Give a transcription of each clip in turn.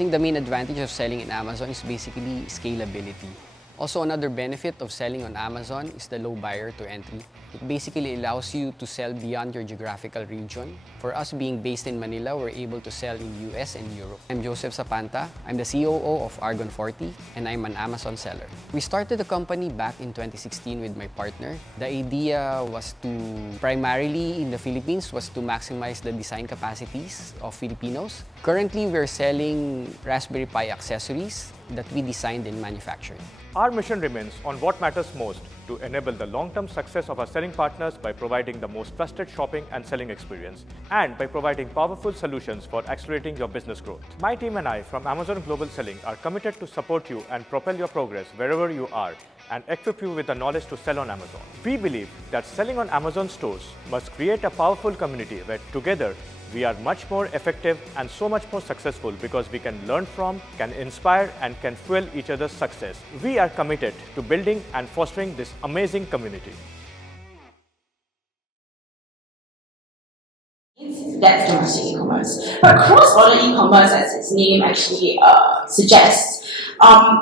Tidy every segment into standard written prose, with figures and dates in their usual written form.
think the main advantage of selling in Amazon is basically scalability. Also, another benefit of selling on Amazon is the low barrier to entry. It basically allows you to sell beyond your geographical region. For us being based in Manila, we're able to sell in US and Europe. I'm Joseph Zapanta. I'm the COO of Argon 40, and I'm an Amazon seller. We started the company back in 2016 with my partner. The idea was to, primarily in the Philippines, was to maximize the design capacities of Filipinos. Currently, we're selling Raspberry Pi accessories that we designed and manufactured. Our mission remains on what matters most, to enable the long-term success of our selling partners by providing the most trusted shopping and selling experience, and by providing powerful solutions for accelerating your business growth. My team and I from Amazon Global Selling are committed to support you and propel your progress wherever you are, and equip you with the knowledge to sell on Amazon. We believe that selling on Amazon stores must create a powerful community where together we are much more effective and so much more successful because we can learn from, can inspire, and can fuel each other's success. We are committed to building and fostering this amazing community. That's domestic e-commerce. But cross-border e-commerce, as its name actually suggests,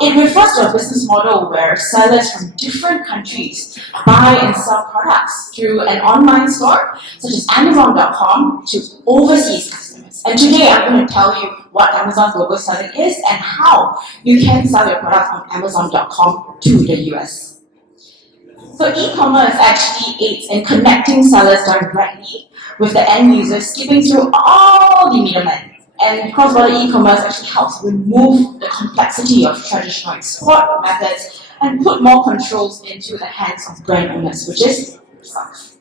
it refers to a business model where sellers from different countries buy and sell products through an online store, such as Amazon.com, to overseas customers. And today I'm going to tell you what Amazon Global Selling is and how you can sell your product on Amazon.com to the US. So e-commerce actually aids in connecting sellers directly with the end user, skipping through all the middlemen. And cross-border e-commerce actually helps remove the complexity of traditional export methods and put more controls into the hands of brand owners, which is yourself.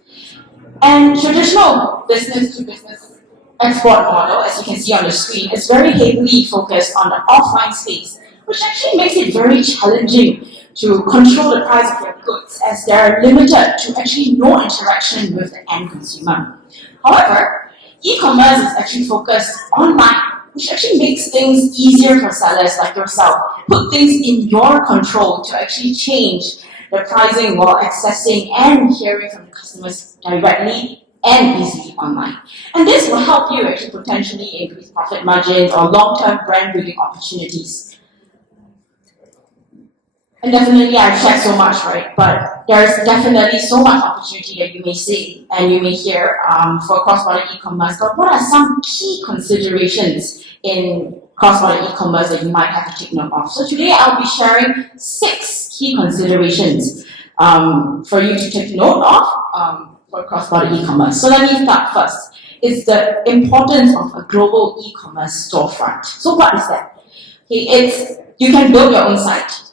And traditional business-to-business export model, as you can see on the screen, is very heavily focused on the offline space, which actually makes it very challenging to control the price of your goods, as they are limited to actually no interaction with the end consumer. However, e-commerce is actually focused online, which actually makes things easier for sellers like yourself. Put things in your control to actually change the pricing while accessing and hearing from the customers directly and easily online. And this will help you actually potentially increase profit margins or long-term brand building opportunities. And definitely I've shared so much, right? But there's definitely so much opportunity that you may see and you may hear for cross-border e-commerce. But what are some key considerations in cross-border e-commerce that you might have to take note of? So today I'll be sharing 6 key considerations for you to take note of for cross-border e-commerce. So let me start first. It's the importance of a global e-commerce storefront. So what is that? Okay, you can build your own site,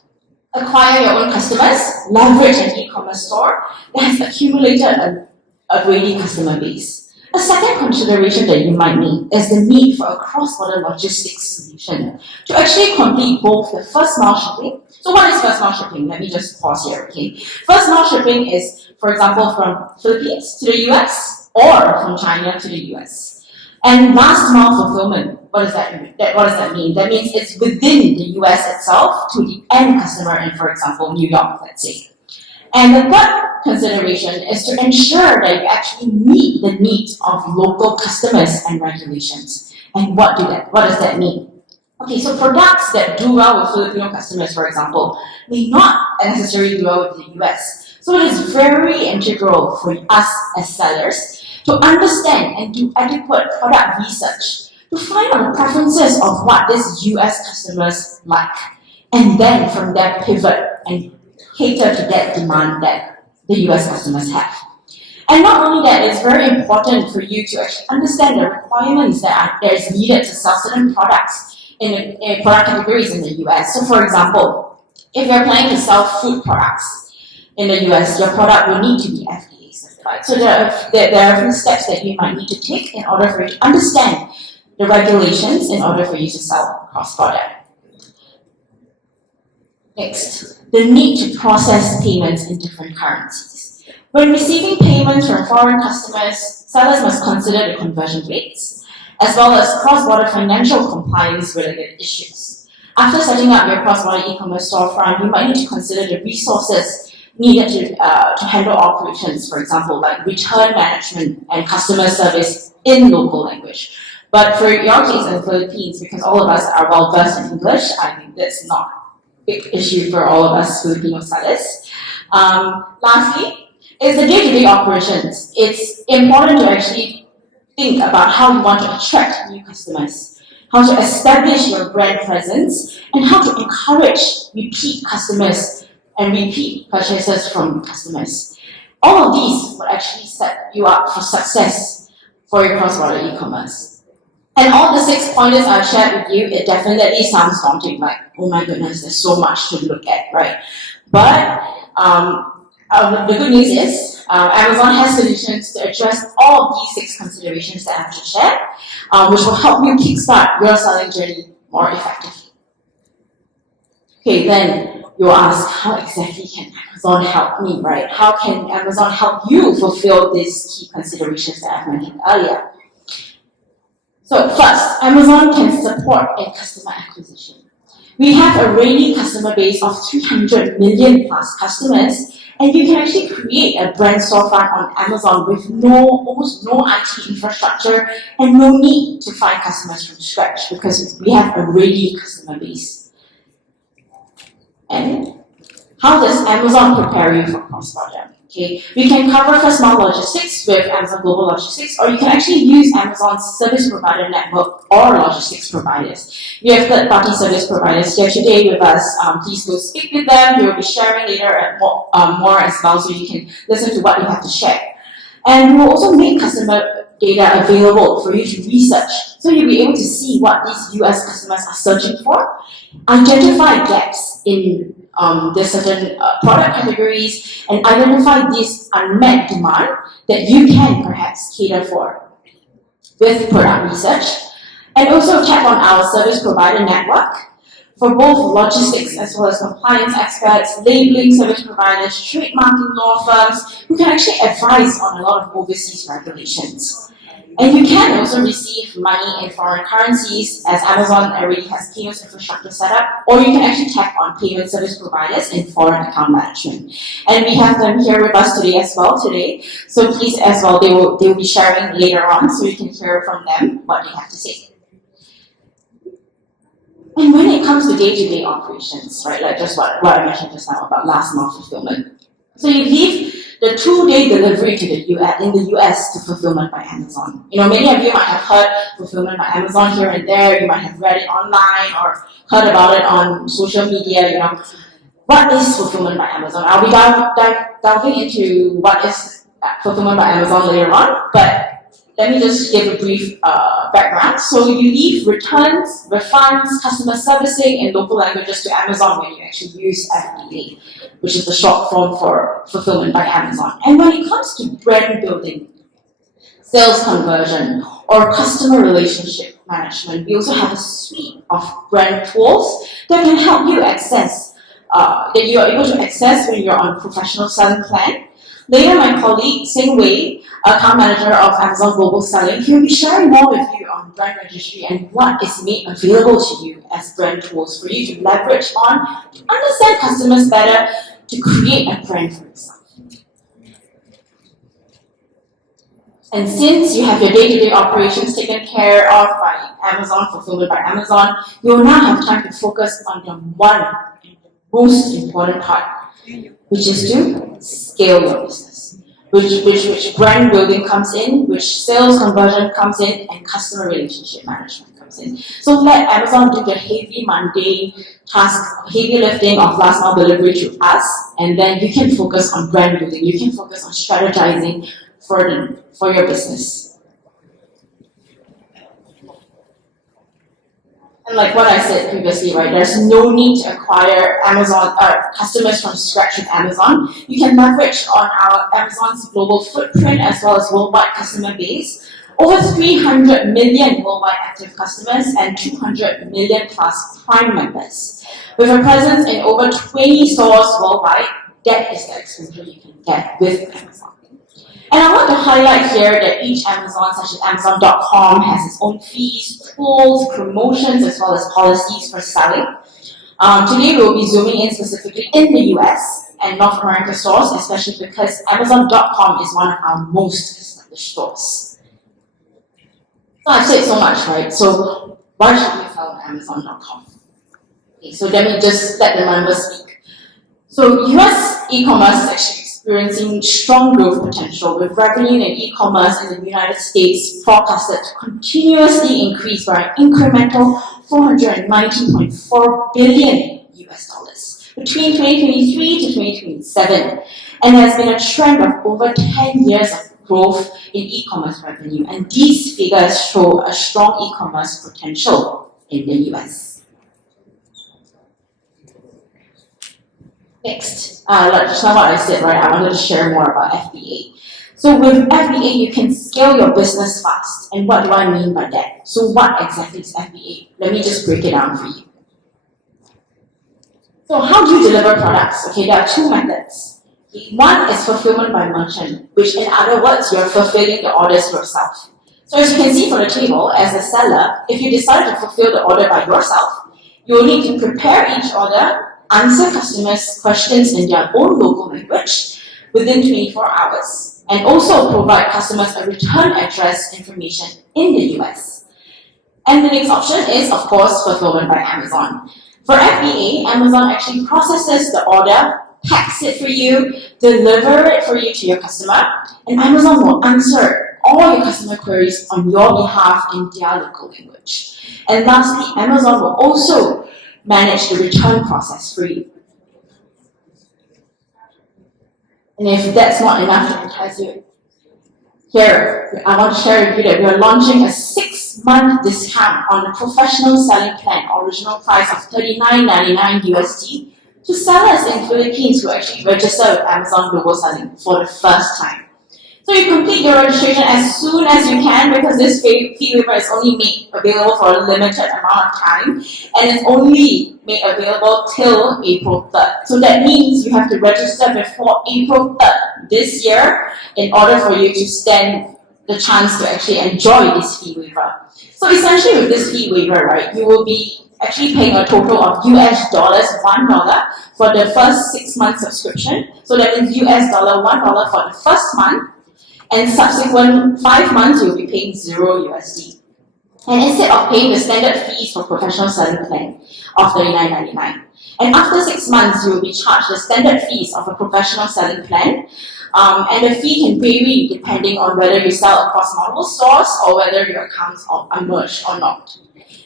acquire your own customers, leverage an e-commerce store that has accumulated a ready customer base. A second consideration that you might need is the need for a cross-border logistics solution to actually complete both the first mile shipping. So what is first mile shipping? Let me just pause here, okay? First mile shipping is, for example, from Philippines to the US or from China to the US. And last mile fulfillment, what does that mean? That means it's within the US itself to the end customer in, for example, New York, let's say. And the third consideration is to ensure that you actually meet the needs of local customers and regulations. And what does that mean? Okay, so products that do well with Filipino customers, for example, may not necessarily do well with the US. So it is very integral for us as sellers to understand and do adequate product research to find out the preferences of what these US customers like, and then from there pivot and cater to that demand that the US customers have. And not only that, it's very important for you to actually understand the requirements that is needed to sell certain products in product categories in the US. So for example, if you're planning to sell food products in the US, your product will need to be FDA certified. So there are a few steps that you might need to take in order for you to understand the regulations in order for you to sell cross-border. Next, the need to process payments in different currencies. When receiving payments from foreign customers, sellers must consider the conversion rates, as well as cross-border financial compliance-related issues. After setting up your cross-border e-commerce storefront, you might need to consider the resources needed to handle operations, for example, like return management and customer service in local language. But for your case in the Philippines, because all of us are well versed in English, I think that's not a big issue for all of us Filipino sellers. Lastly, is the day-to-day operations. It's important to actually think about how you want to attract new customers, how to establish your brand presence, and how to encourage repeat customers and repeat purchases from customers. All of these will actually set you up for success for your cross-border e-commerce. And all the 6 pointers I've shared with you, it definitely sounds daunting, like, oh my goodness, there's so much to look at, right? But the good news is, Amazon has solutions to address all of these 6 considerations that I've just shared, which will help you kickstart your selling journey more effectively. Okay, then you'll ask, how exactly can Amazon help me, right? How can Amazon help you fulfill these key considerations that I've mentioned earlier? So first, Amazon can support in customer acquisition. We have a ready customer base of 300 million plus customers, and you can actually create a brand storefront on Amazon with almost no IT infrastructure and no need to find customers from scratch because we have a ready customer base. And how does Amazon prepare you for cross-border? Okay, we can cover first mile logistics with Amazon Global Logistics, or you can actually use Amazon's service provider network or logistics providers. We have third-party service providers here today with us. Please go speak with them. We will be sharing later more as well, so you can listen to what you have to share. And we will also make customer data available for you to research, so you'll be able to see what these US customers are searching for, identify gaps in the certain product categories, and identify this unmet demand that you can perhaps cater for with product research, and also tap on our service provider network for both logistics as well as compliance experts, labeling service providers, trademarking law firms who can actually advise on a lot of overseas regulations. And you can also receive money in foreign currencies as Amazon already has payments infrastructure set up, or you can actually tap on payment service providers in foreign account management. And we have them here with us today as well So please as well, they will be sharing later on so you can hear from them what they have to say. And when it comes to day-to-day operations, right, like just what I mentioned just now about last mile fulfillment. So you leave the 2-day delivery to in the US to fulfillment by Amazon. You know, many of you might have heard fulfillment by Amazon here and there. You might have read it online or heard about it on social media. You know, what is fulfillment by Amazon? I'll be delving into what is fulfillment by Amazon later on, but let me just give a brief background. So you leave returns, refunds, customer servicing in local languages to Amazon when you actually use FBA, which is the short form for fulfillment by Amazon. And when it comes to brand building, sales conversion, or customer relationship management, we also have a suite of brand tools that can help you access, that you are able to access when you're on a professional selling plan. Later, my colleague, Sing Wei, account manager of Amazon Global Selling, he will be sharing more with you on brand registry and what is made available to you as brand tools for you to leverage on, to understand customers better, to create a brand for yourself. And since you have your day-to-day operations taken care of by Amazon, fulfillment by Amazon, you will now have time to focus on the one most important part, which is to scale your business, which brand building comes in, which sales conversion comes in, and customer relationship management comes in. So let Amazon do the heavy, mundane task, heavy lifting of last mile delivery to us, and then you can focus on brand building. You can focus on strategizing for your business. And like what I said previously, right, there's no need to acquire Amazon customers from scratch with Amazon. You can leverage on our Amazon's global footprint as well as worldwide customer base. Over 300 million worldwide active customers and 200 million plus Prime members. With a presence in over 20 stores worldwide, that is the exposure you can get with Amazon. And I want to highlight here that each Amazon, such as Amazon.com, has its own fees, tools, promotions, as well as policies for selling. Today we'll be zooming in specifically in the US and North America stores, especially because Amazon.com is one of our most established stores. So I've said so much, right? So why should we sell on Amazon.com? Okay, so let me just let the numbers speak. So US e-commerce is actually experiencing strong growth potential, with revenue in e-commerce in the United States forecasted to continuously increase by an incremental $490.4 billion US dollars between 2023 to 2027, and there's been a trend of over 10 years of growth in e-commerce revenue, and these figures show a strong e-commerce potential in the US. Next, just now what I said, right? I wanted to share more about FBA. So with FBA, you can scale your business fast. And what do I mean by that? So what exactly is FBA? Let me just break it down for you. So how do you deliver products? Okay, there are two methods. One is fulfillment by merchant, which in other words, you're fulfilling the orders yourself. So as you can see for the table, as a seller, if you decide to fulfill the order by yourself, you will need to prepare each order, answer customers' questions in their own local language within 24 hours, and also provide customers a return address information in the US. And the next option is, of course, fulfillment by Amazon. For FBA, Amazon actually processes the order, packs it for you, deliver it for you to your customer, and Amazon will answer all your customer queries on your behalf in their local language. And lastly, Amazon will also manage the return process for you. And if that's not enough to entice you, here, I want to share with you that we are launching a 6-month discount on the professional selling plan, original price of $39.99 USD, to sellers in Philippines who actually register with Amazon Global Selling for the first time. So you complete your registration as soon as you can, because this fee waiver is only made available for a limited amount of time, and it's only made available till April 3rd. So that means you have to register before April 3rd this year in order for you to stand the chance to actually enjoy this fee waiver. So essentially with this fee waiver, right, you will be actually paying a total of US dollars $1 for the first 6-month subscription. So that means US dollar $1 for the first month, and subsequent 5 months you'll be paying $0 USD. And instead of paying the standard fees for professional selling plan of $39.99, and after 6 months you will be charged the standard fees of a professional selling plan, and the fee can vary depending on whether you sell across multiple stores or whether your accounts are merged or not.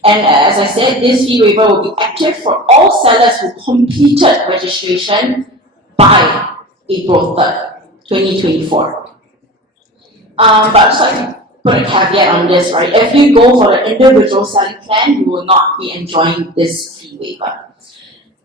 And as I said, this fee waiver will be active for all sellers who completed registration by April 3rd, 2024. But just like to put a caveat on this, right? If you go for the individual selling plan, you will not be enjoying this fee waiver.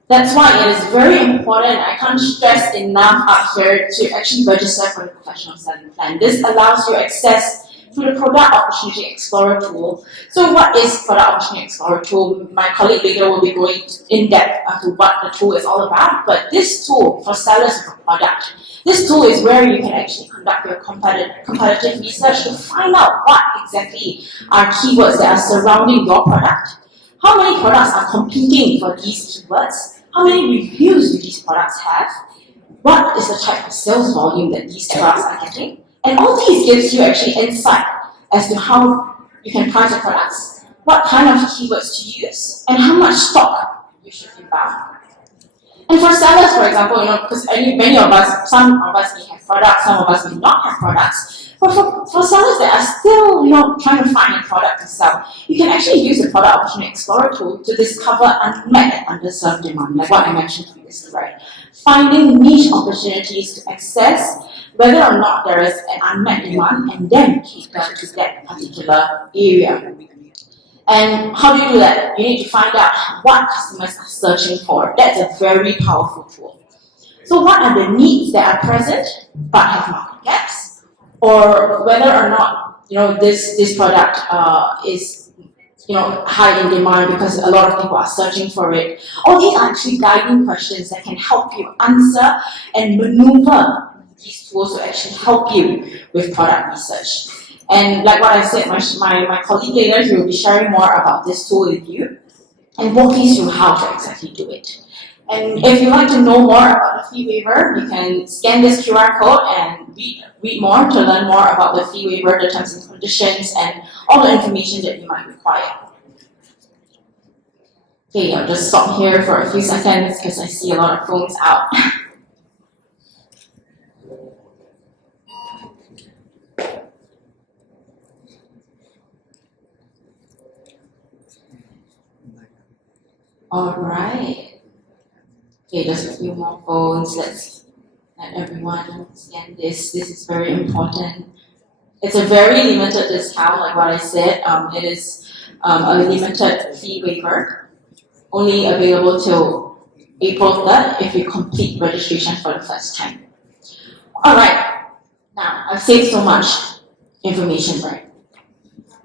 That's why it is very important, I can't stress enough up here, to actually register for the professional selling plan. This allows you access to the Product Opportunity Explorer tool. So what is Product Opportunity Explorer tool? My colleague later will be going in depth into what the tool is all about, but this tool for sellers of a product, this tool is where you can actually conduct your competitive research to find out what exactly are keywords that are surrounding your product. How many products are competing for these keywords? How many reviews do these products have? What is the type of sales volume that these products are getting? And all these gives you actually insight as to how you can price your products, what kind of keywords to use, and how much stock you should be buying. And for sellers, for example, because many of us, some of us may have products, some of us may not have products. But for sellers that are still, trying to find a product to sell, you can actually use the Product Opportunity Explorer tool to discover unmet and underserved demand, like what I mentioned previously, right? Finding niche opportunities to access whether or not there is an unmet demand, and then cater to that particular area. And how do you do that? You need to find out what customers are searching for. That's a very powerful tool. So what are the needs that are present but have market gaps? Or whether or not this product is high in demand because a lot of people are searching for it. All these are actually guiding questions that can help you answer and maneuver these tools to actually help you with product research. And like what I said, my colleague later, he will be sharing more about this tool with you and walk you through how to exactly do it. And if you'd like to know more about the fee waiver, you can scan this QR code and read more to learn more about the fee waiver, the terms and conditions, and all the information that you might require. Okay, I'll just stop here for a few seconds because I see a lot of phones out. All right. Okay, just a few more phones. Let's let everyone scan this. This is very important. It's a very limited discount, like what I said. It is a limited fee waiver, only available till April 3rd if you complete registration for the first time. All right. Now, I've said so much information, right?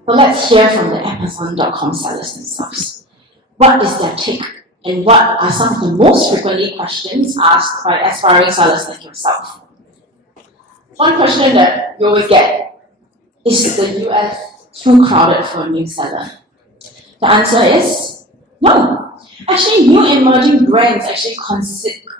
So let's hear from the Amazon.com sellers themselves. What is their take? And what are some of the most frequently questions asked by aspiring sellers like yourself? One question that you always get is the US too crowded for a new seller? The answer is no. Actually, new emerging brands actually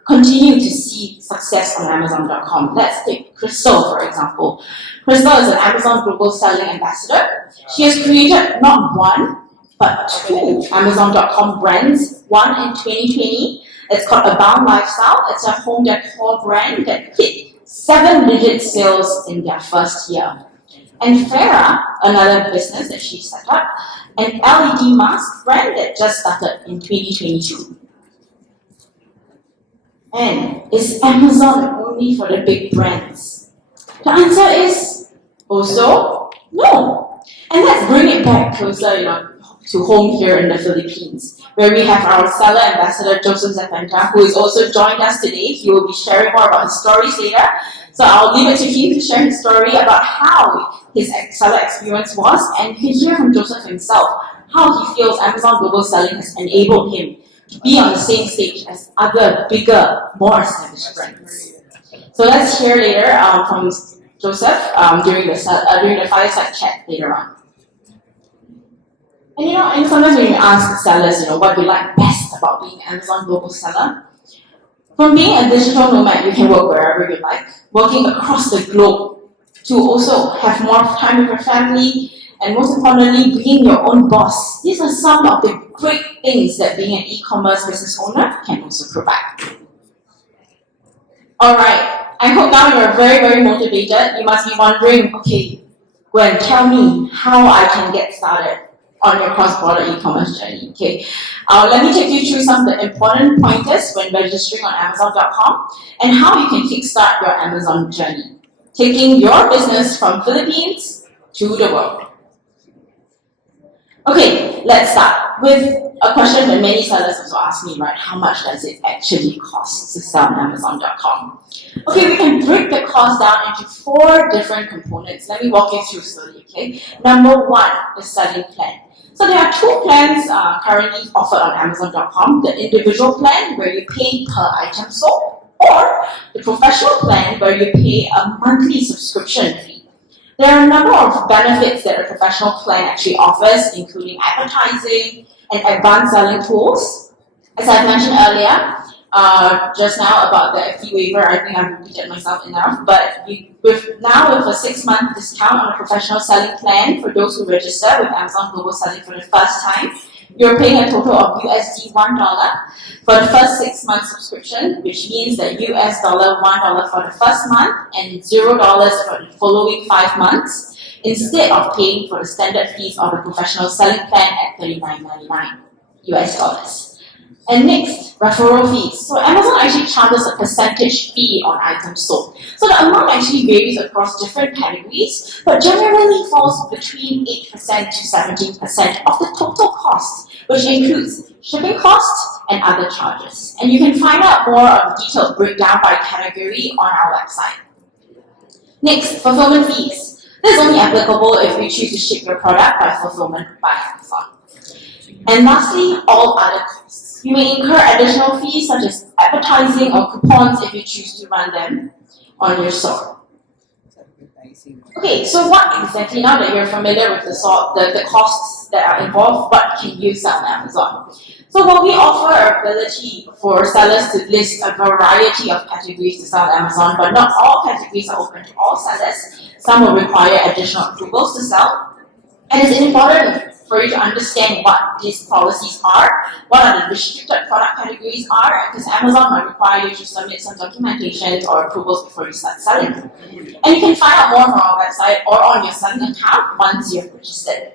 continue to see success on Amazon.com. Let's take Crystal, for example. Crystal is an Amazon Global Selling Ambassador. She has created not one, but two Amazon.com brands, one in 2020. It's called Abound Lifestyle. It's a home decor brand that hit 7-digit sales in their first year. And Farah, another business that she set up, an LED mask brand that just started in 2022. And is Amazon only for the big brands? The answer is also no. And let's bring it back closer, to home here in the Philippines, where we have our seller ambassador, Joseph Zapenta, who has also joined us today. He will be sharing more about his stories later. So I'll leave it to him to share his story about how his seller experience was, and you can hear from Joseph himself how he feels Amazon Global Selling has enabled him to be on the same stage as other bigger, more established brands. So let's hear later from Joseph during the Fireside chat later on. And sometimes when you ask sellers, what do you like best about being an Amazon Global Seller? From being a digital nomad, you can work wherever you like, working across the globe to also have more time with your family, and most importantly, being your own boss. These are some of the great things that being an e-commerce business owner can also provide. All right, I hope now you're very, very motivated. You must be wondering, okay, Gwen, tell me how I can get started on your cross-border e-commerce journey. Okay, let me take you through some of the important pointers when registering on Amazon.com and how you can kickstart your Amazon journey, taking your business from Philippines to the world. Okay, let's start with a question that many sellers also ask me, right? How much does it actually cost to sell on Amazon.com? Okay, we can break the cost down into 4 different components. Let me walk you through slowly, okay? Number 1, the selling plan. So there are 2 plans currently offered on Amazon.com. The individual plan, where you pay per item sold, or the professional plan, where you pay a monthly subscription fee. There are a number of benefits that a professional plan actually offers, including advertising and advanced selling tools. As I mentioned earlier, just now about the fee waiver, I think I've repeated myself enough, but with a 6-month discount on a professional selling plan for those who register with Amazon Global Selling for the first time, you're paying a total of USD $1 for the first 6-month subscription, which means that $1 for the first month and $0 for the following 5 months, instead of paying for the standard fees of the professional selling plan at $39.99 US. And next, referral fees. So Amazon actually charges a percentage fee on items sold. So the amount actually varies across different categories, but generally falls between 8% to 17% of the total cost, which includes shipping costs and other charges. And you can find out more of the detailed breakdown by category on our website. Next, fulfillment fees. This is only applicable if you choose to ship your product by fulfillment by Amazon. And lastly, all other costs. You may incur additional fees such as advertising or coupons if you choose to run them on your store. Okay, so what exactly, now that you're familiar with the costs that are involved, what can you sell on Amazon? So while we offer our ability for sellers to list a variety of categories to sell on Amazon, but not all categories are open to all sellers. Some will require additional approvals to sell. And it's important for you to understand what these policies are, what are the restricted product categories are, because Amazon might require you to submit some documentation or approvals before you start selling. And you can find out more from our website or on your selling account once you've registered.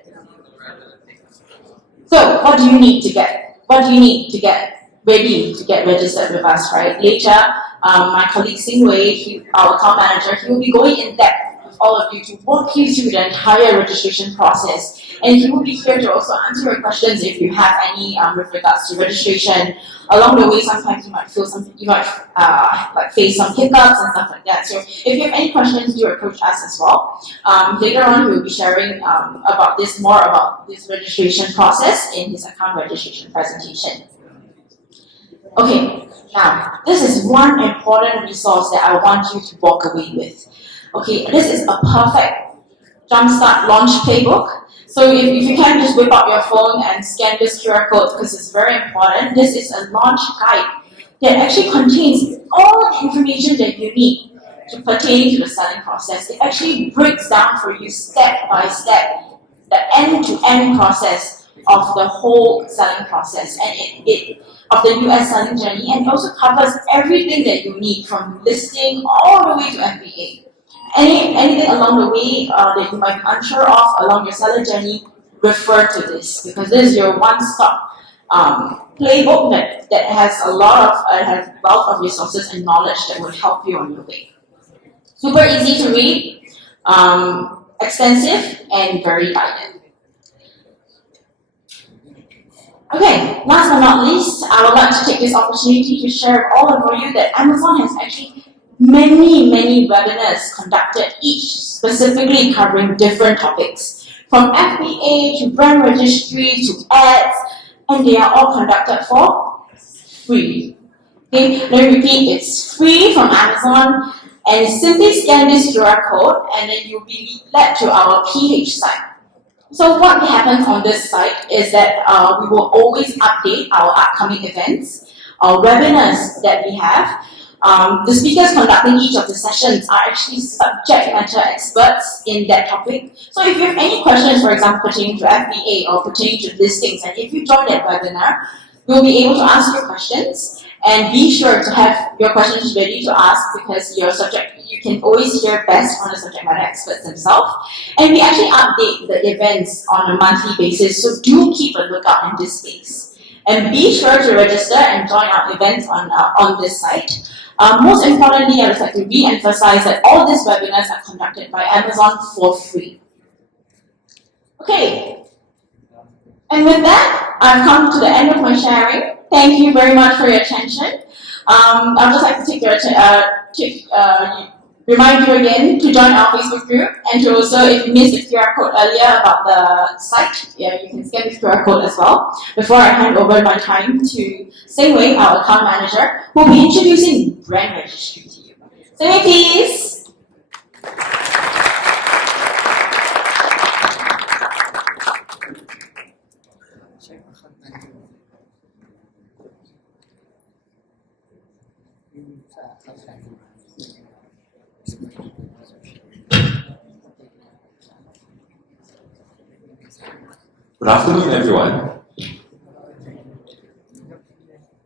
So what do you need to get ready to get registered with us, right? Later, my colleague Sing Wei, our account manager, he will be going in depth with all of you to walk you through the entire registration process. And he will be here to also answer your questions if you have any with regards to registration. Along the way, sometimes you might face some hiccups and stuff like that. So if you have any questions, do approach us as well. Later on, we will be sharing more about this registration process in his account registration presentation. Okay, now this is one important resource that I want you to walk away with. Okay, this is a perfect jumpstart launch playbook. So if you can just whip up your phone and scan this QR code because it's very important. This is a launch guide that actually contains all the information that you need to pertain to the selling process. It actually breaks down for you step by step the end-to-end process of the whole selling process and of the US selling journey, and it also covers everything that you need from listing all the way to FBA. Anything along the way that you might be unsure of along your seller journey, refer to this because this is your one-stop playbook that has a wealth of resources and knowledge that will help you on your way. Super easy to read, extensive, and very guided. Okay, last but not least, I would like to take this opportunity to share with all of you that Amazon has actually many webinars conducted, each specifically covering different topics, from FBA to brand registry to ads, and they are all conducted for free. Okay, let me repeat, it's free from Amazon, and simply scan this QR code, and then you'll be led to our PH site. So what happens on this site is that we will always update our upcoming events, our webinars that we have. The speakers conducting each of the sessions are actually subject matter experts in that topic. So if you have any questions, for example, pertaining to FBA or pertaining to listings, and if you join that webinar, you'll be able to ask your questions, and be sure to have your questions ready to ask because you can always hear best from the subject matter experts themselves. And we actually update the events on a monthly basis, so do keep a lookout in this space. And be sure to register and join our events on this site. Most importantly, I would like to re-emphasize that all these webinars are conducted by Amazon for free. Okay, and with that, I've come to the end of my sharing. Thank you very much for your attention. I'd just like to remind you again to join our Facebook group, and to also, if you missed the QR code earlier about the site, yeah, you can scan the QR code as well. Before I hand over my time to Sing Wei, our account manager, who will be introducing brand registry to you. Sing Wei, please. Good afternoon, everyone.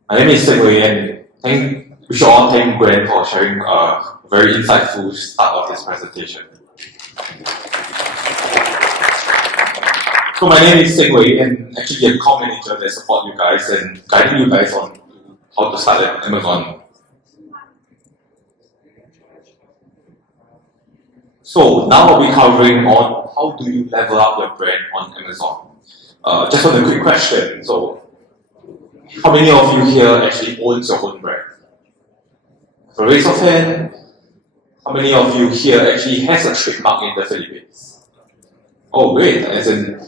My name is Sing Wei, and we should all thank Gwen for sharing a very insightful start of this presentation. So my name is Sing Wei, and actually a account manager that support you guys and guiding you guys on how to start at Amazon. So now I'll be covering on how do you level up your brand on Amazon. Just on a quick question, so how many of you here actually owns your own brand? For raise of hand, how many of you here actually has a trademark in the Philippines? Oh great, as in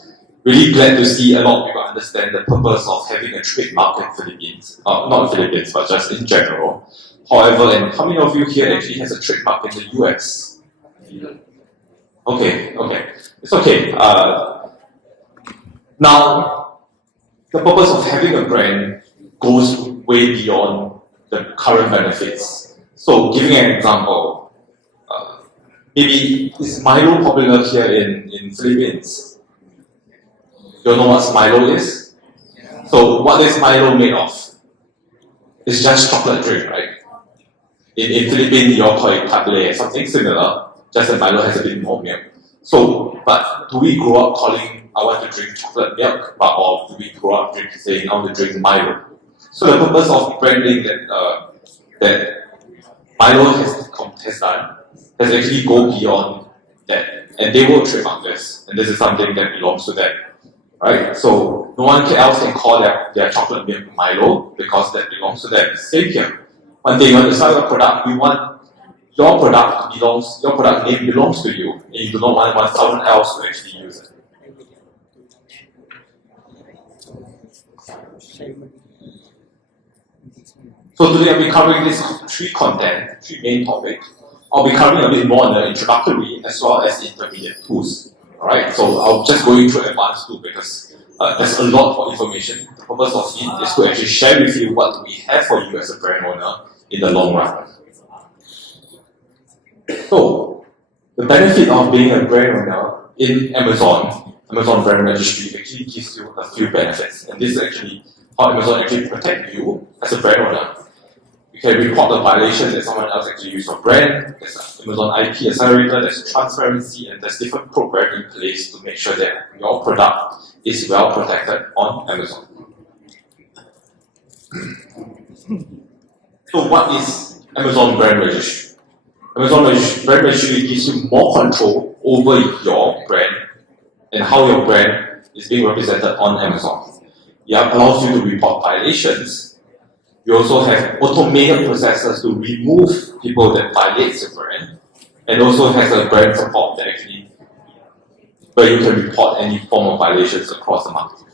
really glad to see a lot of people understand the purpose of having a trademark in Philippines. Not Philippines, but just in general. However, and how many of you here actually has a trademark in the US? Okay, it's okay. Now, the purpose of having a brand goes way beyond the current benefits. So, giving an example, maybe is Milo popular here in Philippines? You know what Milo is? So, what is Milo made of? It's just chocolate drink, right? In Philippines, you all call it table, something similar, just that Milo has a bit more milk. So, but do we grow up calling I want to drink chocolate milk, or do we grow up saying I want to drink Milo? So the purpose of branding that Milo has done has actually go beyond that, and they will trademark this, and this is something that belongs to them, right? So no one else can call their chocolate milk Milo because that belongs to them. Same here. One day you want to sell your product, we want your product name belongs to you, and you do not want someone else to actually use it. So today I'll be covering these three main topics. I'll be covering a bit more on the introductory as well as intermediate tools. Alright, so I'll just go through advanced tools because there's a lot of information. The purpose of it is to actually share with you what we have for you as a brand owner in the long run. So, the benefit of being a brand owner in Amazon Brand Registry actually gives you a few benefits. And this is actually how Amazon actually protects you as a brand owner. You can report the violation that someone else actually used your brand. There's Amazon IP accelerator, there's transparency, and there's different programs in place to make sure that your product is well protected on Amazon. So what is Amazon Brand Registry? Amazon Brand Registry gives you more control over your brand and how your brand is being represented on Amazon. It allows you to report violations. You also have automated processes to remove people that violate your brand, and also has a brand support that actually where you can report any form of violations across the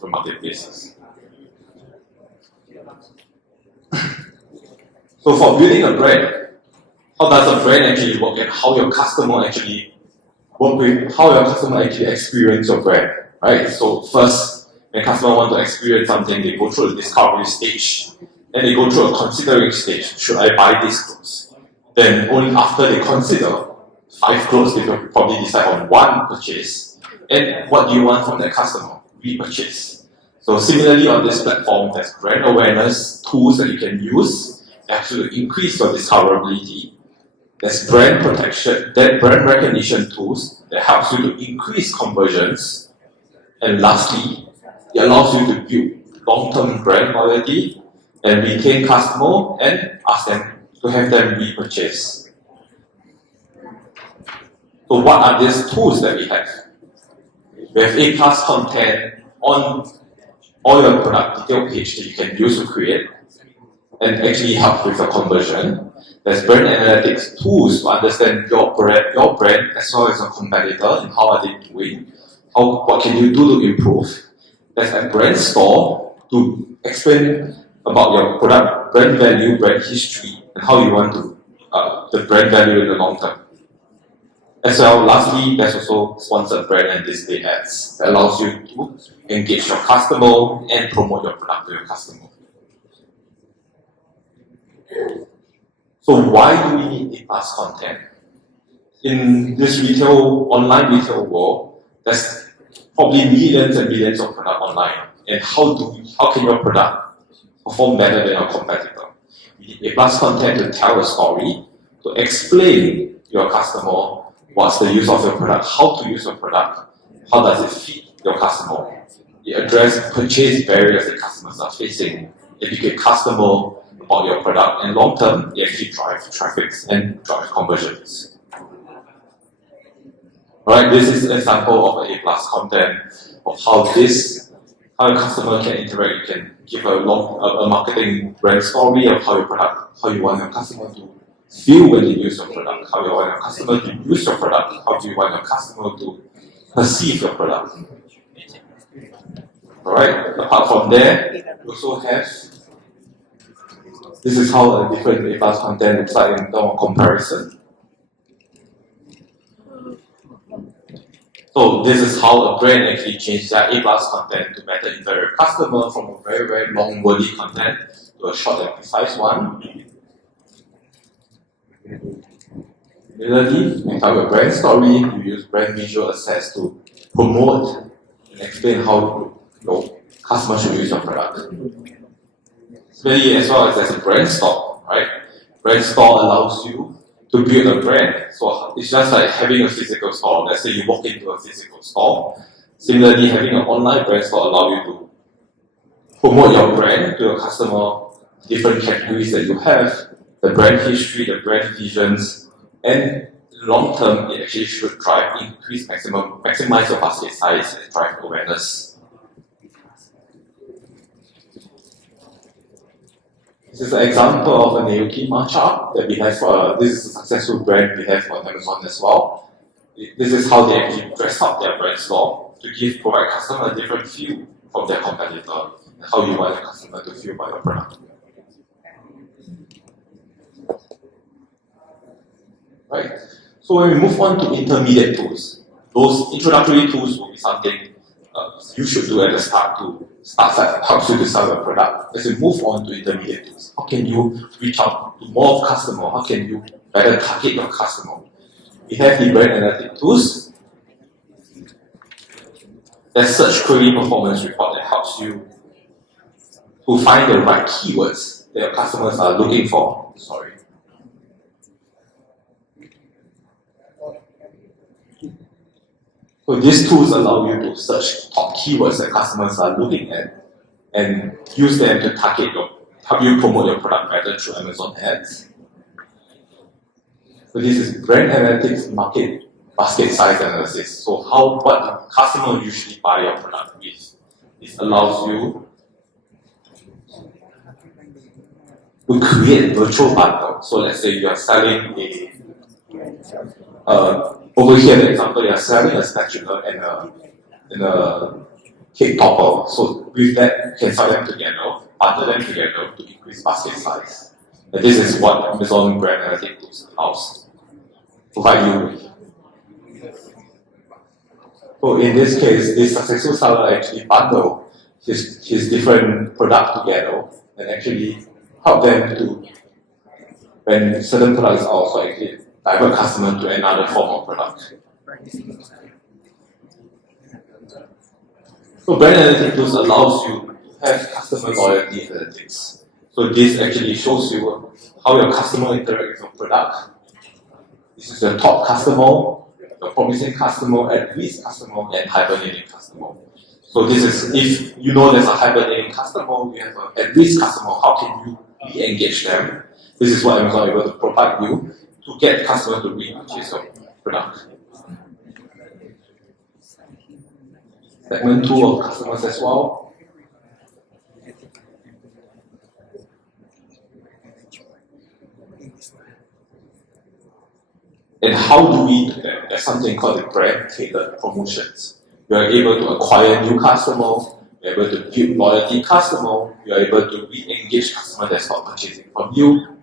marketplaces. So for building a brand, how does a brand actually work, and how your customer actually experience your brand, right? So first, when customer want to experience something, they go through a discovery stage, and they go through a considering stage. Should I buy these clothes? Then only after they consider 5 clothes, they will probably decide on one purchase. And what do you want from that customer? Repurchase. So similarly on this platform, there's brand awareness tools that you can use to increase your discoverability. There's brand protection, then brand recognition tools that helps you to increase conversions. And lastly, it allows you to build long-term brand loyalty and retain customer and ask them to have them repurchase. So what are these tools that we have? We have A+ content on all your product detail page that you can use to create and actually help with your conversion. There's brand analytics tools to understand your brand as well as your competitor and how are they doing. What can you do to improve? There's a brand store to explain about your product, brand value, brand history, and how you want to the brand value in the long term. As well, lastly, there's also sponsored brand and display ads that allows you to engage your customer and promote your product to your customer. So why do we need A+ content? In this online retail world, there's probably millions and millions of products online. And how can your product perform better than your competitor? You need A+ content to tell a story, to explain your customer what's the use of your product, how to use your product, how does it fit your customer. It addresses purchase barriers that customers are facing, educate customer about your product, and long term, it actually drive traffic and drive conversions. Alright, this is an example of an A+ content of how a customer can interact. You can give a marketing brand story of how you want your customer to feel when they use your product, how you want your customer to use your product, how do you want your customer to perceive your product. Alright, apart from there, you also have, this is how a different A+ content looks like in terms of comparison. So this is how a brand actually changed their A+ content to better interact with customer from a very, very long wordy content to a short and precise one. Similarly, you tell your brand story, you use brand visual assets to promote and explain how customers should use your product. Similarly, as well as there's a brand store, right? Brand store allows you to build a brand. So it's just like having a physical store. Let's say you walk into a physical store. Similarly, having an online brand store allows you to promote your brand to your customer, different categories that you have, the brand history, the brand visions, and long term, it actually should drive maximize your basket size and drive awareness. This is an example of a Naoki matcha that we have. This is a successful brand we have on Amazon as well. This is how they actually dress up their brand store to provide customer a different feel from their competitor and how you want the customer to feel about your product. Right? So when we move on to intermediate tools, those introductory tools will be something you should do at the start to helps you to sell your product. As we move on to intermediate tools, how can you reach out to more customer? How can you better target your customer? We have the brand analytic tools. There's search query performance report that helps you to find the right keywords that your customers are looking for. Sorry. So these tools allow you to search top keywords that customers are looking at and use them to help you promote your product better through Amazon ads. So this is brand analytics market basket size analysis. So what customer usually buy your product with. This allows you to create virtual bundle. So let's say you are selling over here, the example, you are selling a spatula and a cake topper. So with that, you can sell them together, bundle them together to increase basket size. And this is what Amazon Brand Analytics tools allows provide you with. So in this case, this successful seller actually bundle his different product together and actually help them to, when certain products are also actually divert customer to another form of product. So brand analytics tools allows you to have customer loyalty analytics. So this actually shows you how your customer interacts with your product. This is your top customer, your promising customer, at-risk customer, and hibernating customer. So this is, if you know there's a hibernating customer, you have an at-risk customer, how can you re-engage them? This is what Amazon is able to provide you to get customers to repurchase your product. Segment 2 of customers as well. And how do we do that? There's something called the brand tailored promotions. You are able to acquire new customers, you are able to build loyalty customers, you are able to re-engage customers that's not purchasing from you.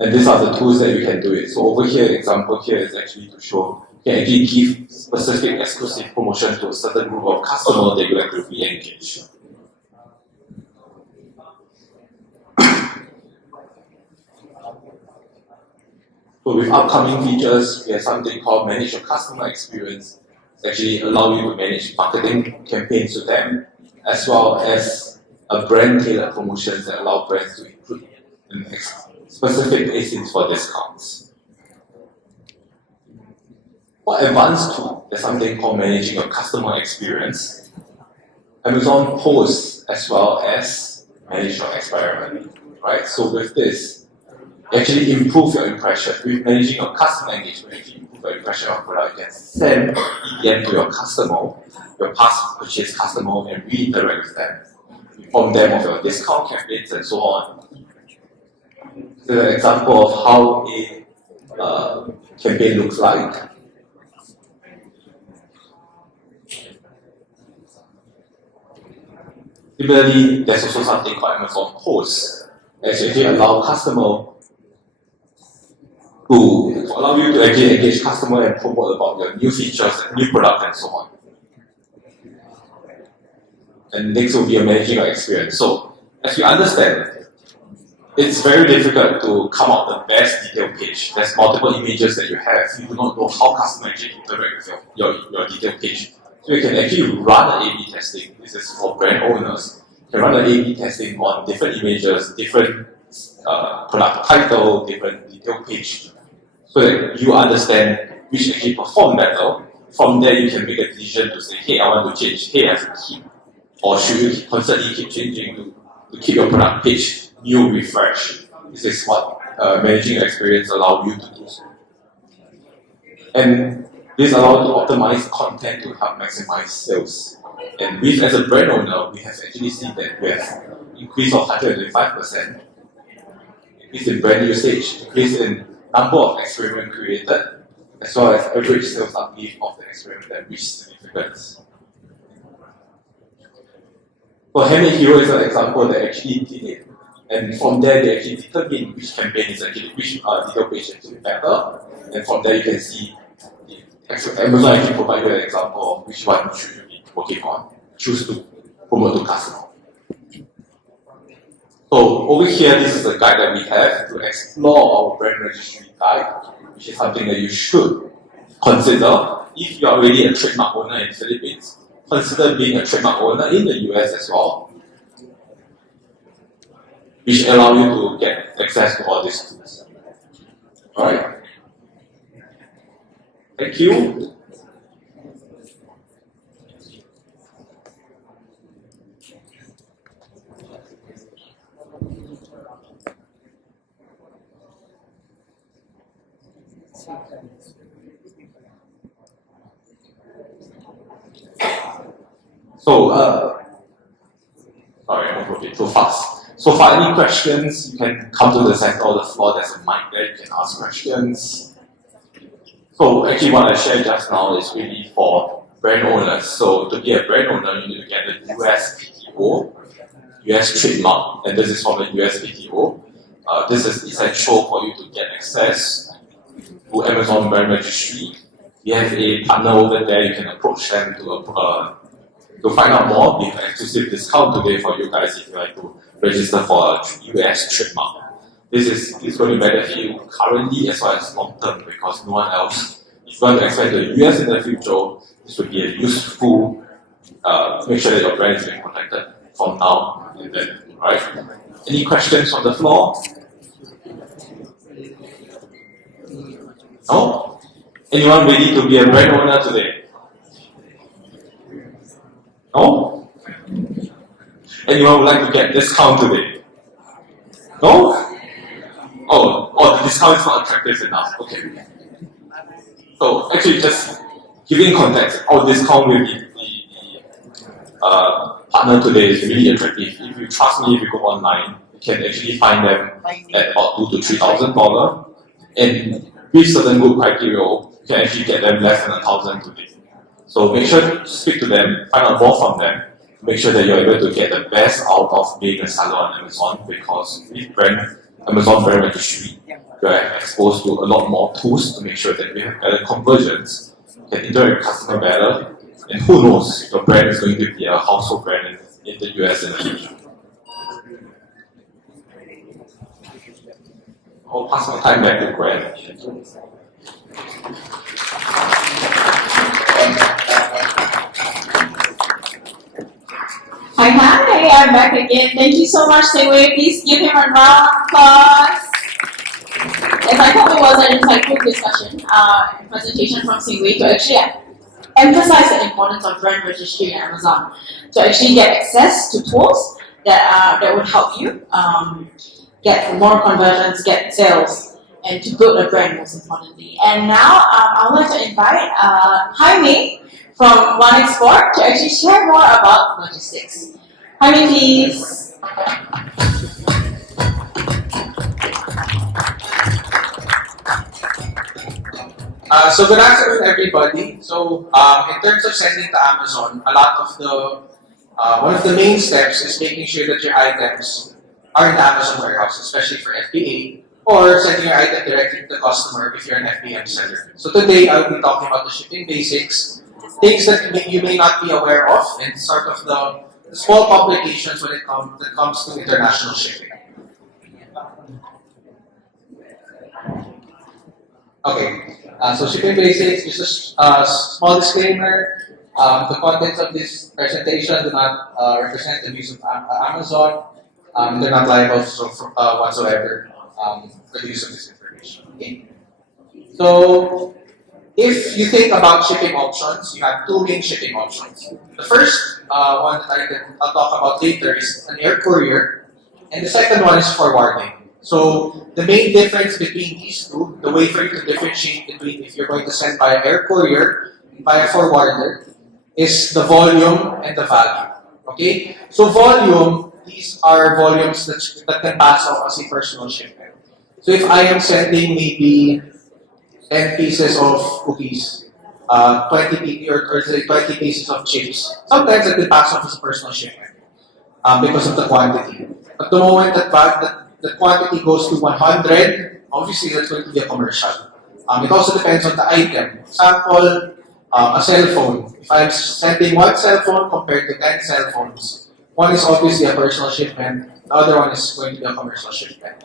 And these are the tools that you can do it. So over here, example here is actually to show you can actually give specific exclusive promotion to a certain group of customers that you like to re-engage. So with upcoming features, we have something called Manage Your Customer Experience. It's actually allow you to manage marketing campaigns to them, as well as a brand tailored promotions that allow brands to include specific ASINs for discounts. For advanced tool, there's something called Managing Your Customer Experience. Amazon Posts as well as Manage Your Experiment. Right? So with this, actually improve your impression. With managing your customer engagement, actually improve your impression of product. You can send EDM to your customer, your past purchase customer, and reiterate with them. Inform them of your discount campaigns and so on. This is an example of how a campaign looks like. Similarly, there's also something called Amazon Posts. Actually allow customer to allow you to actually engage customer and promote about your new features, new product, and so on. And next will be a managing your experience. So, as you understand, it's very difficult to come up with the best detail page. There's multiple images that you have. You do not know how customers actually interact with your detail page. So you can actually run an A/B testing. This is for brand owners. You can run an A/B testing on different images, different product title, different detail page, so that you understand which actually perform better. From there, you can make a decision to say, hey, I want to change, hey, I have to keep, or should you constantly keep changing to keep your product page new, refresh. This is what managing your experience allows you to do. And this allows you to optimize content to help maximize sales. And we, as a brand owner, we have actually seen that we have increase of 125%, increase in brand usage, increase in number of experiments created, as well as average sales uplift of the experiment that reached significance. So Handmade Hero is an example that actually did it. And from there, they actually determine which campaign is actually, which detail page is actually better. And from there, you can see Amazon actually provide you an example of which one should you be working on, choose to promote to customer. So over here, this is the guide that we have to explore our brand registry guide, which is something that you should consider. If you are already a trademark owner in the Philippines, consider being a trademark owner in the US as well, which allow you to get access to all these tools. Alright. Thank you. So, sorry, I'm moving too fast. So, for any questions, you can come to the center of the floor. There's a mic there. You can ask questions. So, actually, what I shared just now is really for brand owners. So, to be a brand owner, you need to get the US PTO, US trademark, and this is from the US PTO. This is essential for you to get access to Amazon Brand Registry. We have a partner over there. You can approach them to find out more. We have an exclusive discount today for you guys if you like to register for a US trademark. This is going to benefit you currently as well as long term because no one else is going to expect the US in the future. This would be a useful, make sure that your brand is being protected from now and then. Right? Any questions on the floor? No? Anyone ready to be a brand owner today? No? Anyone would like to get discount today? No? Oh, the discount is not attractive enough. Okay. So actually, just giving context, our discount with the partner today is really attractive. If you trust me, if you go online, you can actually find them at about $2,000 to $3,000, and with certain good criteria, you can actually get them less than $1,000 today. So make sure to speak to them, find out more from them, make sure that you're able to get the best out of being a seller on Amazon because with Amazon Brand Registry, you are exposed to a lot more tools to make sure that we have better conversions, can interact with customer better, and who knows, your brand is going to be a household brand in the US in the future. I'll pass my time back to Grant. Hi, I'm back again. Thank you so much, Singwei. Please give him a round of applause. As I thought it was an insightful discussion, presentation from Singwei to actually emphasize the importance of brand registry in Amazon, to actually get access to tools that would help you get more conversions, get sales, and to build a brand most importantly. And now I would like to invite Jaime from One Export to actually share more about logistics. Jaime, please. So good afternoon, everybody. So in terms of sending to Amazon, a lot of the one of the main steps is making sure that your items are in the Amazon warehouse, especially for FBA or sending your item directly to the customer if you're an FBM seller. So today I'll be talking about the shipping basics, things that you may not be aware of, and sort of the small complications when it comes to international shipping. Okay, so shipping basics, just a small disclaimer. The contents of this presentation do not represent the views of Amazon. They're not liable whatsoever for the use of this information. Okay. So, if you think about shipping options, you have two main shipping options. The first one that I'll talk about later is an air courier, and the second one is forwarding. So, the main difference between these two, the way for you to differentiate between if you're going to send by air courier and by a forwarder, is the volume and the value. Okay? So volume, these are volumes that can pass off as a personal shipment. So if I am sending maybe 10 pieces of cookies, 20 pieces of chips, sometimes it can pass off as a personal shipment because of the quantity. But the moment that the quantity goes to 100, obviously that's going to be a commercial. It also depends on the item. Example, a cell phone. If I'm sending one cell phone compared to 10 cell phones, one is obviously a personal shipment, the other one is going to be a commercial shipment.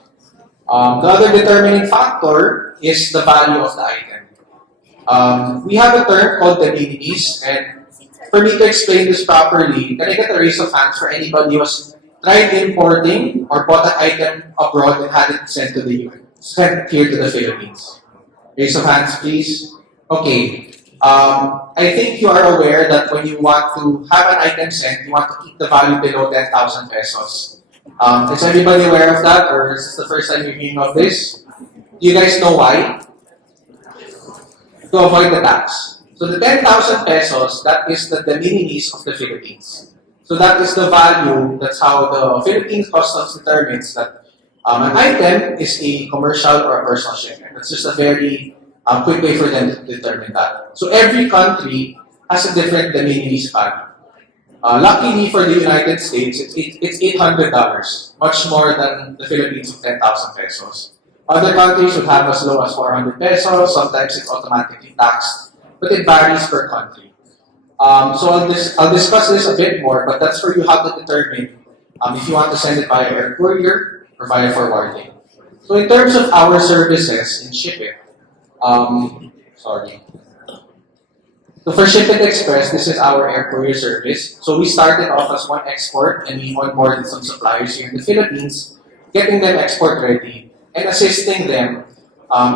The other determining factor is the value of the item. We have a term called the minimis, and for me to explain this properly, can I get a raise of hands for anybody who has tried importing or bought an item abroad and had it sent to the US, sent here to the Philippines? Raise of hands, please. Okay. I think you are aware that when you want to have an item sent, you want to keep the value below 10,000 pesos. Is everybody aware of that, or is this the first time you're hearing of this? Do you guys know why? To avoid the tax. So the 10,000 pesos, that is the minimis of the Philippines. So that is the value, that's how the Philippines Customs determines that an item is a commercial or a personal shipment. That's just a very quick way for them to determine that. So every country has a different de minimis value. Luckily for the United States, it's $800, much more than the Philippines of 10,000 pesos. Other countries would have as low as 400 pesos, sometimes it's automatically taxed, but it varies per country. So I'll discuss this a bit more, but that's for you how to determine if you want to send it via air courier or via forwarding. So in terms of our services in shipping, So for Shipit Express, this is our air courier service. So we started off as one export and we onboarded some suppliers here in the Philippines, getting them export ready and assisting them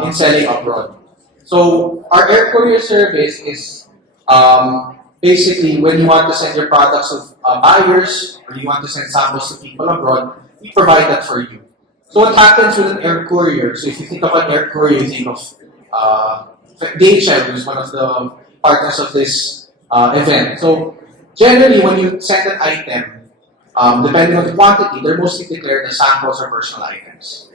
in selling abroad. So our air courier service is basically when you want to send your products to buyers or you want to send samples to people abroad, we provide that for you. So what happens with an air courier? So if you think of an air courier, you think of DHL, who is one of the partners of this event. So generally, when you send an item, depending on the quantity, they're mostly declared as samples or personal items.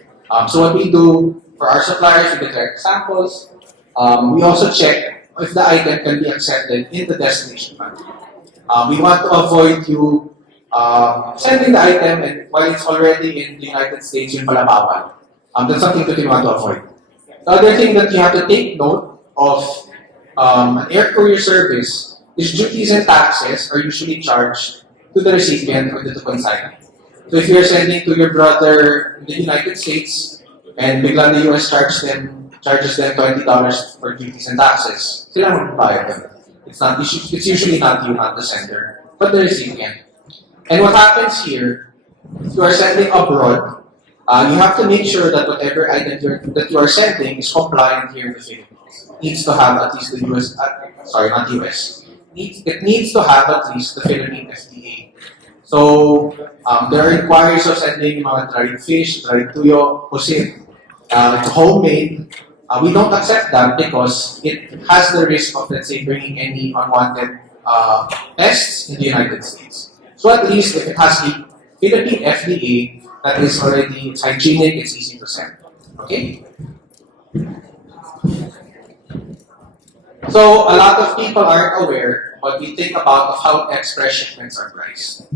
So what we do for our suppliers, we declare samples. We also check if the item can be accepted in the destination country. We want to avoid you sending the item and while it's already in the United States, yung pala bawal. That's something that we want to avoid. The other thing that you have to take note of an air courier service is duties and taxes are usually charged to the recipient or to the consignant. So if you're sending to your brother in the United States and bigla the US charges them $20 for duties and taxes, sila magbabayad them. It's usually not you, not the sender, but the recipient. And what happens here, if you are sending abroad, you have to make sure that whatever item that you are sending is compliant here in the Philippines. It needs to have at least the US, not US. It needs to have at least the Philippine FDA. So there are inquiries of sending mga dried fish, dried tuyo, pusit, it's homemade. We don't accept that because it has the risk of, let's say, bringing any unwanted pests in the United States. So at least if it has the Philippine FDA, that is already, it's hygienic, it's easy to send. Okay? So a lot of people aren't aware, but we think about of how express shipments are priced.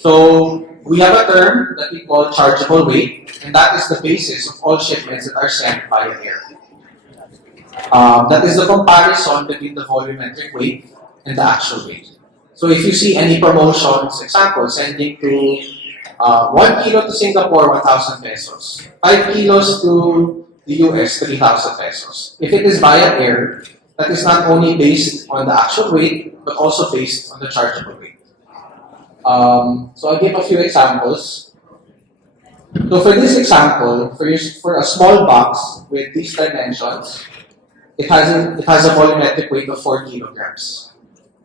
So we have a term that we call chargeable weight, and that is the basis of all shipments that are sent via air. That is the comparison between the volumetric weight and the actual weight. So if you see any promotions, example, sending to 1 kilo to Singapore, 1,000 pesos. 5 kilos to the US, 3,000 pesos. If it is via air, that is not only based on the actual weight, but also based on the chargeable weight. So I'll give a few examples. So for this example, for a small box with these dimensions, it has a volumetric weight of 4 kilograms.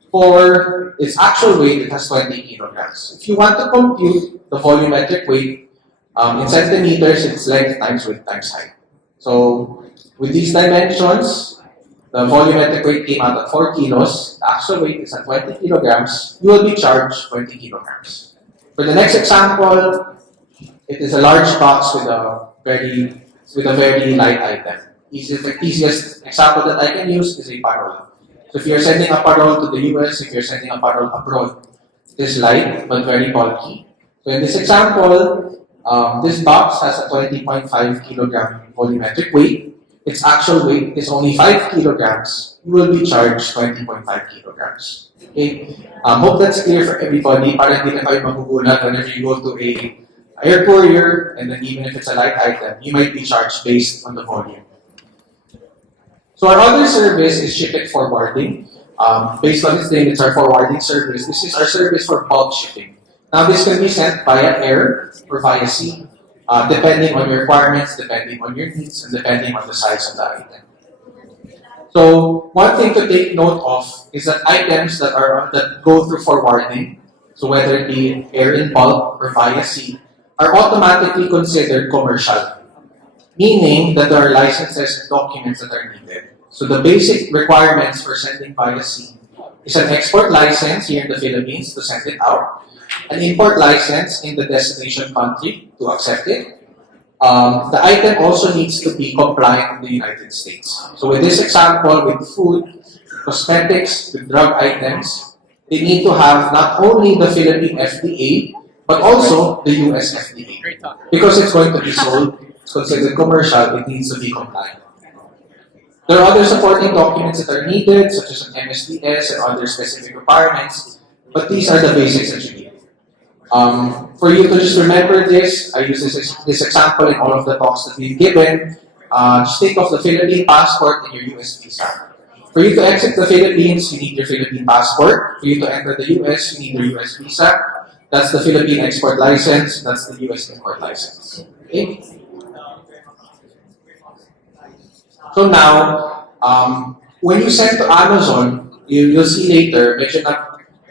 For its actual weight, it has 20 kilograms. If you want to compute the volumetric weight in centimeters, it's length times width times height. So with these dimensions, the volumetric weight came out at 4 kilos, the actual weight is at 20 kilograms, you will be charged 20 kilograms. For the next example, it is a large box with a very light item. Easiest example that I can use is a parole. So if you're sending a parole to the US, if you're sending a parole abroad, it is light but very bulky. So in this example, this box has a 20.5 kilogram volumetric weight. Its actual weight is only 5 kilograms. You will be charged 20.5 kilograms. Okay? Hope that's clear for everybody. Para hindi na kayo magugulat whenever you go to a air courier, and then even if it's a light item, you might be charged based on the volume. So our other service is shipment forwarding. Based on its name, it's our forwarding service. This is our service for bulk shipping. Now this can be sent via air or via sea, depending on your requirements, depending on your needs, and depending on the size of the item. So one thing to take note of is that items that go through forwarding, so whether it be air in bulk or via sea, are automatically considered commercial, meaning that there are licenses and documents that are needed. So the basic requirements for sending via sea is an export license here in the Philippines to send it out, an import license in the destination country to accept it. The item also needs to be compliant in the United States. So with this example, with food, cosmetics, with drug items, they need to have not only the Philippine FDA, but also the US FDA. Because it's going to be sold, it's considered commercial, it needs to be compliant. There are other supporting documents that are needed, such as an MSDS and other specific requirements, but these are the basics that you need. For you to just remember this, I use this example in all of the talks that we've given. Just think of the Philippine passport and your US visa. For you to exit the Philippines, you need your Philippine passport. For you to enter the US, you need your US visa. That's the Philippine export license. That's the US import license. Okay? So now, when you send to Amazon, you'll see later, medyo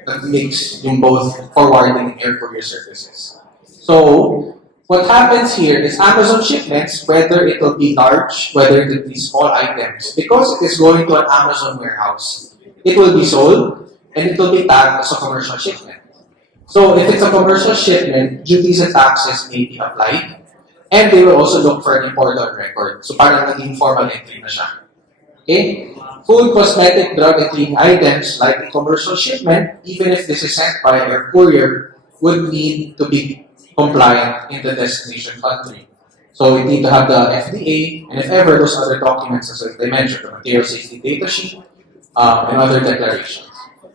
nag-mix yung both forwarding and air courier services. So, what happens here is Amazon shipments, whether it will be large, whether it will be small items, because it is going to an Amazon warehouse, it will be sold and it will be tagged as a commercial shipment. So, if it's a commercial shipment, duties and taxes may be applied, and they will also look for an importer record. So, parang naging formal entry na siya. Okay? Food, cosmetic, drug, and cleaning items, like a commercial shipment, even if this is sent by air courier, would need to be compliant in the destination country. So we need to have the FDA, and if ever, those other documents, as I mentioned, the material safety data sheet, and other declarations.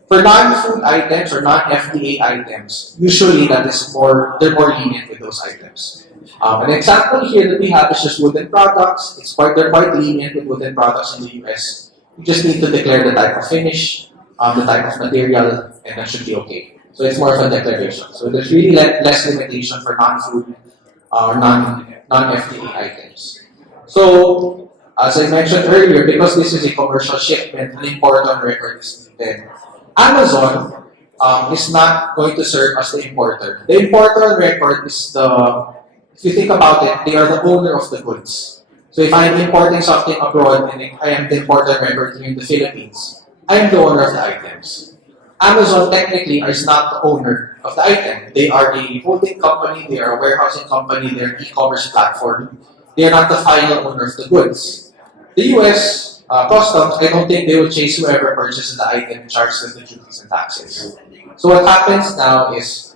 For non-food items or non-FDA items, usually they're more lenient with those items. An example here that we have is just wooden products. They're quite lenient with wooden products in the US. You just need to declare the type of finish, the type of material, and that should be okay. So it's more of a declaration. So there's really less limitation for non-food or non-FDA items. So, as I mentioned earlier, because this is a commercial shipment, an important record is needed. Amazon is not going to serve as the importer. The importer record is if you think about it, they are the owner of the goods. So if I'm importing something abroad and I am the importer record here in the Philippines, I am the owner of the items. Amazon technically is not the owner of the item. They are a holding company, they are a warehousing company, they're an e-commerce platform. They are not the final owner of the goods. The US Customs, I don't think they will chase whoever purchases the item and charge them the duties and taxes. So what happens now is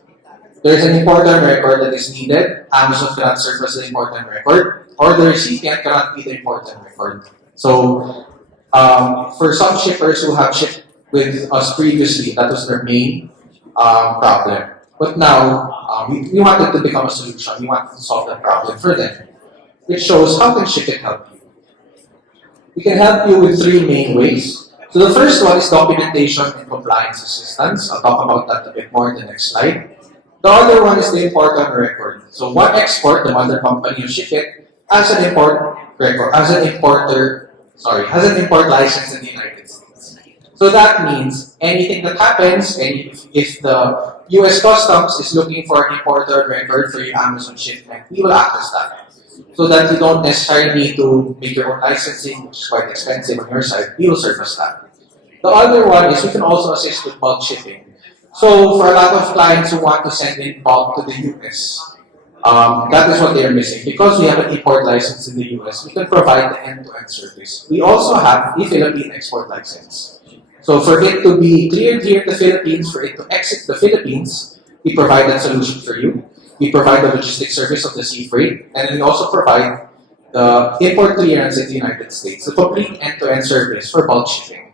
there's an important record that is needed, Amazon cannot serve as the important record, or the recipient cannot be the important record. So for some shippers who have shipped with us previously, that was their main problem. But now, we wanted to become a solution. We wanted to solve that problem for them, which shows how can Ship It help you. We can help you with three main ways. So the first one is documentation and compliance assistance. I'll talk about that a bit more in the next slide. The other one is the important record. So One Export, the mother company of Ship It, has an import record, has an import license in the United States. So that means anything that happens, if the US Customs is looking for an importer record for your Amazon shipment, we will access that. So that you don't necessarily need to make your own licensing, which is quite expensive on your side. We will service that. The other one is we can also assist with bulk shipping. So for a lot of clients who want to send in bulk to the US, that is what they are missing. Because we have an import license in the US, we can provide the end-to-end service. We also have the Philippine export license. So for it to be cleared here in the Philippines, for it to exit the Philippines, we provide that solution for you. We provide the logistics service of the sea freight, and then we also provide the import clearance in the United States, the complete end-to-end service for bulk shipping.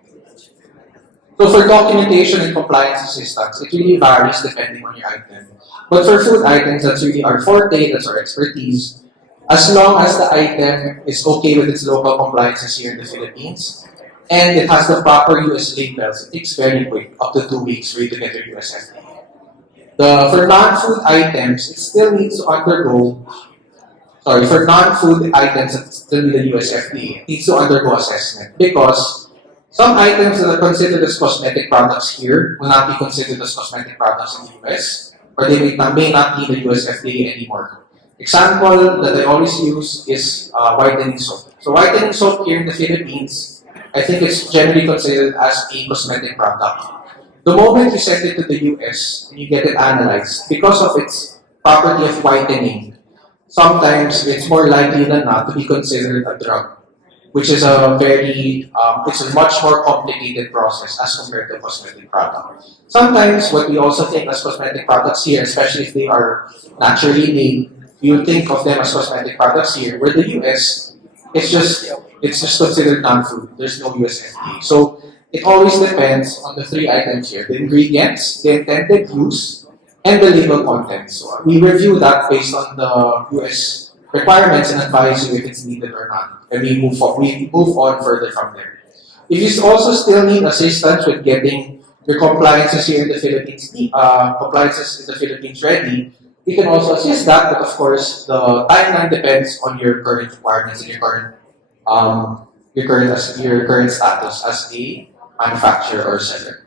So for documentation and compliance assistance, it really varies depending on your item. But for food items, that's really our forte, that's our expertise. As long as the item is okay with its local compliances here in the Philippines, and it has the proper US labels, it takes very quick, up to 2 weeks for you to get your US FDA. For non-food items, it still needs to undergo, for non-food items that still need the US FDA, it needs to undergo assessment because some items that are considered as cosmetic products here will not be considered as cosmetic products in the US, or they may not need the US FDA anymore. Example that I always use is whitening soap. So whitening soap here in the Philippines, I think it's generally considered as a cosmetic product. The moment you send it to the US and you get it analyzed, because of its property of whitening, sometimes it's more likely than not to be considered a drug, which is it's a much more complicated process as compared to a cosmetic product. Sometimes what we also think as cosmetic products here, especially if they are naturally made, you think of them as cosmetic products here, where the US, it's just considered non-food. There's no US FDA. So it always depends on the three items here: the ingredients, the intended use, and the label content. So we review that based on the US requirements and advise you if it's needed or not. And we move on further from there. If you also still need assistance with getting your compliances here in the Philippines, ready, we can also assist that. But of course, the timeline depends on your current requirements and your current status as a manufacturer or seller.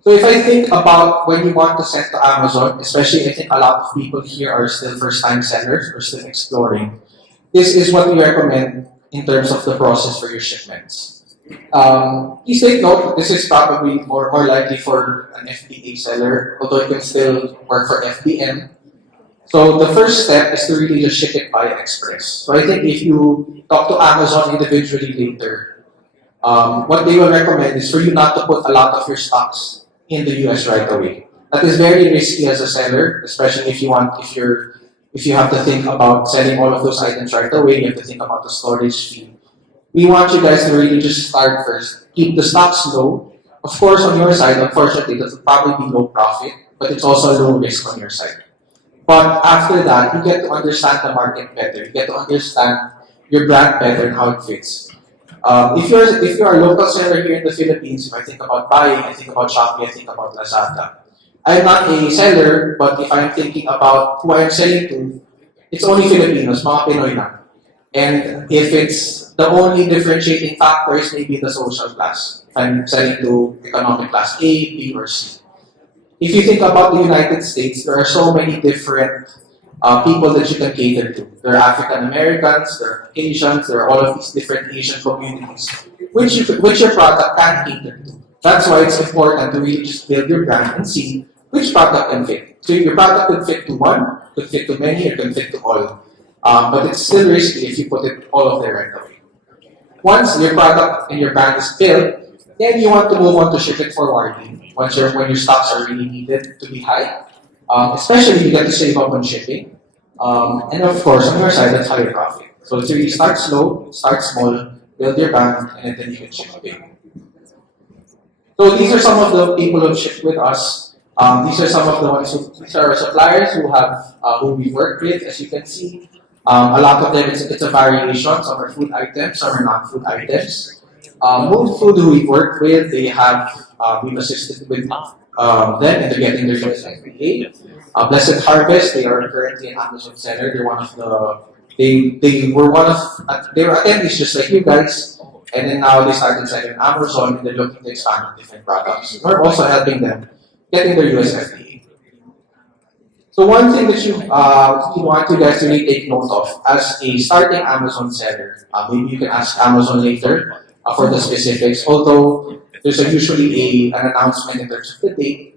So if I think about when you want to send to Amazon, especially I think a lot of people here are still first-time sellers or still exploring, this is what we recommend in terms of the process for your shipments. Please take note, this is probably more likely for an FBA seller, although it can still work for FBM. So the first step is to really just ship it via express. So I think if you talk to Amazon individually later, what they will recommend is for you not to put a lot of your stocks in the US right away. That is very risky as a seller, especially if you have to think about selling all of those items right away. You have to think about the storage fee. We want you guys to really just start first. Keep the stocks low. Of course, on your side, unfortunately, that will probably be low profit, but it's also low risk on your side. But after that, you get to understand the market better. You get to understand your brand better and how it fits. If you're a local seller here in the Philippines, if I think about buying, I think about Shopee, I think about Lazada. I'm not a seller, but if I'm thinking about who I'm selling to, it's only Filipinos, mga Pinoy na. And if it's the only differentiating factor is maybe the social class. If I'm selling to economic class A, B, or C. If you think about the United States, there are so many different people that you can cater to. There are African Americans, there are Asians, there are all of these different Asian communities, which your product can cater to. That's why it's important to really just build your brand and see which product can fit. So your product could fit to one, could fit to many, or can fit to all. But it's still risky if you put it all of there right away. Once your product and your brand is built, then you want to move on to ship it forwarding. When your stocks are really needed to be high, Especially you get to save up on shipping. And of course, on your side, that's higher profit. So it's really start slow, start small, build your bank, and then you can ship big. So these are some of the people who have shipped with us. These are some of the ones these are our suppliers who we work with, as you can see. A lot of them, it's a variation. Some are food items, some are non-food items. Most food who we work with, we've assisted with them into getting their USFPA. Blessed Harvest, they are currently an Amazon seller. They're one of the, they were attendees just like you guys. And then now they started selling on Amazon and they're looking to expand on different products. We're also helping them getting their USFPA. So one thing that you want you guys to really take note of as a starting Amazon seller, maybe you can ask Amazon later for the specifics. Although there's usually an announcement in terms of the date.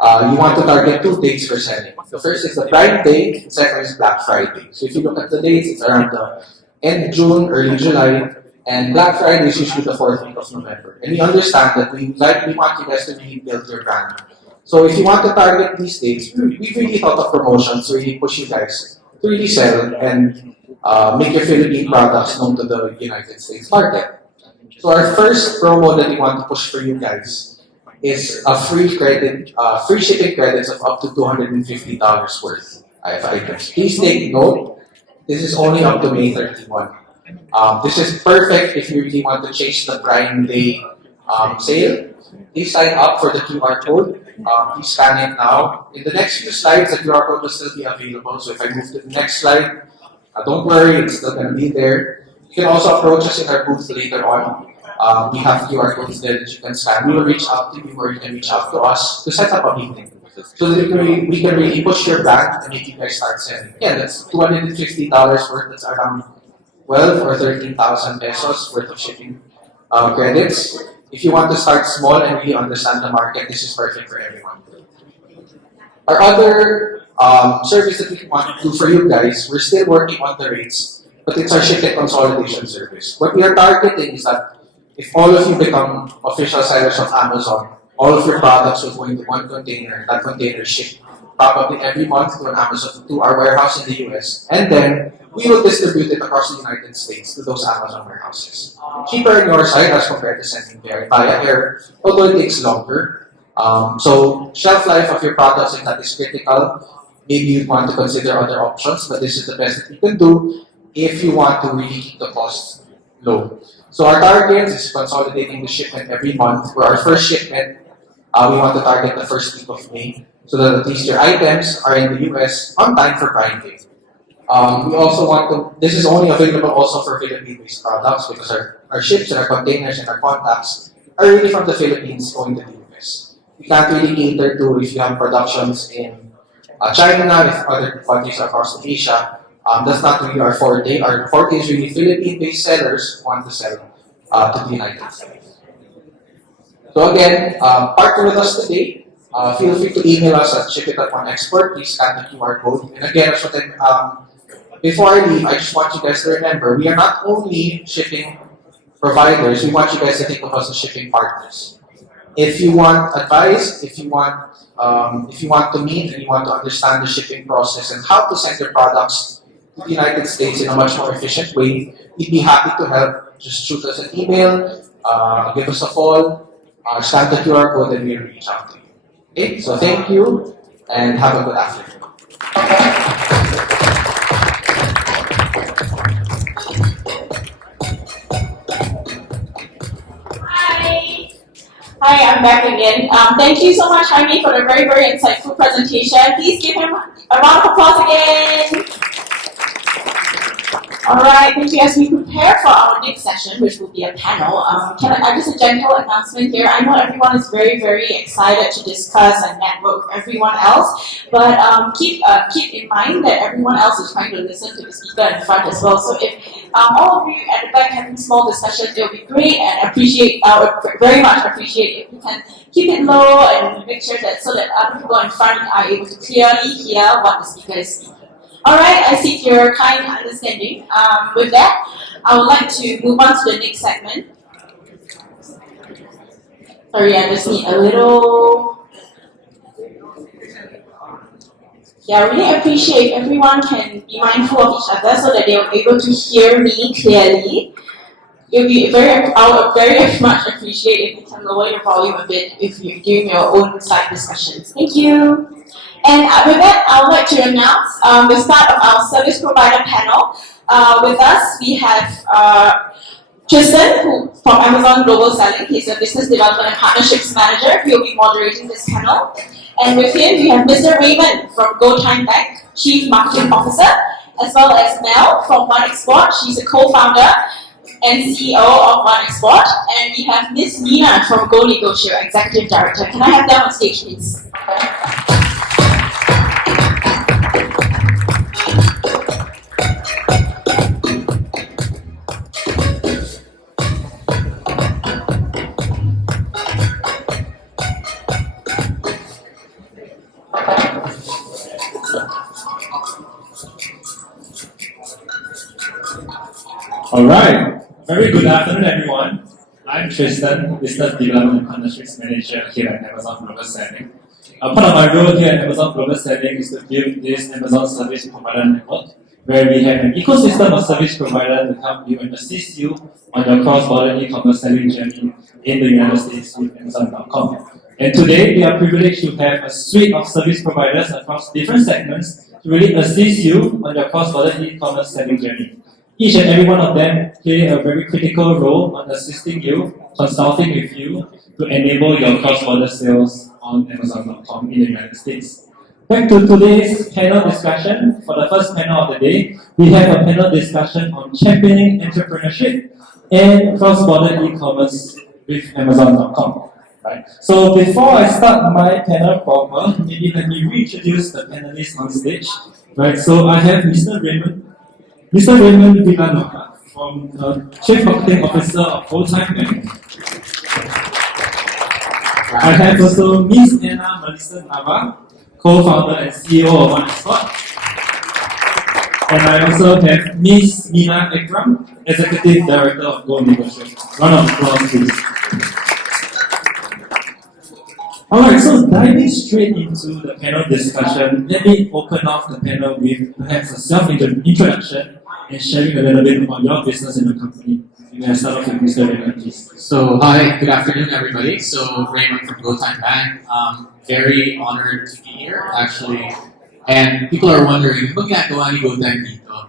You want to target 2 dates for selling. The first is the Prime Day, the second is Black Friday. So if you look at the dates, it's around the end of June, early July, and Black Friday is usually the 4th week of November. And we understand that we want you guys to really build your brand. So if you want to target these dates, we've really thought of promotions to really push you guys to really sell and make your Philippine products known to the United States market. So our first promo that we want to push for you guys is a free shipping credits of up to $250 worth of items. Please take note, this is only up to May 31. This is perfect if you really want to chase the Prime Day sale. Please sign up for the QR code. Please scan it now. In the next few slides, the QR code will still be available. So if I move to the next slide, don't worry, it's still going to be there. You can also approach us in our booth later on. We have QR codes there that you can scan. We will reach out to you or you can reach out to us to set up a meeting. So that we can really push your brand and make you guys start selling. Yeah, that's $250 worth. That's around 12 or 13,000 pesos worth of shipping credits. If you want to start small and really understand the market, this is perfect for everyone. Our other service that we want to do for you guys, we're still working on the rates, but it's our shipping consolidation service. What we are targeting is that if all of you become official sellers of Amazon, all of your products will go into one container. That container is shipped probably every month to our warehouse in the US, and then we will distribute it across the United States to those Amazon warehouses. Cheaper on your side as compared to sending via air, although it takes longer. So shelf life of your products, if that is critical, maybe you want to consider other options, but this is the best that you can do if you want to really keep the cost low. So our target is consolidating the shipment every month. For our first shipment, we want to target the first week of May, so that at least your items are in the US on time for Prime Day. We also want to, this is only available also for Philippine-based products because our ships and our containers and our contacts are really from the Philippines going to the US. We can't really cater to if you have productions in China, if other countries across Asia. That's not really our forte. Our forte is really Philippine-based sellers who want to sell to the United States. So again, partner with us today. Feel free to email us at shipit@1export. Please scan the QR code. And again, before I leave, I just want you guys to remember, we are not only shipping providers, we want you guys to think of us as shipping partners. If you want advice, if you want to meet and you want to understand the shipping process and how to send your products to the United States in a much more efficient way, we'd be happy to help. Just shoot us an email, give us a call, scan the QR code, and we'll reach out to you. Okay, so thank you and have a good afternoon. Hi, I'm back again. Thank you so much, Jaime, for the very, very insightful presentation. Please give him a round of applause again. All right, thank you. As we prepare for our next session, which will be a panel, just a gentle announcement here. I know everyone is very, very excited to discuss and network with everyone else, but keep in mind that everyone else is trying to listen to the speaker in front as well. So if all of you at the back having small discussions, it will be great and very much appreciate if you can keep it low and make sure that so that other people in front are able to clearly hear what the speaker is speaking. All right, I seek your kind understanding. With that, I would like to move on to the next segment. Sorry, I just need a little. Yeah, I really appreciate if everyone can be mindful of each other so that they are able to hear me clearly. I would very much appreciate if you can lower your volume a bit if you're doing your own side discussions. Thank you. And with that, I would like to announce the start of our service provider panel. With us, we have Tristan, who from Amazon Global Selling. He's a Business Development and Partnerships Manager. He'll be moderating this panel. And with him, we have Mr. Raymond from GoTyme Bank, Chief Marketing Officer, as well as Mel from One Export. She's a co-founder and CEO of One Export. And we have Miss Nina from GoNegotio, Executive Director. Can I have them on stage, please? Alright, very good afternoon everyone. I'm Tristan, Business Development and Partnerships Manager here at Amazon Global Selling. Part of my role here at Amazon Global Selling is to build this Amazon Service Provider Network, where we have an ecosystem of service providers to help you and assist you on your cross-border e-commerce selling journey in the United States with Amazon.com. And today, we are privileged to have a suite of service providers across different segments to really assist you on your cross-border e-commerce selling journey. Each and every one of them play a very critical role on assisting you, consulting with you to enable your cross-border sales on Amazon.com in the United States. Back to today's panel discussion. For the first panel of the day, we have a panel discussion on championing entrepreneurship and cross-border e-commerce with Amazon.com. Right. So before I start my panel proper, maybe let me reintroduce the panelists on stage. Right. So I have Mr. Raymond Villanova, from Chief Marketing Officer of GoTyme Bank. I have also Ms. Anna Melissa Nava, co-founder and CEO of One Export. And I also have Ms. Meena Ekram, Executive Director of GoNegotio. Round of applause, please. Alright, so diving straight into the panel discussion, let me open off the panel with perhaps a self-introduction and sharing a little bit about your business in the company. You can start off with Mr. Raymond, please. So, hi, good afternoon, everybody. So, Raymond from GoTyme Bank. Very honored to be here, actually. And people are wondering, look at GoTyme dito.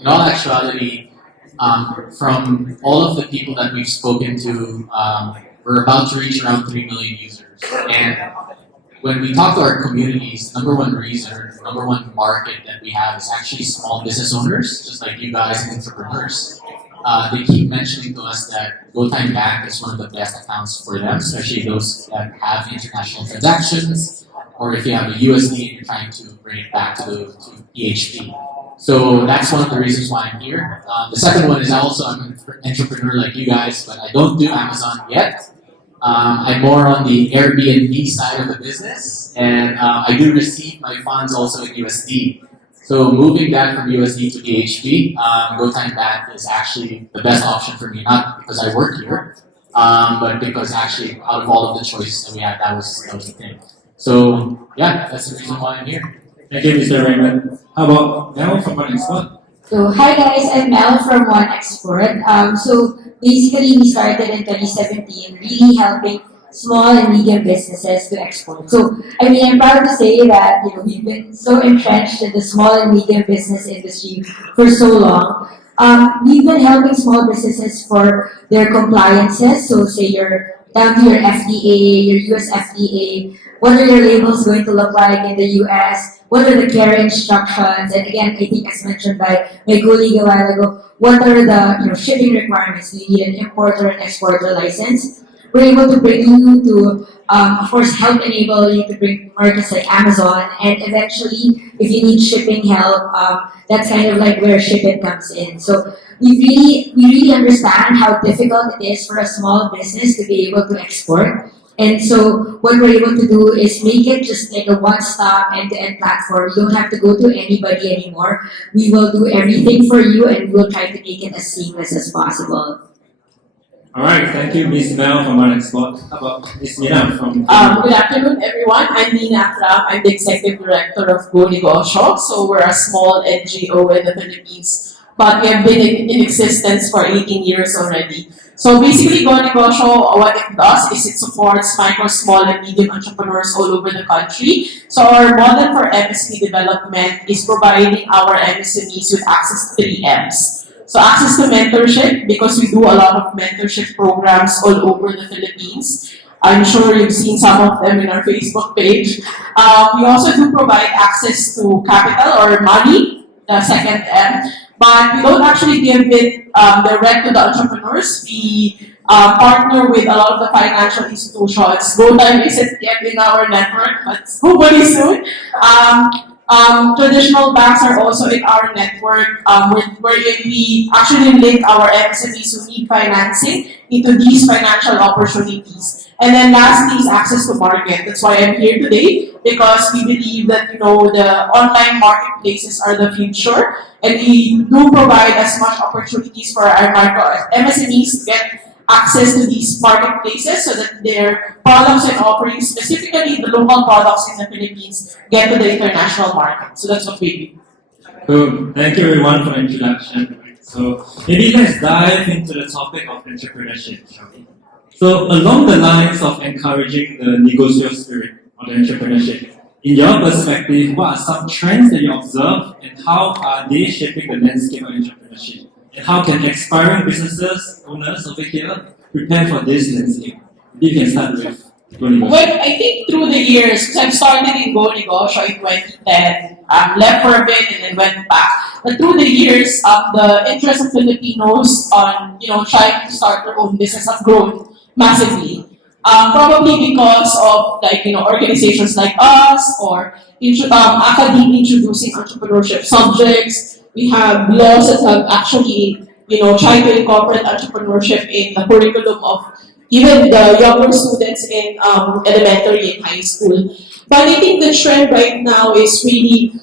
In all actuality, from all of the people that we've spoken to, we're about to reach around 3 million users. And when we talk to our communities, number one market that we have is actually small business owners, just like you guys and entrepreneurs. They keep mentioning to us that GoTyme Bank is one of the best accounts for them, especially those that have international transactions, or if you have a USD and you're trying to bring it back to PHP. So that's one of the reasons why I'm here. The second one is also I'm an entrepreneur like you guys, but I don't do Amazon yet. I'm more on the Airbnb side of the business, and I do receive my funds also in USD. So moving that from USD to PHP, GoTyme Bank is actually the best option for me, not because I work here, but because actually out of all of the choices that we had, that was the thing. So yeah, that's the reason why I'm here. Thank you, Mr. Raymond. How about Mel from One Export? So hi guys, I'm Mel from One Export. So basically we started in 2017 really helping small and medium businesses to export. So I mean I'm proud to say that we've been so entrenched in the small and medium business industry for so long. We've been helping small businesses for their compliances. So say you're down to your FDA, your US FDA, what are your labels going to look like in the US? What are the care instructions? And again, I think as mentioned by my colleague a while ago, what are the shipping requirements? Do you need an importer and exporter license? We're able to bring you to, of course, help enable you to bring markets like Amazon. And eventually, if you need shipping help, that's kind of like where shipping comes in. So we really understand how difficult it is for a small business to be able to export. And so what we're able to do is make it just like a one-stop end-to-end platform. You don't have to go to anybody anymore. We will do everything for you and we'll try to make it as seamless as possible. All right, thank you, Ms. Mel from our export. How about Ms. Mina from? Good afternoon, everyone. I'm Nina Akram. I'm the Executive Director of Go Negosyo. So we're a small NGO in the Philippines, but we have been in existence for 18 years already. So basically, Go Negosyo, what it does is it supports micro, small, and medium entrepreneurs all over the country. So our model for MSME development is providing our MSMEs with access to 3 M's. So access to mentorship, because we do a lot of mentorship programs all over the Philippines. I'm sure you've seen some of them in our Facebook page. We also do provide access to capital or money, the second M, but we don't actually give it direct to the entrepreneurs. We partner with a lot of the financial institutions. GoTyme isn't yet in our network, but hopefully soon. Traditional banks are also in our network, where we actually link our MSMEs who need financing into these financial opportunities. And then lastly is access to market. That's why I'm here today, because we believe that the online marketplaces are the future, and we do provide as much opportunities for our micro MSMEs to get access to these marketplaces so that their products and offerings, specifically the local products in the Philippines, get to the international market. So that's what we do. Cool. Thank you everyone for the introduction. So maybe let's dive into the topic of entrepreneurship, shall we? So along the lines of encouraging the negosio spirit or the entrepreneurship, in your perspective, what are some trends that you observe and how are they shaping the landscape of entrepreneurship? And how can aspiring businesses, owners over here, prepare for this landscape? Maybe you can start with Go Negosyo. Well, I think through the years, because I've started in Go Negosyo in 2010, left for a bit and then went back. But through the years, the interest of Filipinos on trying to start their own business have grown massively. Probably because of organizations like us or academia introducing entrepreneurship subjects. We have laws that have actually tried to incorporate entrepreneurship in the curriculum of even the younger students in elementary and high school. But I think the trend right now is really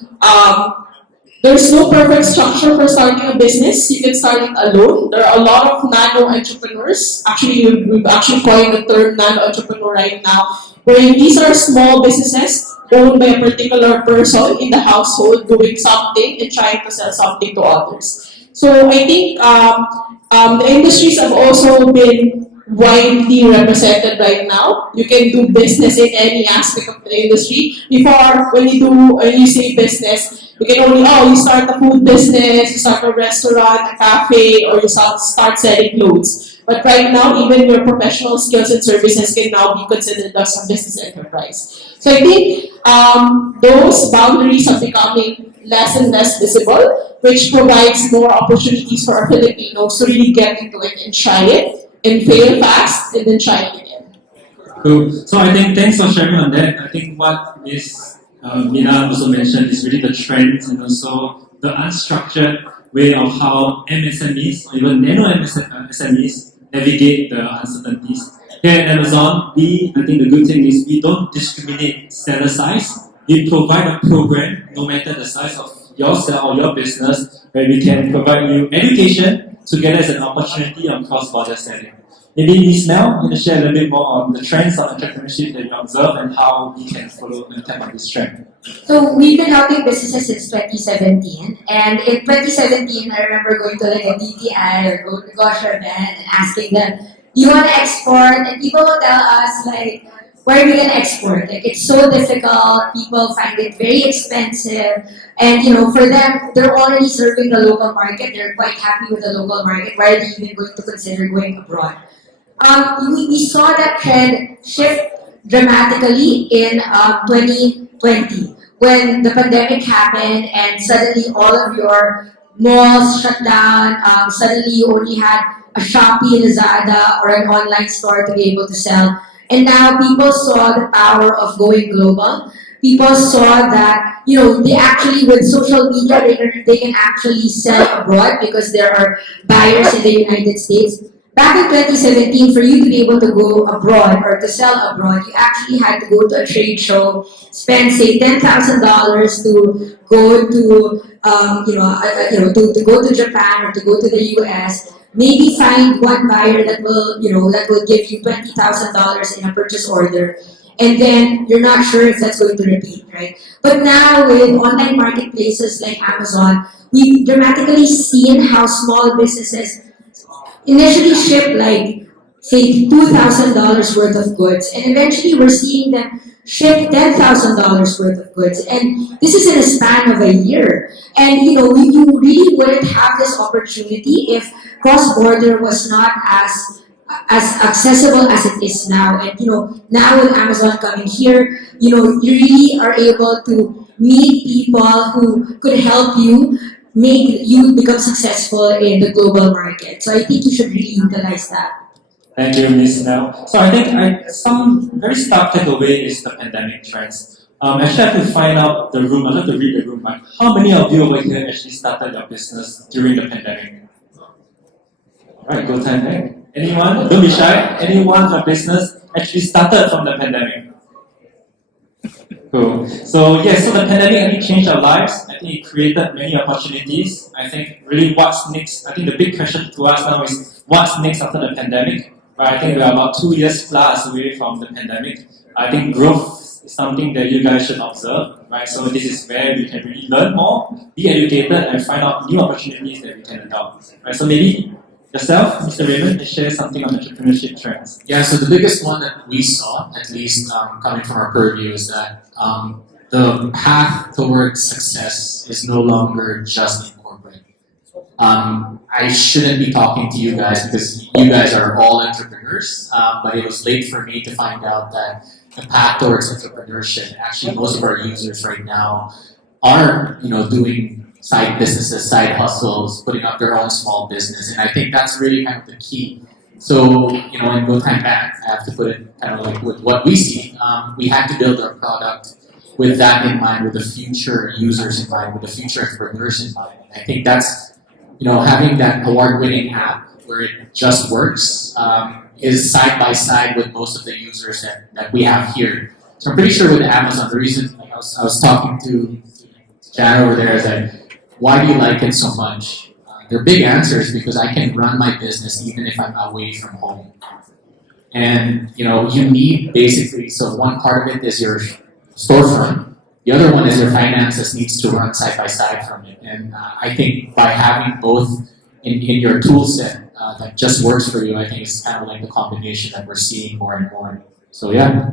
there's no perfect structure for starting a business. You can start it alone. There are a lot of nano entrepreneurs. Actually, we've actually coined the term nano entrepreneur right now, where these are small businesses owned by a particular person in the household doing something and trying to sell something to others. So I think the industries have also been widely represented right now. You can do business in any aspect of the industry. Before, when you say business, you can only you start a food business, you start a restaurant, a cafe, or you start selling clothes. But right now, even your professional skills and services can now be considered as a business enterprise. So I think those boundaries are becoming less and less visible, which provides more opportunities for our Filipinos to really get into it and try it, and fail fast, and then try it again. Cool. So I think thanks for sharing on that. I think what Ms. Mina also mentioned is really the trends and also the unstructured way of how MSMEs or even nano SMEs navigate the uncertainties. Here at Amazon, I think the good thing is we don't discriminate seller size. We provide a program, no matter the size of your sale or your business, where we can provide you education together as an opportunity on cross-border selling. Maybe Ms. Mel, you want to share a little bit more on the trends of entrepreneurship that you observe and how we can follow and tap on this trend. So we've been helping businesses since 2017, and in 2017, I remember going to like a DTI or Go Negosyo event and asking them, "Do you want to export?" And people will tell us like, "Where are we gonna export? Like it's so difficult. People find it very expensive, and for them, they're already serving the local market. They're quite happy with the local market. Why are they even going to consider going abroad?" We saw that trend shift dramatically in 2020 when the pandemic happened and suddenly all of your malls shut down. Suddenly you only had a Shopee, Lazada, or an online store to be able to sell. And now people saw the power of going global. People saw that, they actually, with social media, they can actually sell abroad because there are buyers in the United States. Back in 2017, for you to be able to go abroad or to sell abroad, you actually had to go to a trade show, spend say $10,000 to go to, to go to Japan or to go to the US. maybe find one buyer that will, that will give you $20,000 in a purchase order, and then you're not sure if that's going to repeat, right? But now with online marketplaces like Amazon, we've dramatically seen how small businesses initially ship like, say, $2,000 worth of goods, and eventually we're seeing them ship $10,000 worth of goods, and this is in a span of a year. And you really wouldn't have this opportunity if cross-border was not as accessible as it is now. And now with Amazon coming here, you really are able to meet people who could help you make you become successful in the global market. So I think you should really utilize that. Thank you, Ms. Mel. So I think some very stark takeaway is the pandemic trends. Actually, I have to find out the room. I'd love to read the room. Right? How many of you over here actually started your business during the pandemic? All right, GoTyme Bank. Anyone? Don't be shy. Anyone for business actually started from the pandemic? Cool. So yes, so the pandemic actually changed our lives. I think it created many opportunities. I think really what's next? I think the big question to us now is what's next after the pandemic? Right? I think we are about 2 years plus away from the pandemic. I think growth is something that you guys should observe. Right? So this is where we can really learn more, be educated, and find out new opportunities that we can adopt. Right? So maybe yourself, Mr. Raymond, can share something on entrepreneurship trends. Yeah, so the biggest one that we saw, at least coming from our purview, is that the path towards success is no longer just in corporate. I shouldn't be talking to you guys because you guys are all entrepreneurs, but it was late for me to find out that the path towards entrepreneurship, actually most of our users right now are doing side businesses, side hustles, putting up their own small business, and I think that's really kind of the key. So, in GoTyme Bank, I have to put it kind of like with what we see, we had to build our product with that in mind, with the future users in mind, with the future entrepreneurs in mind. I think that's, having that award-winning app where it just works is side by side with most of the users that we have here. So I'm pretty sure with Amazon, the reason I was talking to Chad over there is that, why do you like it so much? Their big answer is because I can run my business even if I'm away from home. And you need basically, so one part of it is your storefront. The other one is your finances needs to run side by side from it. And I think by having both in your tool set that just works for you, I think it's kind of like the combination that we're seeing more and more. So yeah.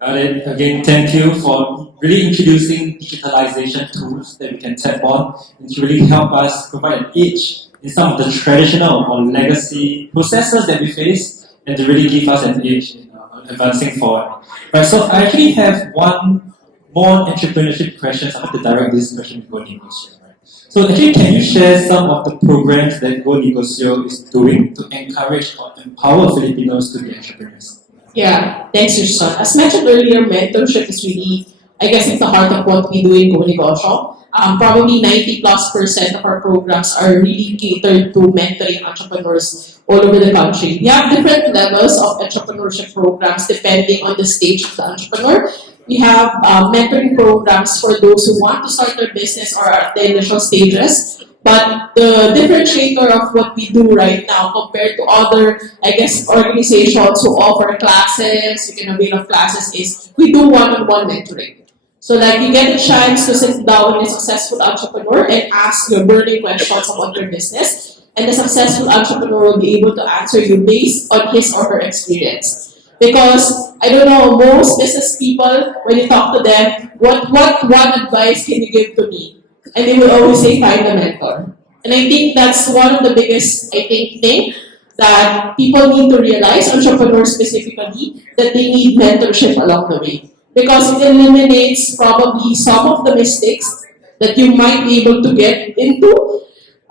Got it. Again, thank you for really introducing digitalization tools that we can tap on and to really help us provide an edge in some of the traditional or legacy processes that we face and to really give us an edge in advancing forward. Right, so I actually have one more entrepreneurship question. I'd like to direct this question to Go Negocio. Right? So actually, can you share some of the programs that Go Negocio is doing to encourage or empower Filipinos to be entrepreneurs? Yeah, thanks, Tristan. As mentioned earlier, mentorship is really, I guess, it's the heart of what we do in Go Negosyo. Probably 90+% of our programs are really catered to mentoring entrepreneurs all over the country. We have different levels of entrepreneurship programs depending on the stage of the entrepreneur. We have mentoring programs for those who want to start their business or at the initial stages. But the differentiator of what we do right now compared to other, I guess, organizations who offer classes, you can avail of classes, is we do one-on-one mentoring. So like you get a chance to sit down with a successful entrepreneur and ask your burning questions about your business, and the successful entrepreneur will be able to answer you based on his or her experience. Because, I don't know, most business people, when you talk to them, what one advice can you give to me? And they will always say, find a mentor. And I think that's one of the biggest, thing that people need to realize, entrepreneurs specifically, that they need mentorship along the way. Because it eliminates probably some of the mistakes that you might be able to get into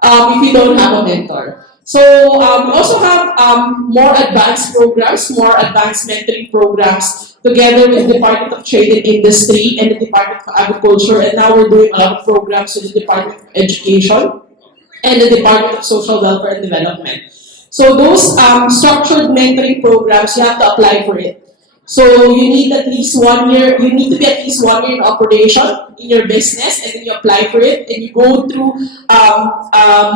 if you don't have a mentor. So we also have more advanced programs, more advanced mentoring programs together with the Department of Trade and Industry and the Department of Agriculture, and now we're doing a lot of programs with the Department of Education and the Department of Social Welfare and Development. So those structured mentoring programs, you have to apply for it. So you need at least 1 year, you need to be at least 1 year in operation in your business, and then you apply for it and you go through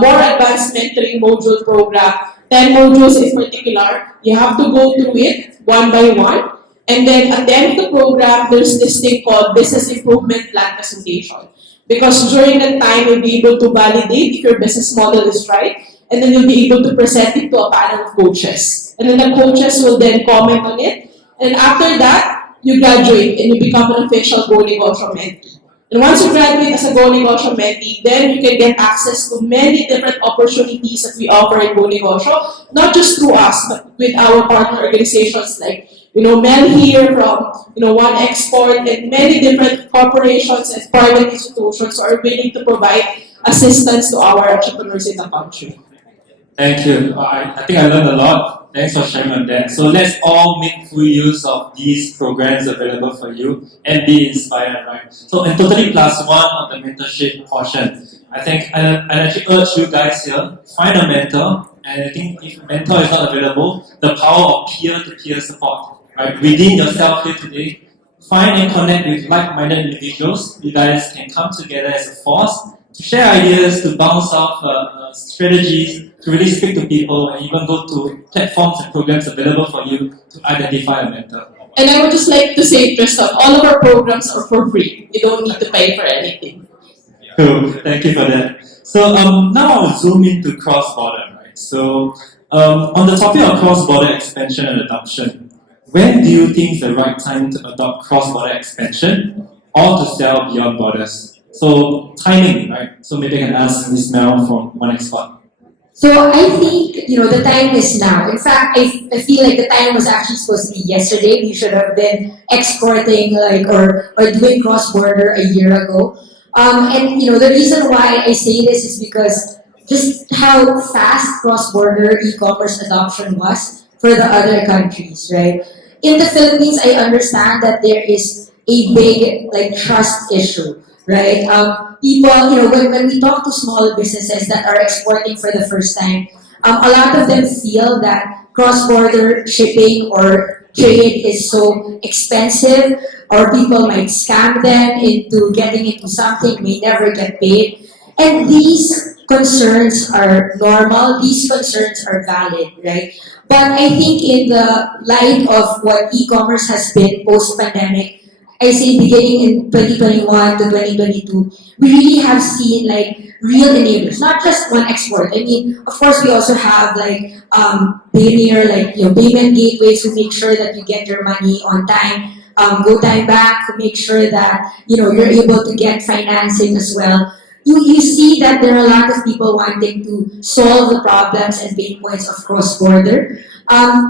more advanced mentoring module program 10 modules in particular. You have to go through it one by one. And then at the end of the program, there's this thing called Business Improvement Plan Presentation. Because during that time, you'll be able to validate if your business model is right, and then you'll be able to present it to a panel of coaches. And then the coaches will then comment on it. And after that, you graduate and you become an official Go Negosyo mentee. And once you graduate as a Go Negosyo mentee, then you can get access to many different opportunities that we offer in Go Negosyo, not just through us, but with our partner organizations like Mel here from One Export, and many different corporations and private institutions are willing to provide assistance to our entrepreneurs in the country. Thank you. I think I learned a lot. Thanks for sharing on that. So let's all make full use of these programs available for you and be inspired, right? So in totally +1 on the mentorship portion, I think I actually urge you guys here, find a mentor, and I think if a mentor is not available, the power of peer-to-peer support, right? Within yourself here today, find and connect with like-minded individuals. You guys can come together as a force to share ideas, to bounce off strategies, to really speak to people, and even go to platforms and programs available for you to identify a mentor. And I would just like to say, Tristan, all of our programs are for free. You don't need to pay for anything. Cool, thank you for that. So now I'll zoom into cross-border, right? So on the topic of cross-border expansion and adoption, when do you think is the right time to adopt cross-border expansion or to sell beyond borders? So timing, right? So maybe I can ask Ms. Mel from One Export. So I think, the time is now. In fact, I feel like the time was actually supposed to be yesterday. We should have been exporting or doing cross-border a year ago. And the reason why I say this is because just how fast cross-border e-commerce adoption was for the other countries, right? In the Philippines, I understand that there is a big trust issue, right? People, when we talk to small businesses that are exporting for the first time, a lot of them feel that cross-border shipping or trade is so expensive, or people might scam them into getting into something, may never get paid. And these concerns are normal, these concerns are valid, right? But I think in the light of what e-commerce has been post-pandemic, I say beginning in 2021 to 2022, we really have seen real enablers, not just One Export. I mean, of course, we also have Payoneer, payment gateways who make sure that you get your money on time. GoTyme Bank who make sure that you're able to get financing as well. You see that there are a lot of people wanting to solve the problems and pain points of cross-border.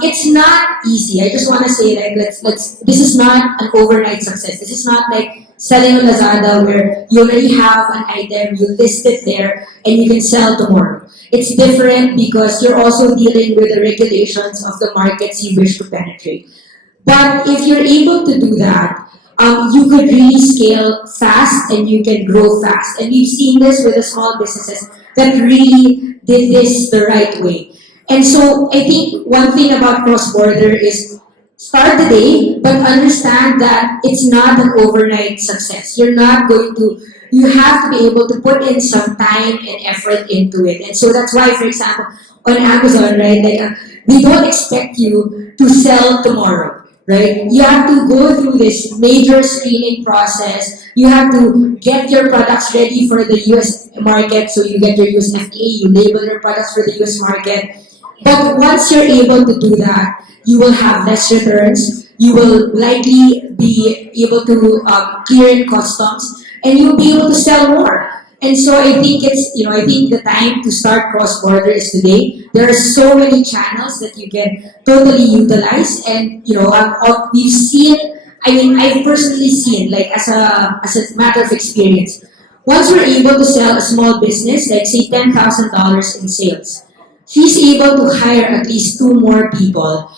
It's not easy. I just want to say this is not an overnight success. This is not like selling on Lazada where you already have an item, you list it there, and you can sell tomorrow. It's different because you're also dealing with the regulations of the markets you wish to penetrate. But if you're able to do that, you could really scale fast and you can grow fast. And we've seen this with the small businesses that really did this the right way. And so I think one thing about cross-border is start the day, but understand that it's not an overnight success. You have to be able to put in some time and effort into it. And so that's why, for example, on Amazon, right, they don't expect you to sell tomorrow. Right? You have to go through this major screening process. You have to get your products ready for the US market. So you get your US FDA, you label your products for the US market. But once you're able to do that, you will have less returns. You will likely be able to clear in customs, and you'll be able to sell more. And so I think I think the time to start cross-border is today. There are so many channels that you can totally utilize, and we've seen. I've personally seen, as a matter of experience, once we're able to sell a small business, say $10,000 in sales, she's able to hire at least 2 more people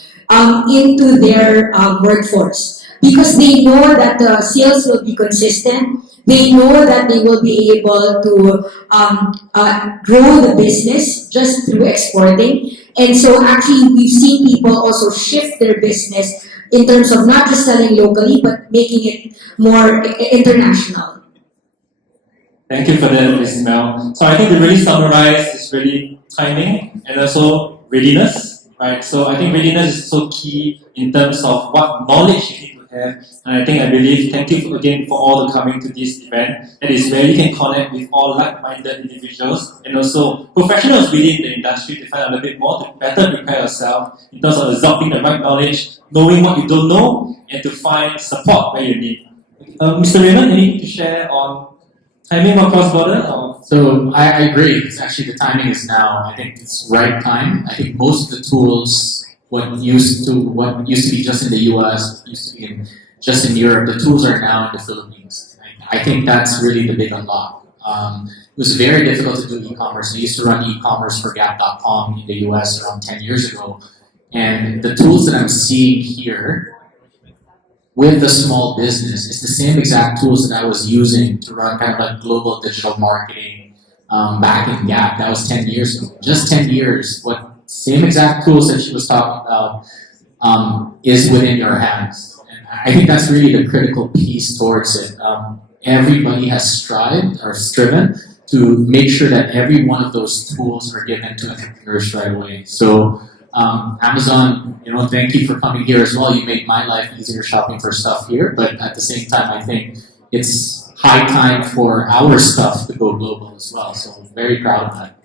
into their workforce because they know that the sales will be consistent. They know that they will be able to grow the business just through exporting. And so actually we've seen people also shift their business in terms of not just selling locally, but making it more international. Thank you for that, Ms. Mel. So I think to really summarize is really timing and also readiness, right? So I think readiness is so key in terms of what knowledge you need to have. And I believe, thank you again for all coming to this event. It is where you can connect with all like-minded individuals and also professionals within the industry to find out a bit more, to better prepare yourself in terms of absorbing the right knowledge, knowing what you don't know, and to find support where you need. Mr. Raymond, anything to share on timing or cross-border? So I agree. It's actually the timing is now. I think it's right time. I think most of the tools, what used to be just in the US, used to be just in Europe, the tools are now in the Philippines. I think that's really the big unlock. It was very difficult to do e-commerce. I used to run e-commerce for Gap.com in the US around 10 years ago. And the tools that I'm seeing here with the small business, it's the same exact tools that I was using to run kind of like global digital marketing back in Gap. That was 10 years ago. Just 10 years, what same exact tools that she was talking about is within your hands. And I think that's really the critical piece towards it. Everybody has striven to make sure that every one of those tools are given to entrepreneurs right away. So Amazon, thank you for coming here as well. You made my life easier shopping for stuff here, but at the same time, I think it's high time for our stuff to go global as well. So I'm very proud of that.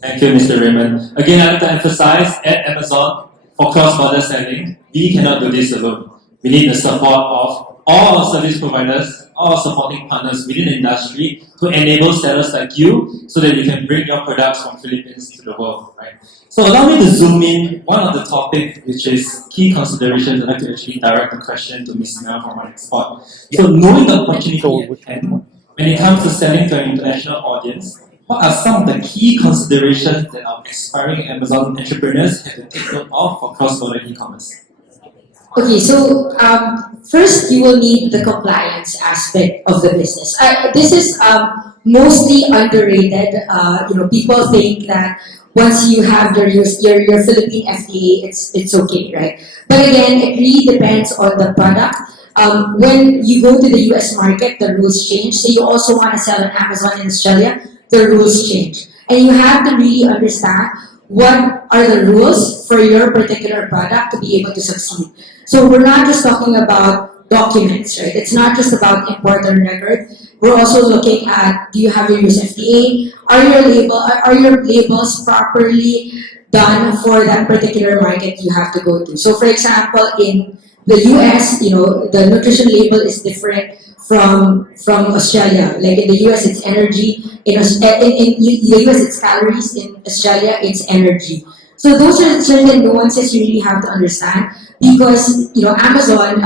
Thank you, Mr. Raymond. Again, I'd like to emphasize, at Amazon, for cross-border selling, we cannot do this alone. We need the support of all our service providers, all our supporting partners within the industry to enable sellers like you so that you can bring your products from Philippines to the world, right? So allow me to zoom in one of the topics, which is key considerations. I'd like to actually direct the question to Ms. Mel from our export. So knowing the opportunity at hand, when it comes to selling to an international audience, what are some of the key considerations that our aspiring Amazon entrepreneurs have to take note of for cross-border e-commerce? Okay, so first you will need the compliance aspect of the business. This is mostly underrated. People think that once you have your Philippine FDA, it's okay, right? But again, it really depends on the product. When you go to the US market, the rules change. So you also want to sell on Amazon in Australia, the rules change. And you have to really understand what are the rules for your particular product to be able to succeed. So we're not just talking about documents, right? It's not just about import and record. We're also looking at, do you have your US FDA? Are your labels properly done for that particular market you have to go to? So for example, in the US, the nutrition label is different from Australia. Like in the US, it's energy. In the US, it's calories. In Australia, it's energy. So those are certain nuances you really have to understand because Amazon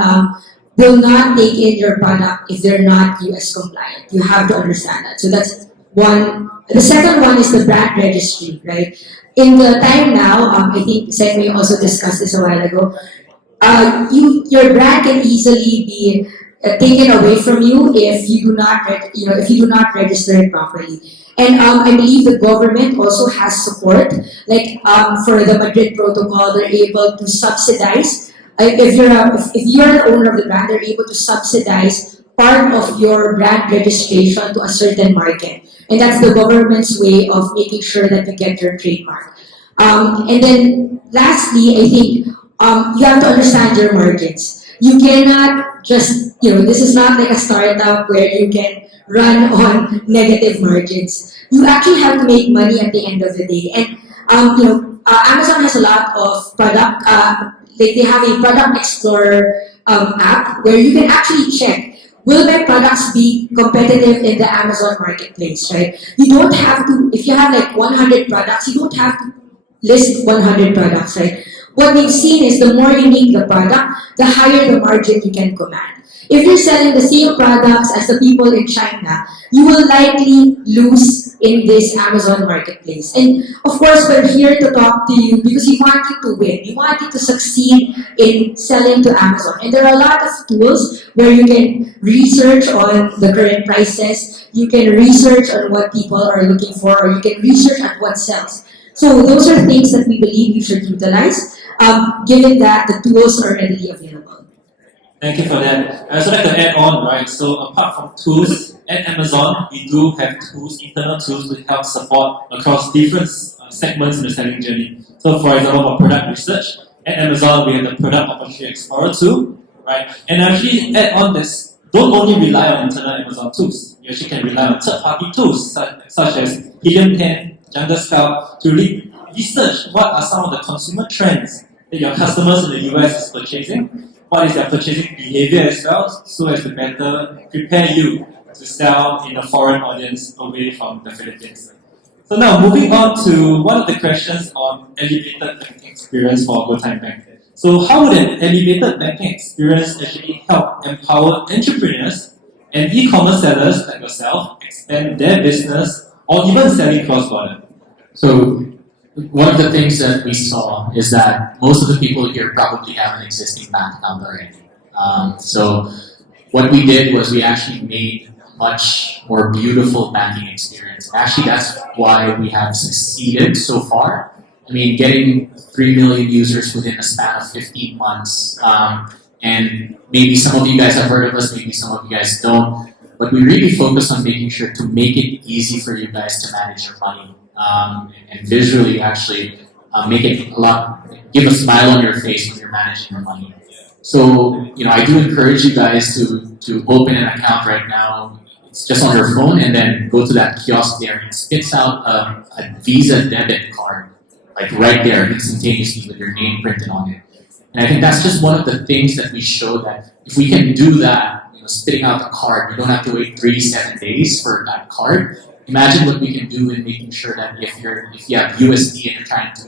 will not take in your product if they're not US compliant. You have to understand that. So that's one. The second one is the brand registry, right? In the time now, I think Senway also discussed this a while ago. Your brand can easily be taken away from you if you do not register it properly. And I believe the government also has support, like for the Madrid Protocol, they're able to subsidize. If you're the owner of the brand, they're able to subsidize part of your brand registration to a certain market, and that's the government's way of making sure that you get your trademark. And then lastly, I think you have to understand your margins. You cannot just, this is not like a startup where you can run on negative margins. You actually have to make money at the end of the day. And, Amazon has a lot of product, they have a product explorer app where you can actually check, will my products be competitive in the Amazon marketplace, right? You don't have to, if you have like 100 products, you don't have to list 100 products, right? What we've seen is the more unique the product, the higher the margin you can command. If you're selling the same products as the people in China, you will likely lose in this Amazon marketplace. And of course, we're here to talk to you because we want you to win. We want you to succeed in selling to Amazon. And there are a lot of tools where you can research on the current prices, you can research on what people are looking for, or you can research on what sells. So those are things that we believe you should utilize, given that the tools are readily available. Thank you for that. I also like to add on, right? So apart from tools at Amazon, we do have tools, internal tools to help support across different segments in the selling journey. So for example, for product research, at Amazon, we have the Product Opportunity Explorer tool, right? And actually add on this, don't only rely on internal Amazon tools. You actually can rely on third-party tools such as Helium 10, Jungle Scout, to research what are some of the consumer trends that your customers in the US is purchasing, what is their purchasing behavior as well, so as to better prepare you to sell in a foreign audience away from the Philippines. So now moving on to one of the questions on elevated banking experience for GoTyme Bank. So how would an elevated banking experience actually help empower entrepreneurs and e-commerce sellers like yourself expand their business or even selling cross-border? So one of the things that we saw is that most of the people here probably have an existing bank account already. So what we did was we actually made a much more beautiful banking experience. Actually, that's why we have succeeded so far. I mean, getting 3 million users within a span of 15 months, and maybe some of you guys have heard of us, maybe some of you guys don't, but we really focus on making sure to make it easy for you guys to manage your money. And visually actually make it give a smile on your face when you're managing your money. So, I do encourage you guys to open an account right now. It's just on your phone and then go to that kiosk there and it spits out a Visa debit card, like right there instantaneously with your name printed on it. And I think that's just one of the things that we show that if we can do that, spitting out the card, you don't have to wait 7 days for that card. Imagine what we can do in making sure that if you have USD and you're trying to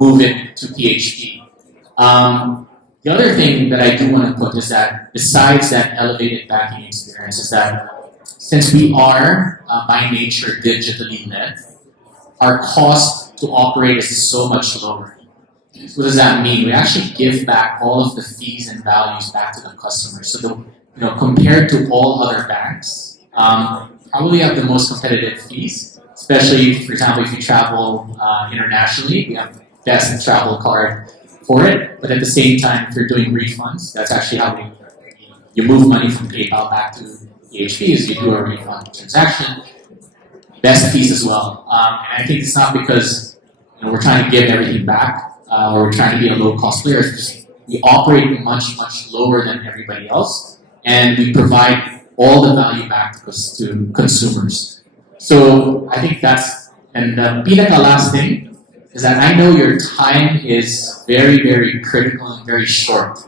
move it to PHP. The other thing that I do want to put is that besides that elevated banking experience is that since we are by nature digitally led, our cost to operate is so much lower. What does that mean? We actually give back all of the fees and values back to the customer. So compared to all other banks, probably have the most competitive fees, especially, for example, if you travel internationally, we have the best travel card for it, but at the same time, if you're doing refunds, that's actually how you move money from PayPal back to PHP is you do a refund transaction, best fees as well. And I think it's not because we're trying to give everything back or we're trying to be a low-cost player, it's just we operate much, much lower than everybody else, and we provide all the value back to consumers. So I think Peter, the last thing is that I know your time is very, very critical and very short.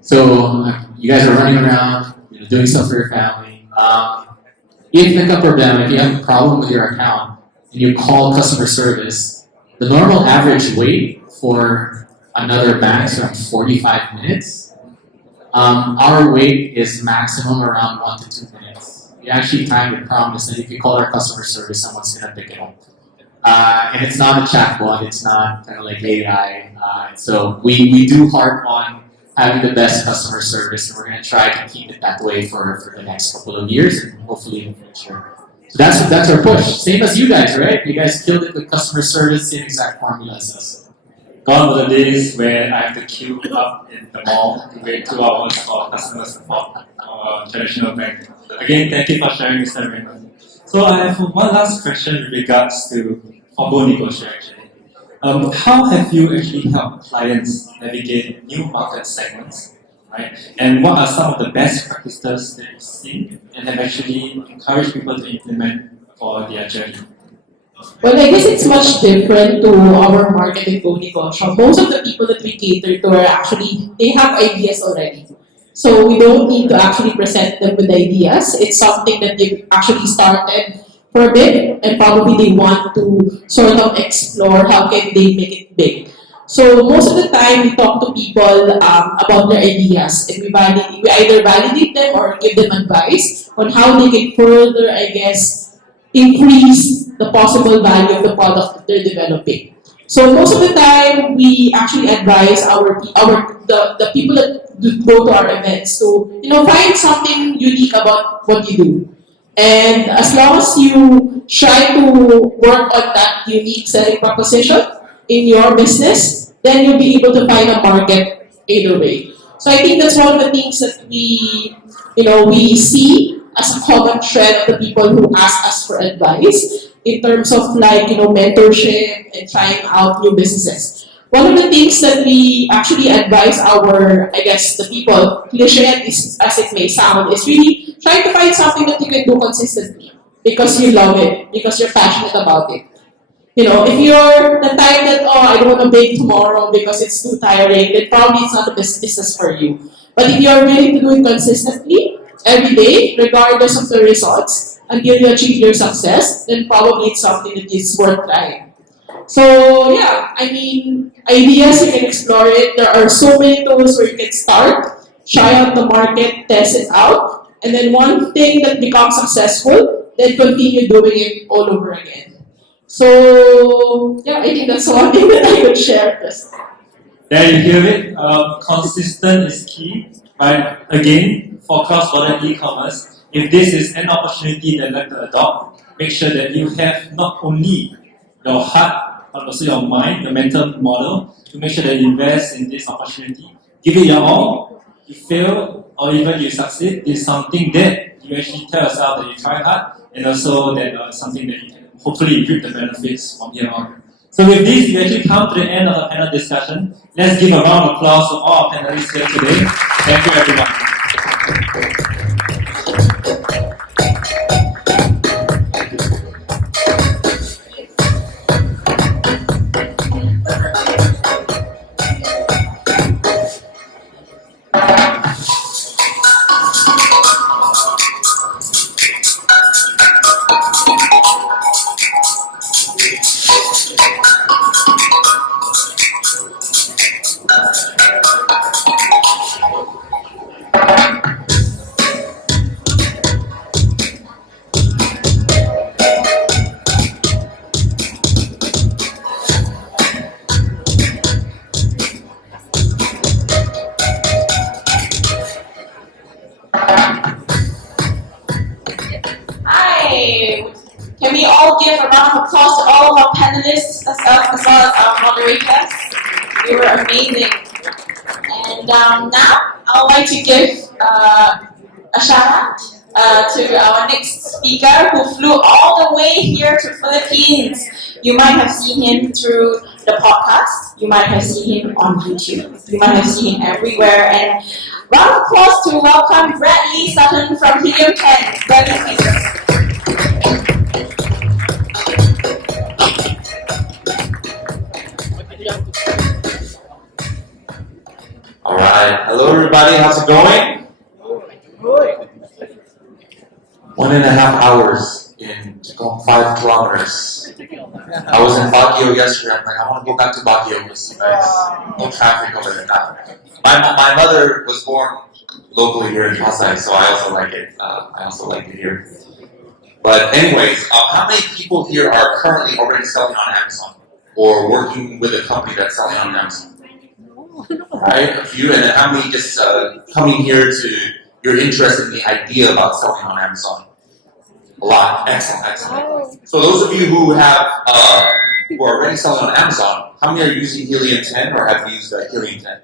So you guys are running around, doing stuff for your family. If you have a problem with your account and you call customer service, the normal average wait for another bank is around 45 minutes. Our wait is maximum around 1 to 2 minutes. We actually time it promise that if you call our customer service, someone's going to pick it up. And it's not a chatbot, it's not kind of like AI. So we do harp on having the best customer service, and we're going to try to keep it that way for the next couple of years and hopefully in the future. So that's our push. Same as you guys, right? You guys killed it with customer service, same exact formula as us. Gone were the days where I have to queue up in the mall to wait 2 hours for customer support or traditional bank. Again, thank you for sharing, Mr. Raymond. So I have one last question with regards to combo negotiation. How have you actually helped clients navigate new market segments, right? And what are some of the best practices that you've seen and have actually encouraged people to implement for their journey? Well, I guess it's much different to our market in GoNegosyo. Most of the people that we cater to are actually, they have ideas already. So we don't need to actually present them with ideas. It's something that they've actually started for a bit and probably they want to sort of explore how can they make it big. So most of the time we talk to people about their ideas and we either validate them or give them advice on how they can further, increase the possible value of the product that they're developing. So most of the time, we actually advise the people that go to our events to find something unique about what you do, and as long as you try to work on that unique selling proposition in your business, then you'll be able to find a market either way. So I think that's one of the things that we see as a common thread of the people who ask us for advice in terms of mentorship and trying out new businesses. One of the things that we actually advise the people, cliche as it may sound, is really trying to find something that you can do consistently because you love it, because you're passionate about it. If you're the type that, I don't want to bake tomorrow because it's too tiring, then probably it's not the best business for you. But if you're willing to do it consistently, every day, regardless of the results, until you achieve your success, then probably it's something that is worth trying. So yeah, ideas, you can explore it. There are so many tools where you can start, try out the market, test it out, and then one thing that becomes successful, then continue doing it all over again. So yeah, I think that's one thing that I would share. There you hear it. Consistent is key, right? Again, for cross-border e-commerce, if this is an opportunity that you'd like to adopt, make sure that you have not only your heart, but also your mind, your mental model, to make sure that you invest in this opportunity. Give it your all. You fail, or even you succeed, is something that you actually tell yourself that you try hard, and also that something that you can hopefully reap the benefits from here on. So with this, we actually come to the end of the panel discussion. Let's give a round of applause to all our panelists here today. Thank you, everyone. Can we all give a round of applause to all of our panelists as well as our moderators? You were amazing. And now I would like to give a shout out to our next speaker who flew all the way here to Philippines. You might have seen him through the podcast. You might have seen him on YouTube. You might have seen him everywhere. And round of applause to welcome Bradley Sutton from Helium 10. Bradley, please. All right. Hello, everybody. How's it going? 1.5 hours to go 5 kilometers. I was in Baguio yesterday. I'm like, I want to go back to Baguio with you guys. No traffic over there now. My mother was born locally here in Pasay, so I also like it. I also like it here. But anyways, how many people here are currently already selling on Amazon or working with a company that's selling on Amazon? Right, a few, and then how many just coming here you're interested in the idea about selling on Amazon? A lot. Excellent, excellent. So those of you who have who are already selling on Amazon, how many are using Helium 10 or have used Helium 10?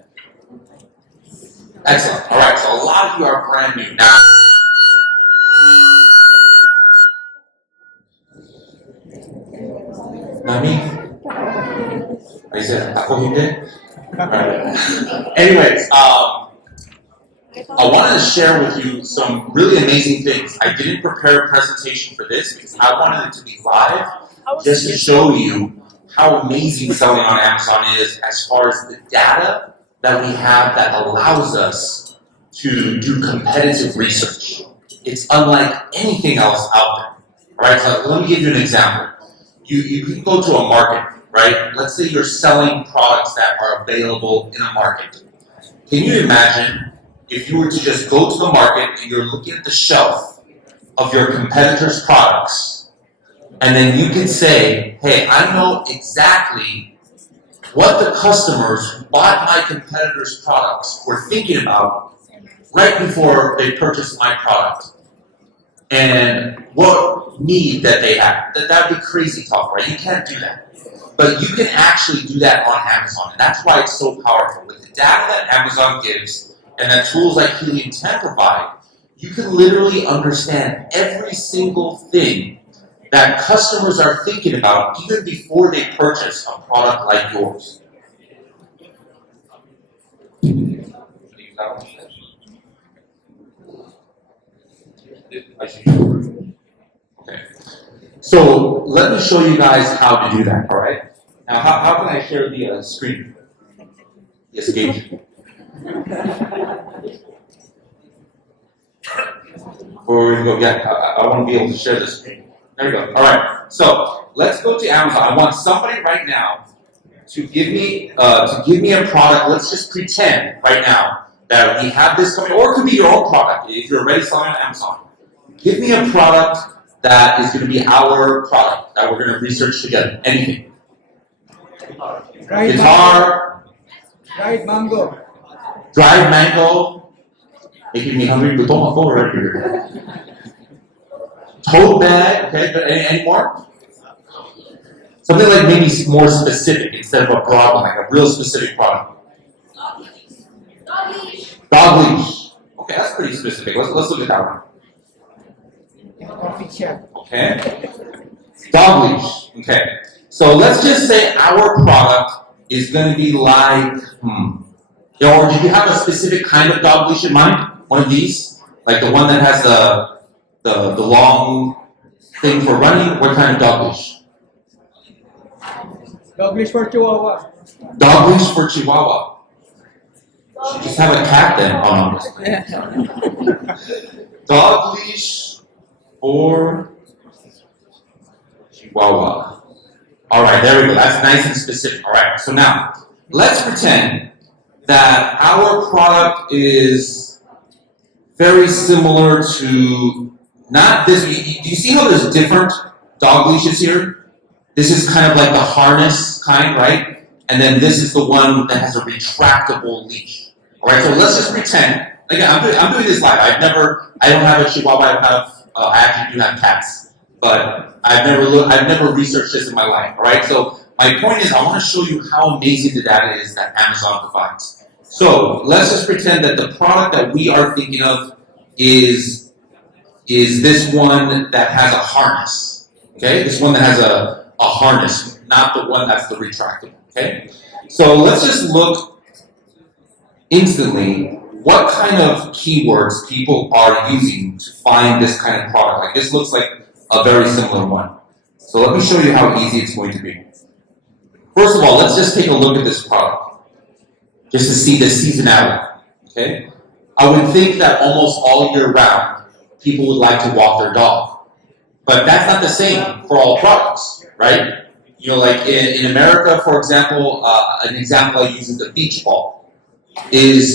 Excellent. All right. So a lot of you are brand new now. Nami? I said, ako hindi. Anyways, I wanted to share with you some really amazing things. I didn't prepare a presentation for this because I wanted it to be live just to show you how amazing selling on Amazon is as far as the data that we have that allows us to do competitive research. It's unlike anything else out there. All right, so let me give you an example. You can go to a market. Right? Let's say you're selling products that are available in a market. Can you imagine if you were to just go to the market and you're looking at the shelf of your competitors' products, and then you can say, hey, I know exactly what the customers who bought my competitors' products were thinking about right before they purchased my product, and what need that they have. That would be crazy talk, right? You can't do that. But you can actually do that on Amazon, and that's why it's so powerful. With the data that Amazon gives, and that tools like Helium 10 provide, you can literally understand every single thing that customers are thinking about even before they purchase a product like yours. Okay. So let me show you guys how to do that, all right? Now, how can I share the screen? The escape. Before we go, yeah, I want to be able to share the screen. There we go. All right. So let's go to Amazon. I want somebody right now to give me a product. Let's just pretend right now that we have this coming, or it could be your own product if you're already selling on Amazon. Give me a product that is going to be our product that we're going to research together. Anything. Guitar. Dried mango. Dried mango. Making me hungry. Don't go right here. Tote bag. Okay. But any more? Something like maybe more specific instead of a broad one, like a real specific product. Dog leash. Okay, that's pretty specific. Let's look at that one. Coffee chair. Okay. Dog leash. Okay. So let's just say our product is going to be like, or did you have a specific kind of dog leash in mind? One of these, like the one that has the long thing for running. What kind of dog leash? Dog leash for Chihuahua. Dog leash for Chihuahua. Should just have a cat then. Oh, no. Dog leash for Chihuahua. All right, there we go. That's nice and specific. All right, so now let's pretend that our product is very similar to not this. Do you see how there's different dog leashes here? This is kind of like the harness kind, right? And then this is the one that has a retractable leash. All right, so let's just pretend. Again, I'm doing this live. I don't have a Chihuahua. I actually do have cats, but I've never researched this in my life. All right, so my point is, I want to show you how amazing the data is that Amazon provides. So let's just pretend that the product that we are thinking of is this one that has a harness. Okay, this one that has a harness, not the one that's the retractable. Okay, so let's just look instantly what kind of keywords people are using to find this kind of product. Like this looks like a very similar one. So let me show you how easy it's going to be. First of all, let's just take a look at this product, just to see the seasonality. Okay, I would think that almost all year round, people would like to walk their dog, but that's not the same for all products, right? You know, like in America, for example, an example I use is the beach ball.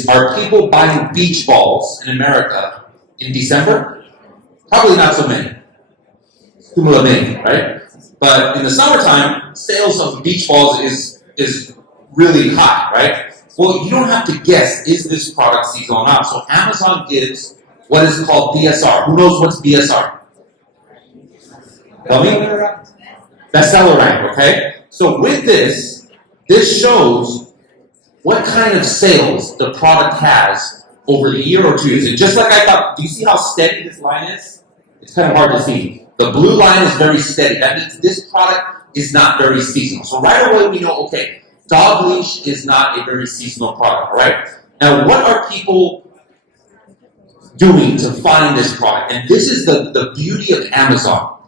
Are people buying beach balls in America in December? Probably not so many. Too many, right? But in the summertime, sales of beach balls is really high, right? Well, you don't have to guess, is this product seasonal or not? So Amazon gives what is called BSR. Who knows what's BSR? Tell me? Bestseller rank, okay? So with this shows what kind of sales the product has over the year or 2 years. And just like I thought, do you see how steady this line is? It's kind of hard to see. The blue line is very steady. That means this product is not very seasonal. So right away we know, okay, dog leash is not a very seasonal product, right? Now what are people doing to find this product? And this is the beauty of Amazon.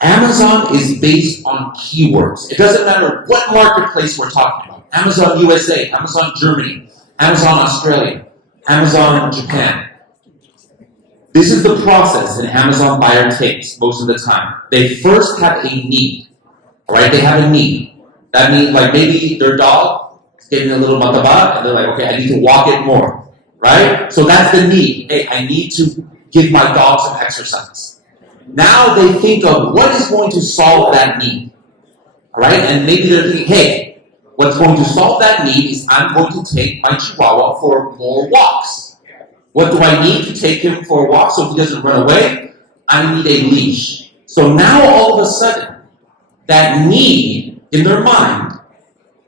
Amazon is based on keywords. It doesn't matter what marketplace we're talking about. Amazon USA, Amazon Germany, Amazon Australia, Amazon Japan. This is the process an Amazon buyer takes most of the time. They first have a need, all right? They have a need. That means like maybe their dog is getting a little mataba, and they're like, okay, I need to walk it more, right? So that's the need. Hey, I need to give my dog some exercise. Now they think of what is going to solve that need, all right? And maybe they're thinking, hey, what's going to solve that need is I'm going to take my Chihuahua for more walks. What do I need to take him for a walk so he doesn't run away? I need a leash. So now all of a sudden, that need in their mind,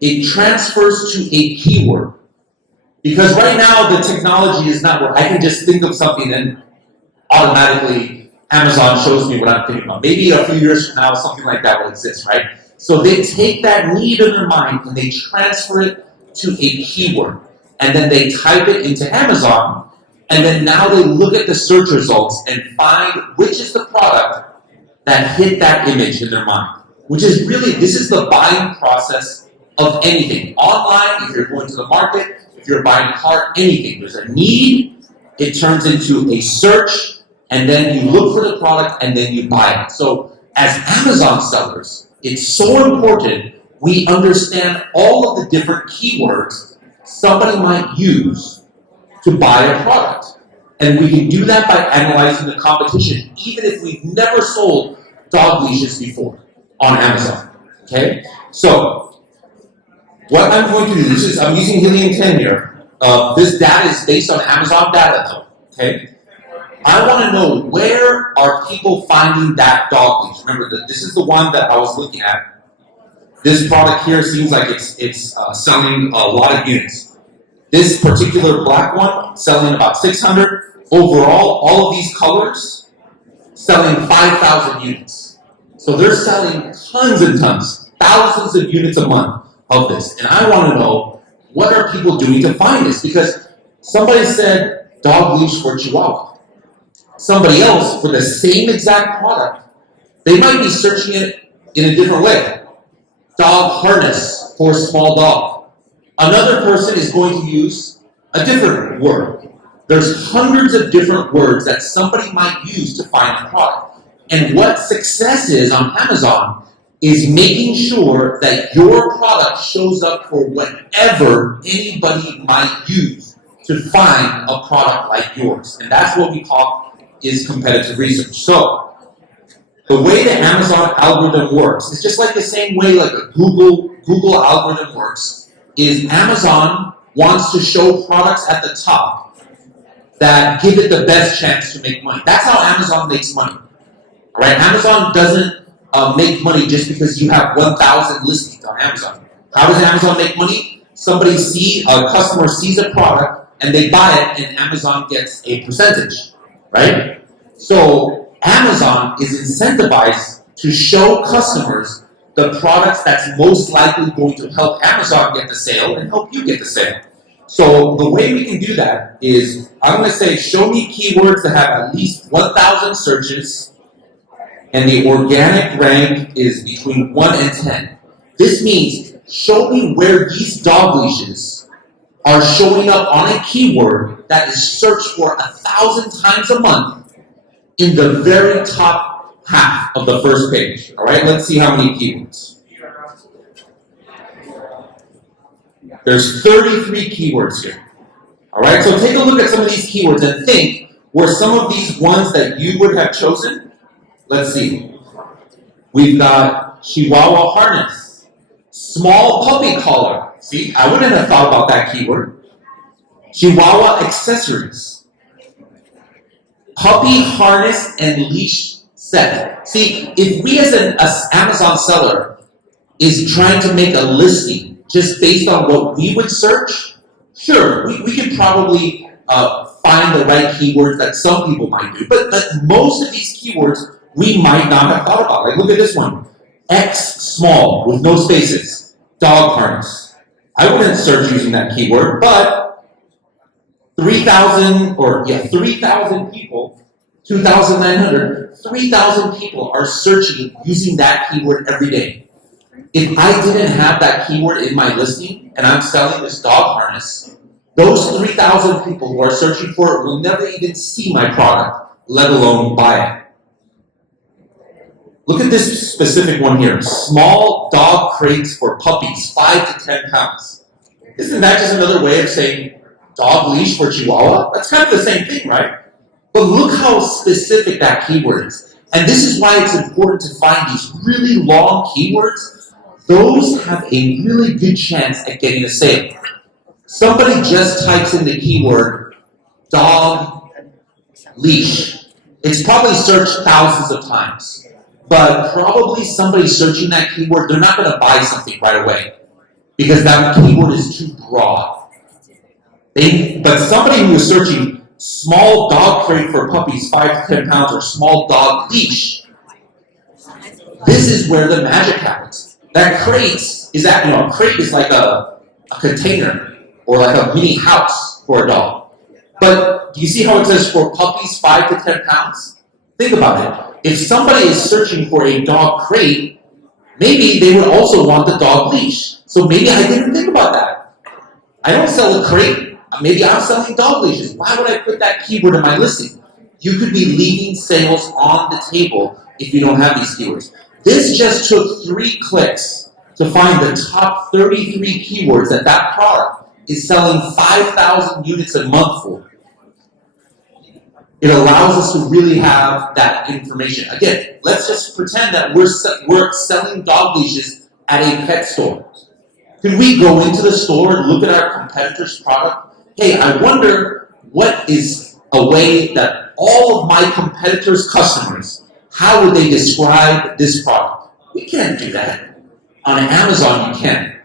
it transfers to a keyword. Because right now the technology is not where I can just think of something and automatically Amazon shows me what I'm thinking about. Maybe a few years from now something like that will exist, right? So they take that need in their mind and they transfer it to a keyword. And then they type it into Amazon, and then now they look at the search results and find which is the product that hit that image in their mind. Which is really, this is the buying process of anything. Online, if you're going to the market, if you're buying a car, anything. There's a need, it turns into a search, and then you look for the product, and then you buy it. So as Amazon sellers, it's so important we understand all of the different keywords somebody might use to buy a product. And we can do that by analyzing the competition, even if we've never sold dog leashes before on Amazon. Okay? So, what I'm going to do, I'm using Helium-10 here. This data is based on Amazon data though. Okay? I want to know, where are people finding that dog leash? Remember, this is the one that I was looking at. This product here seems like it's selling a lot of units. This particular black one, selling about 600. Overall, all of these colors, selling 5,000 units. So they're selling tons and tons, thousands of units a month of this. And I want to know, what are people doing to find this? Because somebody said dog leash for Chihuahua. Somebody else, for the same exact product, they might be searching it in a different way. Dog harness for small dog. Another person is going to use a different word. There's hundreds of different words that somebody might use to find a product. And what success is on Amazon is making sure that your product shows up for whatever anybody might use to find a product like yours. And that's what we call is competitive research. So, the way the Amazon algorithm works is just like the same way like a Google algorithm works, is Amazon wants to show products at the top that give it the best chance to make money. That's how Amazon makes money. All right? Amazon doesn't make money just because you have 1,000 listings on Amazon. How does Amazon make money? A customer sees a product and they buy it, and Amazon gets a percentage, right? So Amazon is incentivized to show customers the products that's most likely going to help Amazon get the sale and help you get the sale. So the way we can do that is, I'm going to say, show me keywords that have at least 1,000 searches, and the organic rank is between 1 and 10. This means, show me where these dog leashes are showing up on a keyword that is searched for 1,000 times a month in the very top half of the first page. All right, let's see how many keywords. There's 33 keywords here. All right, so take a look at some of these keywords and think, were some of these ones that you would have chosen? Let's see. We've got Chihuahua harness, small puppy collar. See, I wouldn't have thought about that keyword. Chihuahua accessories, puppy harness and leash set. See, if we as an Amazon seller is trying to make a listing just based on what we would search, sure, we could probably find the right keywords that some people might do. But most of these keywords we might not have thought about. Like, look at this one. X small with no spaces. Dog harness. I wouldn't search using that keyword, but 3,000 people, 2,900, 3,000 people are searching using that keyword every day. If I didn't have that keyword in my listing and I'm selling this dog harness, those 3,000 people who are searching for it will never even see my product, let alone buy it. Look at this specific one here. Small dog crates for puppies, 5 to 10 pounds. Isn't that just another way of saying dog leash for Chihuahua? That's kind of the same thing, right? But look how specific that keyword is. And this is why it's important to find these really long keywords. Those have a really good chance at getting a sale. Somebody just types in the keyword dog leash. It's probably searched thousands of times. But probably somebody searching that keyword, they're not going to buy something right away because that keyword is too broad. But somebody who is searching small dog crate for puppies 5 to 10 pounds or small dog leash, this is where the magic happens. That crate is a crate is like a container or like a mini house for a dog. But do you see how it says for puppies 5 to 10 pounds? Think about it. If somebody is searching for a dog crate, maybe they would also want the dog leash. So maybe I didn't think about that. I don't sell a crate. Maybe I'm selling dog leashes. Why would I put that keyword in my listing? You could be leaving sales on the table if you don't have these keywords. This just took 3 clicks to find the top 33 keywords that product is selling 5,000 units a month for. It allows us to really have that information. Again, let's just pretend that we're selling dog leashes at a pet store. Could we go into the store and look at our competitor's product? Hey, I wonder what is a way that all of my competitors' customers, how would they describe this product? We can't do that. On Amazon, you can.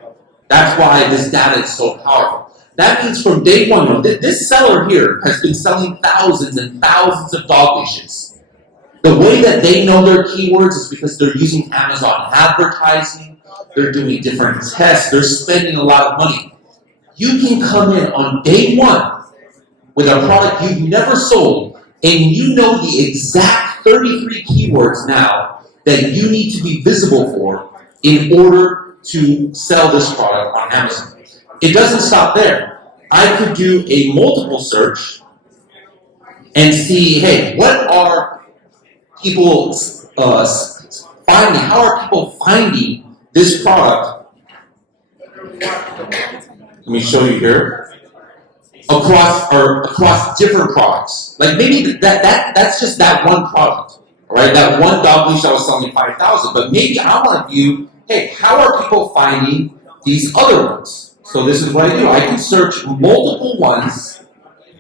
That's why this data is so powerful. That means from day one, this seller here has been selling thousands and thousands of dog leashes. The way that they know their keywords is because they're using Amazon advertising, they're doing different tests, they're spending a lot of money. You can come in on day one with a product you've never sold, and you know the exact 33 keywords now that you need to be visible for in order to sell this product on Amazon. It doesn't stop there. I could do a multiple search and see, hey, what are people finding? How are people finding this product? Let me show you here. Across different products. Like maybe that's just that one product, right? That one dog leash I was selling 5,000. But maybe I want to view, hey, how are people finding these other ones? So this is what I do. I can search multiple ones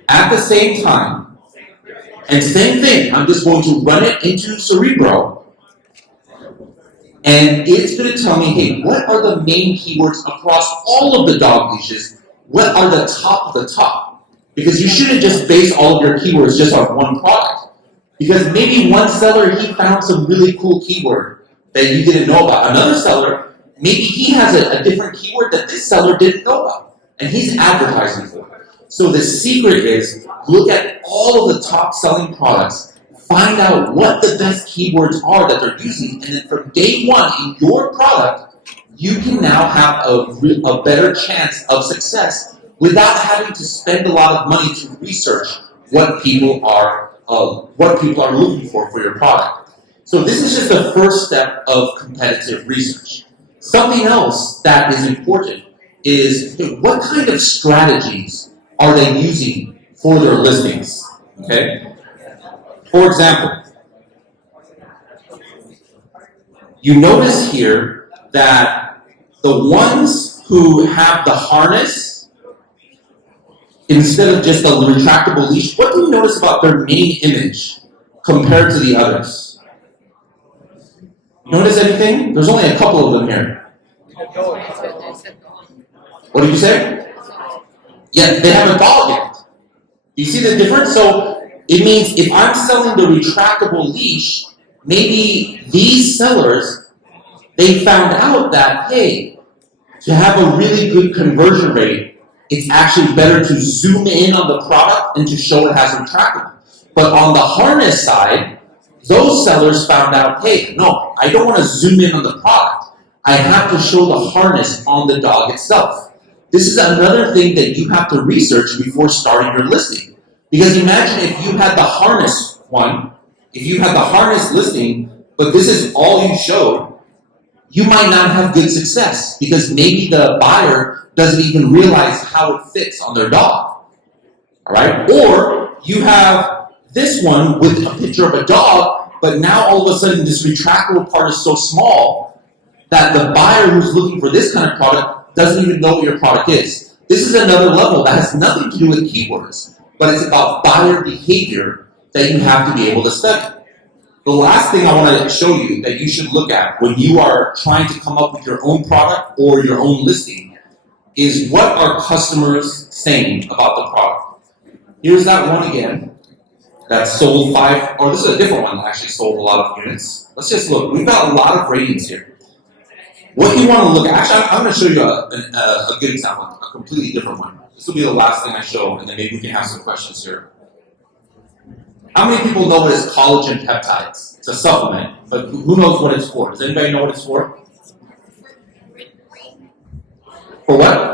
at the same time. And same thing, I'm just going to run it into Cerebro. And it's going to tell me, hey, what are the main keywords across all of the dog leashes? What are the top of the top? Because you shouldn't just base all of your keywords just on one product. Because maybe one seller, he found some really cool keyword that you didn't know about. Another seller, maybe he has a different keyword that this seller didn't know about, and he's advertising for it. So the secret is, look at all of the top selling products, find out what the best keywords are that they're using, and then from day one in your product, you can now have a better chance of success without having to spend a lot of money to research what people are looking for your product. So this is just the first step of competitive research. Something else that is important is what kind of strategies are they using for their listings? Okay. For example, you notice here that the ones who have the harness instead of just a retractable leash, what do you notice about their main image compared to the others? Notice anything? There's only a couple of them here. What did you say? Yeah, they have a dog in it. You see the difference? So it means if I'm selling the retractable leash, maybe these sellers, they found out that, hey, to have a really good conversion rate, it's actually better to zoom in on the product and to show it has retractable. But on the harness side, those sellers found out, hey, no, I don't want to zoom in on the product. I have to show the harness on the dog itself. This is another thing that you have to research before starting your listing. Because imagine if you had the harness one, if you had the harness listing, but this is all you showed, you might not have good success because maybe the buyer doesn't even realize how it fits on their dog. All right? Or you have this one with a picture of a dog, but now all of a sudden this retractable part is so small that the buyer who's looking for this kind of product doesn't even know what your product is. This is another level that has nothing to do with keywords, but it's about buyer behavior that you have to be able to study. The last thing I want to show you that you should look at when you are trying to come up with your own product or your own listing is what are customers saying about the product. Here's that one again. That sold this is a different one that actually sold a lot of units. Let's just look. We've got a lot of ratings here. What you want to look at, actually, I'm going to show you a good example, a completely different one. This will be the last thing I show, and then maybe we can have some questions here. How many people know what is collagen peptides? It's a supplement, but who knows what it's for? Does anybody know what it's for? For what?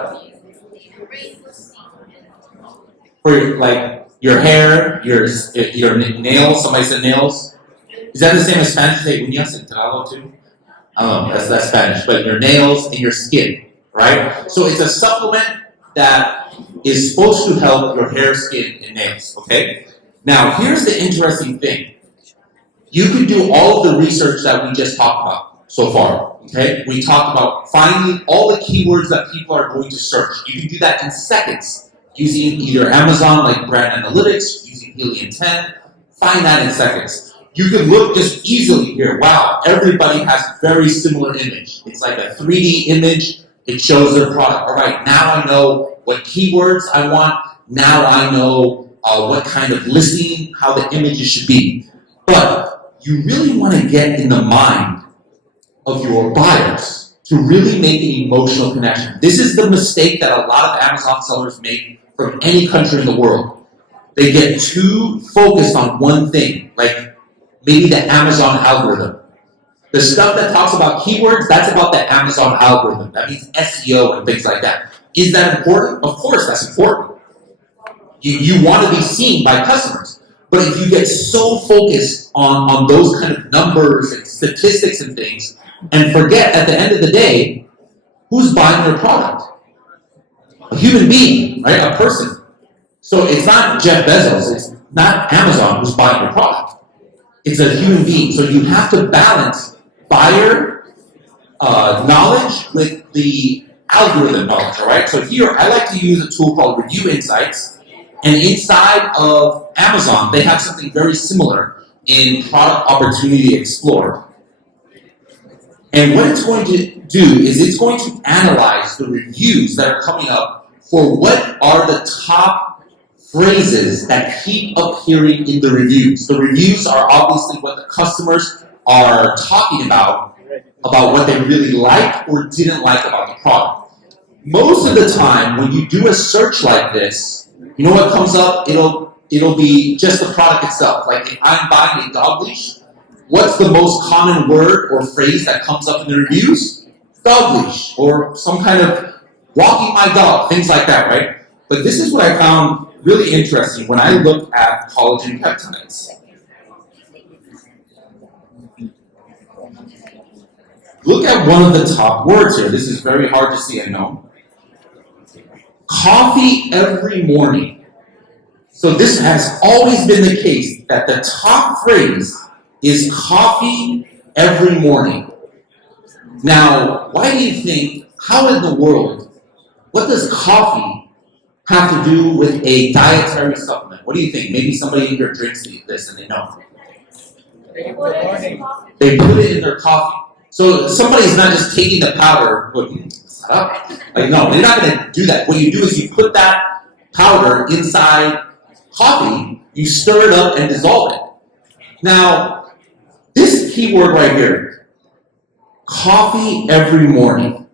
For your hair, your nails. Somebody said nails. Is that the same as Spanish? Say uñas and trabajo too. I don't know. That's Spanish. But your nails and your skin, right? So it's a supplement that is supposed to help your hair, skin, and nails. Okay. Now here's the interesting thing. You can do all of the research that we just talked about so far. Okay. We talked about finding all the keywords that people are going to search. You can do that in seconds. Using either Amazon like Brand Analytics, using Helium 10, find that in seconds. You can look just easily here. Wow, everybody has very similar image. It's like a 3D image. It shows their product. All right, now I know what keywords I want. Now I know what kind of listing, how the images should be. But you really want to get in the mind of your buyers to really make an emotional connection. This is the mistake that a lot of Amazon sellers make from any country in the world. They get too focused on one thing, like maybe the Amazon algorithm. The stuff that talks about keywords, that's about the Amazon algorithm. That means SEO and things like that. Is that important? Of course that's important. You want to be seen by customers. But if you get so focused on those kind of numbers and statistics and things, and forget at the end of the day, who's buying your product? A human being, right? A person. So it's not Jeff Bezos, it's not Amazon who's buying your product. It's a human being. So you have to balance buyer knowledge with the algorithm knowledge, all right? So here, I like to use a tool called Review Insights. And inside of Amazon, they have something very similar in Product Opportunity Explorer. And what it's going to do is it's going to analyze the reviews that are coming up for what are the top phrases that keep appearing in the reviews. The reviews are obviously what the customers are talking about what they really liked or didn't like about the product. Most of the time, when you do a search like this, you know what comes up? It'll be just the product itself. Like if I'm buying a dog leash, what's the most common word or phrase that comes up in the reviews? Dog leash, or some kind of walking my dog, things like that, right? But this is what I found really interesting when I looked at collagen peptides. Look at one of the top words here. This is very hard to see, I know. Coffee every morning. So this has always been the case, that the top phrase is coffee every morning. Now, why do you think, how in the world, what does coffee have to do with a dietary supplement? What do you think? Like somebody in here drinks this and they know. They put it in their coffee. So somebody's not just taking the powder, like no, they're not going to do that. What you do is you put that powder inside coffee, you stir it up and dissolve it. Now, this keyword right here, coffee every morning,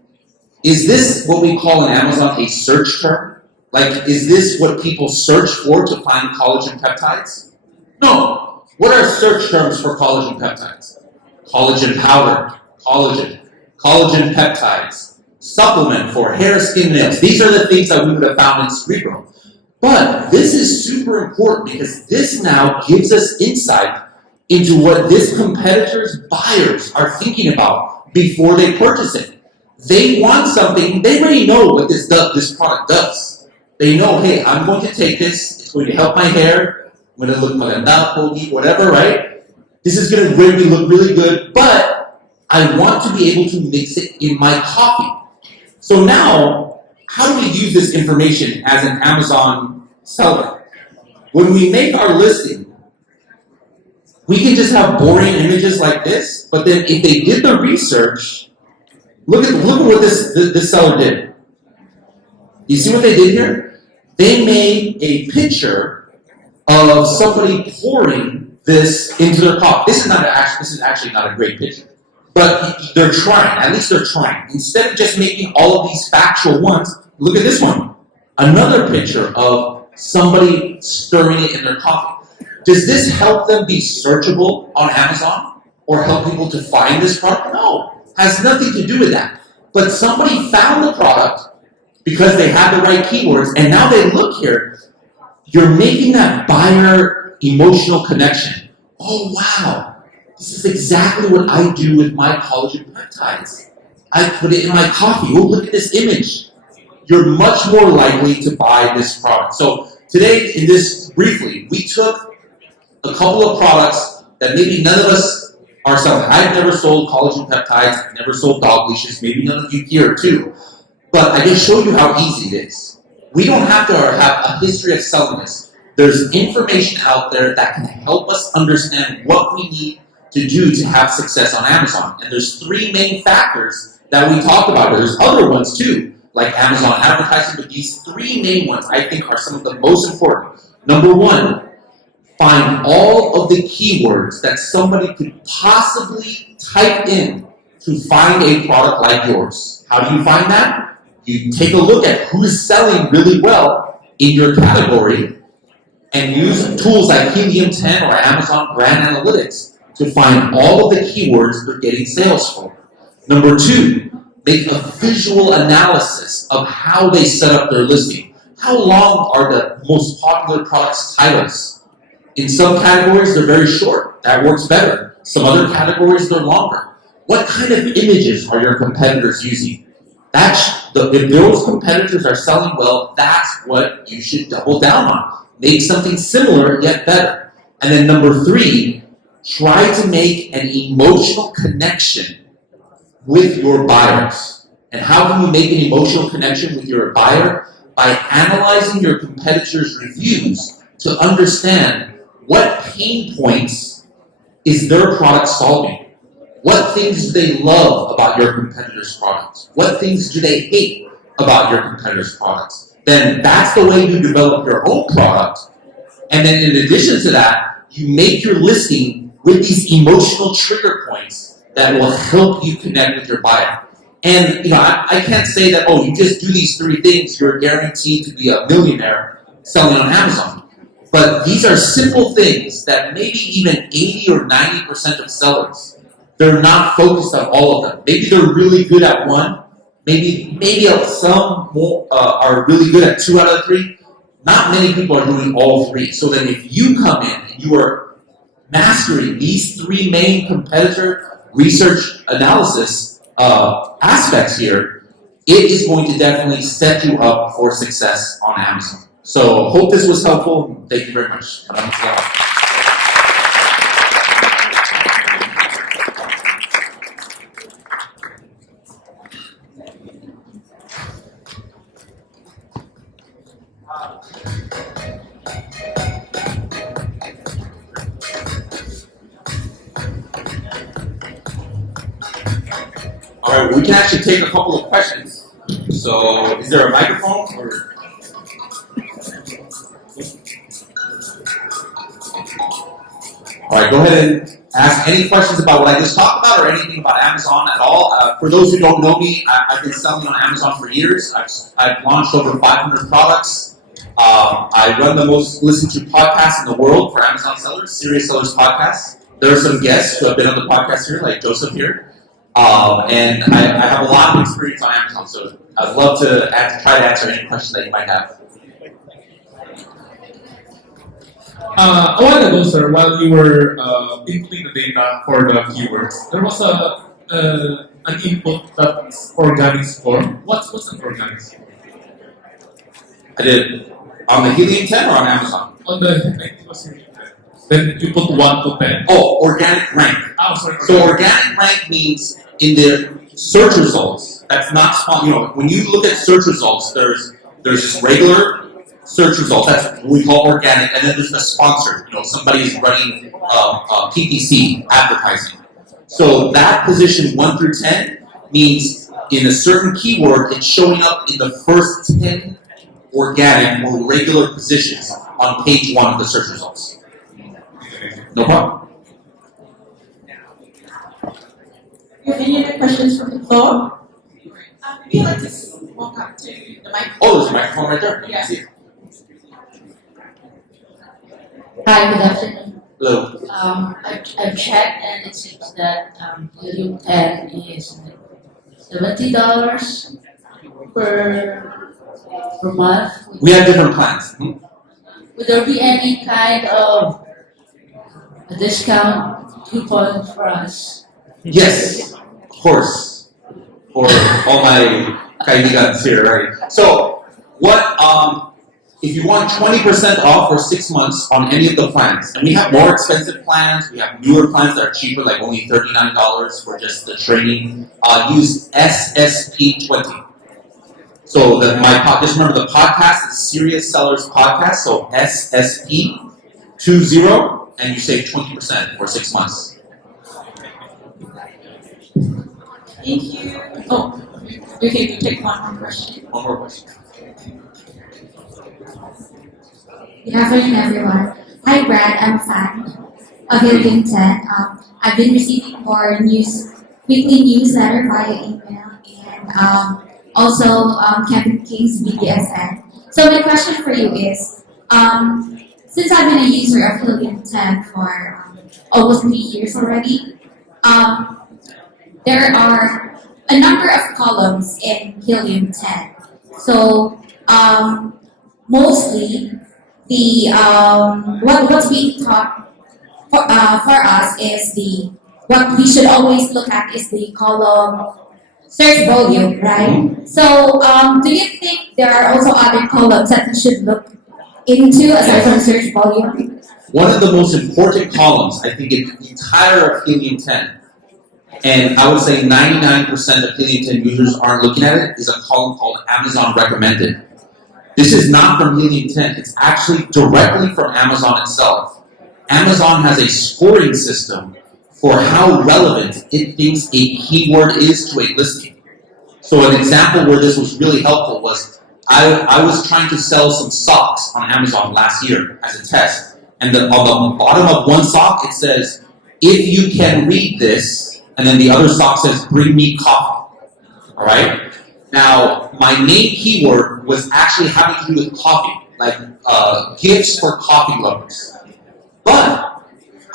is this what we call in Amazon a search term? Like, is this what people search for to find collagen peptides? No. What are search terms for collagen peptides? Collagen powder, collagen peptides, supplement for hair, skin, nails. These are the things that we would have found in Cerebro. But this is super important because this now gives us insight into what this competitor's buyers are thinking about before they purchase it. They want something, they already know what this product does. They know, hey, I'm going to take this, it's going to help my hair, I'm going to look maganda, pogi, whatever, right? This is going to really look really good, but I want to be able to mix it in my coffee. So now, how do we use this information as an Amazon seller? When we make our listing, we can just have boring images like this, but then if they did the research, look at what this seller did. You see what they did here? they made a picture of somebody pouring this into their coffee. This is actually not a great picture. But they're trying, at least they're trying. Instead of just making all of these factual ones, look at this one. Another picture of somebody stirring it in their coffee. Does this help them be searchable on Amazon? Or help people to find this product? No, has nothing to do with that. But somebody found the product because they had the right keywords, and now they look here. You're making that buyer emotional connection. Oh, wow. This is exactly what I do with my collagen peptides. I put it in my coffee. Oh, look at this image. You're much more likely to buy this product. So today, in this briefly, we took a couple of products that maybe none of us are selling. I've never sold collagen peptides. I've never sold dog leashes. Maybe none of you here too. But I just showed you how easy it is. We don't have to have a history of selling this. There's information out there that can help us understand what we need to do to have success on Amazon. And there's three main factors that we talked about. There's other ones too, like Amazon advertising, but these three main ones I think are some of the most important. Number one, find all of the keywords that somebody could possibly type in to find a product like yours. How do you find that? You take a look at who is selling really well in your category and use tools like Helium 10 or Amazon Brand Analytics to find all of the keywords they're getting sales for. Number two, make a visual analysis of how they set up their listing. How long are the most popular products' titles? In some categories, they're very short. That works better. Some other categories, they're longer. What kind of images are your competitors using? If those competitors are selling well, that's what you should double down on. Make something similar, yet better. And then number three, try to make an emotional connection with your buyers. And how can you make an emotional connection with your buyer? By analyzing your competitors' reviews to understand what pain points is their product solving. What things do they love about your competitors' products? What things do they hate about your competitors' products? Then that's the way you develop your own product. And then in addition to that, you make your listing with these emotional trigger points that will help you connect with your buyer. And I can't say that, oh, you just do these three things, you're guaranteed to be a millionaire selling on Amazon. But these are simple things that maybe even 80 or 90% of sellers, they're not focused on all of them. Maybe they're really good at one. Maybe some are really good at 2 out of 3. Not many people are doing all 3. So then if you come in and you are mastering these 3 main competitor research analysis aspects here, it is going to definitely set you up for success on Amazon. So hope this was helpful. Thank you very much. All right, we can actually take a couple of questions. So, is there a microphone? Or? All right, go ahead and ask any questions about what I just talked about or anything about Amazon at all. For those who don't know me, I've been selling on Amazon for years. I've launched over 500 products. I run the most listened to podcast in the world for Amazon sellers, Serious Sellers Podcast. There are some guests who have been on the podcast here, like Joseph here. And I have a lot of experience on Amazon, so I'd love to try to answer any questions that you might have. A while ago, sir, while you were inputting the data for the keywords, there was an input that's organic score. What's an organic score? I did. On the Helium 10 or on Amazon? On the, I think it was Helium 10. Then you put 1 to 10. Oh, organic rank. Oh, sorry. So organic rank means in the search results, that's not, when you look at search results, there's just regular search results, that's what we call organic, and then there's the sponsored, somebody's running PPC advertising. So that position 1 through 10 means in a certain keyword, it's showing up in the first 10 organic, or regular positions on page 1 of the search results. No problem. You have any other questions from the floor? Would you like to walk up to the mic? Oh, there's a microphone right there. Yeah. See it. Hi, good afternoon. Hello. I've checked and it seems that Helium 10 is $70 per month. We have different plans. Would there be any kind of a discount coupon for us? Yes, of course. For all my kainigans here, right? So, if you want 20% off for 6 months on any of the plans, and we have more expensive plans, we have newer plans that are cheaper, like only $39 for just the training, use SSP20. So just remember the podcast is Serious Sellers Podcast, so SSP20, and you save 20% for 6 months. Thank you. Oh, okay, we take one more question. One more question. Good afternoon, everyone. Hi, Brad. I'm a fan of Helium 10. I've been receiving more weekly newsletter via email and also Kevin King's BDSN. So my question for you is, since I've been a user of Helium 10 for almost 3 years already, there are a number of columns in Helium 10. So mostly the what's being taught for us is what we should always look at is the column search volume, right? So do you think there are also other columns that we should look into aside from search volume? One of the most important columns, I think, in the entire Helium 10, and I would say 99% of Helium 10 users aren't looking at it, is a column called Amazon Recommended. This is not from Helium 10, it's actually directly from Amazon itself. Amazon has a scoring system for how relevant it thinks a keyword is to a listing. So an example where this was really helpful was, I was trying to sell some socks on Amazon last year as a test, and on the bottom of one sock it says, if you can read this, and then the other sock says, bring me coffee. Alright? Now, my main keyword was actually having to do with coffee, like gifts for coffee lovers. But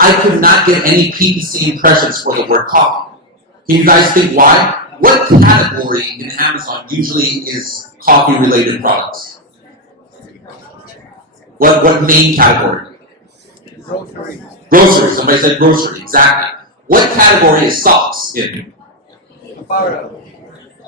I could not get any PPC impressions for the word coffee. Can you guys think why? What category in Amazon usually is coffee-related products? What main category? Grocery. Grocery. Somebody said grocery. Exactly. What category is socks in? Apparel.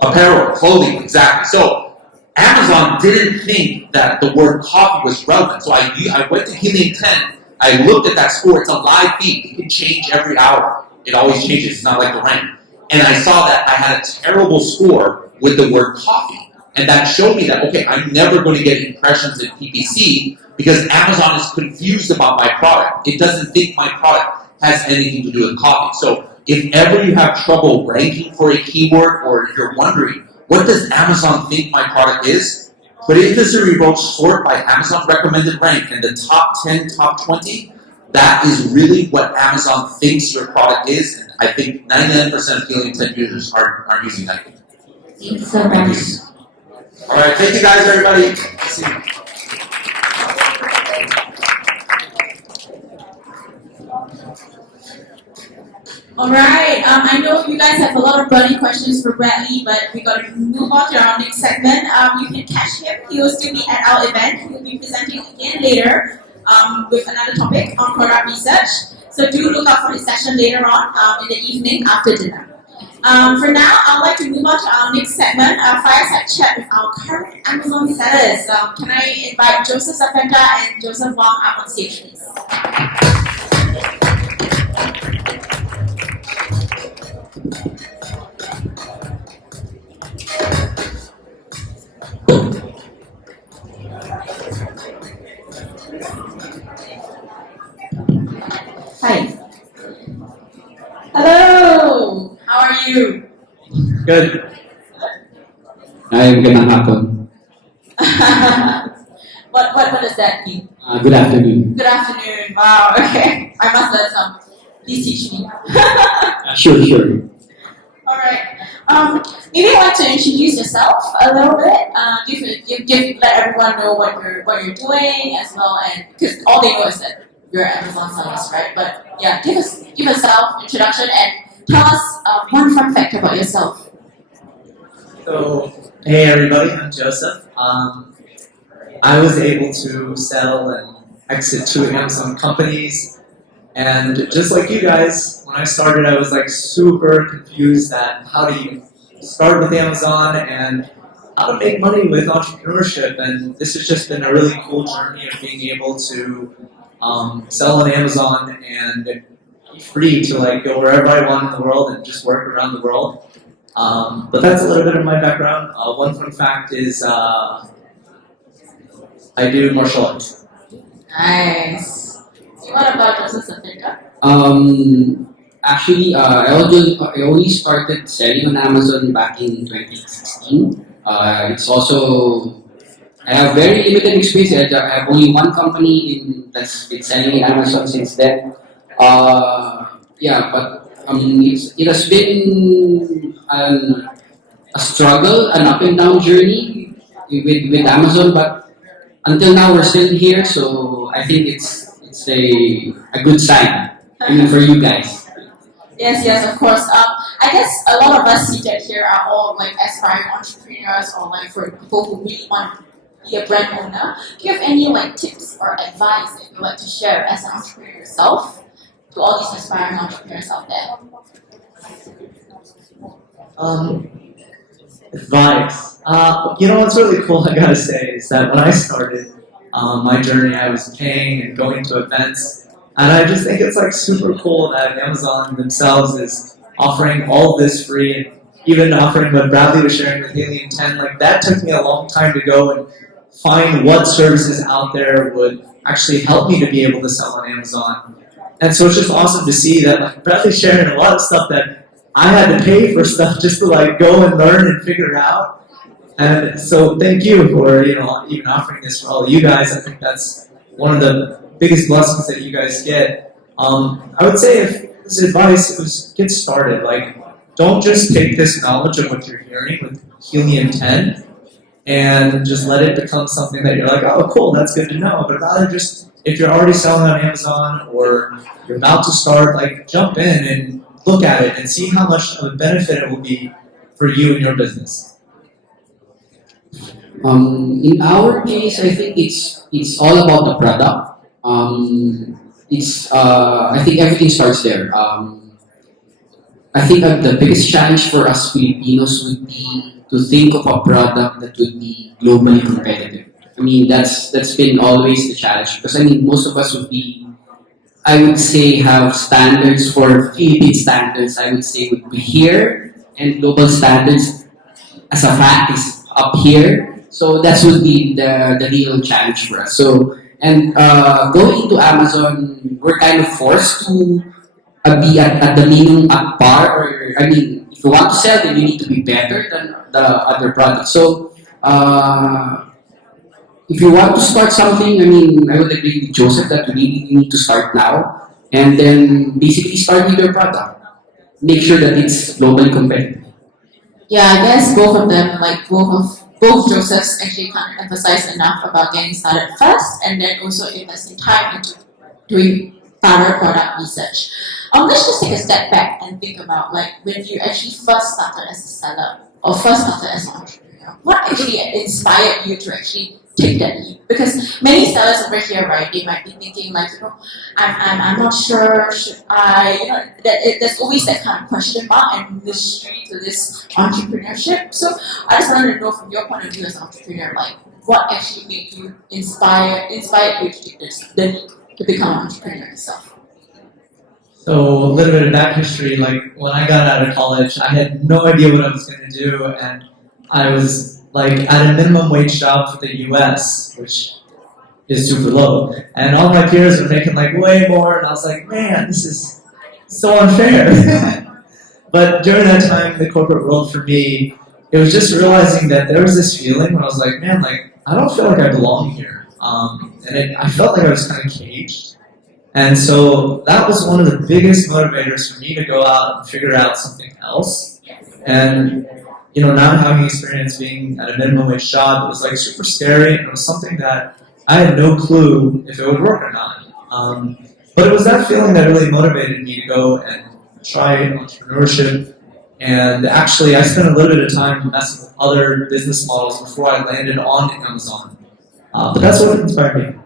Apparel, clothing, exactly. So Amazon didn't think that the word coffee was relevant. So I went to Helium 10, I looked at that score, it's a live feed, it can change every hour. It always changes, it's not like the rank. And I saw that I had a terrible score with the word coffee. And that showed me that, okay, I'm never going to get impressions in PPC because Amazon is confused about my product. It doesn't think my product has anything to do with coffee. So if ever you have trouble ranking for a keyword or you're wondering, what does Amazon think my product is? Put it into Siri Roach, sort by Amazon recommended rank, and the top 10, top 20, that is really what Amazon thinks your product is. And I think 99% of Helium 10 users are using that. Thank you so much. All right, thank you guys, everybody. See you. All right. I know you guys have a lot of burning questions for Bradley, but we got to move on to our next segment. You can catch him. He will still be at our event. He will be presenting again later with another topic on product research. So do look out for his session later on in the evening after dinner. For now, I'd like to move on to our next segment, Fireside Chat with our current Amazon sellers. Can I invite Joseph Zapenta and Joseph Wong up on stage, please? Hi. Hello. How are you? Good. I'm gonna happen. What does that mean? Good afternoon. Good afternoon. Wow. Okay. I must learn some. Please teach me. Sure. All right. Maybe you want to introduce yourself a little bit. Let everyone know what you're doing as well, and because all they know is that you're Amazon sellers, right? But yeah, give a self introduction and tell us one fun fact about yourself. So, hey everybody, I'm Joseph. I was able to sell and exit 2 Amazon companies, and just like you guys, when I started, I was like super confused at how do you start with Amazon and how to make money with entrepreneurship. And this has just been a really cool journey of being able to sell on Amazon and be free to like go wherever I want in the world and just work around the world. But that's a little bit of my background. One fun fact is I do martial arts. Nice. What about Joseph Sathirka? Actually, I only started selling on Amazon back in 2016. It's also I have very limited experience. I have only one company that's been selling in Amazon since then. Yeah, but it has been a struggle, an up and down journey with Amazon, but until now we're still here, so I think it's a good sign. I mean, for you guys. Yes, of course. I guess a lot of us seated here are all like aspiring entrepreneurs, or like for people who really want to be a brand owner. Do you have any like tips or advice that you'd like to share as an entrepreneur yourself to all these aspiring entrepreneurs out there? Advice. You know what's really cool, I gotta say, is that when I started my journey, I was paying and going to events, and I just think it's like super cool that Amazon themselves is offering all this free, and even offering what Bradley was sharing with Helium 10. Like that took me a long time to go and find what services out there would actually help me to be able to sell on Amazon. And so it's just awesome to see that like Bradley's sharing a lot of stuff that I had to pay for stuff just to like go and learn and figure it out. And so thank you for even offering this for all of you guys. I think that's one of the biggest blessings that you guys get. I would say if this advice was get started. Like don't just take this knowledge of what you're hearing with Helium 10 and just let it become something that you're like, oh cool, that's good to know. But rather just if you're already selling on Amazon or you're about to start, like jump in and look at it and see how much of a benefit it will be for you and your business. In our case, I think it's all about the product. I think everything starts there. I think the biggest challenge for us Filipinos would be to think of a product that would be globally competitive. I mean, that's been always the challenge because I mean, most of us would be, I would say, have standards for Philippine standards. I would say would be here, and global standards as a fact is up here. So that would be the real challenge for us. So and going to Amazon, we're kind of forced to be at the minimum at par. Or I mean, if you want to sell, then you need to be better than the other products. So if you want to start something, I mean, I would agree with Joseph that you really need to start now, and then basically start with your product. Make sure that it's globally competitive. Yeah, I guess both of them, like both Josephs actually can't emphasize enough about getting started first and then also investing time into doing thorough product research. Let's just take a step back and think about like when you actually first started as a seller or first started as an entrepreneur. What actually inspired you to actually take that leap? Because many sellers over here, right, they might be thinking like, you know, I'm not sure, should I, you know, there's always that kind of question mark and mystery to this entrepreneurship. So I just wanted to know from your point of view as an entrepreneur, like what actually made you inspired you to take the leap to become an entrepreneur yourself? So a little bit of that history, like when I got out of college, I had no idea what I was going to do, and I was like at a minimum wage job for the US, which is super low. And all my peers were making like way more, and I was like, man, this is so unfair. But during that time in the corporate world for me, it was just realizing that there was this feeling when I was like, man, like, I don't feel like I belong here. I felt like I was kind of caged. And so that was one of the biggest motivators for me to go out and figure out something else. And not having experience being at a minimum wage job, it was like super scary, and it was something that I had no clue if it would work or not. But it was that feeling that really motivated me to go and try entrepreneurship. And actually, I spent a little bit of time messing with other business models before I landed on Amazon. But that's what inspired me.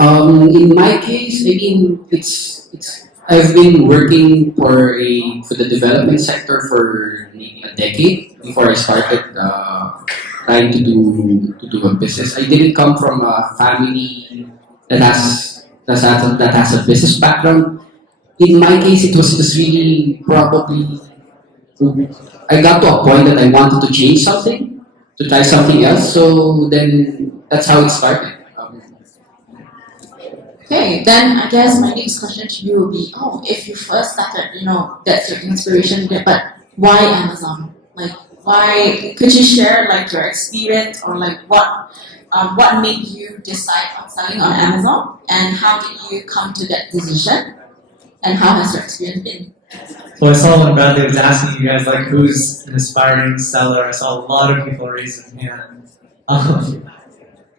In my case, I mean, I've been working for the development sector for maybe a decade before I started trying to do a business. I didn't come from a family that has a business background. In my case, it was just really probably I got to a point that I wanted to change something, to try something else. So then that's how it started. Okay, then I guess my next question to you will be, if you first started, that's your inspiration, but why Amazon? Like, why, could you share like your experience or like what made you decide on selling on Amazon, and how did you come to that decision, and how has your experience been? So I saw when Bradley was asking you guys like who's an aspiring seller, I saw a lot of people raise their hand.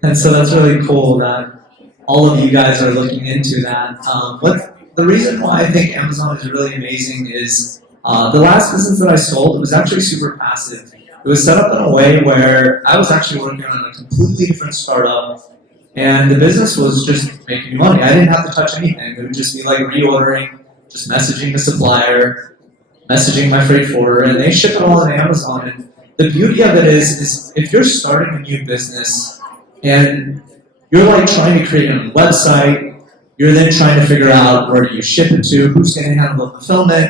And so that's really cool that all of you guys are looking into that. But the reason why I think Amazon is really amazing is the last business that I sold, it was actually super passive. It was set up in a way where I was actually working on a completely different startup, and the business was just making money. I didn't have to touch anything. It would just be like reordering, just messaging the supplier, messaging my freight forwarder, and they ship it all on Amazon. And the beauty of it is if you're starting a new business and you're like trying to create a website, you're then trying to figure out where do you ship it to, who's going to handle the fulfillment,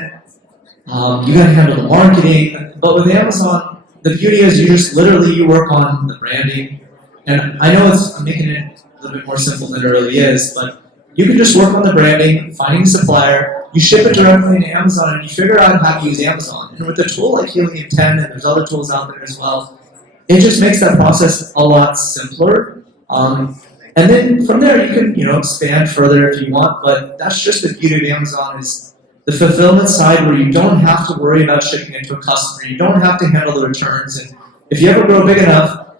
you got to handle the marketing. But with Amazon, the beauty is you work on the branding. And I know I'm making it a little bit more simple than it really is, but you can just work on the branding, finding a supplier, you ship it directly to Amazon, and you figure out how to use Amazon. And with a tool like Helium 10, and there's other tools out there as well, it just makes that process a lot simpler. And then from there, you can expand further if you want, but that's just the beauty of Amazon is the fulfillment side where you don't have to worry about shipping it to a customer, you don't have to handle the returns, and if you ever grow big enough,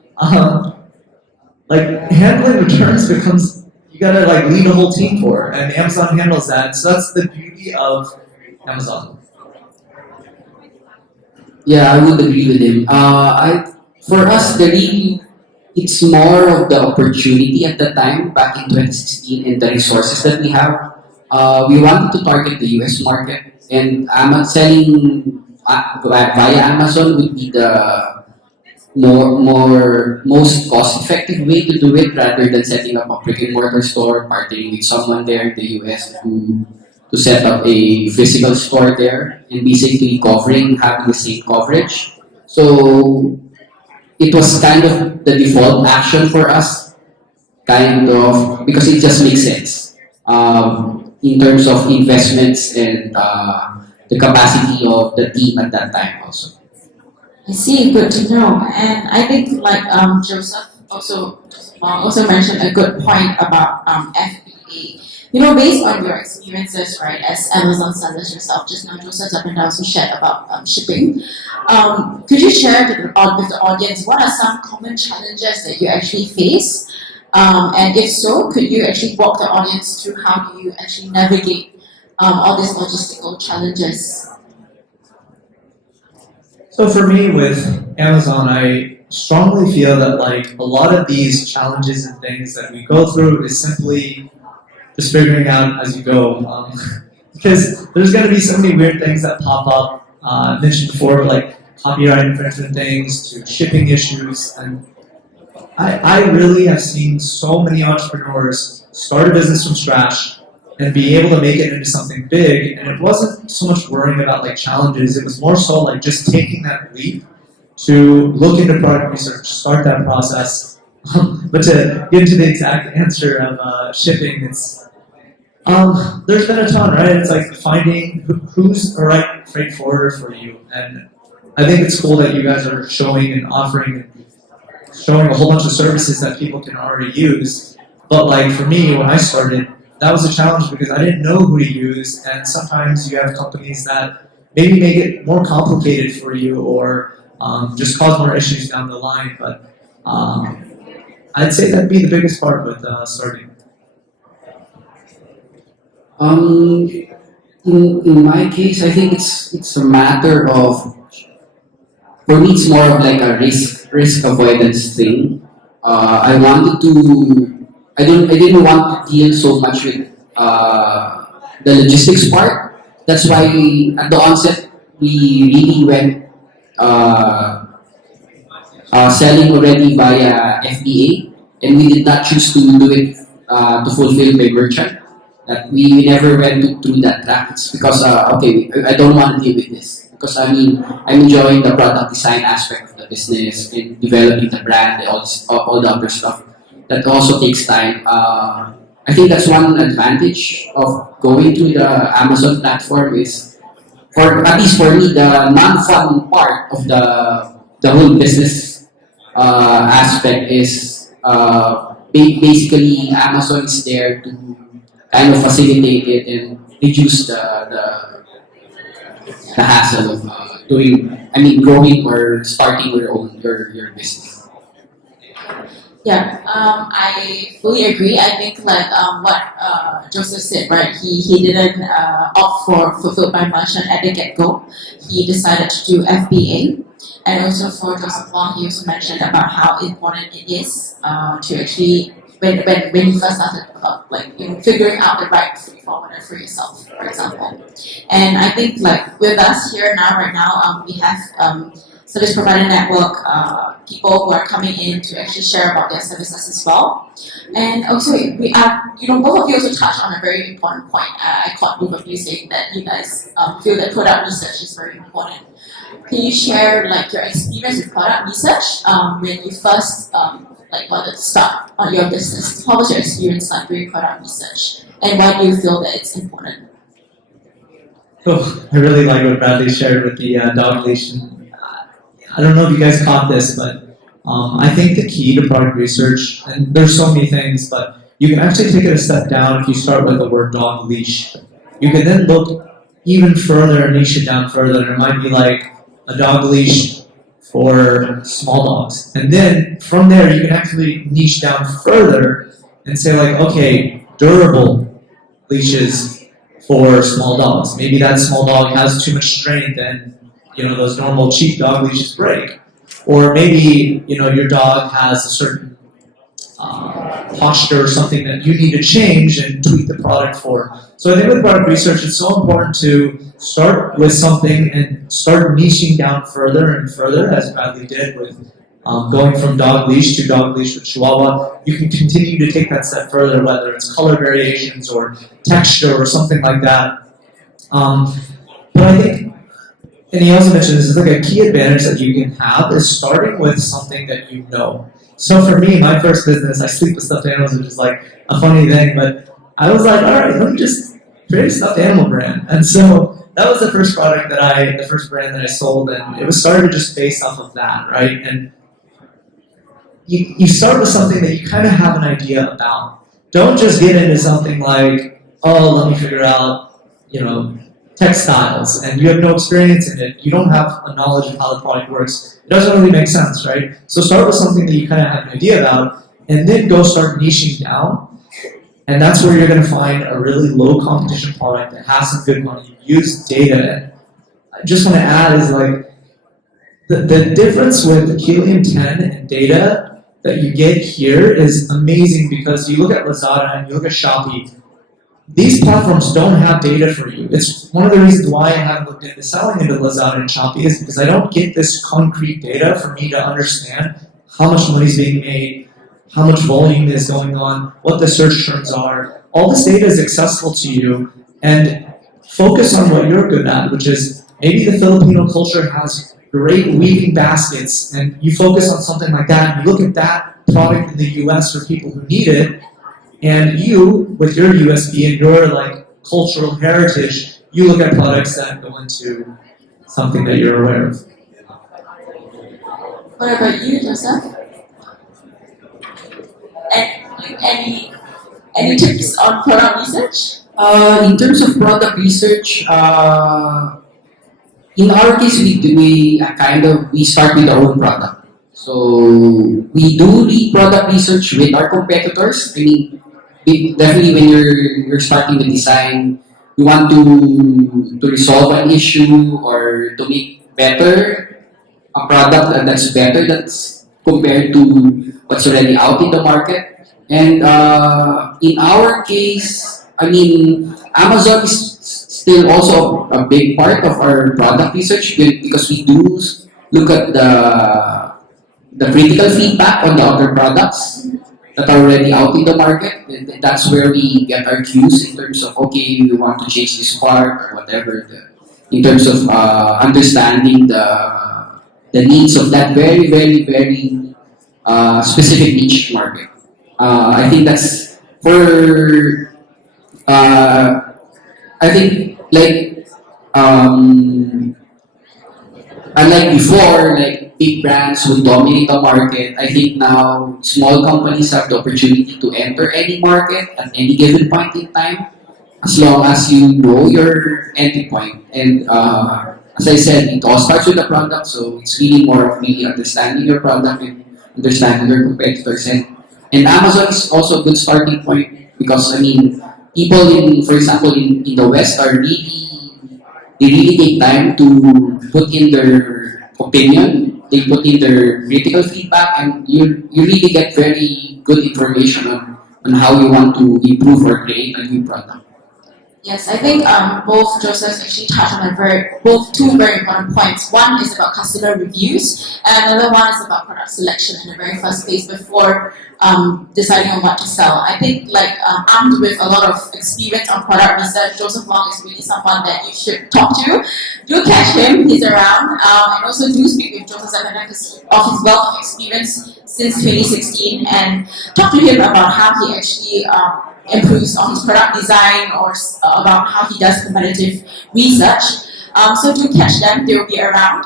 like handling returns becomes, you gotta like lead a whole team for it, and Amazon handles that, so that's the beauty of Amazon. Yeah, I would agree with him. For us, it's more of the opportunity at the time, back in 2016, and the resources that we have. We wanted to target the US market, and selling via Amazon would be the most cost-effective way to do it, rather than setting up a brick-and-mortar store, partnering with someone there in the US to set up a physical store there, and basically having the same coverage. So it was kind of the default action for us, because it just makes sense in terms of investments and the capacity of the team at that time also. I see, good to know. And I think like Joseph also mentioned a good point about FBA. Based on your experiences, right, as Amazon sellers yourself, just now Joseph up and down also shared about shipping. Could you share with the audience what are some common challenges that you actually face? And if so, could you actually walk the audience through how do you actually navigate all these logistical challenges? So for me with Amazon, I strongly feel that like a lot of these challenges and things that we go through is simply just figuring out as you go. Because there's going to be so many weird things that pop up. I mentioned before, like copyright infringement things to shipping issues. And I really have seen so many entrepreneurs start a business from scratch and be able to make it into something big. And it wasn't so much worrying about like challenges. It was more so like just taking that leap to look into product research, start that process. But to get into the exact answer of shipping, it's there's been a ton, right? It's like finding who's the right freight forwarder for you. And I think it's cool that you guys are showing and offering showing a whole bunch of services that people can already use. But like for me, when I started, that was a challenge because I didn't know who to use, and sometimes you have companies that maybe make it more complicated for you or just cause more issues down the line. But I'd say that'd be the biggest part with starting. In my case, I think it's a matter of, for me, it's more of like a risk avoidance thing. I didn't want to deal so much with the logistics part. That's why at the onset we really went selling already via FBA, and we did not choose to do it to fulfill by merchant. That we never went through that track. It's because I don't want to deal with this because I'm enjoying the product design aspect of the business and developing the brand and all the other stuff. That also takes time. I think that's one advantage of going to the Amazon platform is, for at least for me, the non-fun part of the whole business aspect is basically Amazon is there to kind of facilitate it and reduce the hassle of growing or starting your business. Yeah, I fully agree. I think like what Joseph said, right? He didn't opt for fulfilled by merchant at the get-go. He decided to do FBA. And also for Joseph Wong, he also mentioned about how important it is to actually when you first started figuring out the right freight forwarder for yourself, for example. And I think like with us here now, right now, we have service provider network, people who are coming in to actually share about their services as well. And also we are, both of you also touched on a very important point. I caught both of you saying that you guys feel that product research is very important. Can you share like your experience with product research when you first wanted to start on your business? How was your experience like doing product research, and why do you feel that it's important? Oh, I really like what Bradley shared with the dog leash. I don't know if you guys caught this, but I think the key to product research, and there's so many things, but you can actually take it a step down if you start with the word dog leash. You can then look even further and niche it down further, and it might be like a dog leash for small dogs. And then from there, you can actually niche down further and say like, okay, durable leashes for small dogs. Maybe that small dog has too much strength and those normal cheap dog leashes break. Or maybe your dog has a certain posture or something that you need to change and tweak the product for. So I think with product research, it's so important to start with something and start niching down further and further, as Bradley did with going from dog leash to dog leash with Chihuahua. You can continue to take that step further, whether it's color variations or texture or something like that. But I think, and he also mentioned this, is like a key advantage that you can have is starting with something that you know. So for me, my first business, I sleep with stuffed animals, which is like a funny thing, but I was like, all right, let me just create a stuffed animal brand. And so that was the first brand that I sold, and it was started just based off of that, right? And you start with something that you kind of have an idea about. Don't just get into something like, oh, let me figure out, textiles, and you have no experience in it. You don't have a knowledge of how the product works. It doesn't really make sense, right? So start with something that you kind of have an idea about, and then go start niching down. And that's where you're going to find a really low competition product that has some good money. Use data. I just want to add is like, the difference with Helium 10 and data that you get here is amazing, because you look at Lazada and you look at Shopee. These platforms don't have data for you. It's one of the reasons why I haven't looked into selling into Lazada and Shopee is because I don't get this concrete data for me to understand how much money is being made, how much volume is going on, what the search terms are. All this data is accessible to you, and focus on what you're good at, which is maybe the Filipino culture has great weaving baskets, and you focus on something like that, and you look at that product in the US for people who need it, and you, with your USP and your cultural heritage, you look at products that go into something that you're aware of. What about you, Joseph? Any tips on product research? In terms of product research, in our case, we start with our own product. So we do the product research with our competitors. I mean, definitely when you're starting the design, you want to resolve an issue or to make better a product that's better that's compared to what's already out in the market. And in our case, I mean, Amazon is still also a big part of our product research because we do look at the critical feedback on the other products that are already out in the market. And that's where we get our cues in terms of, okay, we want to change this part or whatever, in terms of understanding the needs of that very, very, very specific niche market. I think that's for, I think like, unlike before, like big brands would dominate the market, I think now small companies have the opportunity to enter any market at any given point in time, as long as you know your entry point. And as I said, it all starts with the product, so it's really more of really understanding your product and understanding your competitors. And Amazon is also a good starting point because I mean, people for example, in the West they really take time to put in their opinion, they put in their critical feedback, and you really get very good information on how you want to improve or create a new product. Yes, I think both Josephs actually touched on two very important points. One is about customer reviews, and another one is about product selection in the very first place before deciding on what to sell. I think armed with a lot of experience on product research, Joseph Wong is really someone that you should talk to. Do catch him, he's around, and also do speak with Joseph because of his wealth of experience since 2016, and talk to him about how he actually improves on his product design or about how he does competitive research. So do catch them, they will be around.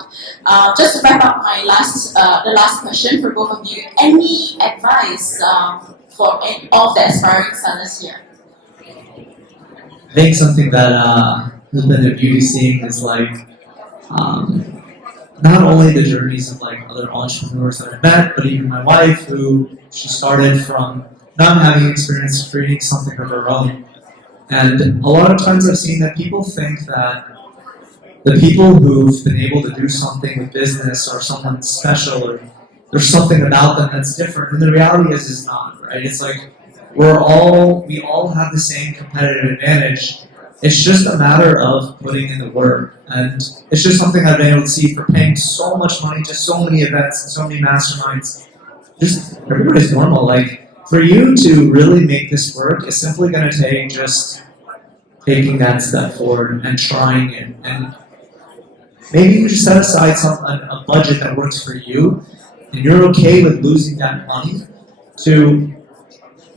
Just to wrap up the last question for both of you, any advice for all of the aspiring sellers here? I think something that has been a beauty seeing is not only the journeys of other entrepreneurs that I met, but even my wife, who she started from not having experience creating something of her own. And a lot of times I've seen that people think that the people who've been able to do something with business or someone special or there's something about them that's different, and the reality is it's not, right? It's like we all have the same competitive advantage. It's just a matter of putting in the work. And it's just something I've been able to see for paying so much money to so many events and so many masterminds. Just everybody's normal. For you to really make this work, it's simply going to take just taking that step forward and trying it. And maybe you just set aside a budget that works for you, and you're okay with losing that money to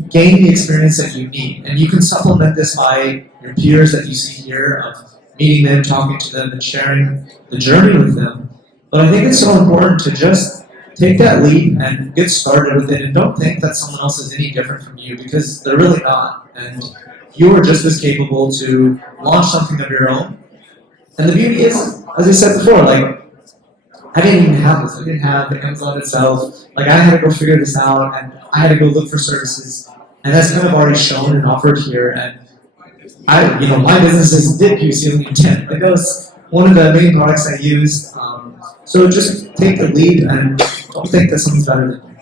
gain the experience that you need. And you can supplement this by your peers that you see here, of meeting them, talking to them, and sharing the journey with them. But I think it's so important to just take that leap and get started with it, and don't think that someone else is any different from you, because they're really not. And you are just as capable to launch something of your own. And the beauty is, as I said before, I didn't even have this. I didn't have the Amazon itself. I had to go figure this out, and I had to go look for services. And that's kind of already shown and offered here. And my businesses did use Healing Intent. That was one of the main products I used. So just take the lead and don't think that someone's better than you.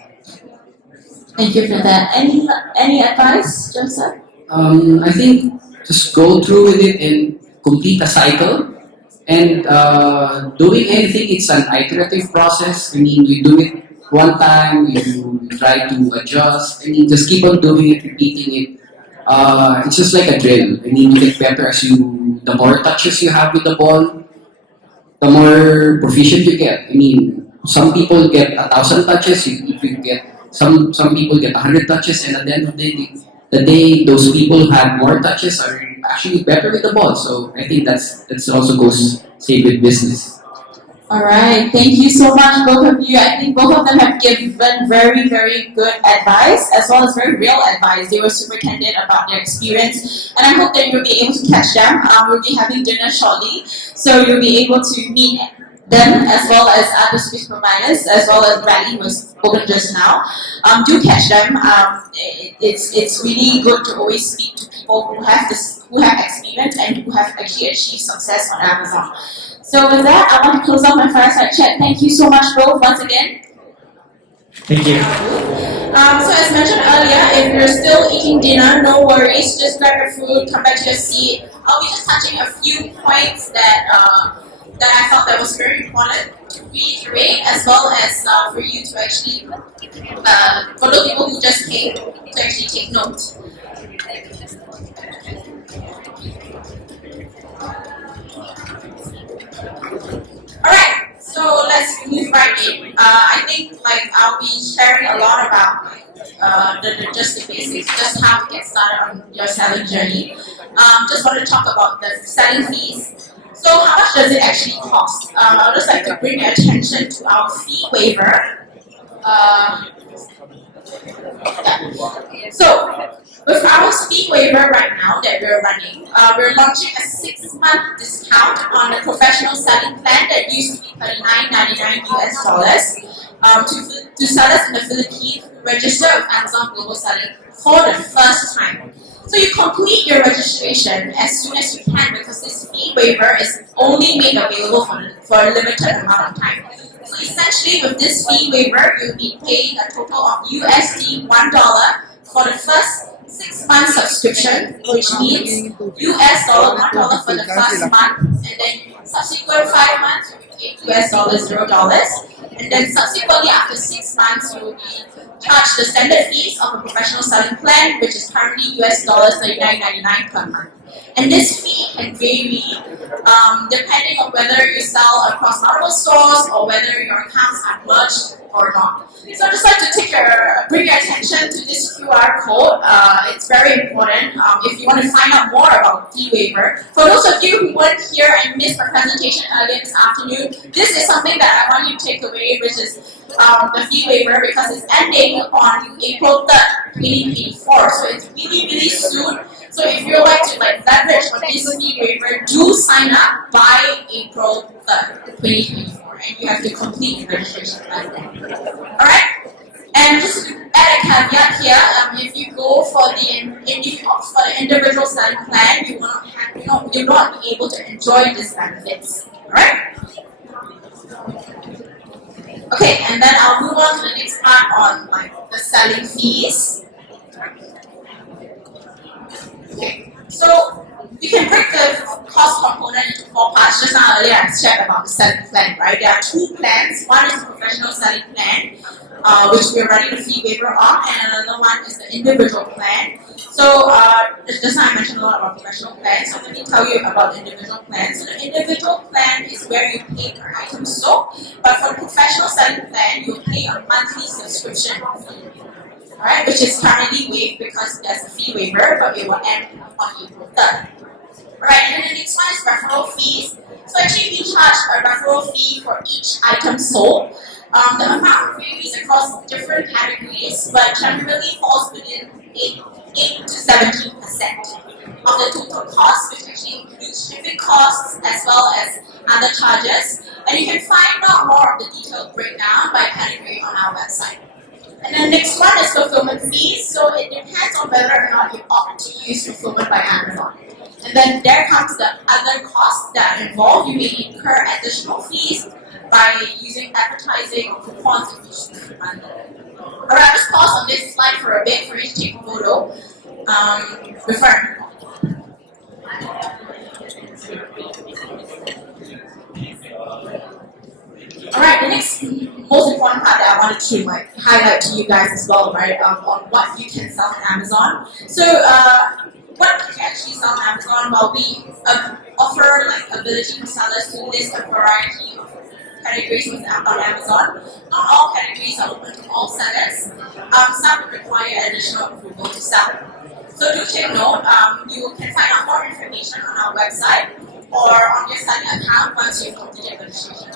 Thank you for that. Any advice, Joseph? I think just go through with it and complete a cycle. And doing anything, it's an iterative process. I mean, you do it one time, you try to adjust. I mean, just keep on doing it, repeating it. It's just like a drill. I mean, you get better the more touches you have with the ball, the more proficient you get. I mean, some people get 1,000 touches, some people get 100 touches, and at the end of the day, those people who had more touches are actually better with the ball. So I think that's also goes same with business. All right, thank you so much, both of you. I think both of them have given very, very good advice, as well as very real advice. They were super candid about their experience, and I hope that you'll be able to catch them. We'll be having dinner shortly, so you'll be able to meet them as well as other service providers, as well as Bradley, who was spoken just now. Do catch them. It's really good to always speak to people who have experience and who have actually achieved success on Amazon. So with that, I want to close out my fireside chat. Thank you so much both once again. Thank you. So as mentioned earlier, if you're still eating dinner, no worries. Just grab your food, come back to your seat. I'll be just touching a few points that I thought that was very important to reiterate, as well as for you to actually, for those people who just came, to actually take note. Alright, so let's move right in. I think I'll be sharing a lot about just the basics, just how to get started on your selling journey. Just want to talk about the selling fees. So how much does it actually cost? I'd just like to bring your attention to our fee waiver. So with our fee waiver right now that we're running, we're launching a 6-month discount on the professional selling plan that used to be $39.99 to sellers in the Philippines who register with Amazon Global Selling for the first time. So you complete your registration as soon as you can, because this fee waiver is only made available for a limited amount of time. So essentially with this fee waiver, you'll be paying a total of USD $1 for the first 6-month subscription, which means US $1 for the first month, and then subsequent 5 months you will pay US $0, and then subsequently after 6 months you will be charged the standard fees of a professional selling plan, which is currently US $39.99 per month. And this fee can vary depending on whether you sell across multiple stores or whether your accounts are merged or not. So I'd just like to bring your attention to this QR code. It's very important if you want to find out more about fee waiver. For those of you who weren't here and missed my presentation earlier this afternoon, this is something that I want you to take away, which is the fee waiver, because it's ending on April 3rd, 2024. So it's really, really soon. So if you'd like to leverage on this fee waiver, do sign up by April 3rd, 2024, and you have to complete the registration by then. Alright? And just to add a caveat here, if you go for the individual selling plan, you're not be able to enjoy these benefits. Alright? Okay, and then I'll move on to the next part on the selling fees. Okay, so we can break the cost component into 4 parts. Just now earlier I shared about the selling plan, right? There are 2 plans. One is the professional selling plan, which we're running the fee waiver on, and another one is the individual plan. So just now I mentioned a lot about professional plans, so let me tell you about the individual plan. So the individual plan is where you pay per item sold, but for the professional selling plan, you pay a monthly subscription fee. Alright, which is currently waived because there's a fee waiver, but it will end on April 3rd. Alright, and then the next one is referral fees. So actually we charge a referral fee for each item sold. The amount varies across different categories, but generally falls within 8 to 17% of the total cost, which actually includes shipping costs as well as other charges. And you can find out more of the detailed breakdown by category on our website. And then next one is fulfillment fees. So it depends on whether or not you opt to use fulfillment by Amazon. And then there comes the other costs that are involved. You may incur additional fees by using advertising or coupons if you choose to run them. Alright, I'll just pause on this slide for a bit for you to take a photo. Refer. Alright, the next most important part that I wanted to highlight to you guys as well, right, on what you can sell on Amazon. So what you can actually sell on Amazon? Well, we offer ability for sellers to list a variety of categories on Amazon. Not all categories are open to all sellers. Some require additional approval to sell. So do take note, you can find out more information on our website or on your Sutton account once you've completed registration.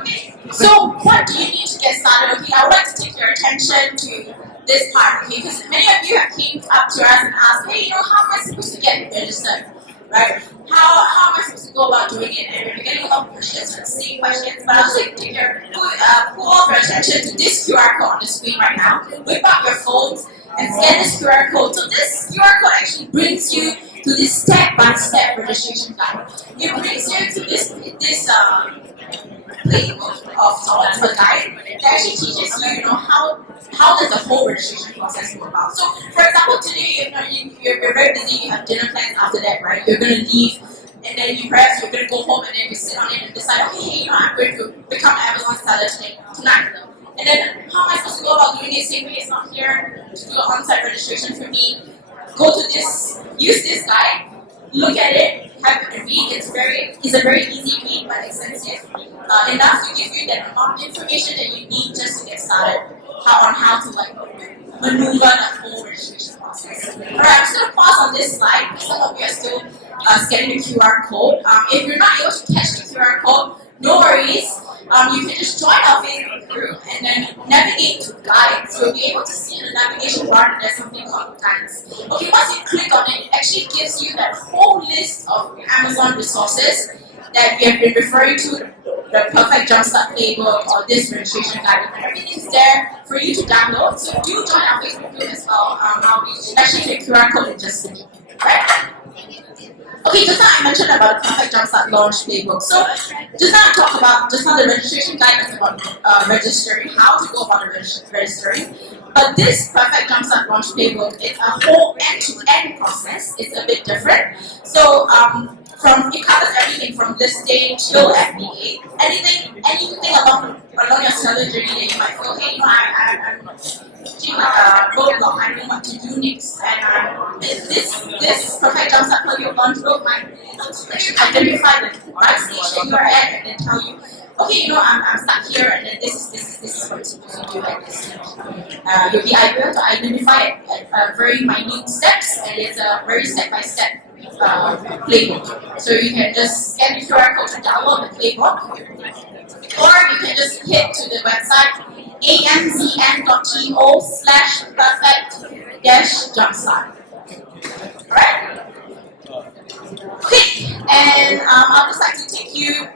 Okay, so what do you need to get started? Okay, I would like to take your attention to this part, okay, because many of you have came up to us and asked, hey, how am I supposed to get registered, right? How am I supposed to go about doing it? And we're getting a lot of questions, the same questions, but I'll just like take your pull off your attention to this QR code on the screen right now. Whip up your phones and scan this QR code. So this QR code actually brings you to this step-by-step registration guide. It brings you to this playbook of sorts, a guide that actually teaches you, how does the whole registration process go about. So, for example, today, you're very busy, you have dinner plans after that, right? You're going to leave, and then perhaps you're going to go home, and then you sit on it and decide, okay, hey, I'm going to become an Amazon seller tonight. And then, how am I supposed to go about doing it? Same way, it's not here to do an on-site registration for me. Go to this, use this guide, look at it, have it read. It's a very easy read, but extensive. Enough to give you that amount of information that you need just to get started on how to maneuver the whole registration process. Alright, I'm just going to pause on this slide because some of you are still scanning the QR code. If you're not able to catch the QR code, no worries. You can just join our Facebook group and then navigate to guides. You'll be able to see in the navigation bar that there's something called guides. Okay, once you click on it, it actually gives you that whole list of Amazon resources that we have been referring to, the Perfect Jumpstart Playbook or this registration guide. Everything's there for you to download. So do join our Facebook group as well. I'll be flashing the QR code in just a minute. Alright? Okay, just now I mentioned about the Perfect Jumpstart Launch Playbook. So, just now the registration guide is about registering, how to go about registering. But this Perfect Jumpstart Launch Playbook is a whole end-to-end process. It's a bit different. So, it covers everything from listing till FBA. Anything along your seller journey that you might feel, hey, I'm reaching a roadblock, I don't know what to do next. And this Perfect Jumpstart Playbook launch road might actually identify the right stage that you're at and then tell you, okay, I'm stuck here and then this is what you're supposed to do like this. You'll be able to identify it at very minute steps, and it's a very step-by-step playbook. So you can just scan the QR code to download the playbook, or you can just hit to the website amzn.to/perfect-jumpstart. Alright? Okay, and I'd just like to take you,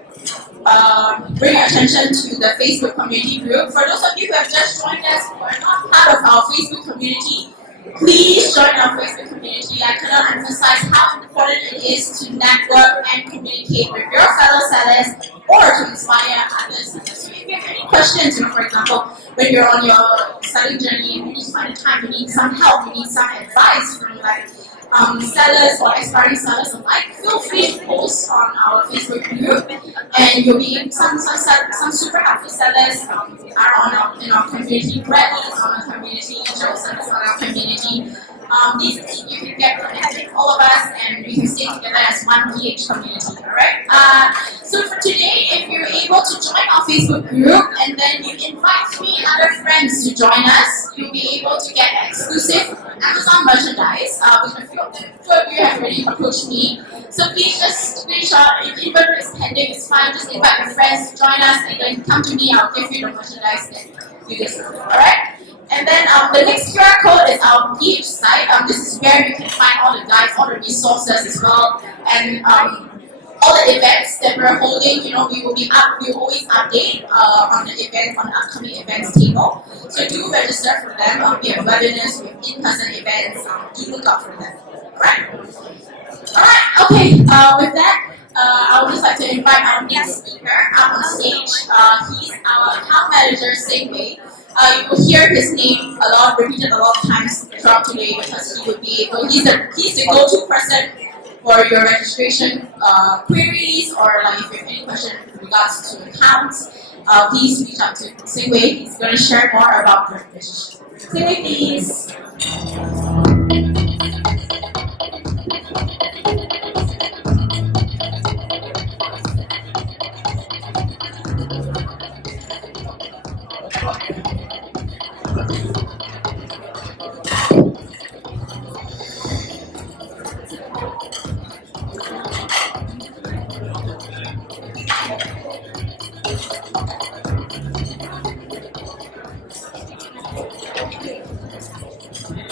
bring your attention to the Facebook community group. For those of you who have just joined us who are not part of our Facebook community, please join our Facebook community. I cannot emphasize how important it is to network and communicate with your fellow sellers or to inspire others. So if you have any questions, for example, when you're on your selling journey and you need to find a time, you need some help, you need some advice from sellers or aspiring sellers alike, feel free to post on our Facebook group, and you'll be some super happy sellers are in our community. Brett is on our community, Joseph is on our community. You can get connected with all of us, and we can stay together as one PH community. Alright? So for today, if you're able to join our Facebook group and then you invite 3 other friends to join us, you'll be able to get exclusive Amazon merchandise, which a few of you have already approached me. So please just screenshot. If inventory is pending, it's fine. Just invite your friends to join us and then come to me. I'll give you the merchandise that you deserve. Alright? And then the next QR code is our PH site. This is where you can find all the guides, all the resources as well, and all the events that we're holding. We will always update on the upcoming events table. So do register for them. We have webinars, we have in-person events. Do look out for them. Alright. Okay. With that, I would just like to invite our next speaker up on stage. He's our account manager, same way. You will hear his name repeated a lot of times throughout today because he would be able. He's the go-to person for your registration queries, or if you have any question in regards to accounts. Please reach out to Singwei. He's going to share more about the registration. Singwei, please.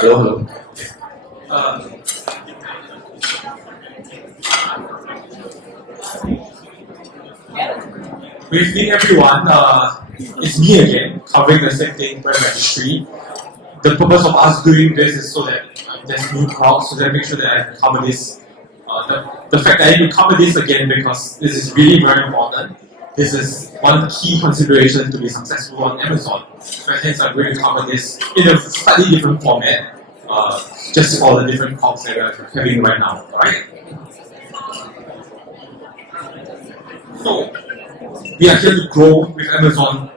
Hello. Good evening, everyone. It's me again, covering the same thing, brand registry. The purpose of us doing this is so that there's new crowds, so that I make sure that I cover this. The fact that I need to cover this again because this is really very important. This is one key consideration to be successful on Amazon. So hence I'm going to cover this in a slightly different format, just for the different calls that we're having right now. Alright? So we are here to grow with Amazon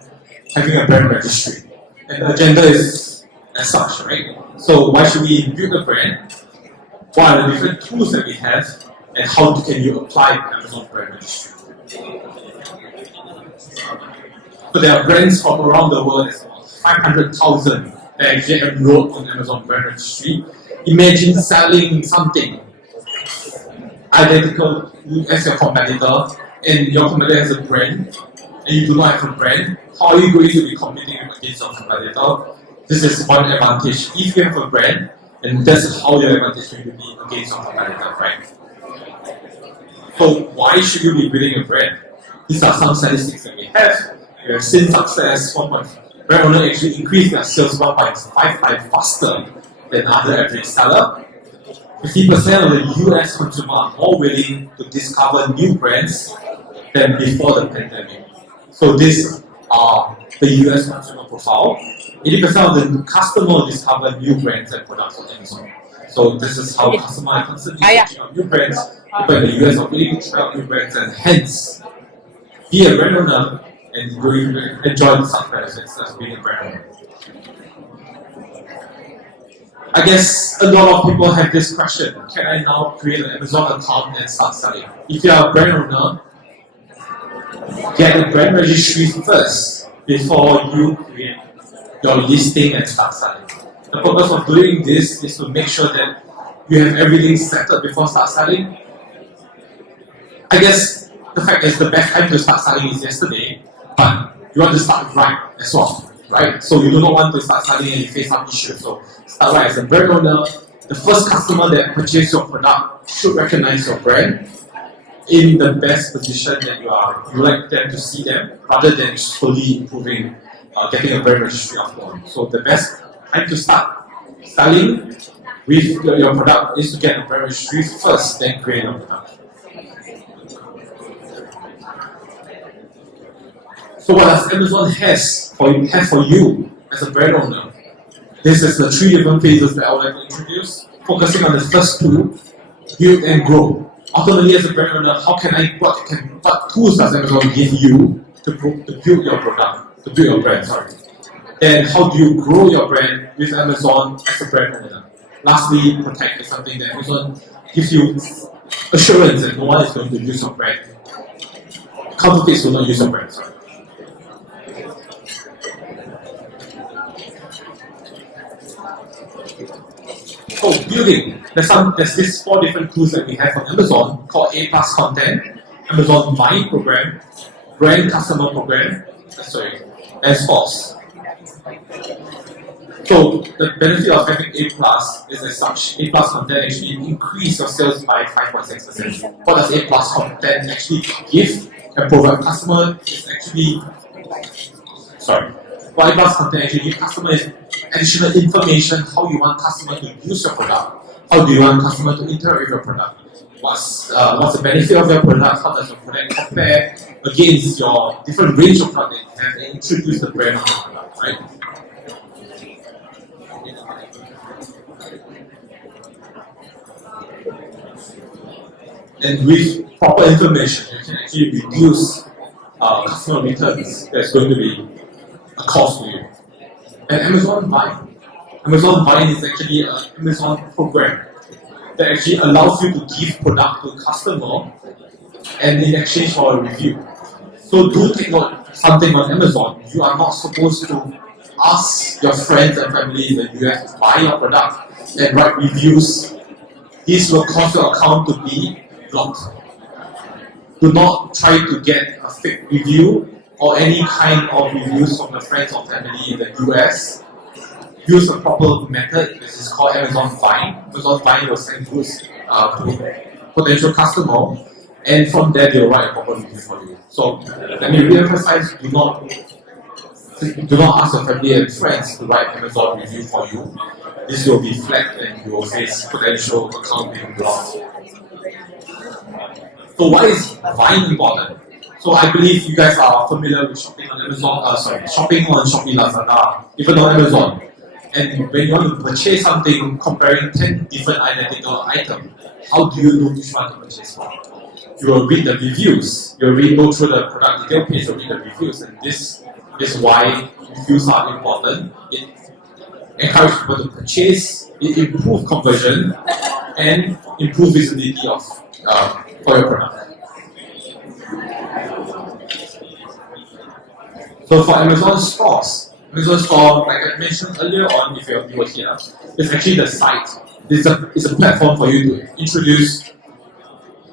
having a brand registry. And the agenda is as such, right? So why should we build a brand? What are the different tools that we have? And how can you apply Amazon brand registry? So there are brands from around the world, there's about 500,000 that actually enrolled on Amazon brand registry. Imagine selling something identical as your competitor, and your competitor has a brand, and you do not have a brand. How are you going to be competing against your competitor? This is one advantage. If you have a brand, and that's how your advantage is going to be against your competitor, right? So why should you be building a brand? These are some statistics that we have. We have seen success. Brand owner actually increased their sales 1.5 times faster than other average seller. 50% of the US consumers are more willing to discover new brands than before the pandemic. So these are the US consumer profile. 80% of the customers discover new brands and products on Amazon. So this is how customers are constantly searching out new brands. People in the US are willing to try out new brands, and hence be a brand owner and enjoy the sub benefits as being a brand owner. I guess a lot of people have this question: can I now create an Amazon account and start selling? If you are a brand owner, get a brand registry first before you create your listing and start selling. The purpose of doing this is to make sure that you have everything settled before start selling. I guess the fact is the best time to start selling is yesterday, but you want to start right as well, right? So you do not want to start selling and you face some issues. So start right as a brand owner. The first customer that purchases your product should recognize your brand in the best position that you like them to see them, rather than slowly improving, getting a brand registry after. So the best time to start selling with your product is to get a brand registry first, then create a product. So what does Amazon have for you as a brand owner? This is the 3 different phases that I would like to introduce. Focusing on the first 2, build and grow. Ultimately, as a brand owner, what tools does Amazon give you to build your product, to build your brand? Then how do you grow your brand with Amazon as a brand owner? Lastly, protect is something that Amazon gives you assurance that no one is going to use your brand. Counterfeits will not use your brand. So building, there's these 4 different tools that we have on Amazon called A+ content, Amazon buying program, brand customer program, and sports. So the benefit of having A+ is as such. A+ content actually increase your sales by 5.6%. What does A+ content actually give and provide customer is actually what A+ content actually gives customers additional information, how you want customer to use your product, how do you want customer to interact with your product, what's the benefit of your product, how does your product compare against your different range of products that you have, and introduce the brand of your product, right? And with proper information, you can actually reduce customer returns. That's going to be a cost for you. And Amazon Buying is actually an Amazon program that actually allows you to give product to a customer and in exchange for a review. So do take note something on Amazon. You are not supposed to ask your friends and family in the US to buy your product and write reviews. This will cause your account to be blocked. Do not try to get a fake review or any kind of reviews from your friends or family in the US. use a proper method, this is called Amazon Vine. Amazon Vine will send goods to potential customer, and from there they will write a proper review for you. So let me re-emphasize, do not ask your family and friends to write Amazon review for you. This will be flagged and you will face potential account being blocked. So why is Vine important? So I believe you guys are familiar with shopping on Amazon, shopping on Shopee, Lazada, even on Amazon. And when you want to purchase something, comparing 10 different identical items, how do you know which one to purchase from? You will read the reviews. You'll go through the product detail page, you'll read the reviews, and this is why reviews are important. It encourages people to purchase, it improves conversion, and improve visibility of for your product. So for Amazon stores, Amazon store, like I mentioned earlier on, if you were here, it's actually the site. It's a platform for you to introduce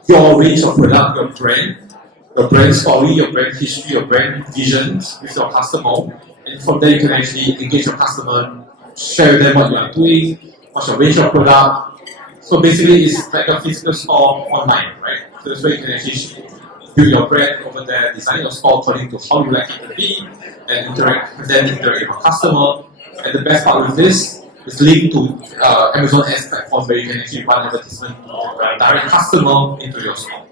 your range of product, your brand story, your brand history, your brand visions with your customer. And from there you can actually engage your customer, share with them what you are doing, what's your range of product. So basically it's like a physical store online, right? So that's where you can actually build your brand over there, design your store according to how you like it to be, and interact with your customer. And the best part with this is linked to Amazon Ads platform where you can actually run advertisement to direct customer into your store.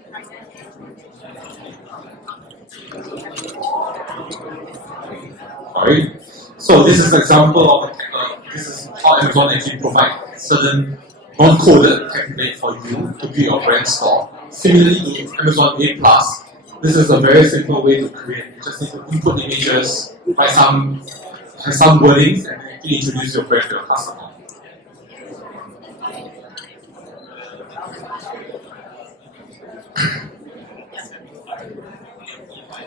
Alright, so this is an example of this is how Amazon actually provides certain non-coded template for you to build your brand store. Similarly to Amazon A+, this is a very simple way to create. You just need to input images, have some wordings, and then you introduce your brand to your customer.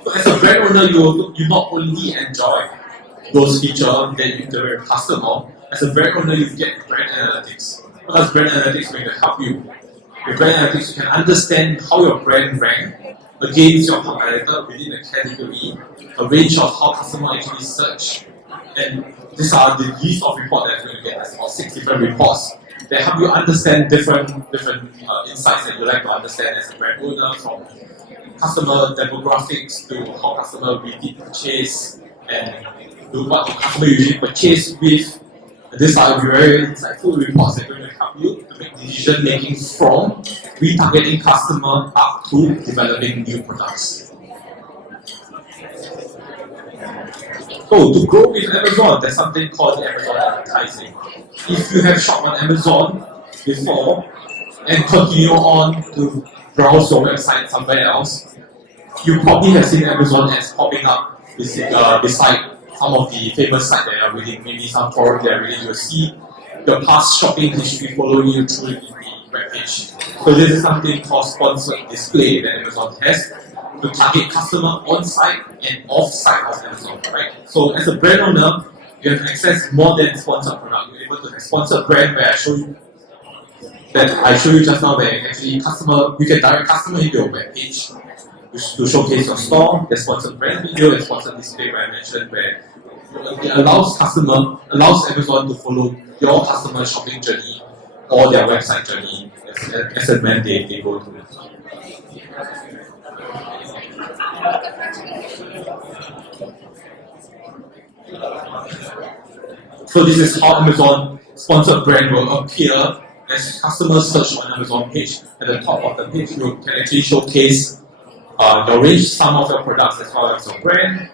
So as a brand owner, you not only enjoy those features that you interact with customer, as a brand owner, you get brand analytics. What does brand analytics going to help you? With brand analytics, you can understand how your brand rank against your competitor within a category, a range of how customers actually search. And these are the list of reports that you're going to get. There's about 6 different reports that help you understand different insights that you like to understand as a brand owner, from customer demographics to how customer repeat purchase and to what the customer usually purchase with. These are very insightful reports that are going to help you to make decision making from retargeting customer up to developing new products. So to grow with Amazon, there's something called the Amazon advertising. If you have shopped on Amazon before and continue on to browse your website somewhere else, you probably have seen Amazon ads popping up beside some of the famous sites that are reading, maybe some forum that are reading. You'll see your past shopping history following you through the webpage. So this is something called sponsored display that Amazon has to target customer on-site and off-site of Amazon, right? So as a brand owner, you have access more than sponsored product. You're able to have sponsored brand where I show you just now, where actually you can direct customer into your webpage to showcase your store. There's sponsored brand video and sponsored display where I mentioned, where it allows Amazon to follow your customer shopping journey or their website journey as and when they go through it. So this is how Amazon sponsored brand will appear as customers search on Amazon page. At the top of the page, you can actually showcase your range, some of your products as well as your brand.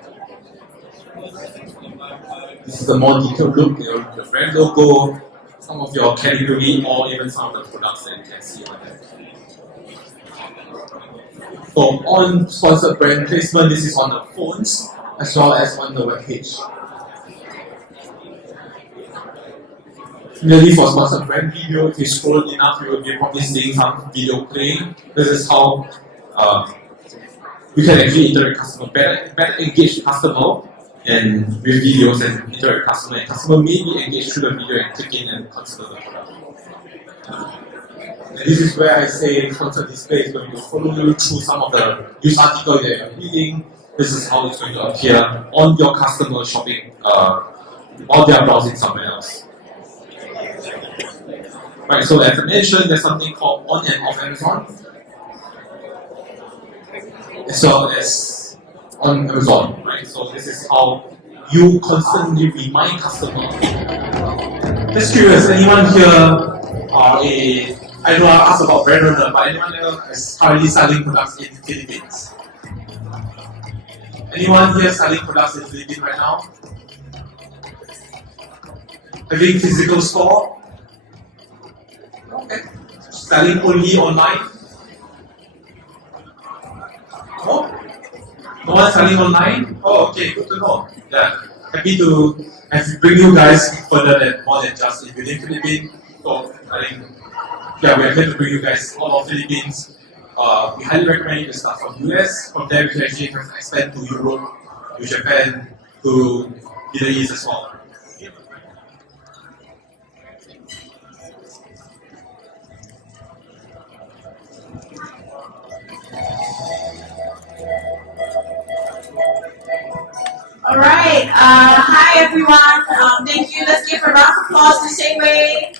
This is a more detailed look, your brand logo, some of your category, or even some of the products that you can see on there. So on sponsored brand placement, this is on the phones as well as on the webpage. Similarly for sponsored brand video, if you scroll enough, you will be probably seeing some video playing. This is how you can actually interact with customer, better engage customer and with videos and interact with customer. And customer may be engaged through the video and click in and consider the product. And this is where I say sponsored display is going to follow you through some of the news articles that you're reading. This is how it's going to appear on your customer shopping or they are browsing somewhere else. Right, so as I mentioned, there's something called on and off Amazon, as well as on Amazon, right? So this is how you constantly remind customers. Just curious, anyone here I know I asked about brand owner, but anyone here is currently selling products in the Philippines? Anyone here selling products in the Philippines right now? Having physical store? Okay. Selling only online? No? No one selling online? Oh, okay, good to know. Yeah. Happy to bring you guys further than more than just within Philippines. So I think yeah, we are here to bring you guys all of Philippines. We highly recommend you to start from US. From there, we can actually expand to Europe, to Japan, to Middle East as well. All right. Hi, everyone. Thank you. Let's give a round of applause to Singway.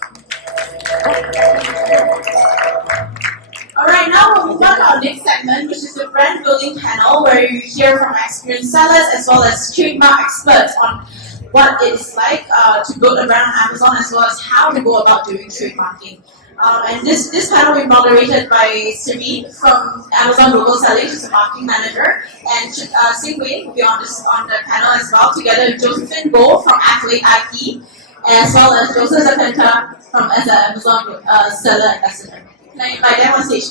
All right, now we'll move on to our next segment, which is the brand building panel, where you hear from experienced sellers as well as trademark experts on what it's like to build a brand on Amazon, as well as how to go about doing trademarking. And this panel will be moderated by Serene from Amazon Global Selling, she's a marketing manager, and Singwei will be on the panel as well, together with Josephine Go from Accolade IP, as well as Joseph Zapenta from as an Amazon seller ambassador. Can I invite them on stage,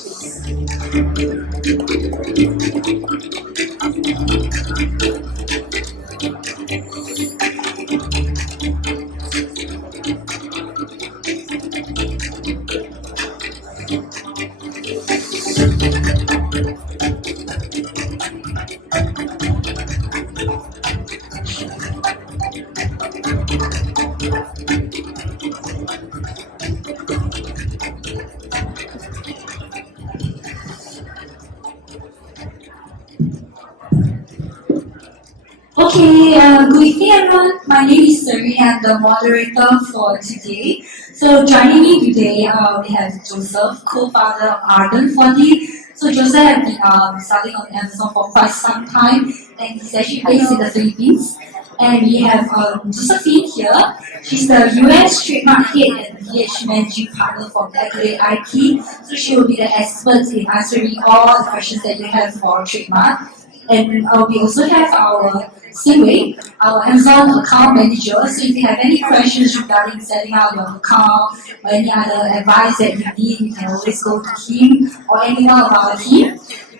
Okay, good evening everyone. My name is Serene. I'm the moderator for today. So joining me today, we have Joseph, co-founder of Ardent40. So Joseph has been selling on Amazon for quite some time, and he's actually based in the Philippines. And we have Josephine here. She's the US trademark head and PH managing partner for Accolade IP. So she will be the expert in answering all the questions that you have for trademark. And we also have our Singwei, our Amazon account manager. So if you have any questions regarding setting up your account or any other advice that you need, you can always go to him or anyone of our team.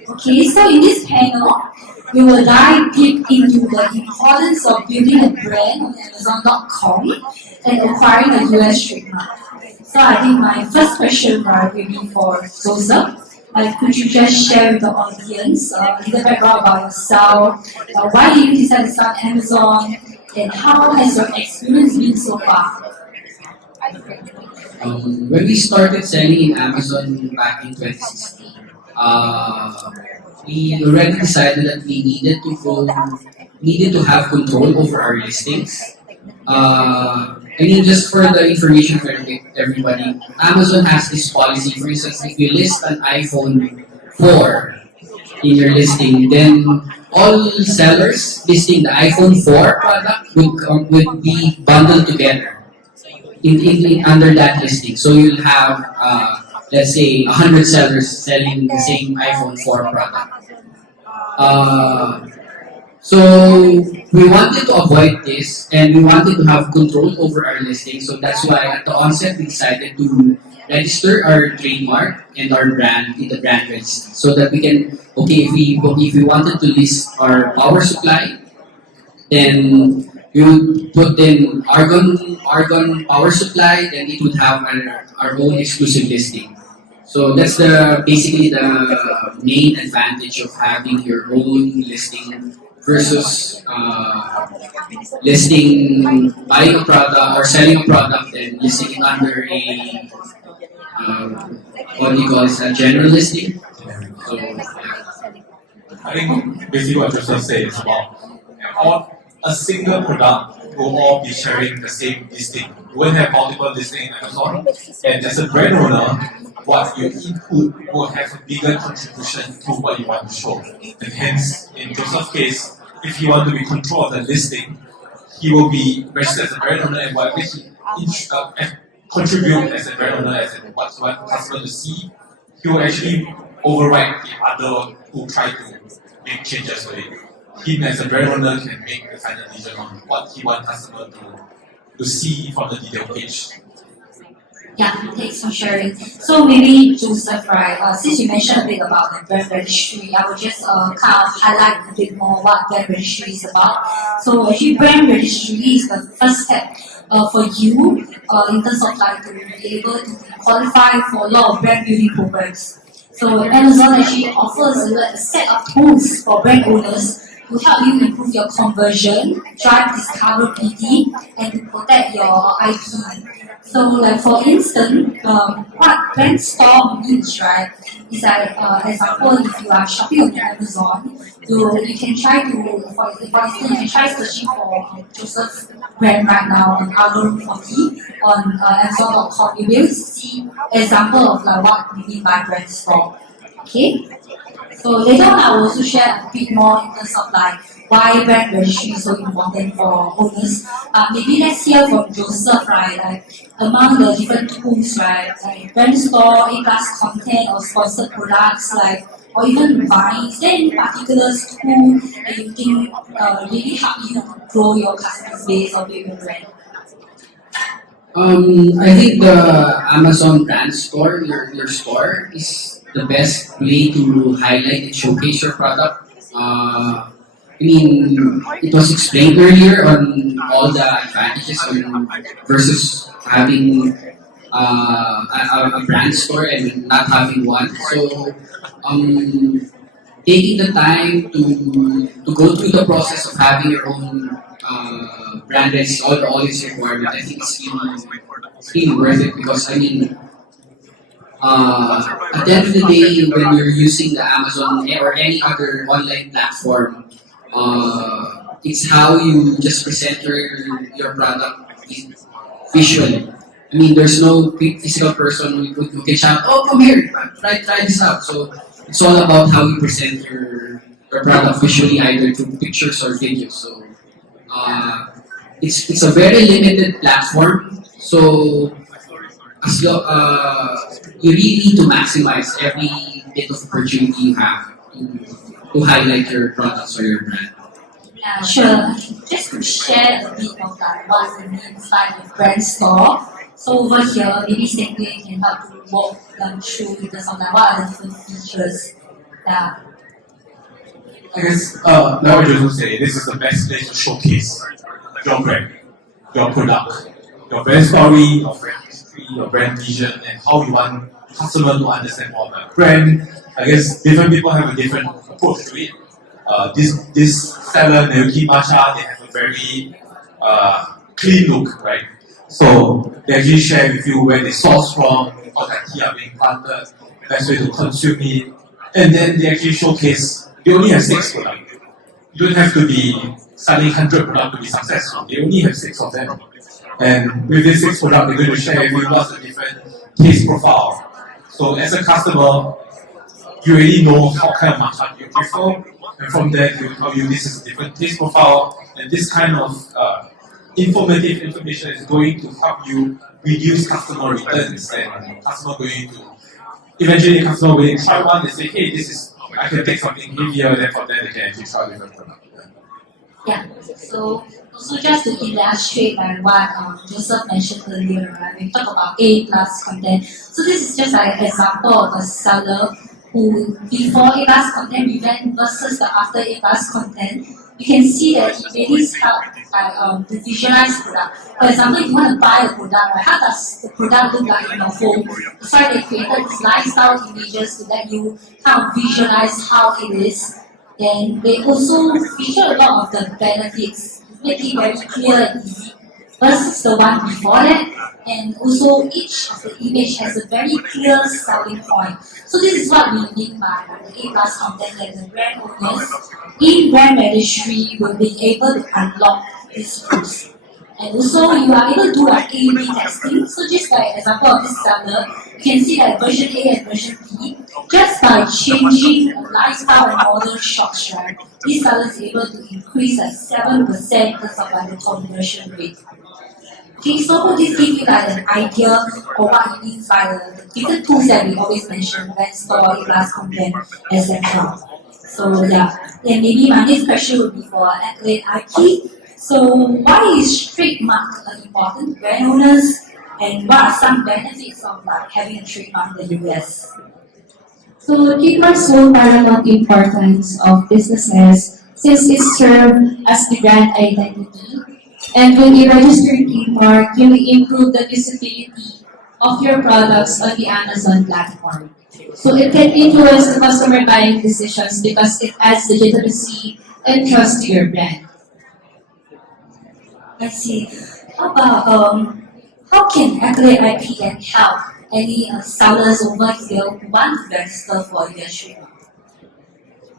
Okay, so in this panel, we will dive deep into the importance of building a brand on Amazon.com and acquiring a US trademark. So I think my first question will be for Joseph. Could you just share with the audience a little background about yourself? Why did you decide to start Amazon? And how has your experience been so far? When we started selling in Amazon back in 2016, we already decided that we needed to have control over our listings. Just for the information for everybody, Amazon has this policy. For instance, if you list an iPhone 4 in your listing, then all sellers listing the iPhone 4 product would be bundled together under that listing. So you'll have, let's say, 100 sellers selling the same iPhone 4 product. So we wanted to avoid this, and we wanted to have control over our listing. So that's why at the onset we decided to register our trademark and our brand in the brand registry, so that we can, if we wanted to list our power supply, then we would put in argon power supply, then it would have our own exclusive listing. So that's basically the main advantage of having your own listing versus buying a product or selling a product and listing it under a a general listing. So I think basically what Joseph said is about a single product will all be sharing the same listing. You won't have multiple listings in Amazon. And as a brand owner, what you input will have a bigger contribution to what you want to show. And hence, in Joseph's case, if you want to be in control of the listing, he will be registered as a brand owner and whatever he contribute as a brand owner, as in what he wants customer to see, he will actually override the other who try to make changes to it. Him as a brand owner can make the final decision on what he wants customer to see from the detail page. Yeah, thanks for sharing. So maybe Joseph, right? Since you mentioned a bit about the brand registry, I will just kind of highlight a bit more what brand registry is about. So actually, brand registry is the first step for you in terms of like to be able to qualify for a lot of brand building programs. So Amazon actually offers a set of tools for brand owners to help you improve your conversion, drive discoverability, and to protect your IP. So, like for instance, what brand store means, right? Is like, example, if you are shopping on Amazon, you can try to, for instance, you can try searching for Joseph's brand right now on Algorithm 40 on Amazon.com. You'll be able to see example of like what we mean by brand store. Okay. So later on, I will also share a bit more in terms of like why brand registry is so important for owners. Maybe let's hear from Joseph, right? Like among the different tools, right? Like brand store, A+ content, or sponsored products, like or even buying. Is there any particular tool that you think really help you grow your customer base or build your brand? I think the Amazon brand store, your store, is the best way to highlight and showcase your product. I mean, it was explained earlier on all the advantages versus having a brand store and not having one. So, taking the time to go through the process of having your own brand that is all its requirement, I think it's really worth it because I mean, at the end of the day, when you're using the Amazon or any other online platform, it's how you just present your product visually. I mean, there's no physical person who can shout, "Oh, come here, try this out." So it's all about how you present your product visually, either through pictures or videos. So it's a very limited platform. So you really need to maximize every bit of opportunity you have to highlight your products or your brand. Yeah, sure. Just to share a bit of like what it means by the brand store. So over here, maybe Stacey can help to walk them through in terms of like what are the different features. Yeah. I guess, like what Joseph said, this is the best place to showcase your brand, your product, your brand story, your brand history, your brand vision, and how you want customer to understand more about brand. I guess different people have a different approach to it. This seller, Naoki Masha, they have a very clean look, right? So they actually share with you where they source from, how that tea are being planted, best way to consume it, and then they actually showcase. They only have 6 products. You don't have to be selling 100 products to be successful. They only have 6 of them. And with these 6 products, they're going to share with you what's the different taste profile. So as a customer, you already know how kind of matcha you prefer, and from there they will tell you this is a different taste profile, and this kind of informative information is going to help you reduce customer returns, and customer going to eventually customer will try one and say, hey, this is I can take something heavier, then from there they can actually try different product. Yeah. So just to illustrate like what Joseph mentioned earlier, right? We talk about A+ content. So this is just like an example of a seller who before A+ content event versus the after A+ content. You can see that it really helps to visualize product. For example, if you want to buy a product, right, how does the product look like in your home? That's why they created these lifestyle images to let you kind of visualize how it is. Then they also feature a lot of the benefits, make it very clear and easy versus the one before that. And also each of the image has a very clear selling point. So this is what we mean by the A+ content that the brand owners in brand registry will be able to unlock this tools. And also, you are able to do like A/B testing. So just like example of this seller, you can see that version A and version B, just by changing the lifestyle and order shocks, right? This seller is able to increase like 7% in terms of like the conversion rate. Okay, so this gives you like an idea of what it means by the different tools that we always mention, like store, class content, etc. So yeah, and maybe my next question would be for Accolade IP. So why is trademark important brand owners, and what are some benefits of like having a trademark in the US? So trademarks hold paramount importance of businesses since it serves as the brand identity. And with a registered trademark, you will improve the visibility of your products on the Amazon platform. So it can influence the customer buying decisions because it adds legitimacy and trust to your brand. I see. How about how can Accolade IP and help any sellers over here who want to register for your trademark?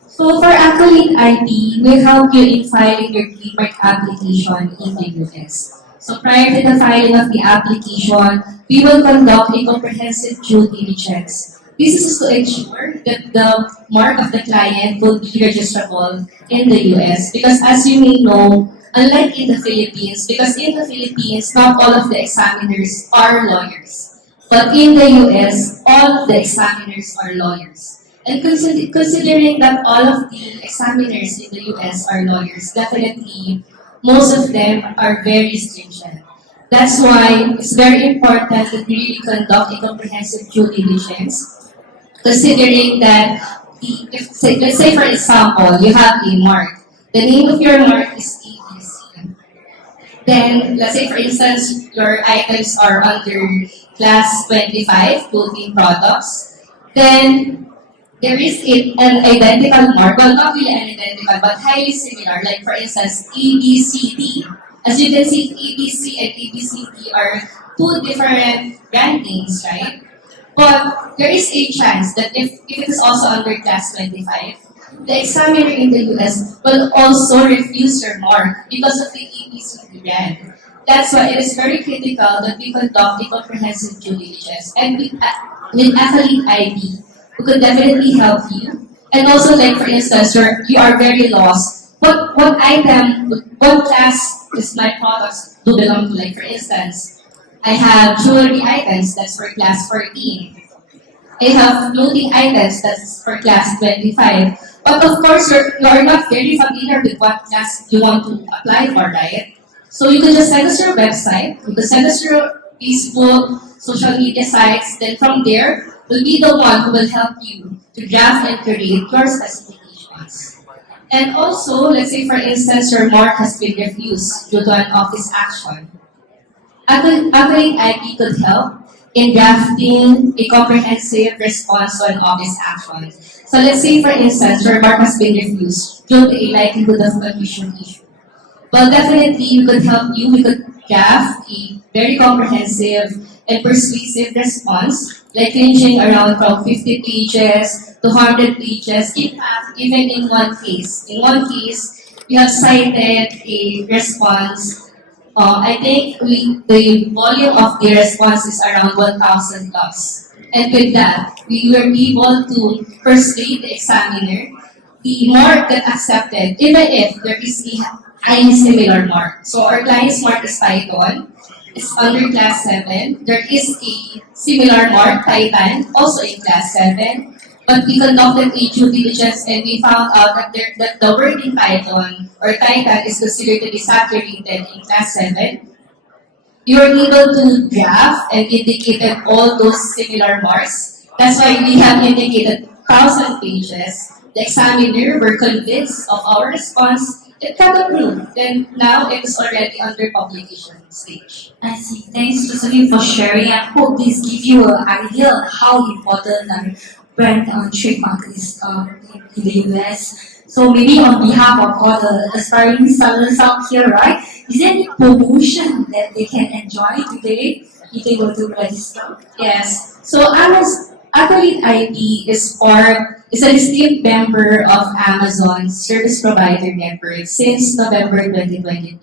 So for Accolade IP, we help you in filing your trademark application in the US. So prior to the filing of the application, we will conduct a comprehensive due diligence. This is to ensure that the mark of the client will be registrable in the US because as you may know, unlike in the Philippines, because in the Philippines, not all of the examiners are lawyers. But in the US, all of the examiners are lawyers. And considering that all of the examiners in the US are lawyers, definitely most of them are very stringent. That's why it's very important that we really conduct a comprehensive due diligence, considering that let's say for example, you have a mark. The name of your mark is ABC. Then, let's say for instance, your items are under class 25, clothing products. Then, there is an identical mark, well not really an identical, but highly similar, like for instance, ABCD. As you can see, ABC and ABCD are two different brand names, right? But there is a chance that if it is also under class 25, the examiner in the US will also refuse your mark because of the ABCD brand. That's why it is very critical that we conduct a comprehensive due diligence. And with Athlete ID, we could definitely help you. And also, like for instance, you are very lost. What item, what class is my products do belong to? Like for instance, I have jewelry items, that's for class 14. I have clothing items, that's for class 25. But of course, you are not very familiar with what class you want to apply for, right? So you can just send us your website, you can send us your Facebook, social media sites, then from there, we'll be the one who will help you to draft and create your specifications. And also, let's say for instance, your mark has been refused due to an office action. Accolade IP could help in drafting a comprehensive response to an office action. So let's say for instance, your mark has been refused due to a likelihood of confusion issue. Well, definitely, we could help you. We could draft a very comprehensive and persuasive response, like ranging around from 50 pages to 100 pages. In fact, even in one case. In one case, we have cited a response. I think the volume of the response is around 1,000 plus. And with that, we were able to persuade the examiner the mark that accepted, even if there is a highly similar mark. So our client's mark is Python. It's under class 7. There is a similar mark, Titan, also in class 7. But we conducted a due diligence and we found out that the word in Python or Titan is considered to be saturated in class 7. You were able to draft and indicated all those similar marks. That's why we have indicated 1,000 pages. The examiner were convinced of our response. It got approved, and now it is already under publication stage. I see. Thanks, Josephine, for sharing. I hope this gives you an idea of how important brand trademark is in the US. So maybe on behalf of all the aspiring sellers out here, right? Is there any promotion that they can enjoy today if they were to register? Yes. So Accolade ID is a distinct member of Amazon's service provider network since November 2023.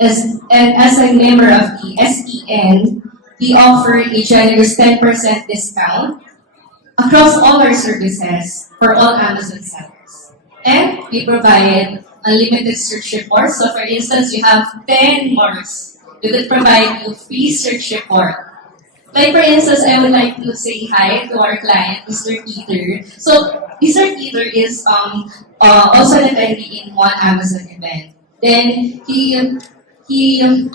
As a member of the SEN, we offer a generous 10% discount across all our services for all Amazon sellers. And we provide unlimited search reports. So for instance, you have 10 marks. We will provide you free search report. Like for instance, I would like to say hi to our client, Mr. Peter. So Mr. Peter is also an attendee in one Amazon event. Then he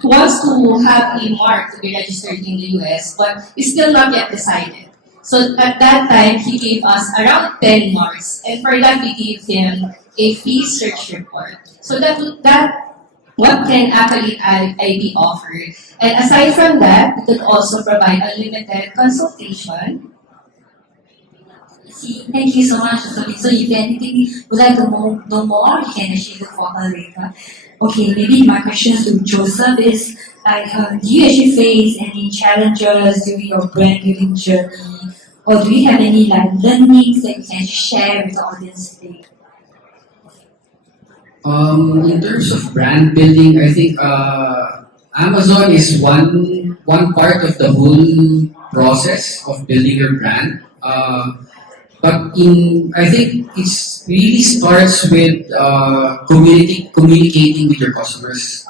wants to have a mark to be registered in the US, but it's still not yet decided. So at that time, he gave us around 10 marks, and for that we gave him a free search report. So that what can Accolade ID offer? And aside from that, we could also provide unlimited consultation. See, thank you so much. So if anything would like to know more, you can actually look for her later. Okay, maybe my question to Joseph is like, do you actually face any challenges during your brand building journey, or do you have any like learnings that you can share with the audience today? In terms of brand building, I think Amazon is one part of the whole process of building your brand. But I think it really starts with communicating with your customers,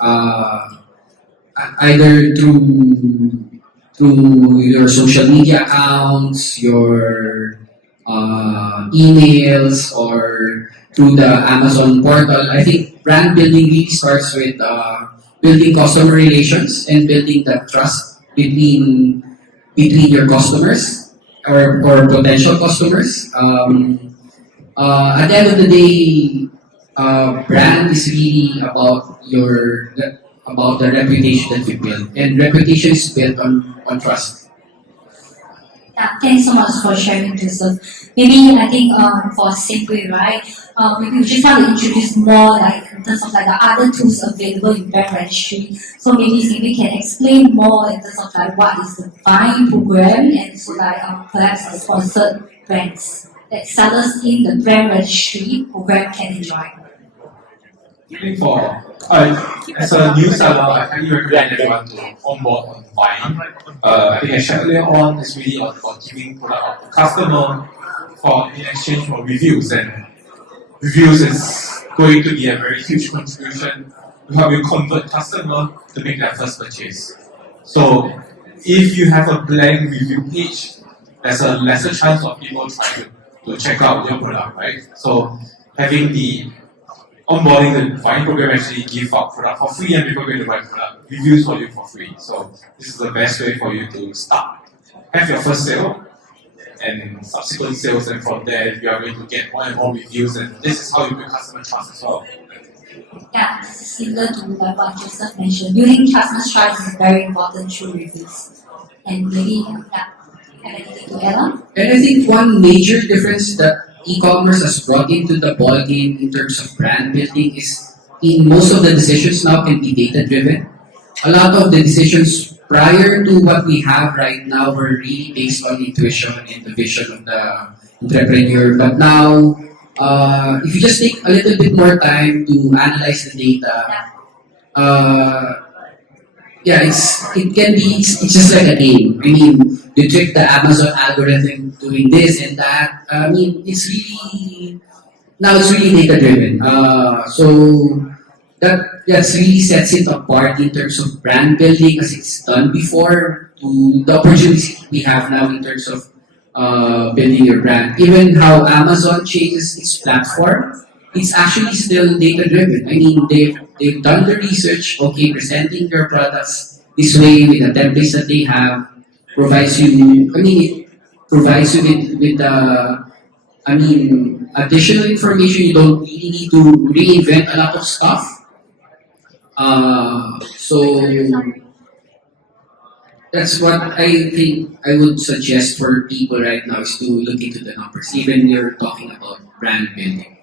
either through your social media accounts, your emails, or through the Amazon portal. I think brand building really starts with building customer relations and building the trust between your customers or potential customers. At the end of the day, brand is really about the reputation that you build, and reputation is built on trust. Yeah, thanks so much for sharing, Joseph. Maybe I think for Simply, right? Maybe we just want to introduce more like in terms of like the other tools available in brand registry. So maybe Simply can explain more in terms of like what is the buying program and so like perhaps the sponsored brands that sellers in the brand registry program can enjoy. As a new seller, I highly recommend everyone to onboard on buying. I think I shared earlier on is really on giving product out to customer in exchange for reviews, and reviews is going to be a very huge contribution to help you convert customer to make their first purchase. So if you have a blank review page, there's a lesser chance of people trying to check out your product, right? So having the onboarding the buying program actually give out product for free, and people going to buy product reviews for you for free. So this is the best way for you to start. Have your first sale and subsequent sales, and from there you are going to get more and more reviews, and this is how you build customer trust as well. Yeah, similar to what Joseph mentioned, building customer trust is very important through reviews. And maybe have anything to add on? And I think one major difference that e-commerce has brought into the ballgame in terms of brand building is in most of the decisions now can be data driven. A lot of the decisions prior to what we have right now were really based on intuition and the vision of the entrepreneur. But now, if you just take a little bit more time to analyze the data, it's just like a game. I mean, you trick the Amazon algorithm doing this and that. I mean, it's really data driven. So that really sets it apart in terms of brand building as it's done before to the opportunity we have now in terms of building your brand. Even how Amazon changes its platform, it's actually still data driven. I mean, they've done the research. Okay, presenting your products this way with the templates that they have provides you. I mean, it provides you with additional information. You don't really need to reinvent a lot of stuff. So that's what I think I would suggest for people right now is to look into the numbers, even you're talking about brand building.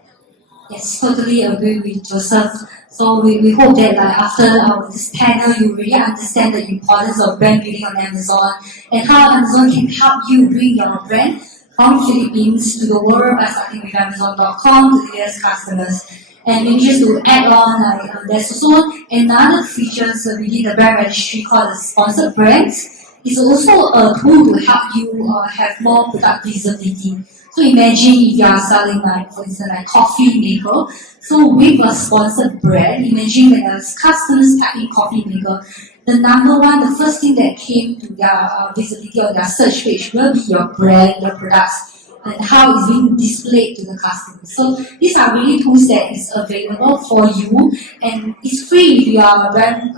Yes, totally agree with Joseph. So we hope that after this panel, you really understand the importance of brand building on Amazon and how Amazon can help you bring your brand from Philippines to the world by starting with Amazon.com to the US customers. And maybe just to add on, there's also another feature within the brand registry called the sponsored brands. It's also a tool to help you have more product visibility. So imagine if you are selling like, for instance, like coffee maker. So with a sponsored brand, imagine when a customers type in coffee maker, the first thing that came to their visibility on their search page will be your brand, your products, and how it's being displayed to the customers. So these are really tools that is available for you, and it's free if you are a brand,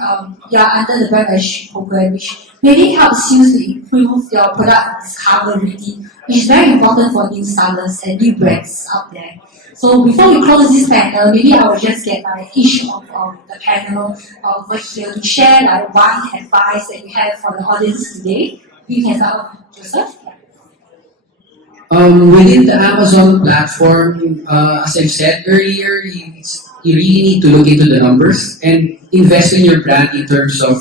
you are under the brand registry program, which really helps you to improve your product discoverability, which is very important for new sellers and new brands out there. So before we close this panel, maybe I will just get each of the panel over here to share like one advice that you have for the audience today. You can start with Joseph. Within the Amazon platform, as I've said earlier, you really need to look into the numbers and invest in your brand in terms of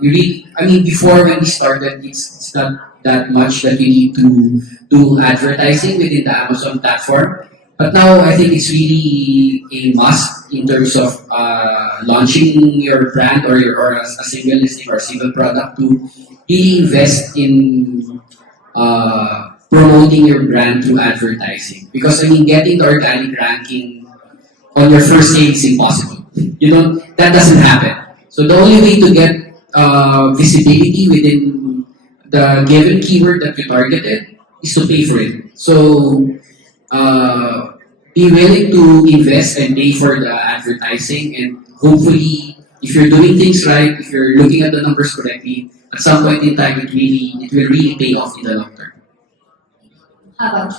before when we started, it's not that much that you need to do advertising within the Amazon platform. But now I think it's really a must in terms of launching your brand or a single listing or a single product to really invest in promoting your brand through advertising. Because getting the organic ranking on your first sale is impossible. That doesn't happen. So the only way to get visibility within the given keyword that you targeted is to pay for it. So be willing to invest and pay for the advertising, and hopefully, if you're doing things right, if you're looking at the numbers correctly, at some point in time, it will really pay off in the long term. How about you?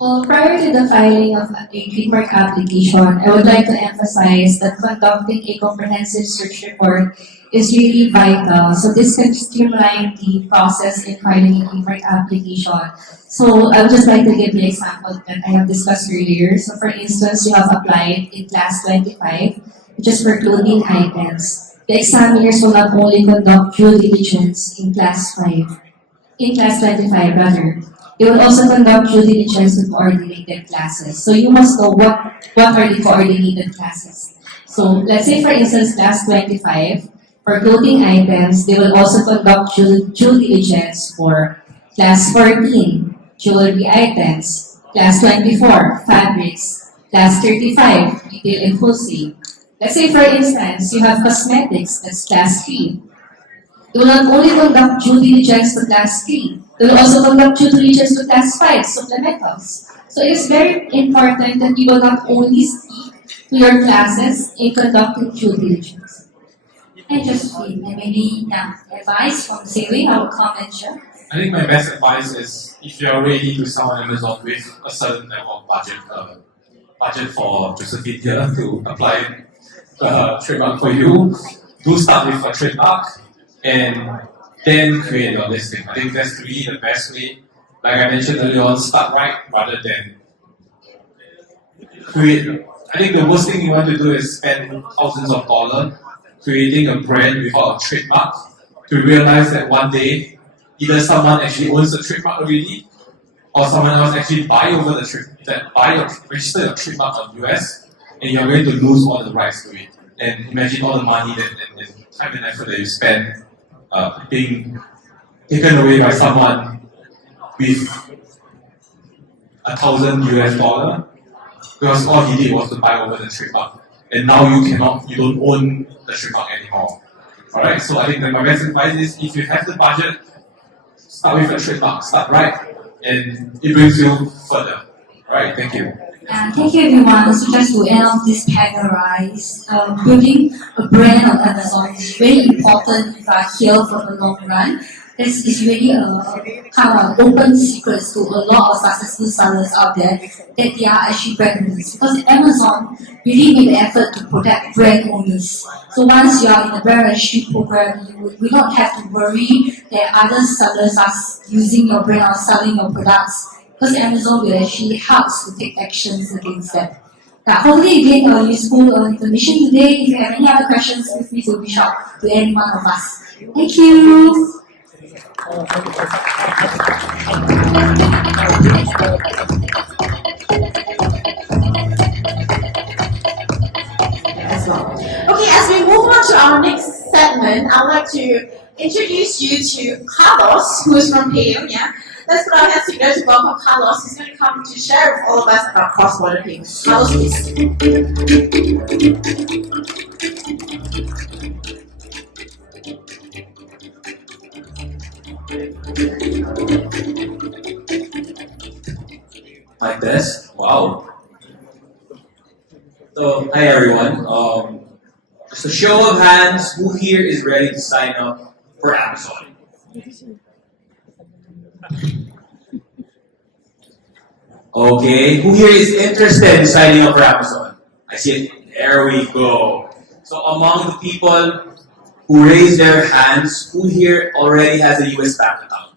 Well, prior to the filing of a trademark application, I would like to emphasize that conducting a comprehensive search report is really vital. So this can streamline the process in filing a trademark application. So I would just like to give the example that I have discussed earlier. So for instance, you have applied in class 25, which is for clothing items. The examiners will not only conduct due diligence in class 25 rather. They will also conduct due diligence with coordinated classes. So you must know what are the coordinated classes. So let's say for instance class 25, for clothing items, they will also conduct due diligence for class 14, jewelry items, class 24, fabrics, class 35, retail and wholesale. Let's say for instance, you have cosmetics, that's class 3. They will not only conduct due diligence to class 3, they will also conduct due diligence to class 5, supplementals. So it's very important that you will not only stick to your classes in conducting due diligence. And just maybe advice from Siri, our commenter. I think my best advice is if you're ready to sell on Amazon with a certain level of budget for Josephine here to apply the trademark for you, do start with a trademark and then create your listing. I think that's really the best way. Like I mentioned earlier on, start right rather than create. I think the worst thing you want to do is spend thousands of dollars creating a brand without a trademark to realize that one day either someone actually owns the trademark already or someone else actually register your trademark on US and you're going to lose all the rights to it. And imagine all the money and time and effort that you spend being taken away by someone with $1,000 because all he did was to buy over the trademark, and now you don't own the trademark anymore. Alright, so I think that my best advice is if you have the budget, start with a trademark, start right, and it brings you further. Alright, thank you. Thank you everyone. So just to end off this panel, building a brand on Amazon is very important if I here for the long run. This is really a kind of open secret to a lot of successful sellers out there that they are actually brand owners. Because Amazon really made the effort to protect brand owners. So once you are in the brand registry program, you will not have to worry that other sellers are using your brand or selling your products. Because Amazon will actually help to take actions against that. Hopefully you gained useful information today. If you have any other questions, feel free to reach out to any one of us. Thank you. to introduce you to Carlos, who is from Payoneer. Let's put our hands together to welcome Carlos. He's going to come to share with all of us about cross-border payments. Carlos, please. Like this? Wow. So, hi everyone. Just a show of hands, who here is ready to sign up for Amazon? Okay, who here is interested in signing up for Amazon? I see it. There we go. So among the people who raised their hands, who here already has a US bank account?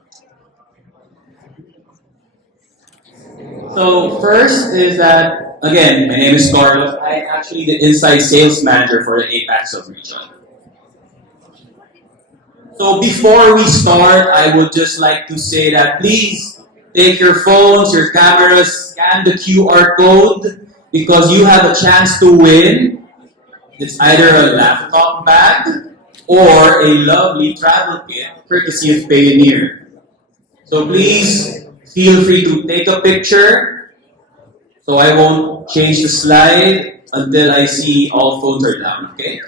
So first is that, again, my name is Carlos. I'm actually the inside sales manager for the APAC sub-region. So before we start, I would just like to say that please take your phones, your cameras, scan the QR code because you have a chance to win. It's either a laptop bag or a lovely travel kit courtesy of Payoneer. So please feel free to take a picture. So I won't change the slide until I see all phones are down, okay?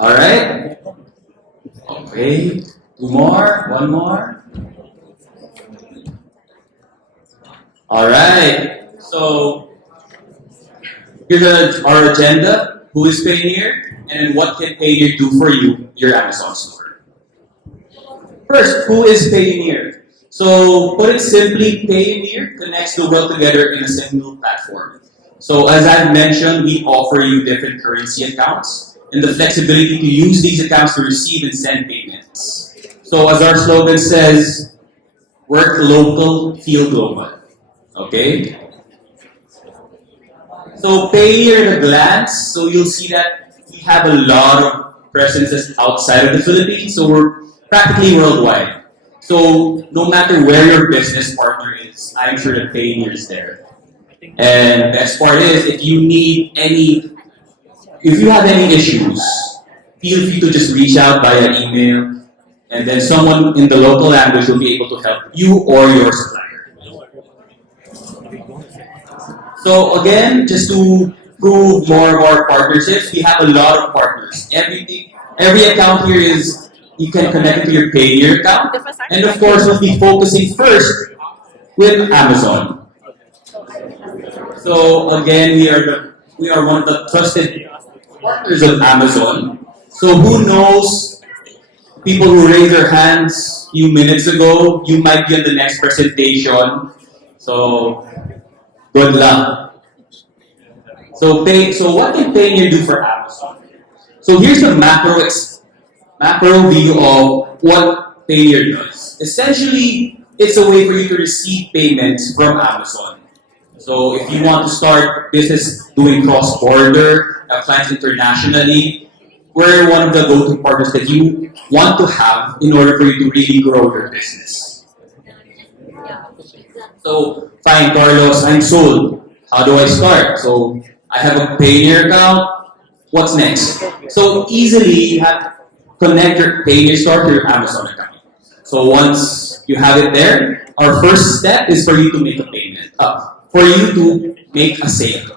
Alright. Okay. Two more. One more. Alright. So here's our agenda. Who is Payoneer? And what can Payoneer do for you, your Amazon store? First, who is Payoneer? So put it simply, Payoneer connects the world together in a single platform. So as I've mentioned, we offer you different currency accounts and the flexibility to use these accounts to receive and send payments. So as our slogan says, work local, feel global. Okay? So Payoneer at a glance, so you'll see that we have a lot of presences outside of the Philippines, so we're practically worldwide. So no matter where your business partner is, I'm sure that Payoneer is there. And the best part is, if you have any issues, feel free to just reach out via email, and then someone in the local language will be able to help you or your supplier. So again, just to prove more of our partnerships, we have a lot of partners. Every account here is, you can connect it to your Payoneer account. And of course, we'll be focusing first with Amazon. So again, we are one of the trusted partners of Amazon. So who knows, people who raised their hands a few minutes ago, you might be on the next presentation. So good luck. So what can Payoneer do for Amazon? So here's the macro view of what Payoneer does. Essentially, it's a way for you to receive payments from Amazon. So if you want to start business doing cross-border, have clients internationally, we're one of the go-to partners that you want to have in order for you to really grow your business. So, fine, Carlos, I'm sold. How do I start? So, I have a Payoneer account. What's next? So, easily, you have to connect your Payoneer store to your Amazon account. So, once you have it there, our first step is for you to make a payment. For you to make a sale.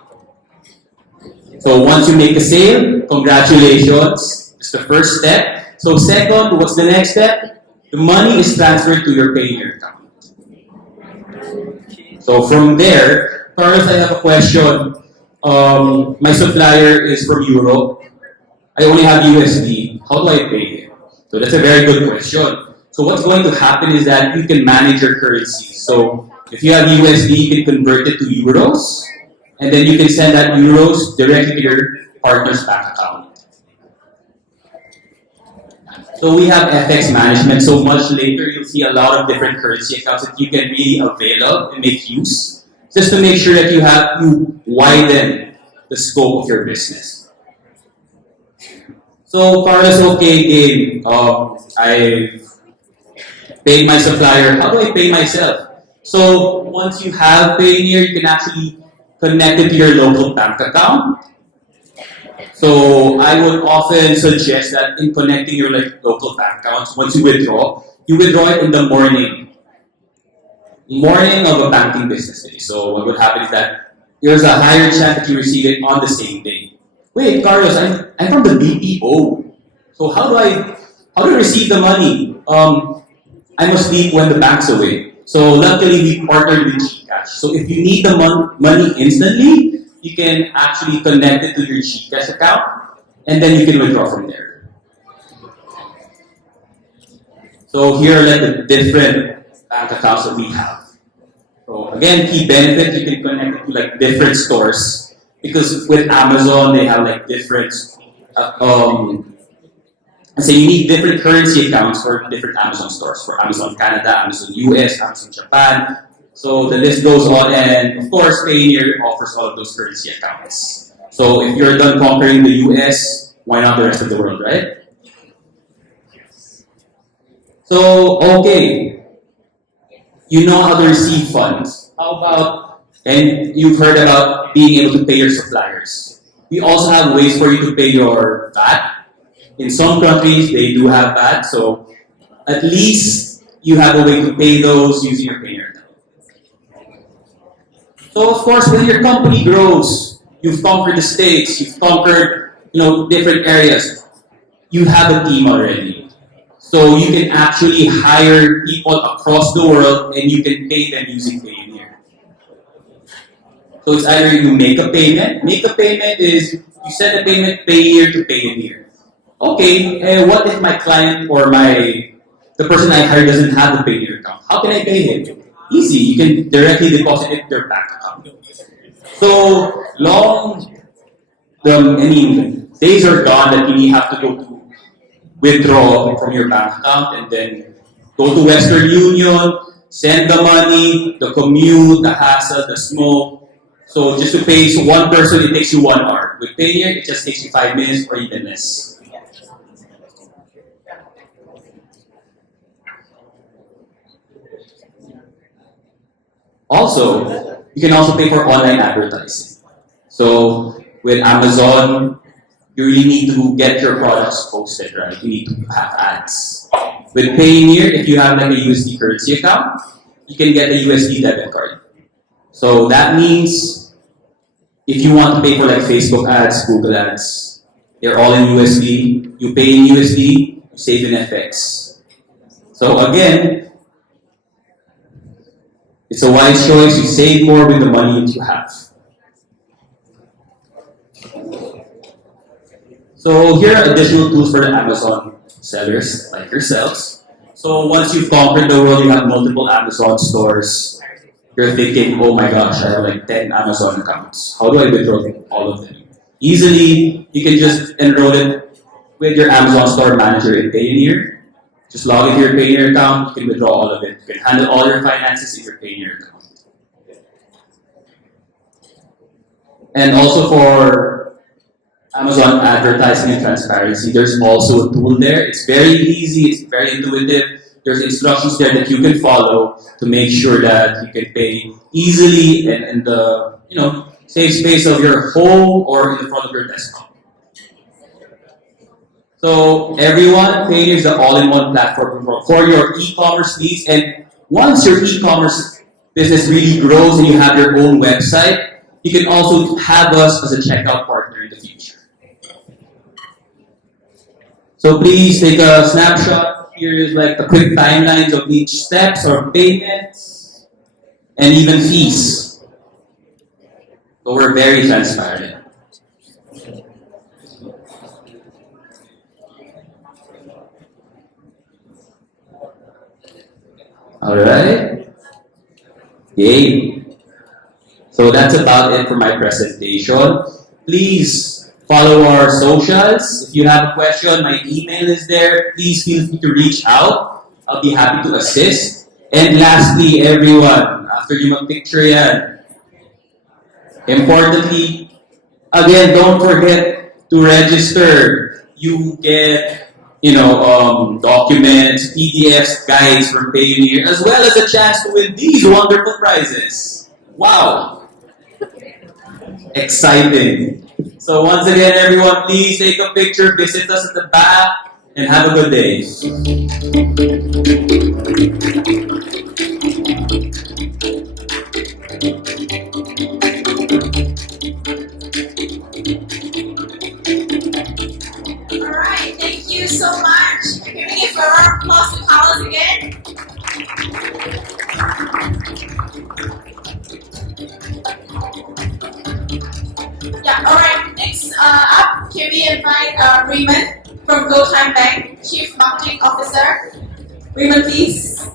So once you make a sale, congratulations. It's the first step. So second, what's the next step? The money is transferred to your Payoneer account. So from there, Carlos, I have a question. My supplier is from Europe. I only have USD. How do I pay it? So that's a very good question. So what's going to happen is that you can manage your currency. So if you have USD, you can convert it to euros, and then you can send that euros directly to your partner's bank account. So we have FX management, so much later you'll see a lot of different currency accounts that you can really avail of and make use, just to make sure that you widen the scope of your business. So Carlos, okay, game. pay my supplier, how do I pay myself? So once you have Payoneer, you can actually connect it to your local bank account. So I would often suggest that in connecting your local bank accounts, once you withdraw it in the morning of a banking business day. So what would happen is that there's a higher chance that you receive it on the same day. Wait, Carlos, I'm from the BPO. So how do I receive the money? I must leave when the bank's away. So luckily we partnered with GCash. So if you need the money instantly, you can actually connect it to your GCash account and then you can withdraw from there. So here are like the different bank accounts that we have. So again, key benefit, you can connect it to like different stores because with Amazon they have like different so you need different currency accounts for different Amazon stores, for Amazon Canada, Amazon US, Amazon Japan. So the list goes on, and of course, Payoneer offers all of those currency accounts. So if you're done conquering the US, why not the rest of the world, right? So, okay, you know how to receive funds. How about, and you've heard about being able to pay your suppliers. We also have ways for you to pay your VAT. In some countries, they do have VAT, so at least you have a way to pay those using your Payoneer account. So of course, when your company grows, you've conquered the states, you've conquered different areas, you have a team already. So you can actually hire people across the world and you can pay them using Payoneer. So it's either you make a payment. Make a payment is you send a payment Payoneer to Payoneer. Okay, what if my client or the person I hired doesn't have a Payoneer account? How can I pay him? Easy, you can directly deposit it to their bank account. So days are gone that you have to go to withdraw from your bank account and then go to Western Union, send the money, the commute, the hassle, the smoke. So just to pay one person, it takes you 1 hour. With Payoneer, it just takes you 5 minutes or even less. Also, you can also pay for online advertising. So with Amazon, you really need to get your products posted, right? You need to have ads. With Payoneer, if you have like a USD currency account, you can get a USD debit card. So that means if you want to pay for like Facebook ads, Google ads, they're all in USD. You pay in USD, you save in FX. So again, it's a wise choice. You save more with the money that you have. So here are additional tools for the Amazon sellers like yourselves. So once you've conquered the world, you have multiple Amazon stores. You're thinking, oh my gosh, I have like 10 Amazon accounts. How do I withdraw all of them? Easily, you can just enroll it with your Amazon store manager in Payoneer. Just log into your Payoneer account, you can withdraw all of it. You can handle all your finances in your Payoneer account. And also for Amazon advertising and transparency, there's also a tool there. It's very easy, it's very intuitive. There's instructions there that you can follow to make sure that you can pay easily and in the safe space of your home or in the front of your desktop. So everyone, Payoneer is the all-in-one platform for your e-commerce needs. And once your e-commerce business really grows and you have your own website, you can also have us as a checkout partner in the future. So please take a snapshot. Here is like the quick timelines of each steps or payments and even fees. So we're very transparent. Alright. Yay. So that's about it for my presentation. Please follow our socials. If you have a question, my email is there. Please feel free to reach out. I'll be happy to assist. And lastly, everyone, after you mag-picture yan, importantly, again, don't forget to register. You get documents, PDFs, guides from Payoneer, as well as a chance to win these wonderful prizes. Wow! Exciting. So once again, everyone, please take a picture, visit us at the back, and have a good day. Alright, thank you so much. Can we give a round of applause to Carlos again? Yeah, alright, next up, can we invite Raymond from GoTyme Bank, Chief Marketing Officer. Raymond, please.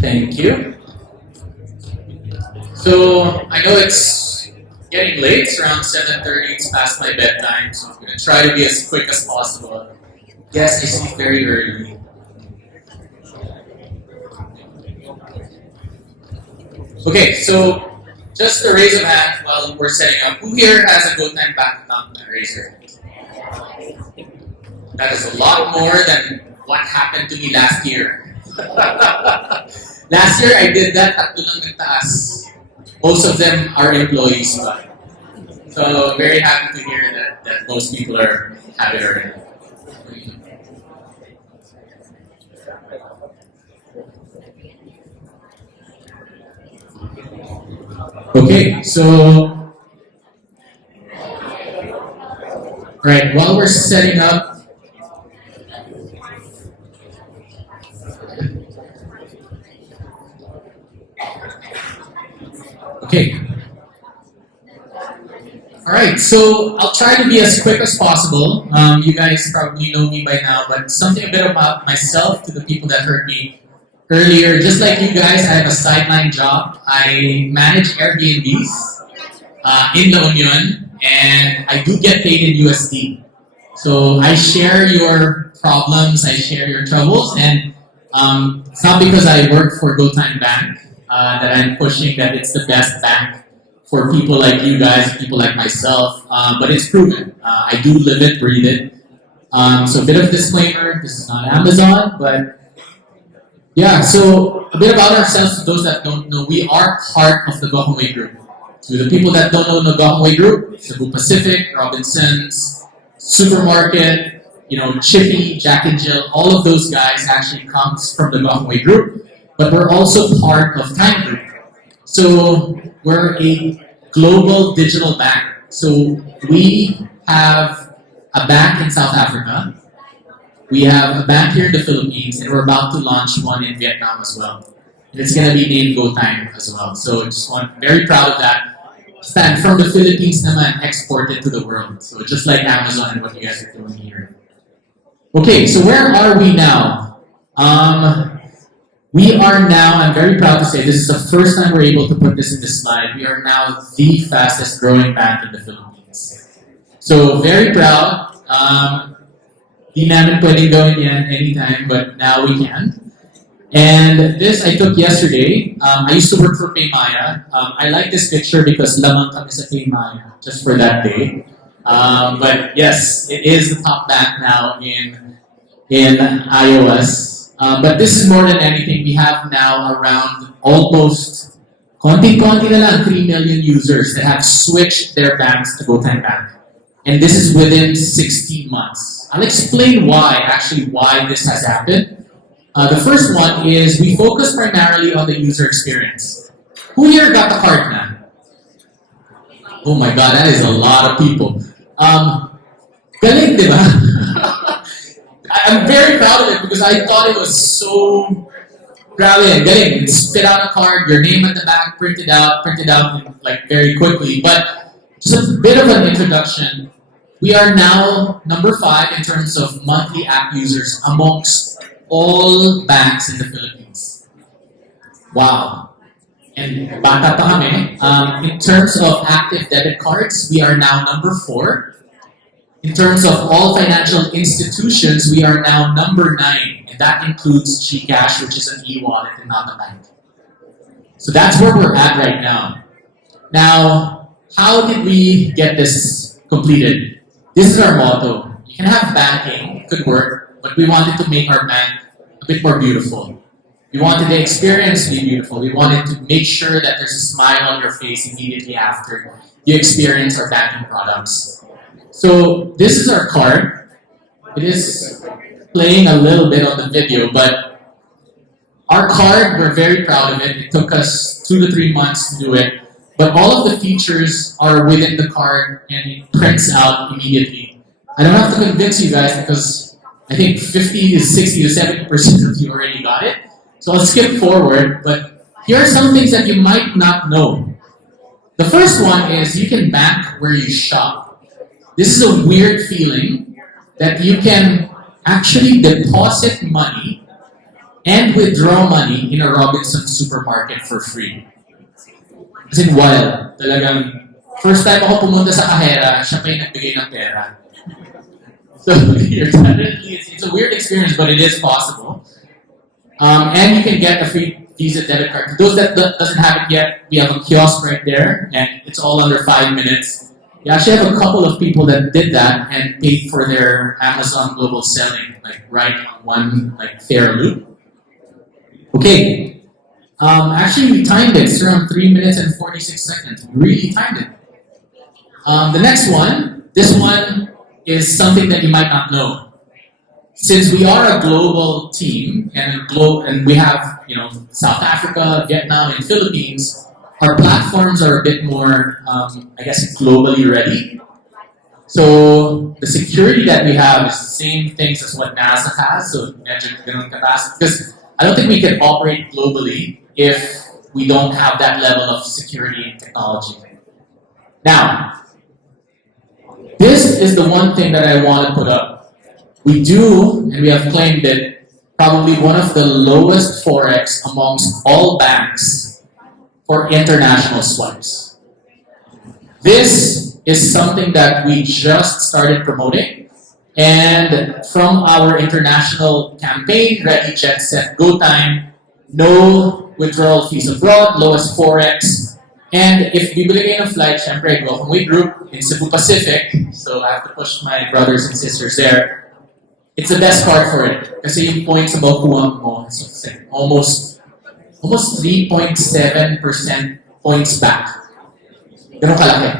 Thank you. So I know it's getting late, it's around 7:30, it's past my bedtime, so I'm going to try to be as quick as possible. Yes, I sleep very early. Okay, so just a raise of hand while we're setting up. Who here has a GoTyme Bank account? Raise your hand. That is a lot more than what happened to me last year. Last year I did that, tatlo lang nagtaas. Most of them are employees, but so very happy to hear that most people have it already. Okay, so right, while we're setting up, okay. All right, so I'll try to be as quick as possible. You guys probably know me by now, but something a bit about myself to the people that heard me earlier. Just like you guys, I have a sideline job. I manage Airbnbs in La Union, and I do get paid in USD. So I share your problems, I share your troubles, and it's not because I work for GoTyme Bank that I'm pushing that it's the best bank for people like you guys, people like myself, but it's proven. I do live it, breathe it. So a bit of a disclaimer, this is not Amazon, but yeah, so a bit about ourselves to those that don't know, we are part of the Gokongwei Group. To the people that don't know the Gokongwei Group, Cebu Pacific, Robinsons, Supermarket, Chippy, Jack and Jill, all of those guys actually comes from the Gokongwei Group, but we're also part of Time Group. So we're a global digital bank. So we have a bank in South Africa. We have a bank here in the Philippines, and we're about to launch one in Vietnam as well. And it's going to be named GoTyme as well. So very proud of that. Stand from the Philippines naman, export it to the world. So just like Amazon and what you guys are doing here. Okay, so where are we now? We are now, I'm very proud to say, this is the first time we're able to put this in this slide. We are now the fastest growing bank in the Philippines. So very proud. Di namin pwedeng gawin yan anytime, but now we can. And this I took yesterday. I used to work for Paymaya. I like this picture because lamang kami sa Paymaya, just for that day. But yes, it is the top bank now in iOS. But this is more than anything. We have now around almost konti-konti na lang 3 million users that have switched their banks to GoTyme Bank. And this is within 16 months. I'll explain why this has happened. The first one is we focus primarily on the user experience. Who here got the card now? Oh my God, that is a lot of people. Galing, di ba? I'm very proud of it because I thought it was so galing. Spit out a card, your name at the back, print it out like very quickly. But just a bit of an introduction. We are now number 5 in terms of monthly app users amongst all banks in the Philippines. Wow. And bata pa kami. In terms of active debit cards, we are now number 4. In terms of all financial institutions, we are now number 9. And that includes GCash, which is an e-wallet and not a bank. So that's where we're at right now. Now, how did we get this completed? This is our motto. You can have banking, could work, but we wanted to make our bank a bit more beautiful. We wanted the experience to be beautiful. We wanted to make sure that there's a smile on your face immediately after you experience our banking products. So this is our card. It is playing a little bit on the video, but our card, we're very proud of it. It took us 2 to 3 months to do it, but all of the features are within the card and it prints out immediately. I don't have to convince you guys because I think 50 to 60 to 70% of you already got it. So I'll skip forward, but here are some things that you might not know. The first one is you can bank where you shop. This is a weird feeling that you can actually deposit money and withdraw money in a Robinsons supermarket for free. As in wild. Talagang, first time ako pumunta sa kahera, siya pa yung nagbigay ng pera. So it's a weird experience, but it is possible. And you can get a free Visa debit card. For those that doesn't have it yet, we have a kiosk right there, and it's all under 5 minutes. We actually have a couple of people that did that and paid for their Amazon global selling, like right on one fair loop. Okay. Actually, we timed it. It's around 3 minutes and 46 seconds. We really timed it. The next one, this one is something that you might not know. Since we are a global team and we have South Africa, Vietnam, and Philippines, our platforms are a bit more, globally ready. So the security that we have is the same things as what NASA has. So because I don't think we can operate globally if we don't have that level of security and technology. Now, this is the one thing that I want to put up. We do, and we have claimed it, probably one of the lowest forex amongst all banks for international swipes. This is something that we just started promoting, and from our international campaign, Ready, Jet, Set, GoTyme, no withdrawal fees abroad, lowest forex, and if bibili kayo ng flight, syempre, welcome way group in Cebu Pacific, so I have to push my brothers and sisters there. It's the best card for it. Kasi yung points about kuha mo, almost 3.7% points back. Ganun kalaki.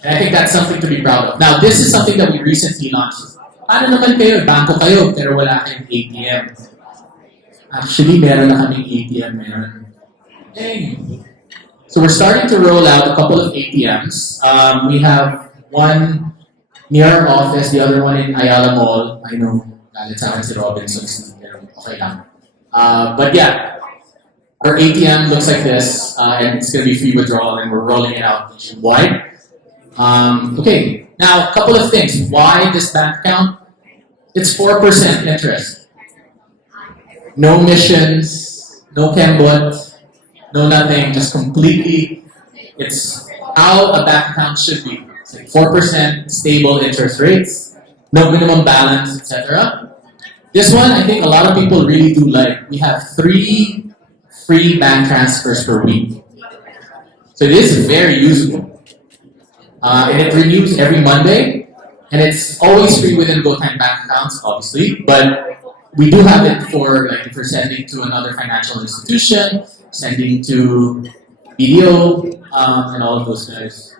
And I think that's something to be proud of. Now, this is something that we recently launched. Paano naman kayo? Banko kayo, pero wala kayong ATM. Actually, meron na kaming ATM meron. Dang. So we're starting to roll out a couple of ATMs. We have one near our office, the other one in Ayala Mall. I know, galit sa akin si Robinsons. Okay lang. But yeah, our ATM looks like this, and it's going to be free withdrawal, and we're rolling it out nationwide. Okay, now a couple of things. Why this bank account? It's 4% interest. No missions, no Kembot, no nothing, just completely, it's how a bank account should be. 4% stable interest rates, no minimum balance, etc. This one, I think a lot of people really do like. We have 3 free bank transfers per week. So it is very usable. And it renews every Monday. And it's always free within GoTyme Bank accounts, obviously. But we do have it for, if you're sending to another financial institution, sending to BDO, and all of those guys.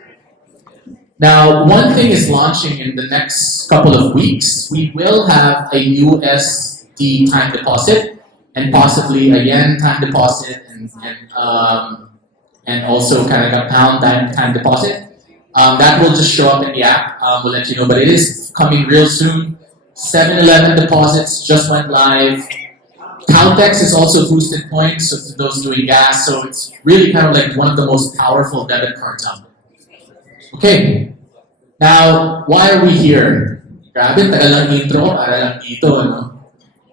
Now, one thing is launching in the next couple of weeks. We will have a USD time deposit and possibly a yen time deposit and also kind of a pound time deposit. That will just show up in the app. We'll let you know, but it is coming real soon. 7-Eleven deposits just went live. Caltex is also boosted points, so to those doing gas. So it's really kind of like one of the most powerful debit cards out there. Okay, now, why are we here? Grabe, tagal lang intro, para lang dito,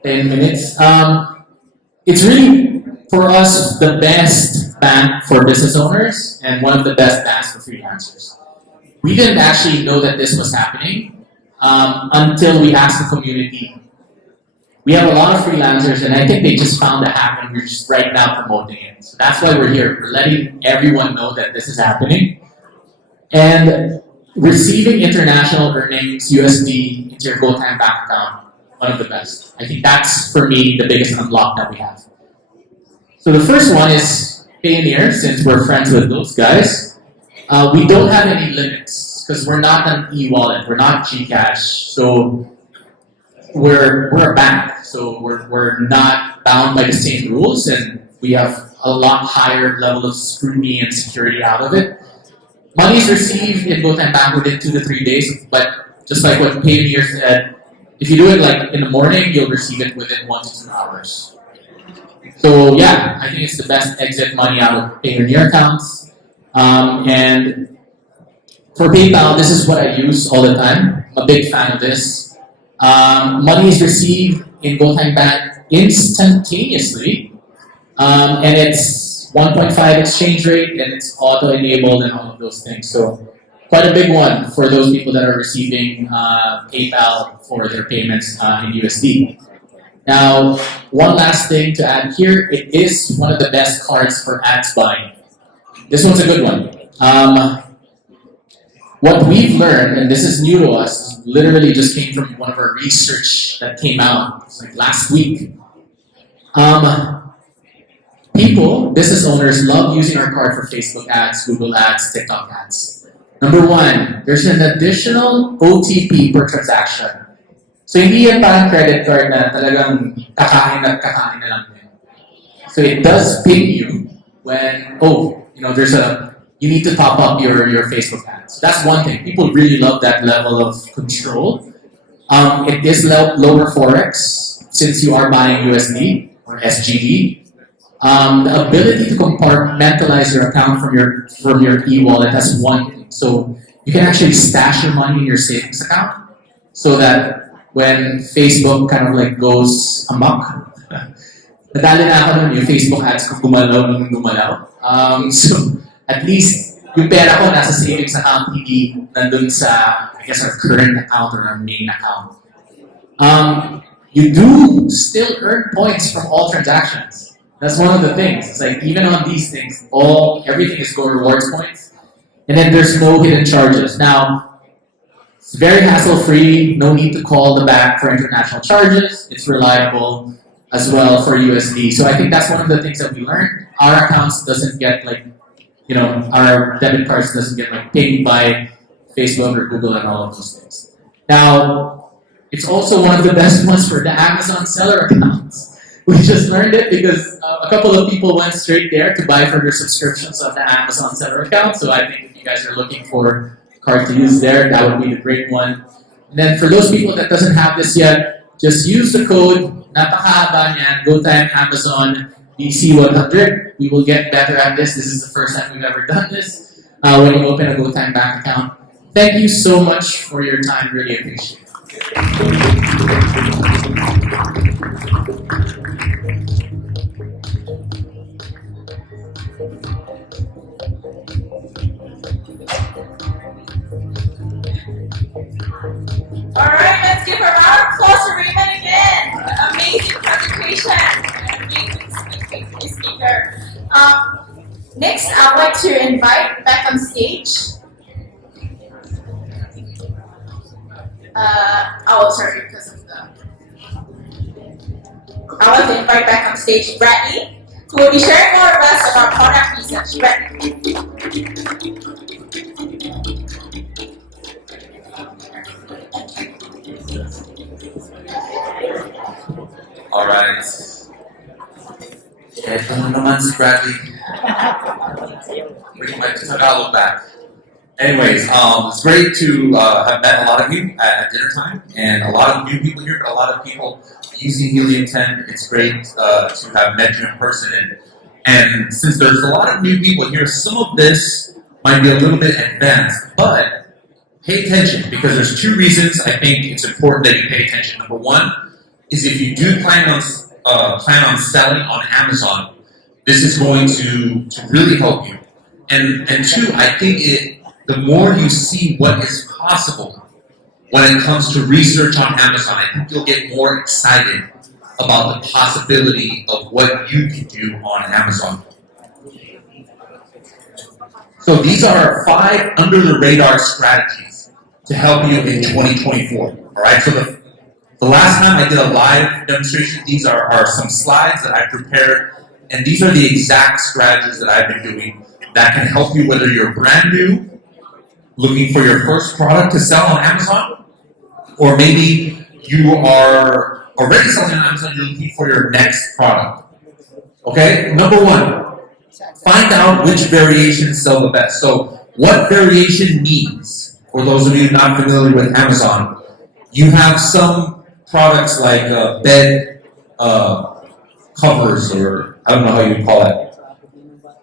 10 minutes. It's really, for us, the best bank for business owners and one of the best banks for freelancers. We didn't actually know that this was happening until we asked the community. We have a lot of freelancers, and I think they just found the hack, and we're just right now promoting it. So that's why we're here. We're letting everyone know that this is happening. And receiving international earnings, USD, into your GoTyme Bank account, one of the best. I think that's, for me, the biggest unlock that we have. So the first one is Payoneer, since we're friends with those guys. We don't have any limits, because we're not an e-wallet, we're not Gcash, so we're a bank, so we're not bound by the same rules, and we have a lot higher level of scrutiny and security out of it. Money is received in GoTyme Bank within 2 to 3 days, but just like what Payoneer said, if you do it like in the morning, you'll receive it within 1 to 2 hours. So yeah, I think it's the best exit money out of Payoneer accounts. And for PayPal, this is what I use all the time. I'm a big fan of this. Money is received in GoTyme Bank instantaneously, and it's 1.5 exchange rate, and it's auto-enabled and all of those things. So quite a big one for those people that are receiving PayPal for their payments in USD. Now, one last thing to add here, it is one of the best cards for ads buying. This one's a good one. What we've learned, and this is new to us, literally just came from one of our research that came out like last week. People, business owners, love using our card for Facebook ads, Google ads, TikTok ads. Number one, there's an additional OTP per transaction. So hindi yan parang credit card na talagang kakain na lang din. So it does ping you when, you need to top up your Facebook ads. So that's one thing. People really love that level of control. It is lower forex since you are buying USD or SGD. The ability to compartmentalize your account from your e-wallet, that's one thing. So you can actually stash your money in your savings account so that when Facebook kind of like goes amok, nadali na ako nun yung Facebook ads kung gumalaw. So at least yung pera ko nasa savings account, hindi nandun sa, I guess, our current account or our main account. You do still earn points from all transactions. That's one of the things. It's like even on these things, everything is Go Rewards points, and then there's no hidden charges. Now, it's very hassle-free. No need to call the bank for international charges. It's reliable as well for USD. So I think that's one of the things that we learned. Our accounts doesn't get our debit cards doesn't get pinged by Facebook or Google and all of those things. Now, it's also one of the best ones for the Amazon seller accounts. We just learned it because a couple of people went straight there to buy for their subscriptions of the Amazon seller account. So I think if you guys are looking for a card to use there, that would be the great one. And then for those people that doesn't have this yet, just use the code, napakahaba niyan, GoTyme Amazon DC100. We will get better at this. This is the first time we've ever done this when you open a GoTyme Bank account. Thank you so much for your time. Really appreciate it. Alright, let's give a round of applause to Raymond again. Amazing presentation. Amazing speaker. Next, I'd like to invite back on stage. Because of the. I want to invite back on stage Bradley, who will be sharing more with us about product research. Bradley. Alright. Ito na naman si Bradley. Bring my Tagalog back. Anyways, it's great to have met a lot of you at dinner time, and a lot of new people here, a lot of people using Helium 10. It's great to have met you in person, and since there's a lot of new people here, some of this might be a little bit advanced, but pay attention, because there's two reasons I think it's important that you pay attention. Number one is if you do plan on selling on Amazon, this is going to really help you. And two, I think the more you see what is possible when it comes to research on Amazon, I think you'll get more excited about the possibility of what you can do on Amazon. So these are 5 under the radar strategies to help you in 2024. All right. So the last time I did a live demonstration, these are some slides that I prepared, and these are the exact strategies that I've been doing that can help you whether you're brand new, looking for your first product to sell on Amazon, or maybe you are already selling on Amazon, you're looking for your next product. Okay, number 1, find out which variations sell the best. So what variation means, for those of you not familiar with Amazon, you have some products like bed covers, or I don't know how you call it,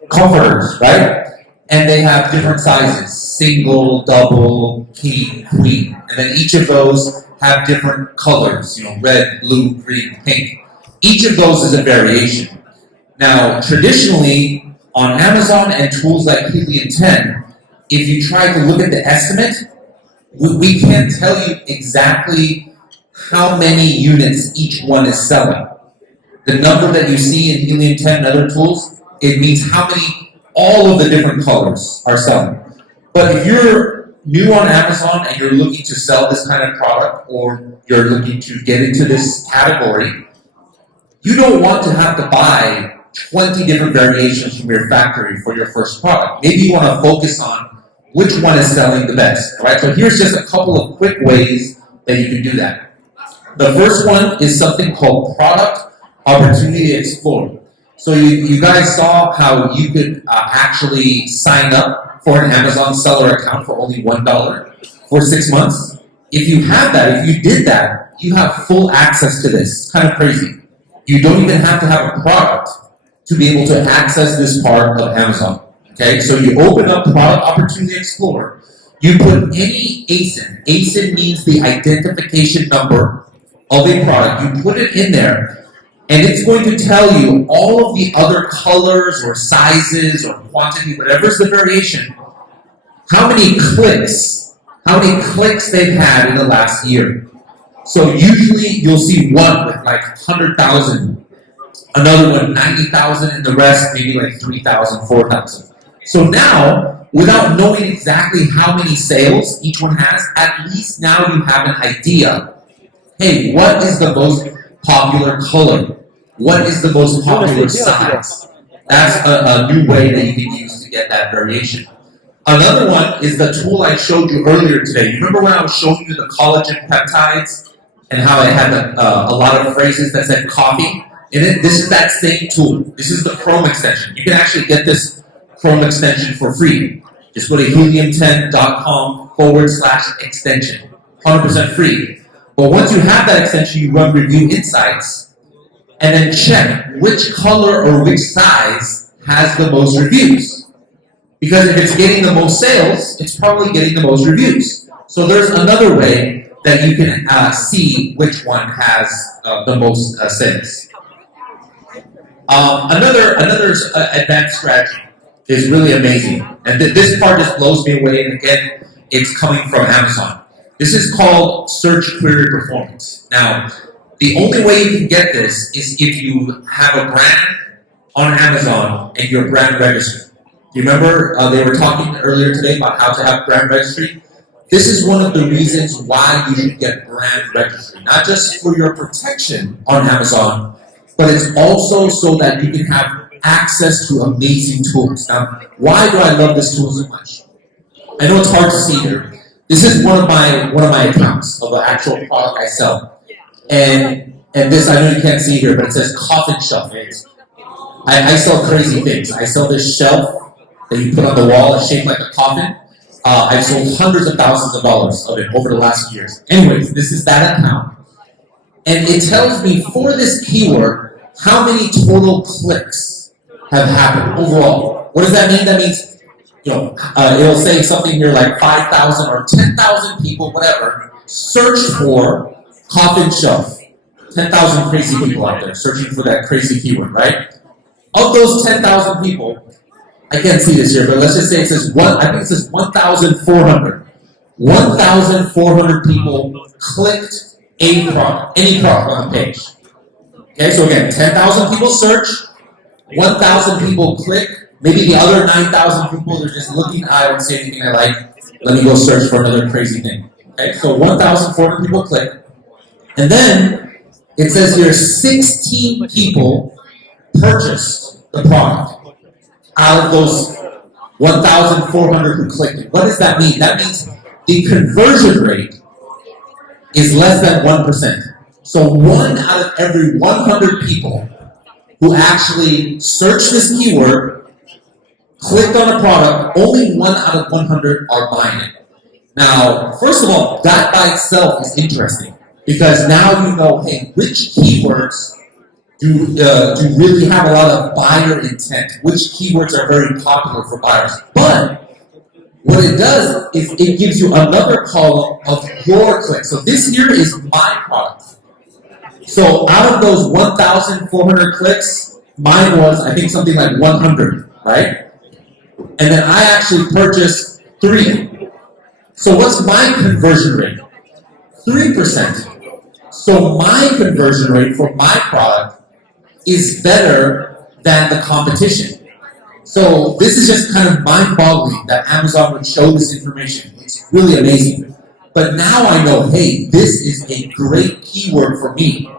comforters, right? And they have different sizes, single, double, king, queen. And then each of those have different colors, red, blue, green, pink. Each of those is a variation. Now, traditionally, on Amazon and tools like Helium 10, if you try to look at the estimate, we can't tell you exactly how many units each one is selling. The number that you see in Helium 10 and other tools, it means how many all of the different colors are selling. But if you're new on Amazon and you're looking to sell this kind of product, or you're looking to get into this category, you don't want to have to buy 20 different variations from your factory for your first product. Maybe you want to focus on which one is selling the best. All right? So here's just a couple of quick ways that you can do that. The first one is something called Product Opportunity Explorer. So you guys saw how you could actually sign up for an Amazon seller account for only $1 for 6 months. If you have that, if you did that, you have full access to this. It's kind of crazy. You don't even have to have a product to be able to access this part of Amazon. Okay, so you open up Product Opportunity Explorer. You put any ASIN. ASIN means the identification number of a product. You put it in there, and it's going to tell you all of the other colors or sizes or quantity, whatever's the variation, how many clicks they've had in the last year. So usually you'll see one with like 100,000, another one 90,000, and the rest maybe like 3,000, 4,000. So now, without knowing exactly how many sales each one has, at least now you have an idea. Hey, what is the most popular color? What is the most popular size? That's a new way that you can use to get that variation. Another one is the tool I showed you earlier today. You remember when I was showing you the collagen peptides and how it had a lot of phrases that said coffee in it? This is that same tool. This is the Chrome extension. You can actually get this Chrome extension for free. Just go to helium10.com/extension. 100% free. But once you have that extension, you run Review Insights and then check which color or which size has the most reviews. Because if it's getting the most sales, it's probably getting the most reviews. So there's another way that you can see which one has the most sales. Another advanced strategy is really amazing. And this part just blows me away, and again, it's coming from Amazon. This is called Search Query Performance. Now, the only way you can get this is if you have a brand on Amazon and your brand registered. Do you remember they were talking earlier today about how to have brand registry? This is one of the reasons why you should get brand registry. Not just for your protection on Amazon, but it's also so that you can have access to amazing tools. Now, why do I love this tool so much? I know it's hard to see here. This is one of my accounts of the actual product I sell. And this, I know you can't see here, but it says coffin shelf. I sell crazy things. I sell this shelf that you put on the wall, it's shaped like a coffin. I've sold hundreds of thousands of dollars of it over the last years. Anyways, this is that account. And it tells me for this keyword, how many total clicks have happened overall. What does that mean? That means, it'll say something here like 5,000 or 10,000 people, whatever, searched for coffin shelf. 10,000 crazy people out there searching for that crazy keyword, right? Of those 10,000 people, I can't see this here, but let's just say it says 1,400. 1,400 people clicked any product on the page. Okay, so again, 10,000 people search, 1,000 people click, Maybe the other 9,000 people are just looking, I don't see anything I like, let me go search for another crazy thing. Okay, so 1,400 people click. And then it says here 16 people purchased the product out of those 1,400 who clicked it. What does that mean? That means the conversion rate is less than 1%. So 1 out of every 100 people who actually searched this keyword, clicked on a product, only 1 out of 100 are buying it. Now, first of all, that by itself is interesting because now you know, hey, which keywords do really have a lot of buyer intent? Which keywords are very popular for buyers? But what it does is it gives you another column of your clicks. So this here is my product. So out of those 1,400 clicks, mine was, I think, something like 100, right? And then I actually purchased 3. So what's my conversion rate? 3%. So my conversion rate for my product is better than the competition. So this is just kind of mind-boggling that Amazon would show this information. It's really amazing. But now I know, hey, this is a great keyword for me.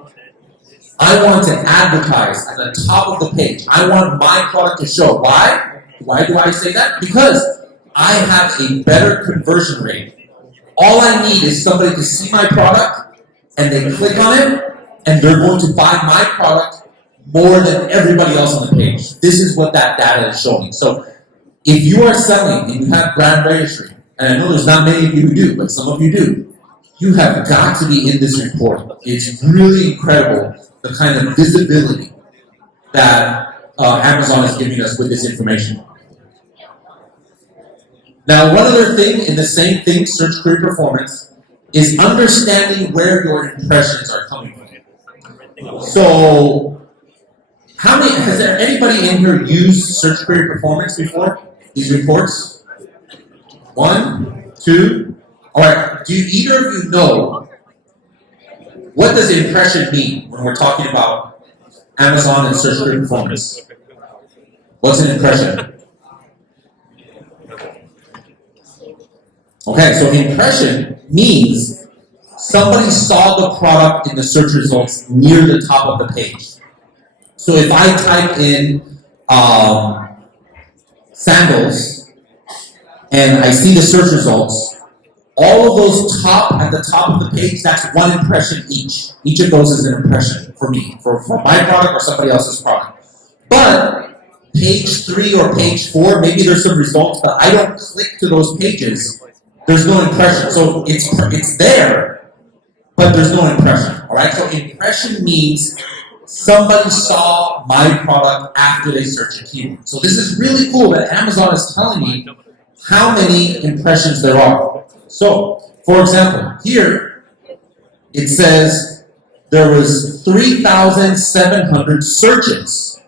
I want to advertise at the top of the page. I want my product to show. Why? Why do I say that? Because I have a better conversion rate. All I need is somebody to see my product and they click on it and they're going to buy my product more than everybody else on the page. This is what that data is showing. So if you are selling and you have brand registry, and I know there's not many of you who do, but some of you do, you have got to be in this report. It's really incredible the kind of visibility that Amazon is giving us with this information. Now, one other thing in the same thing, search query performance, is understanding where your impressions are coming from. So, has there anybody in here used search query performance before? These reports? 1, 2. All right. Do either of you know what does impression mean when we're talking about Amazon and search query performance? What's an impression? Okay, so impression means somebody saw the product in the search results near the top of the page. So if I type in sandals and I see the search results, all of those at the top of the page, that's 1 impression each. Each of those is an impression for me, for my product or somebody else's product. But page 3 or page 4, maybe there's some results, but I don't click to those pages. There's no impression. So it's there, but there's no impression. All right. So impression means somebody saw my product after they searched a keyword. So this is really cool that Amazon is telling me how many impressions there are. So, for example, here it says there was 3,700 searches.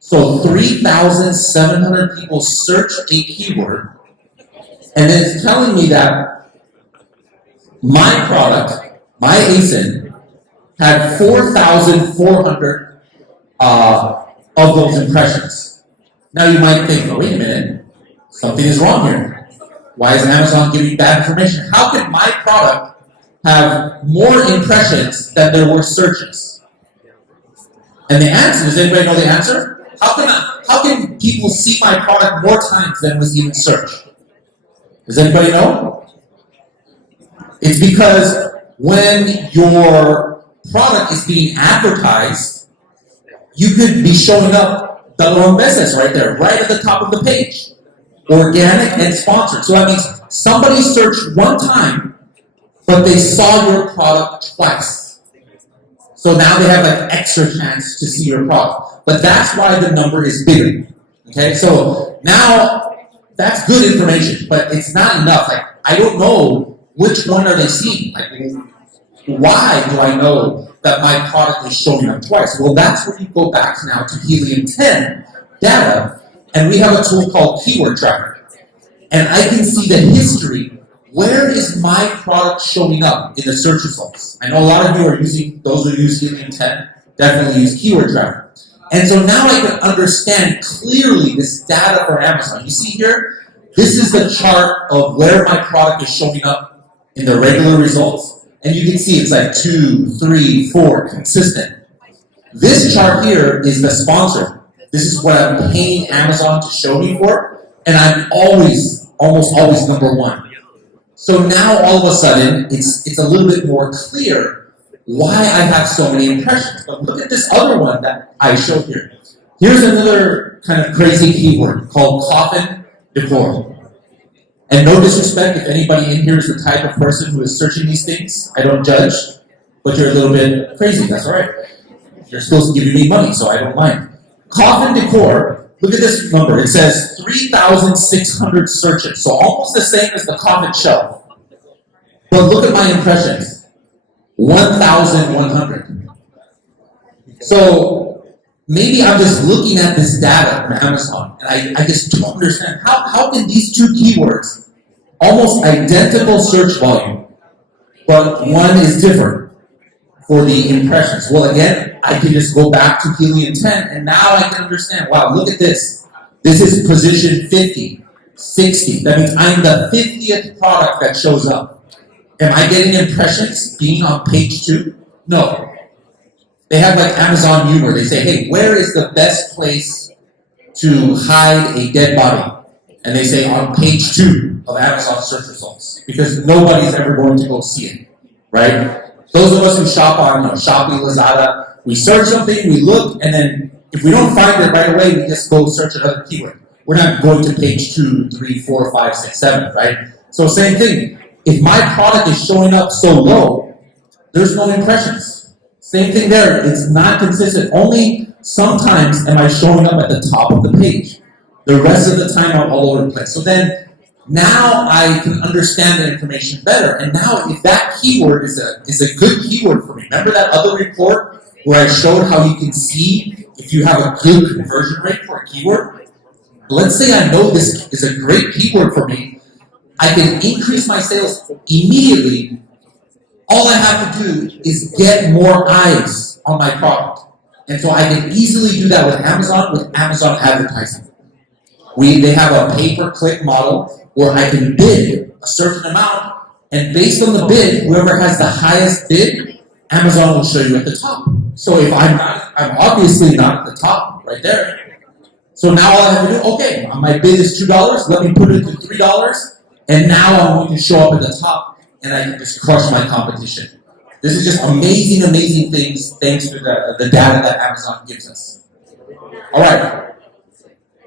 So 3,700 people searched a keyword. And then it's telling me that my product, my ASIN, had 4,400 of those impressions. Now you might think, wait a minute, something is wrong here. Why is Amazon giving bad information? How could my product have more impressions than there were searches? And the answer, does anybody know the answer? How can people see my product more times than was even searched? Does anybody know? It's because when your product is being advertised, you could be showing up dalawang beses right there, right at the top of the page. Organic and sponsored. So that means somebody searched 1 time, but they saw your product twice. So now they have an extra chance to see your product. But that's why the number is bigger. Okay, so now that's good information, but it's not enough. Like, I don't know which one are they seeing. Like, why do I know that my product is showing up twice? Well, that's where you go back now to Helium 10 data, and we have a tool called Keyword Tracker. And I can see the history. Where is my product showing up in the search results? I know a lot of you are using, those who use Helium 10, definitely use Keyword Tracker. And so now I can understand clearly this data for Amazon. You see here, this is the chart of where my product is showing up in the regular results. And you can see it's like 2, 3, 4, consistent. This chart here is the sponsor. This is what I'm paying Amazon to show me for, and I'm almost always number one. So now all of a sudden, it's a little bit more clear why I have so many impressions. But look at this other one that I showed here. Here's another kind of crazy keyword called coffin decor. And no disrespect if anybody in here is the type of person who is searching these things. I don't judge, but you're a little bit crazy, that's all right. You're supposed to give me money, so I don't mind. Coffin decor, look at this number. It says 3,600 searches, so almost the same as the coffin shelf. But look at my impressions, 1,100. So maybe I'm just looking at this data from Amazon, and I just don't understand. How can these two keywords, almost identical search volume, but one is different for the impressions? Well, again, I can just go back to Helium 10, and now I can understand, wow, look at this. This is position 50, 60. That means I'm the 50th product that shows up. Am I getting impressions being on page 2? No. They have like Amazon humor. They say, hey, where is the best place to hide a dead body? And they say on page 2 of Amazon search results, because nobody's ever going to go see it, right? Those of us who shop on Shopee, Lazada, we search something, we look, and then if we don't find it right away, we just go search another keyword. We're not going to page 2, 3, 4, 5, 6, 7, right? So same thing. If my product is showing up so low, there's no impressions. Same thing there. It's not consistent. Only sometimes am I showing up at the top of the page. The rest of the time I'm all over the place. So then now I can understand the information better. And now if that keyword is a good keyword for me, remember that other report where I showed how you can see if you have a good conversion rate for a keyword? Let's say I know this is a great keyword for me. I can increase my sales immediately. All I have to do is get more eyes on my product. And so I can easily do that with Amazon advertising. They have a pay-per-click model where I can bid a certain amount, and based on the bid, whoever has the highest bid, Amazon will show you at the top. So if I'm obviously not at the top right there. So now all I have to do, okay, my bid is $2, let me put it to $3, and now I'm going to show up at the top, and I can just crush my competition. This is just amazing, amazing things thanks to the data that Amazon gives us. All right.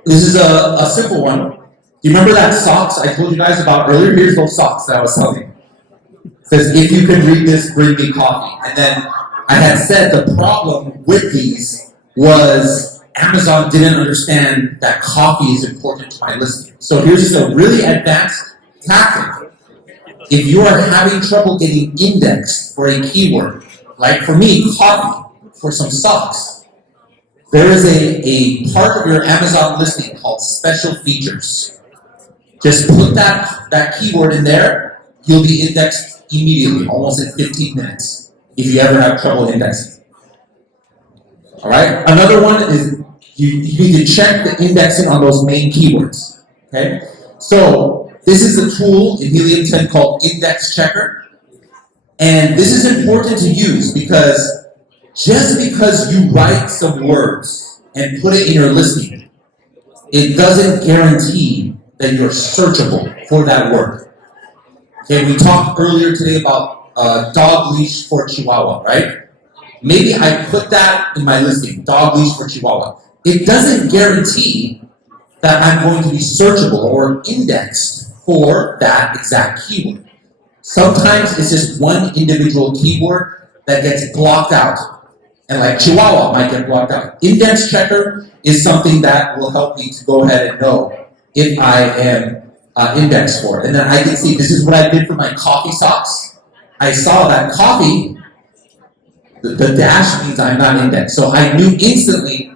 This is a simple one. Do you remember that socks I told you guys about earlier? Here's those socks that I was selling. It says, if you can read this, bring me coffee. And then I had said the problem with these was Amazon didn't understand that coffee is important to my listing. So here's just a really advanced tactic. If you are having trouble getting indexed for a keyword, like for me, coffee, for some socks, there is a part of your Amazon listing called special features. Just put that keyword in there, you'll be indexed immediately, almost in 15 minutes, if you ever have trouble indexing. All right? Another one is you need to check the indexing on those main keywords. Okay? So this is a tool in Helium 10 called Index Checker. And this is important to use because just because you write some words and put it in your listing, it doesn't guarantee that you're searchable for that word. Okay, we talked earlier today about dog leash for Chihuahua, right? Maybe I put that in my listing, dog leash for Chihuahua. It doesn't guarantee that I'm going to be searchable or indexed for that exact keyword. Sometimes it's just one individual keyword that gets blocked out. And like Chihuahua might get blocked out. Index Checker is something that will help me to go ahead and know if I am indexed for it. And then I can see, this is what I did for my coffee socks. I saw that coffee, the dash means I'm not indexed. So I knew instantly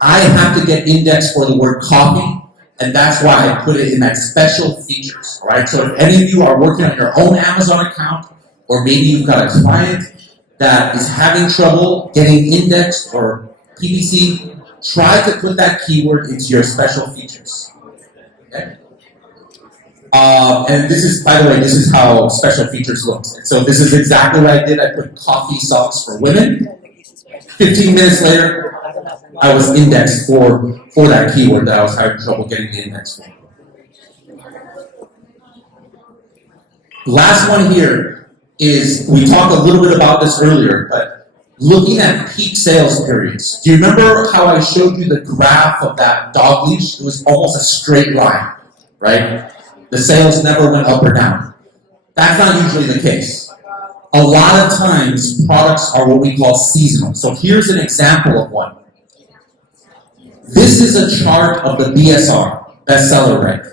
I have to get indexed for the word coffee, and that's why I put it in that special features. All right. So if any of you are working on your own Amazon account, or maybe you've got a client that is having trouble getting indexed or PPC, try to put that keyword into your special features. Okay? And this is, by the way, this is how special features looks. And so this is exactly what I did. I put coffee socks for women. 15 minutes later, I was indexed for that keyword that I was having trouble getting the index for. Last one here is, we talked a little bit about this earlier, but looking at peak sales periods. Do you remember how I showed you the graph of that dog leash? It was almost a straight line, right? The sales never went up or down. That's not usually the case. A lot of times, products are what we call seasonal. So here's an example of one. This is a chart of the BSR, bestseller rank.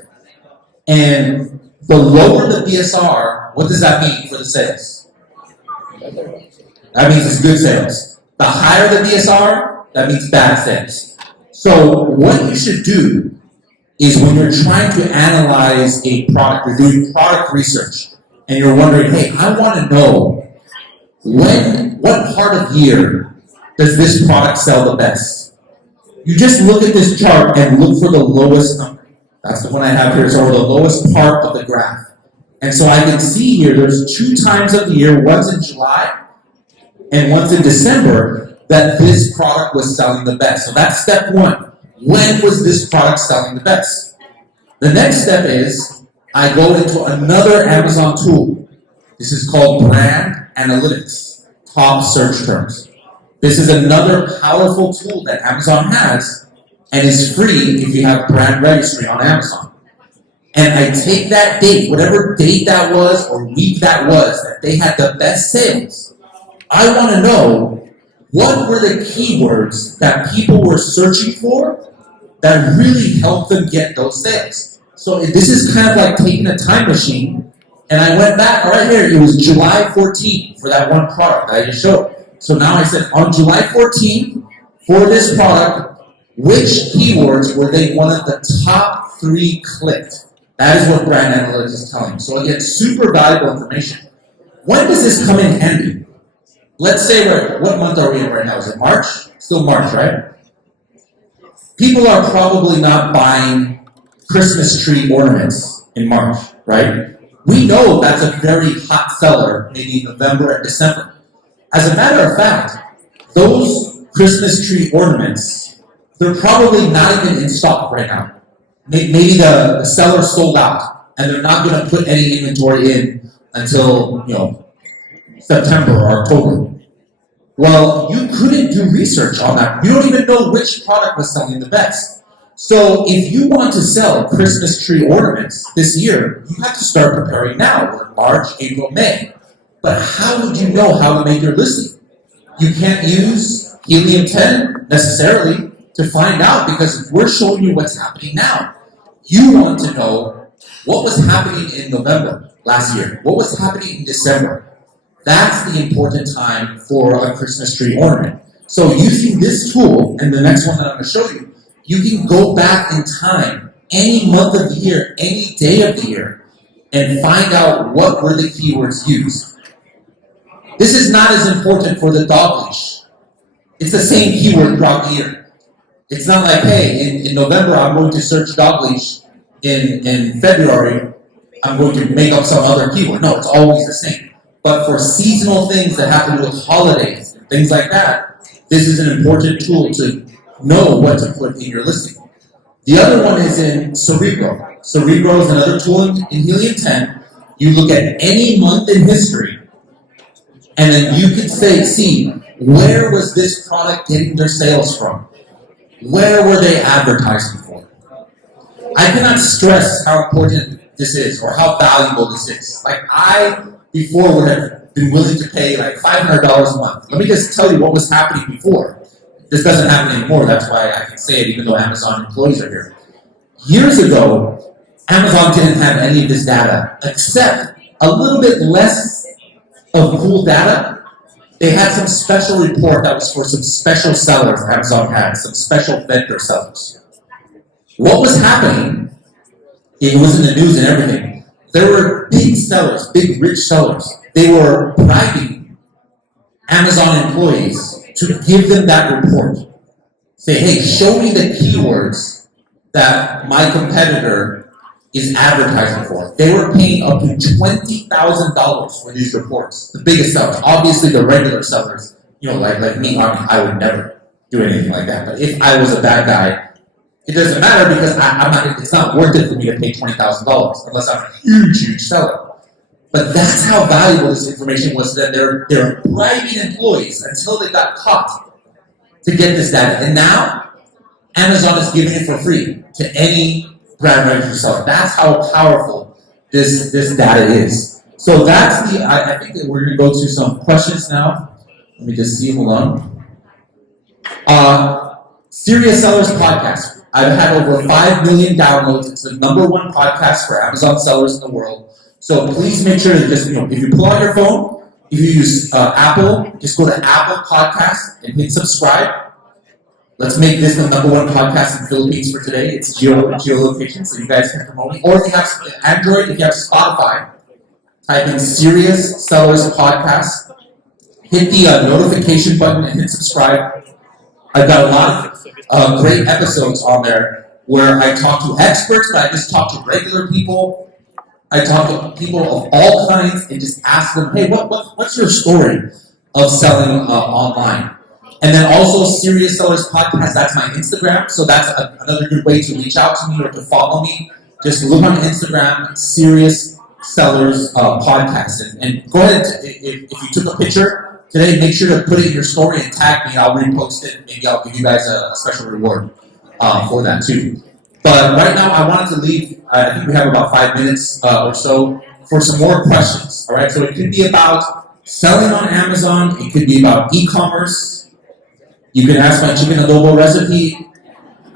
And the lower the BSR, what does that mean for the sales? That means it's good sales. The higher the BSR, that means bad sales. So what you should do is when you're trying to analyze a product, you're doing product research, and you're wondering, hey, I want to know what part of year does this product sell the best? You just look at this chart and look for the lowest number. That's the one I have here, so the lowest part of the graph. And so I can see here, there's 2 times of the year, once in July and once in December, that this product was selling the best. So that's step 1. When was this product selling the best? The next step is, I go into another Amazon tool. This is called Brand Analytics, top search terms. This is another powerful tool that Amazon has and is free if you have Brand Registry on Amazon. And I take that date, whatever date that was or week that was, that they had the best sales. I want to know what were the keywords that people were searching for that really helped them get those sales. So this is kind of like taking a time machine, and I went back right here, it was July 14 for that one product that I just showed. So now I said, on July 14, for this product, which keywords were they one of the top 3 clicked? That is what Brand Analytics is telling you. So again, super valuable information. When does this come in handy? Let's say, what month are we in right now? Is it March? Still March, right? People are probably not buying Christmas tree ornaments in March, right? We know that's a very hot seller, maybe in November and December. As a matter of fact, those Christmas tree ornaments, they're probably not even in stock right now. Maybe the seller sold out, and they're not going to put any inventory in until, September or October. Well, you couldn't do research on that. You don't even know which product was selling the best. So if you want to sell Christmas tree ornaments this year, you have to start preparing now, or March, April, May. But how would you know how to make your listing? You can't use Helium-10 necessarily to find out, because we're showing you what's happening now. You want to know what was happening in November last year, what was happening in December. That's the important time for a Christmas tree ornament. So using this tool, and the next one that I'm going to show you, you can go back in time, any month of the year, any day of the year, and find out what were the keywords used. This is not as important for the dog leash. It's the same keyword throughout the year. It's not like, hey, in November I'm going to search dog leash. In February, I'm going to make up some other keyword. No, it's always the same. But for seasonal things that have to do with holidays, and things like that, this is an important tool to know what to put in your listing. The other one is in Cerebro. Cerebro is another tool in Helium-10. You look at any month in history, and then you can see, where was this product getting their sales from? Where were they advertising for? I cannot stress how important this is, or how valuable this is. Like, I, before, would have been willing to pay like $500 a month. Let me just tell you what was happening before. This doesn't happen anymore, that's why I can say it even though Amazon employees are here. Years ago, Amazon didn't have any of this data, except a little bit less of cool data. They had some special report that was for some special sellers Amazon had, some special vendor sellers. What was happening, it was in the news and everything, there were big sellers, big rich sellers. They were bribing Amazon employees to give them that report. say, hey, show me the keywords that my competitor is advertising for. They were paying up to $20,000 for these reports. The biggest sellers, obviously the regular sellers, like me, I would never do anything like that. But if I was a bad guy, it doesn't matter because I'm not. It's not worth it for me to pay $20,000 unless I'm a huge seller. But that's how valuable this information was. That they're bribing employees until they got caught to get this data, and now Amazon is giving it for free to any brand registered seller. That's how powerful this data is. So that's I think that we're going to go to some questions now. Let me just see. Hold on. Serious Sellers Podcast. I've had over 5 million downloads. It's the #1 podcast for Amazon sellers in the world. So please make sure to just, if you pull out your phone, if you use Apple, just go to Apple Podcast and hit subscribe. Let's make this the #1 podcast in the Philippines for today. It's geolocation, so you guys can promote me. Or if you have Android, if you have Spotify, type in Serious Sellers Podcast. Hit the notification button and hit subscribe. I've got a lot of great episodes on there where I talk to experts, but I just talk to regular people. I talk to people of all kinds and just ask them, hey, what's your story of selling online? And then also Serious Sellers Podcast, that's my Instagram. So that's another good way to reach out to me or to follow me. Just look on Instagram, Serious Sellers Podcast. And go ahead, if you took a picture today, make sure to put it in your story and tag me. I'll repost it. Maybe I'll give you guys a special reward for that too. But right now, I wanted to leave. I think we have about 5 minutes or so for some more questions. All right. So it could be about selling on Amazon. It could be about e-commerce. You can ask my chicken adobo recipe.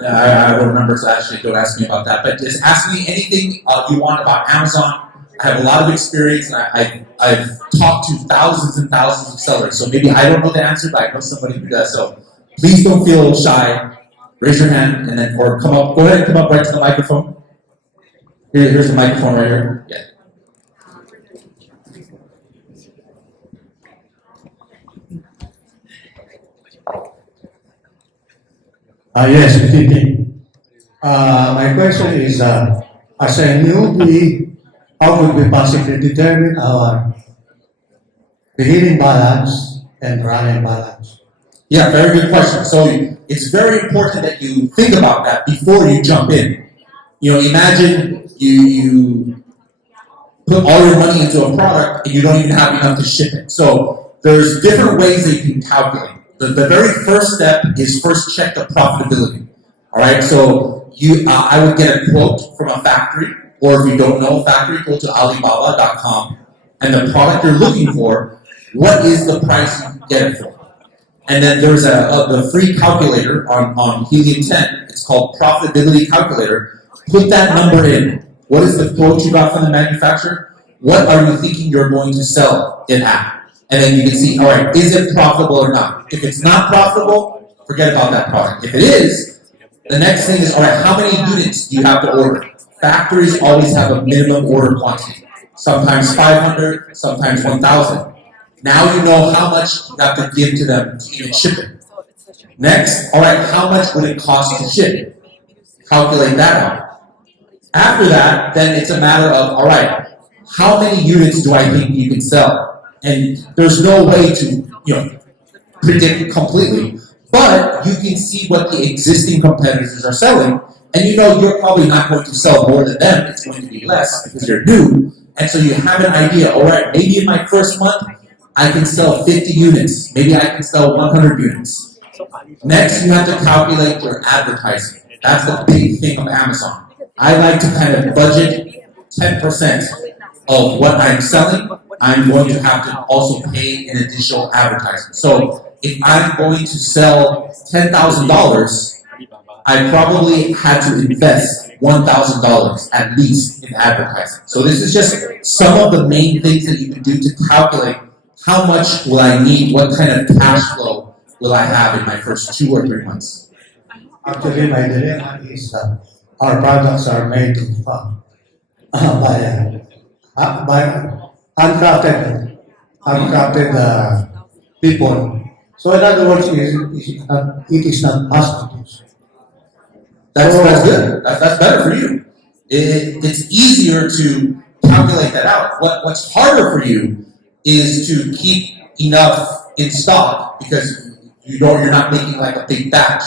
I don't remember, so actually don't ask me about that. But just ask me anything you want about Amazon. I have a lot of experience, and I've talked to thousands and thousands of sellers. So maybe I don't know the answer, but I know somebody who does. So please don't feel shy. Raise your hand, and then or come up. Go ahead and come up right to the microphone. Here's the microphone right here. Yeah. Yes, good evening. My question is, as a newbie, how could we possibly determine our beginning balance and running balance? Yeah, very good question. So it's very important that you think about that before you jump in. Imagine you put all your money into a product and you don't even have enough to ship it. So there's different ways that you can calculate. The very first step is first check the profitability. All right, so I would get a quote from a factory, or if you don't know a factory, go to Alibaba.com, and the product you're looking for, what is the price you can get it for? And then there's the free calculator on Helium 10. It's called Profitability Calculator. Put that number in. What is the quote you got from the manufacturer? What are you thinking you're going to sell it at? And then you can see, all right, is it profitable or not? If it's not profitable, forget about that product. If it is, the next thing is, all right, how many units do you have to order? Factories always have a minimum order quantity. Sometimes 500, sometimes 1,000. Now you know how much you have to give to them to even ship it. Next, all right, how much would it cost to ship? Calculate that out. After that, then it's a matter of, all right, how many units do I think you can sell? And there's no way to, predict completely, but you can see what the existing competitors are selling, and you're probably not going to sell more than them. It's going to be less because you're new, and so you have an idea. All right, maybe in my first month, I can sell 50 units. Maybe I can sell 100 units. Next, you have to calculate your advertising. That's the big thing of Amazon. I like to kind of budget 10% of what I'm selling. I'm going to have to also pay an additional advertising. So if I'm going to sell $10,000, I probably had to invest $1,000 at least in advertising. So this is just some of the main things that you can do to calculate how much will I need, what kind of cash flow will I have in my first 2 or 3 months. Actually, my dilemma is our products are made by handcrafted people. So in other words, it is not mass produced. That's good. That's better for you. It's easier to calculate that out. What's harder for you is to keep enough in stock because you're not making like a big batch.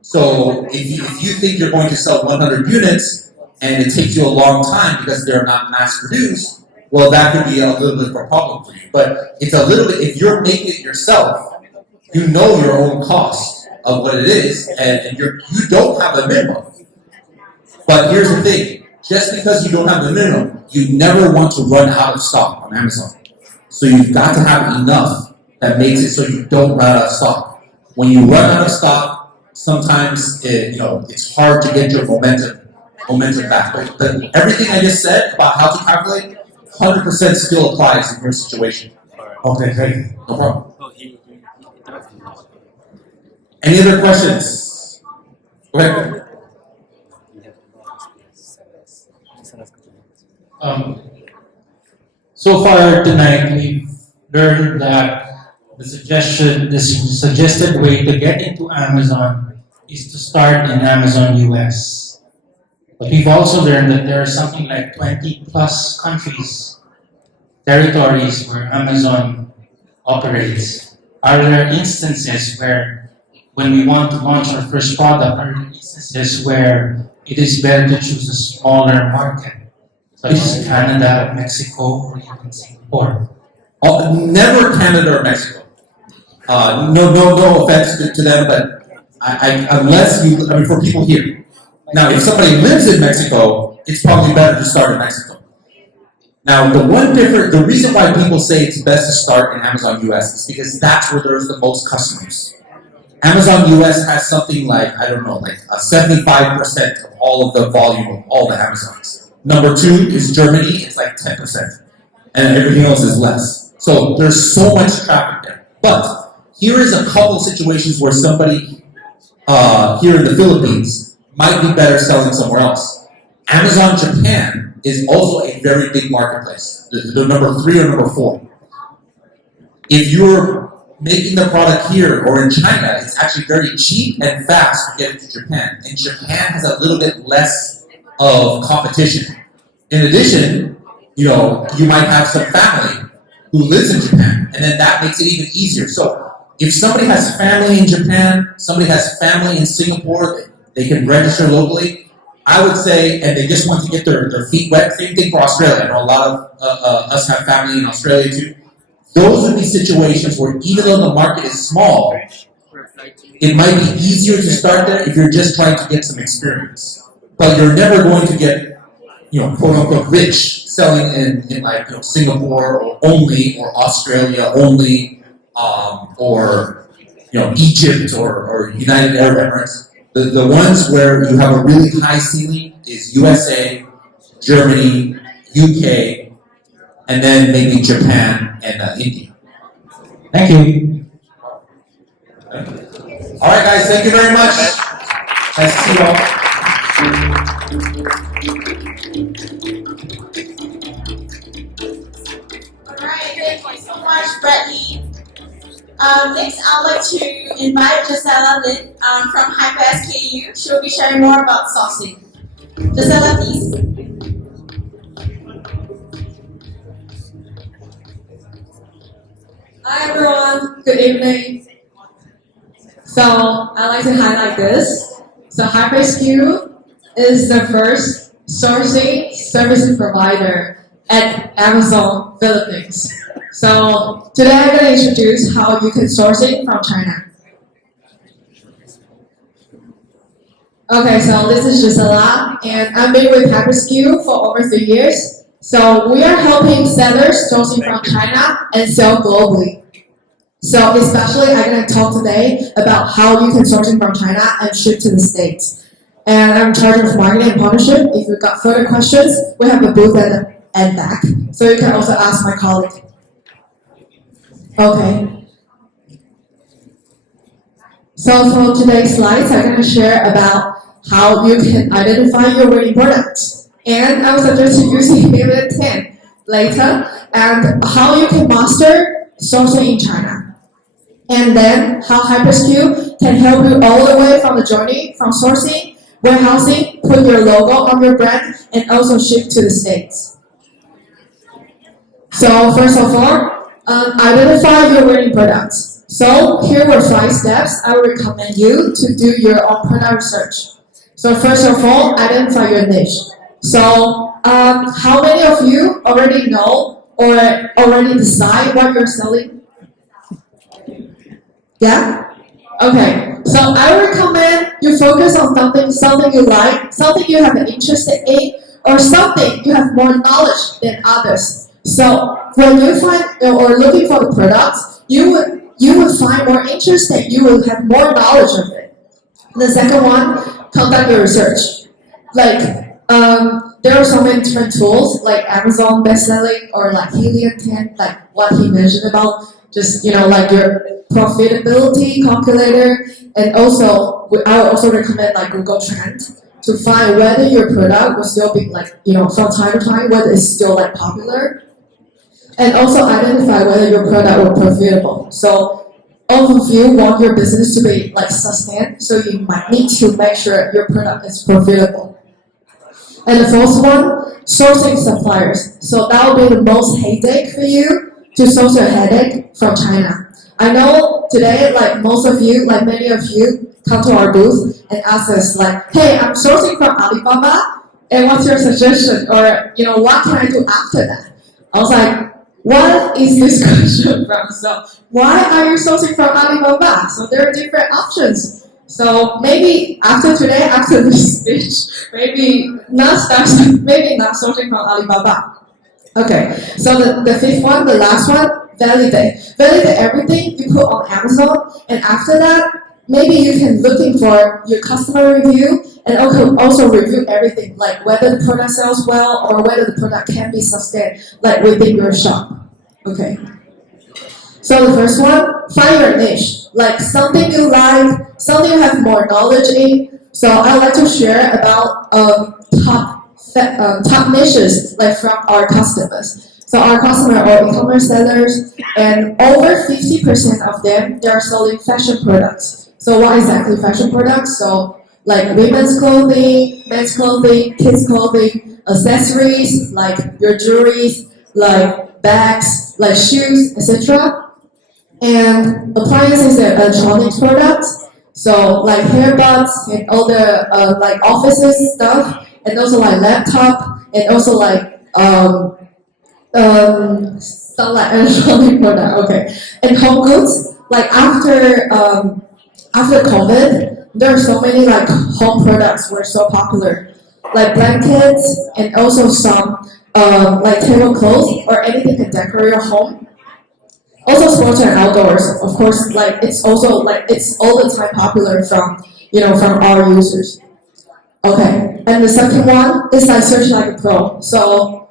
So if you think you're going to sell 100 units and it takes you a long time because they're not mass produced, well, that could be a little bit of a problem for you. But it's a little bit, if you're making it yourself, you know your own cost of what it is, and you don't have the minimum. But here's the thing, just because you don't have the minimum, you never want to run out of stock on Amazon. So you've got to have enough that makes it so you don't run out of stock. When you run out of stock, sometimes it's hard to get your momentum back. But everything I just said about how to calculate, 100% still applies in your situation. Okay, thank you. No problem. Any other questions? Go ahead. So far tonight, we've learned that the suggested way to get into Amazon is to start in Amazon US. But we've also learned that there are something like 20 plus countries, territories where Amazon operates. Are there instances where, when we want to launch our first product, are there instances where it is better to choose a smaller market, such as Canada, Mexico, or even Singapore? Never Canada or Mexico. No offense to them, but for people here. Now, if somebody lives in Mexico, it's probably better to start in Mexico. Now, the reason why people say it's best to start in Amazon US is because that's where there's the most customers. Amazon US has something like, 75% of all of the volume of all the Amazons. Number 2 is Germany, it's like 10%. And everything else is less. So there's so much traffic there. But here is a couple situations where somebody here in the Philippines might be better selling somewhere else. Amazon Japan is also a very big marketplace. They're number 3 or number 4. If you're making the product here or in China, it's actually very cheap and fast to get it to Japan. And Japan has a little bit less of competition. In addition, you might have some family who lives in Japan, and then that makes it even easier. So if somebody has family in Japan, somebody has family in Singapore, they can register locally, I would say, and they just want to get their feet wet, same thing for Australia. I know a lot of us have family in Australia too. Those would be situations where even though the market is small, it might be easier to start there if you're just trying to get some experience. But you're never going to get, quote unquote, rich selling in Singapore or Australia only, or Egypt or United Arab Emirates. The ones where you have a really high ceiling is USA, Germany, UK, and then maybe Japan and India. Thank you. All right, guys, thank you very much. Nice to see you all. Alright, thank you so much, Bradley. Next, I'd like to invite Gisela Lin from HyperSKU. She'll be sharing more about sourcing. Gisela, please. Hi everyone, good evening. So I'd like to highlight this. So HyperSKU is the first sourcing service provider at Amazon Philippines. So today I'm going to introduce how you can sourcing from China. Okay, so this is Gisela, and I've been with HyperSKU for over 3 years. So we are helping sellers sourcing from China and sell globally. So especially I'm going to talk today about how you can sourcing from China and ship to the States. And I'm in charge of marketing and partnership. If you've got further questions, we have a booth at the back. So you can also ask my colleague. Okay. So for today's slides, I'm going to share about how you can identify your winning products. And I will suggest you using Pivot 10 later, and how you can master sourcing in China. And then how HyperSKU can help you all the way from the journey, from sourcing, warehousing, put your logo on your brand, and also ship to the States. So first of all, identify your winning products. So here were 5 steps I would recommend you to do your own product research. So first of all, identify your niche. So how many of you already know or already decide what you're selling? Yeah? Okay. So I recommend you focus on something you like, something you have an interest in, or something you have more knowledge than others. So when you find or looking for the products, you would find more interesting. You will have more knowledge of it. The second one, conduct your research. Like there are so many different tools like Amazon bestselling or like Helium 10, like what he mentioned about, just like your profitability calculator, and also I would also recommend like Google Trends to find whether your product will still be like from time to time whether it's still like popular, and also identify whether your product will profitable. So all of you want your business to be like sustained, so you might need to make sure your product is profitable. And the fourth one, sourcing suppliers. So that will be the most headache for you to source your headache from China. I know today, like most of you, like many of you, come to our booth and ask us like, hey, I'm sourcing from Alibaba, and what's your suggestion? Or what can I do after that? I was like, what is this question from? So why are you sourcing from Alibaba? So there are different options. So maybe after today, after this speech, maybe not sourcing from Alibaba. Okay, so the fifth one, the last one, validate. Validate everything you put on Amazon, and after that, maybe you can looking for your customer review and also review everything, like whether the product sells well or whether the product can be sustained like within your shop. Okay. So the first one, find your niche, like something you like, something you have more knowledge in. So I would like to share about top niches like from our customers. So our customers are e-commerce sellers, and over 50% of them, they are selling fashion products. So what exactly fashion products? So like women's clothing, men's clothing, kids clothing, accessories, like your jewelries, like bags, like shoes, etc. And appliances and electronics products, so like earbuds and all the like offices stuff, and also like laptop, and also like some like electronic product. Okay, and home goods. Like after COVID, there are so many like home products were so popular, like blankets and also some like tablecloths or anything to decorate your home. Also sports and outdoors, of course, like it's also like it's all the time popular from from our users. Okay, and the second one is like search like a pro. So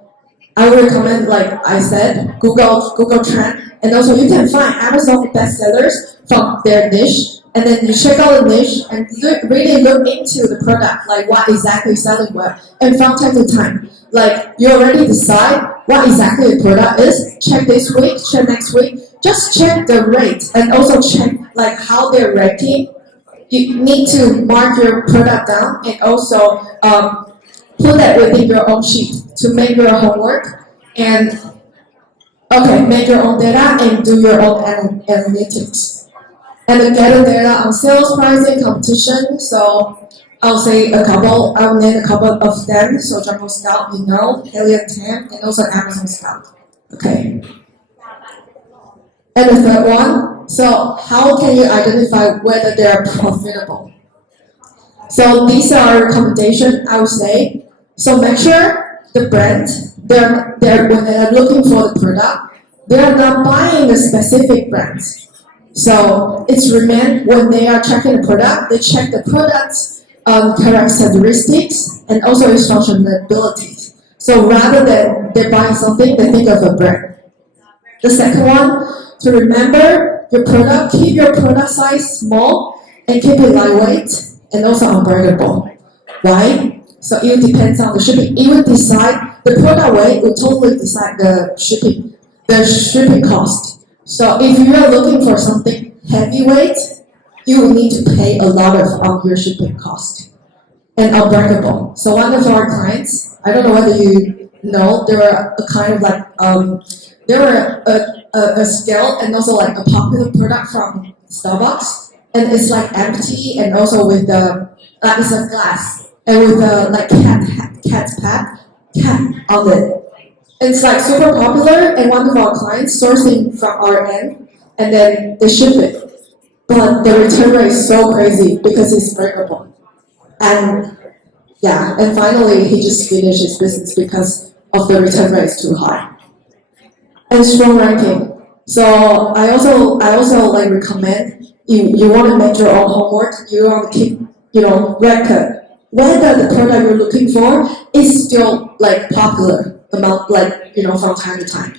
I would recommend, like I said, Google Trend, and also you can find Amazon bestsellers from their niche, and then you check out the niche and really look into the product, like what exactly is selling well, and from time to time, like you already decide what exactly the product is. Check this week, check next week. Just check the rate and also check like how they're ranking. You need to mark your product down and also put that within your own sheet to make your homework and make your own data and do your own analytics. And then gather data on sales, pricing, competition. So I'll name a couple of them. So Jumbo Scout, Helium 10, and also Amazon Scout. Okay. And the third one, so how can you identify whether they are profitable? So these are recommendations I would say. So make sure the brand, when they're looking for the product, they are not buying a specific brand. So it's remain when they are checking the product, they check the product's characteristics and also its functionality. So rather than they buying something, they think of a brand. The second one, to remember your product, keep your product size small and keep it lightweight and also unbreakable. Why? So it depends on the shipping. It will decide the product weight will totally decide the shipping cost. So if you are looking for something heavyweight, you will need to pay a lot of your shipping cost and unbreakable. So one of our clients, I don't know whether you know, they were a kind of like they were a scale and also like a popular product from Starbucks, and it's like empty and also with the it's a glass and with the like cat on it. It's like super popular, and one of our clients sourcing from our end, and then they ship it. But the return rate is so crazy because it's breakable. And yeah, and finally he just finished his business because of the return rate is too high. And strong ranking. So I also like recommend you want to make your own homework, you want to keep, record whether the product you're looking for is still like popular among from time to time.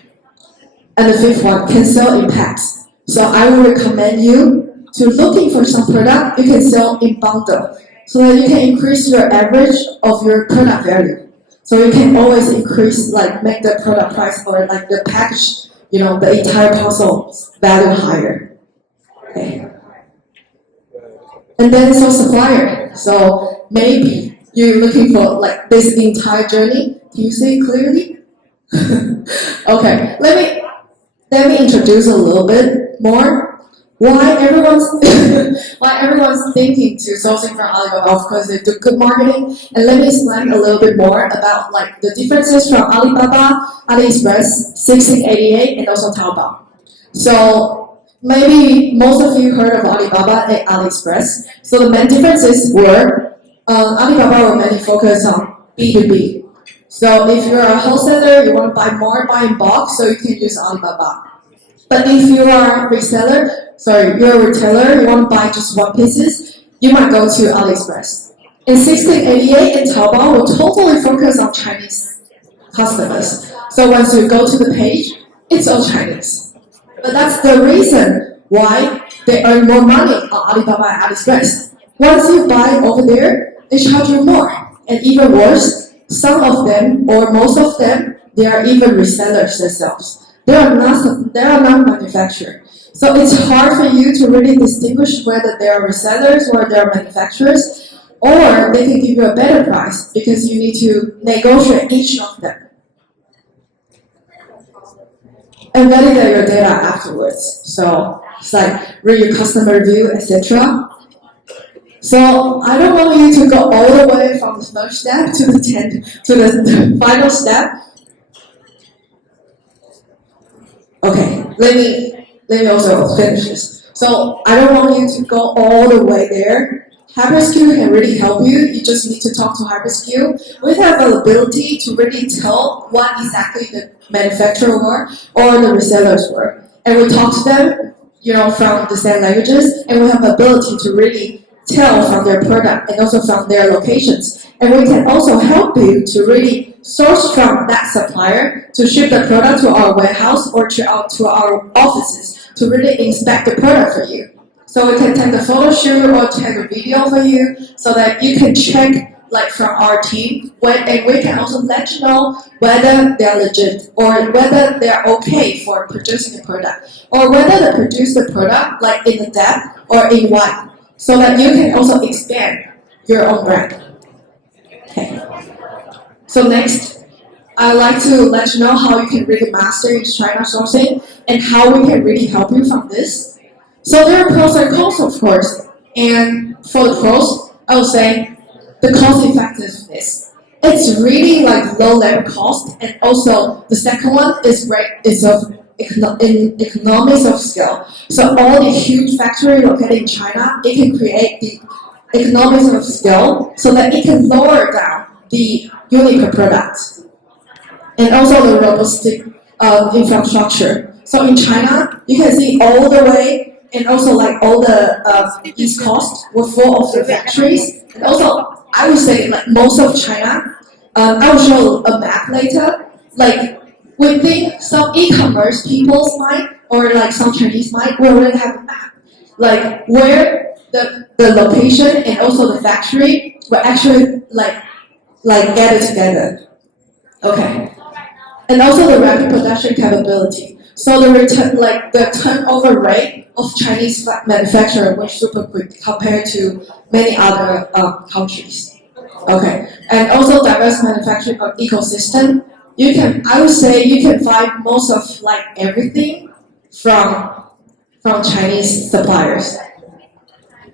And the fifth one, can sell impact. So I would recommend you to looking for some product you can sell in bundle so that you can increase your average of your product value. So you can always increase, make the product price or the package, the entire parcel value higher. Okay. And then supplier. So maybe you're looking for this entire journey. Can you see it clearly? Okay. Let me introduce a little bit more. Why everyone's thinking to sourcing from Alibaba? Of course, they do good marketing. And let me explain a little bit more about the differences from Alibaba, AliExpress, 1688, and also Taobao. So maybe most of you heard of Alibaba and AliExpress. So the main differences were Alibaba will mainly focus on B2B. So if you're a wholesaler, you want to buy in bulk, so you can use Alibaba. But if you are a you're a retailer, you want to buy just one pieces, you might go to AliExpress. In 1688 and Taobao will totally focus on Chinese customers. So once you go to the page, it's all Chinese. But that's the reason why they earn more money on Alibaba and AliExpress. Once you buy over there, they charge you more. And even worse, some of them, or most of them, they are even resellers themselves. They are not manufacturers. So it's hard for you to really distinguish whether they are resellers or they are manufacturers, or they can give you a better price because you need to negotiate each of them. And validate your data afterwards. So it's read your customer review, etc. So I don't want you to go all the way from the first step to the final step. Okay, let me also finish this. So I don't want you to go all the way there. HyperSKU can really help you. You just need to talk to HyperSKU. We have the ability to really tell what exactly the manufacturer were or the resellers were. And we talk to them, from the same languages, and we have the ability to really tell from their product and also from their locations. And we can also help you to really source from that supplier to ship the product to our warehouse or to our offices to really inspect the product for you. So we can take the photo shoot or take a video for you so that you can check from our team, and we can also let you know whether they are legit or whether they are okay for producing the product or whether they produce the product in the depth or in wide, so that you can also expand your own brand. Okay. So next, I'd like to let you know how you can really master in China sourcing and how we can really help you from this. So there are pros and cons, of course. And for the pros, I would say the cost effectiveness. It's really low level cost, and also the second one is of economies of scale. So all the huge factory located in China, it can create the economies of scale so that it can lower down the unit per product. And also the robust infrastructure. So in China, you can see all the way, and also all the East Coast were full of the factories. And also, I would say most of China, I will show a map later. Within some e-commerce people's mind or some Chinese mind, we already have a map. Where the location and also the factory were actually gathered together. Okay. And also the rapid production capability. So the return, like the turnover rate of Chinese manufacturer was super quick compared to many other countries. Okay, and also diverse manufacturing ecosystem. I would say you can find most of like everything from Chinese suppliers.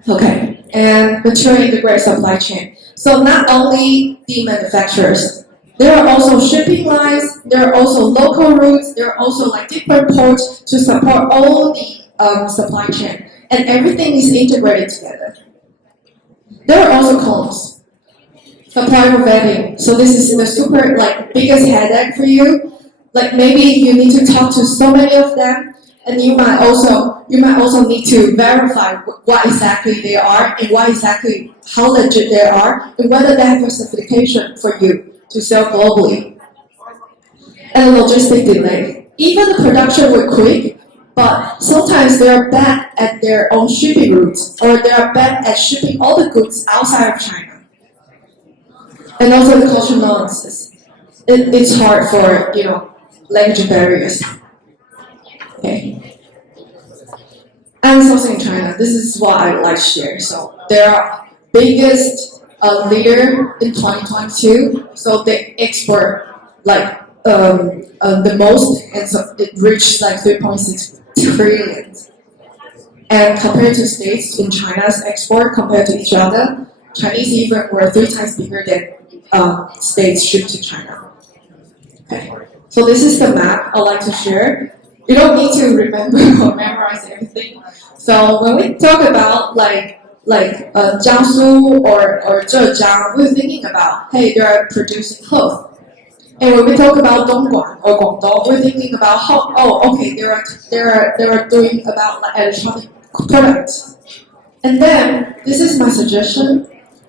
Okay, and mature integrated supply chain. So not only the manufacturers, there are also shipping lines, there are also local routes, there are also like different ports to support all the supply chain. And everything is integrated together. There are also columns. Supplier vetting. So this is the super like biggest headache for you. Like maybe you need to talk to so many of them, and you might also need to verify what exactly they are and how legit they are, and whether they have a certification for you to sell globally. And logistic delay. Even the production were quick, but sometimes they are bad at their own shipping routes, or they are bad at shipping all the goods outside of China. And also the cultural nuances. It's hard for, language barriers. Okay. And sourcing in China, this is what I like to share. So they are biggest leader in 2022. So they export like the most, and so it reached like 3.6 trillion. And compared to states in China's export compared to each other, Chinese even were 3 times bigger than states shipped to China. Okay. So this is the map I'd like to share. You don't need to remember or memorize everything. So when we talk about Jiangsu or Zhejiang, we're thinking about, hey, they are producing clothes. And when we talk about Dongguan or Guangdong, we're thinking about they are doing about like electronic products. And then this is my suggestion: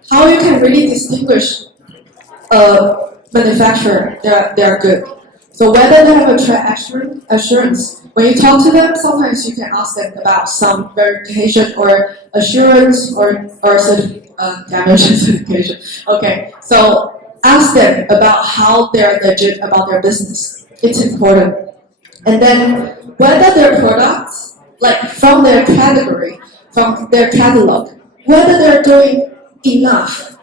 how you can really distinguish a manufacturer they are good. So whether they have a trade assurance, when you talk to them, sometimes you can ask them about some verification or assurance or certification. Okay, so ask them about how they're legit about their business. It's important. And then whether their products, like from their category, from their catalog, whether they're doing enough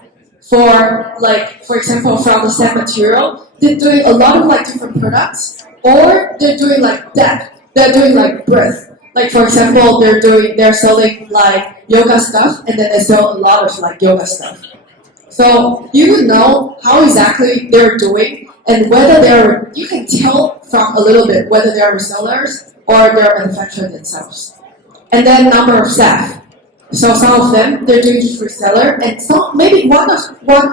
for example, from the same material, they're doing a lot of like different products, or they're doing like depth, they're doing like breadth. Like for example, they're selling like yoga stuff, and then they sell a lot of like yoga stuff. So you would know how exactly they're doing, and whether you can tell from a little bit whether they're resellers or they're manufacturers themselves. And then number of staff. So some of them, they're doing reseller, and some, maybe one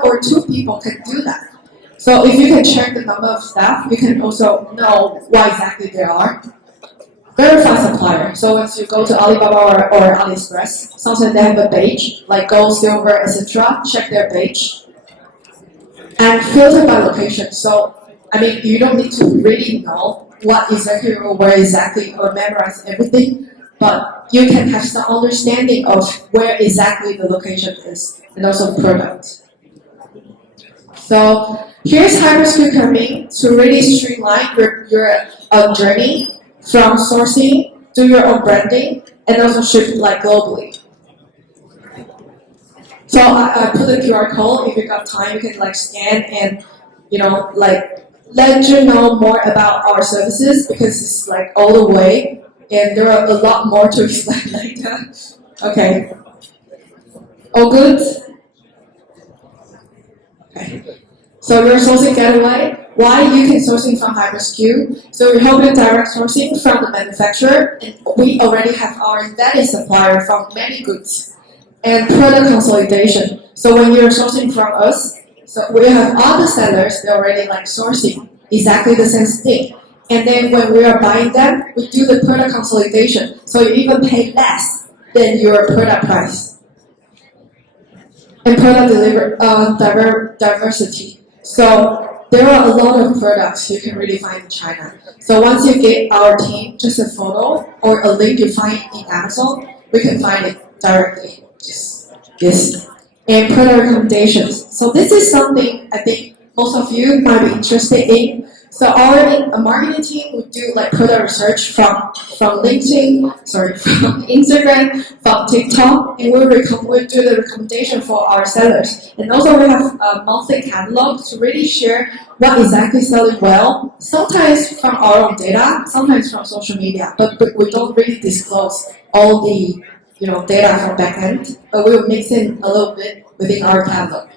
or two people can do that. So if you can check the number of staff, you can also know what exactly they are. Verify supplier. So once you go to Alibaba or AliExpress, sometimes they have a page, like gold, silver, etc. Check their page. And filter by location. So, you don't need to really know what exactly or where exactly or memorize everything, but you can have some understanding of where exactly the location is, and also product. So here's HyperSKU coming to really streamline your journey from sourcing to your own branding, and also ship like globally. So I put a QR code. If you got time, you can like scan and let you know more about our services, because it's like all the way. And there are a lot more to explain later. Okay. All good? Okay. So your sourcing getaway. Why you can sourcing from HyperSKU? So we help you direct sourcing from the manufacturer, and we already have our embedded supplier from many goods. And product consolidation. So when you're sourcing from us, so we have other sellers, they're already like sourcing exactly the same thing. And then when we are buying them, we do the product consolidation. So you even pay less than your product price. And product diversity. So there are a lot of products you can really find in China. So once you get our team just a photo or a link you find in Amazon, we can find it directly. Yes. And product recommendations. So this is something I think most of you might be interested in. So our marketing team would do like product research from LinkedIn, from Instagram, from TikTok, and we do the recommendation for our sellers. And also we have a monthly catalog to really share what exactly selling well. Sometimes from our own data, sometimes from social media, but we don't really disclose all the data from backend, but we will mix in a little bit within our catalog.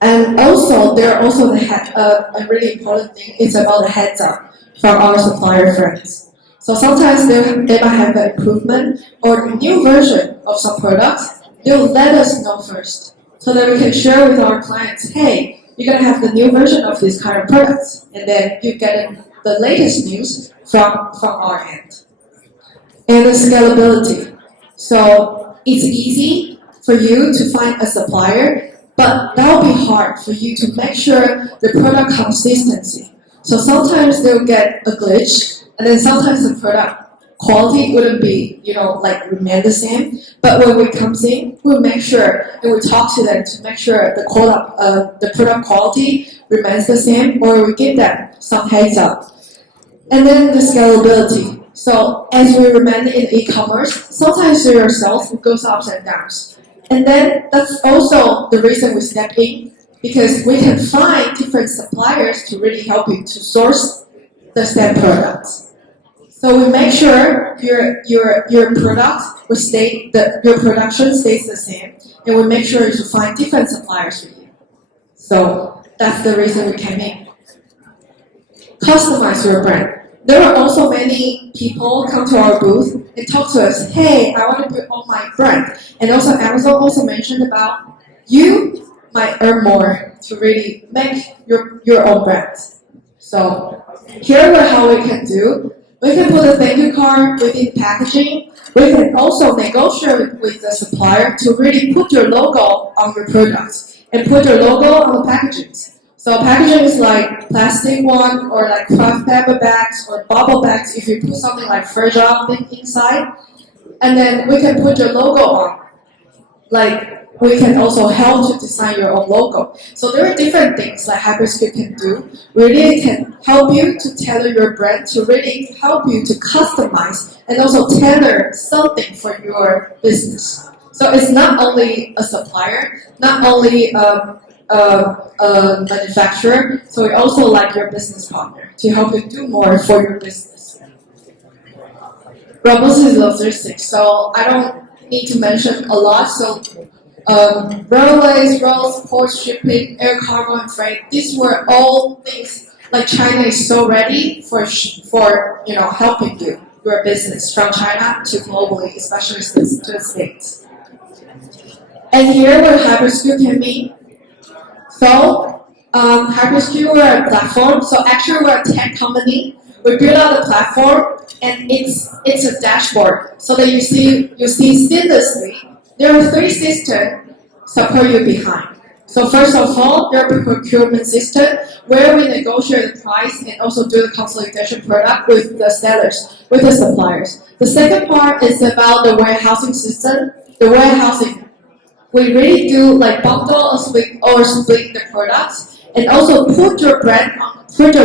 And also, there are also a really important thing. It's about the heads up from our supplier friends. So sometimes they might have an improvement or a new version of some products. They'll let us know first, so that we can share with our clients. Hey, you're gonna have the new version of this kind of products, and then you get the latest news from our end. And the scalability. So it's easy for you to find a supplier, but that'll be hard for you to make sure the product consistency. So sometimes they'll get a glitch, and then sometimes the product quality wouldn't be, remain the same. But when we comes in, we'll make sure and we talk to them to make sure the product quality remains the same, or we give them some heads up. And then the scalability. So as we remain in e-commerce, sometimes your sales goes ups and downs. And then that's also the reason we step in, because we can find different suppliers to really help you to source the same products. So we make sure your product will your production stays the same, and we make sure to find different suppliers for you. So that's the reason we came in. Customize your brand. There are also many people come to our booth and talk to us, hey, I want to put on my brand. And also Amazon also mentioned about you might earn more to really make your own brand. So here is how we can do. We can put a thank you card within packaging. We can also negotiate with the supplier to really put your logo on your products and put your logo on the packaging. So packaging is like plastic one, or like craft paper bags or bubble bags if you put something like fragile thing inside. And then we can put your logo on. Like we can also help to design your own logo. So there are different things like HyperSKU can do. Really can help you to tailor your brand, to really help you to customize and also tailor something for your business. So it's not only a supplier, not only a manufacturer, so we also like your business partner to help you do more for your business. Robust is logistics, so I don't need to mention a lot. So railways, roads, ports, shipping, air cargo, and freight. These were all things like China is so ready for helping you your business from China to globally, especially to the States. And here where HyperSKU can be. So HyperSKU, we're a platform. So actually we're a tech company. We build out the platform, and it's a dashboard so that you see seamlessly. There are 3 systems support you behind. So first of all, there are procurement system where we negotiate the price and also do the consolidation product with the sellers, with the suppliers. The second part is about the warehousing system. The warehousing, we really do like bundle or split the products, and also put your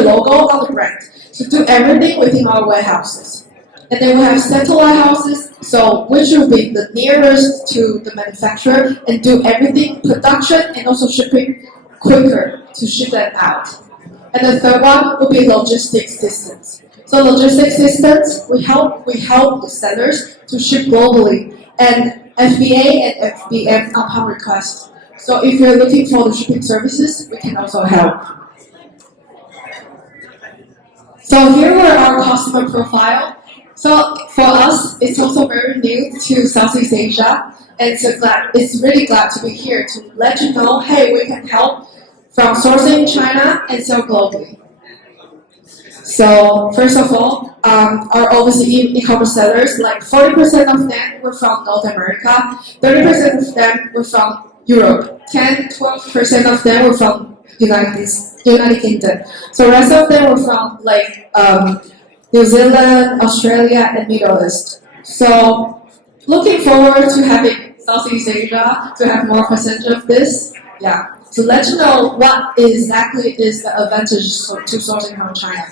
logo on the brand. So do everything within our warehouses. And then we have central warehouses, so which will be the nearest to the manufacturer and do everything, production and also shipping quicker to ship that out. And the third one will be logistics systems. So logistics systems, we help the sellers to ship globally, and FBA and FBM upon request. So if you're looking for the shipping services, we can also help. So here were our customer profile. So for us, it's also very new to Southeast Asia, and it's really glad to be here to let you know, hey, we can help from sourcing China and sell globally. So first of all, our overseas e-commerce sellers, like 40% of them were from North America, 30% of them were from Europe, 10-12% of them were from United Kingdom. So the rest of them were from like New Zealand, Australia, and Middle East. So looking forward to having Southeast Asia to have more percentage of this. Yeah. to let you know what exactly is the advantage to sourcing from China.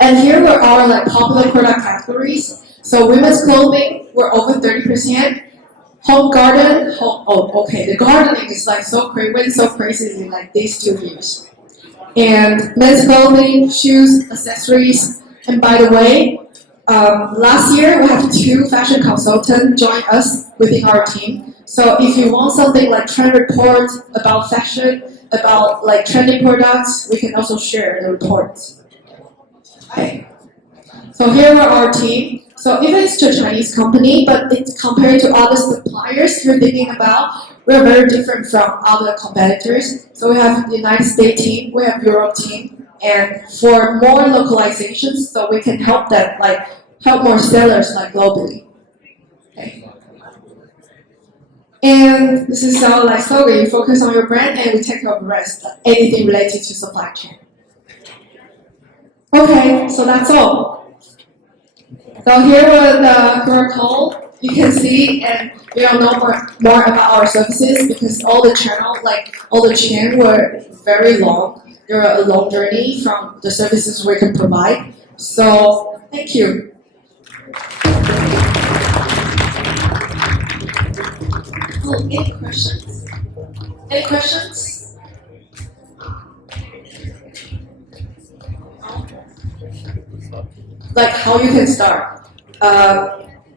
And here were our like popular product categories. So women's clothing were over 30%. Home garden, the gardening is like went so crazy in like these 2 years. And men's clothing, shoes, accessories. And by the way, last year we have 2 fashion consultants join us within our team. So if you want something like trend report about fashion, about like trending products, we can also share the reports. Okay. So here are our team. So even it's a Chinese company, but it's compared to other suppliers you're thinking about, we're very different from other competitors. So we have the United States team, we have Europe team, and for more localizations, so we can help them, like help more sellers like globally. Okay. And this is our like slogan: you focus on your brand, and we take care of the rest, like anything related to supply chain. Okay, so that's all. So here was the QR code. You can see, and we don't know more about our services because all the channel, like all the chain, were very long. They were a long journey from the services we can provide. So thank you. Oh, any questions? Any questions? Like how you can start.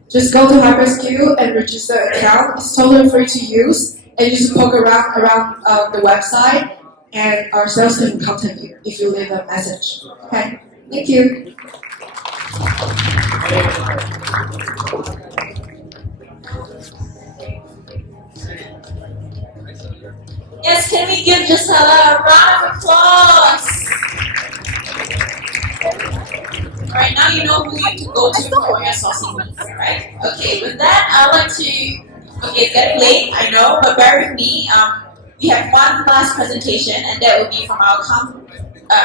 Just go to HyperSKU and register an account. It's totally free to use, and you just poke around the website, and our sales team can contact you if you leave a message. Okay, thank you. Yes, can we give Gisela a round of applause? Alright, now you know who you can go to for your sourcing needs, right? Okay, with that, I'd like to, it's getting late, I know, but bear with me. We have one last presentation, and that will be from our account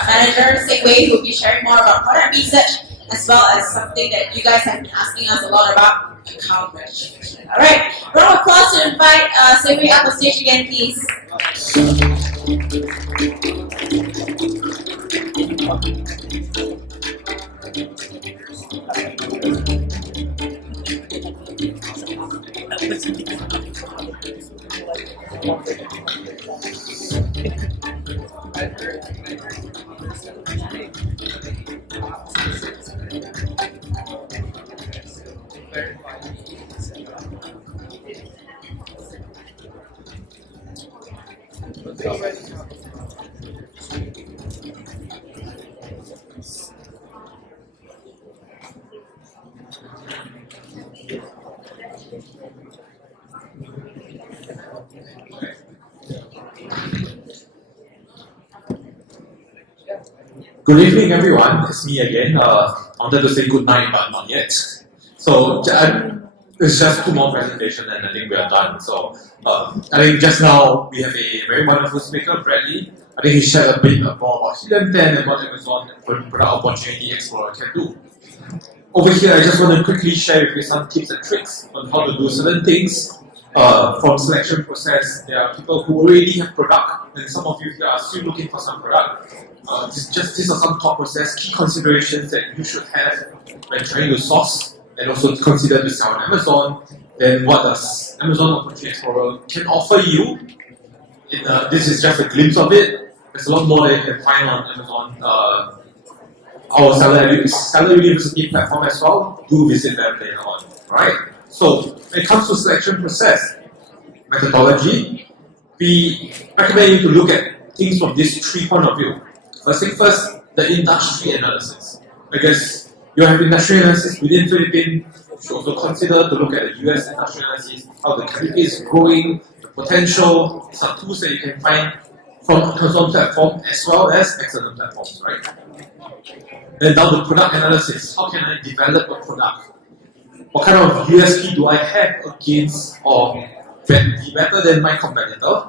manager, Segway, who will be sharing more about product research, as well as something that you guys have been asking us a lot about, account registration. Alright, round of applause to invite Segway up on stage again, please. Good evening, everyone. It's me again. I wanted to say good night, but not yet. So it's just 2 more presentations, and I think we are done. So I think just now we have a very wonderful speaker, Bradley. I think he shared a bit more about Helium 10 and what Amazon Product Opportunity Explorer can do. Over here, I just want to quickly share with you some tips and tricks on how to do certain things. From selection process, there are people who already have product, and some of you here are still looking for some product. These are some top process, key considerations that you should have when trying to source and also consider to sell on Amazon. Then what does Amazon Opportunity Explorer can offer you? This is just a glimpse of it. There's a lot more that you can find on Amazon. Our Seller University platform as well. Do visit them later on. Alright? So when it comes to selection process, methodology, we recommend you to look at things from these 3 points of view. First thing first, the industry analysis. Because you have industry analysis within Philippines, you should also consider to look at the US industry analysis, how the country is growing, the potential, some tools that you can find from Amazon platform as well as external platforms, right? Then down to product analysis. How can I develop a product? What kind of USP do I have against or be better than my competitor?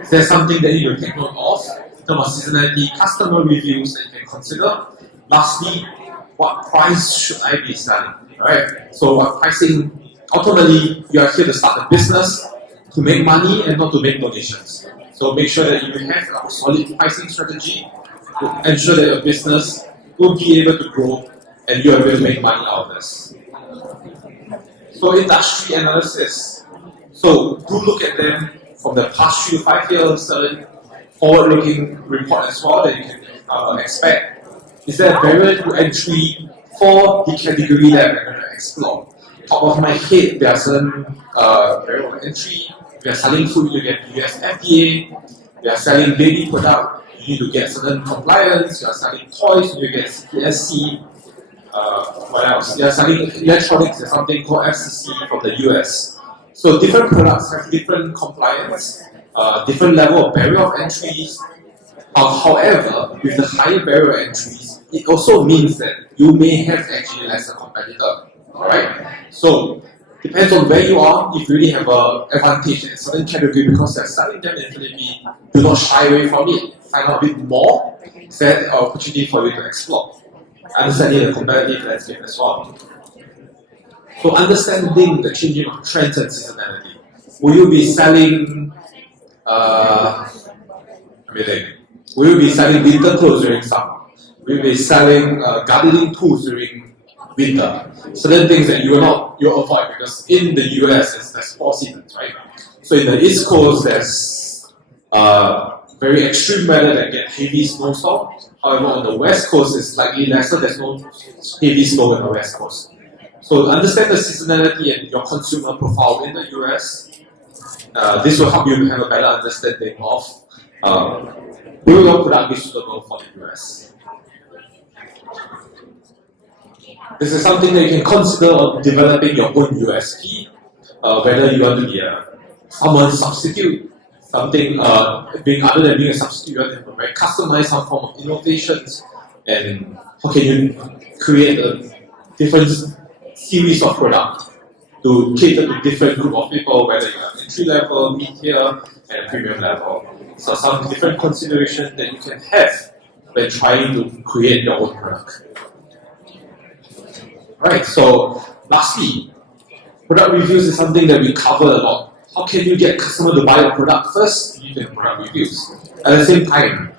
Is there something that you will take note of? In terms of seasonality, customer reviews that you can consider. Lastly, what price should I be selling? Alright, so what pricing, ultimately you are here to start a business. to make money and not to make donations. So make sure that you have a solid pricing strategy to ensure that your business will be able to grow and you are able to make money out of this. So industry analysis. So do look at them from the past 3 to 5 years, forward-looking report as well that you can expect. Is there a barrier to entry for the category that we're going to explore? Top of my head, there are certain barrier to entry. If you're selling food, you get US FDA. If you're selling baby product, you need to get certain compliance. You're selling toys, you get CPSC. What else? You're selling electronics, there's something called FCC from the US. So different products have different compliance, different level of barrier of entries. However, with the higher barrier entries, it also means that you may have actually lesser competitor. Alright? So depends on where you are. If you really have an advantage in a certain category because they're selling them in Philippines, do not shy away from it. Find out a bit more. Is there an opportunity for you to explore? Understanding the competitive landscape as well. So understanding the changing of trends and seasonality. Will you be selling will you be selling winter clothes during summer? Will you be selling gardening tools during winter? Certain things that you avoid because in the US there's 4 seasons, right? So in the East Coast there's very extreme weather that get heavy snowstorm. However, on the West Coast it's slightly lesser. There's no heavy snow on the West Coast. So understand the seasonality and your consumer profile in the US. This will help you have a better understanding of will your product be suitable for the US. This is something that you can consider of developing your own USP, whether you want to be someone's substitute, something being other than being a substitute, you want to have a very customized some form of innovations, and how can you create a different series of products to cater to different group of people, whether you're entry level, mid-tier, and premium level. So some different considerations that you can have when trying to create your own product. Right, so lastly, product reviews is something that we cover a lot. How can you get customer to buy your product first? You get product reviews. At the same time,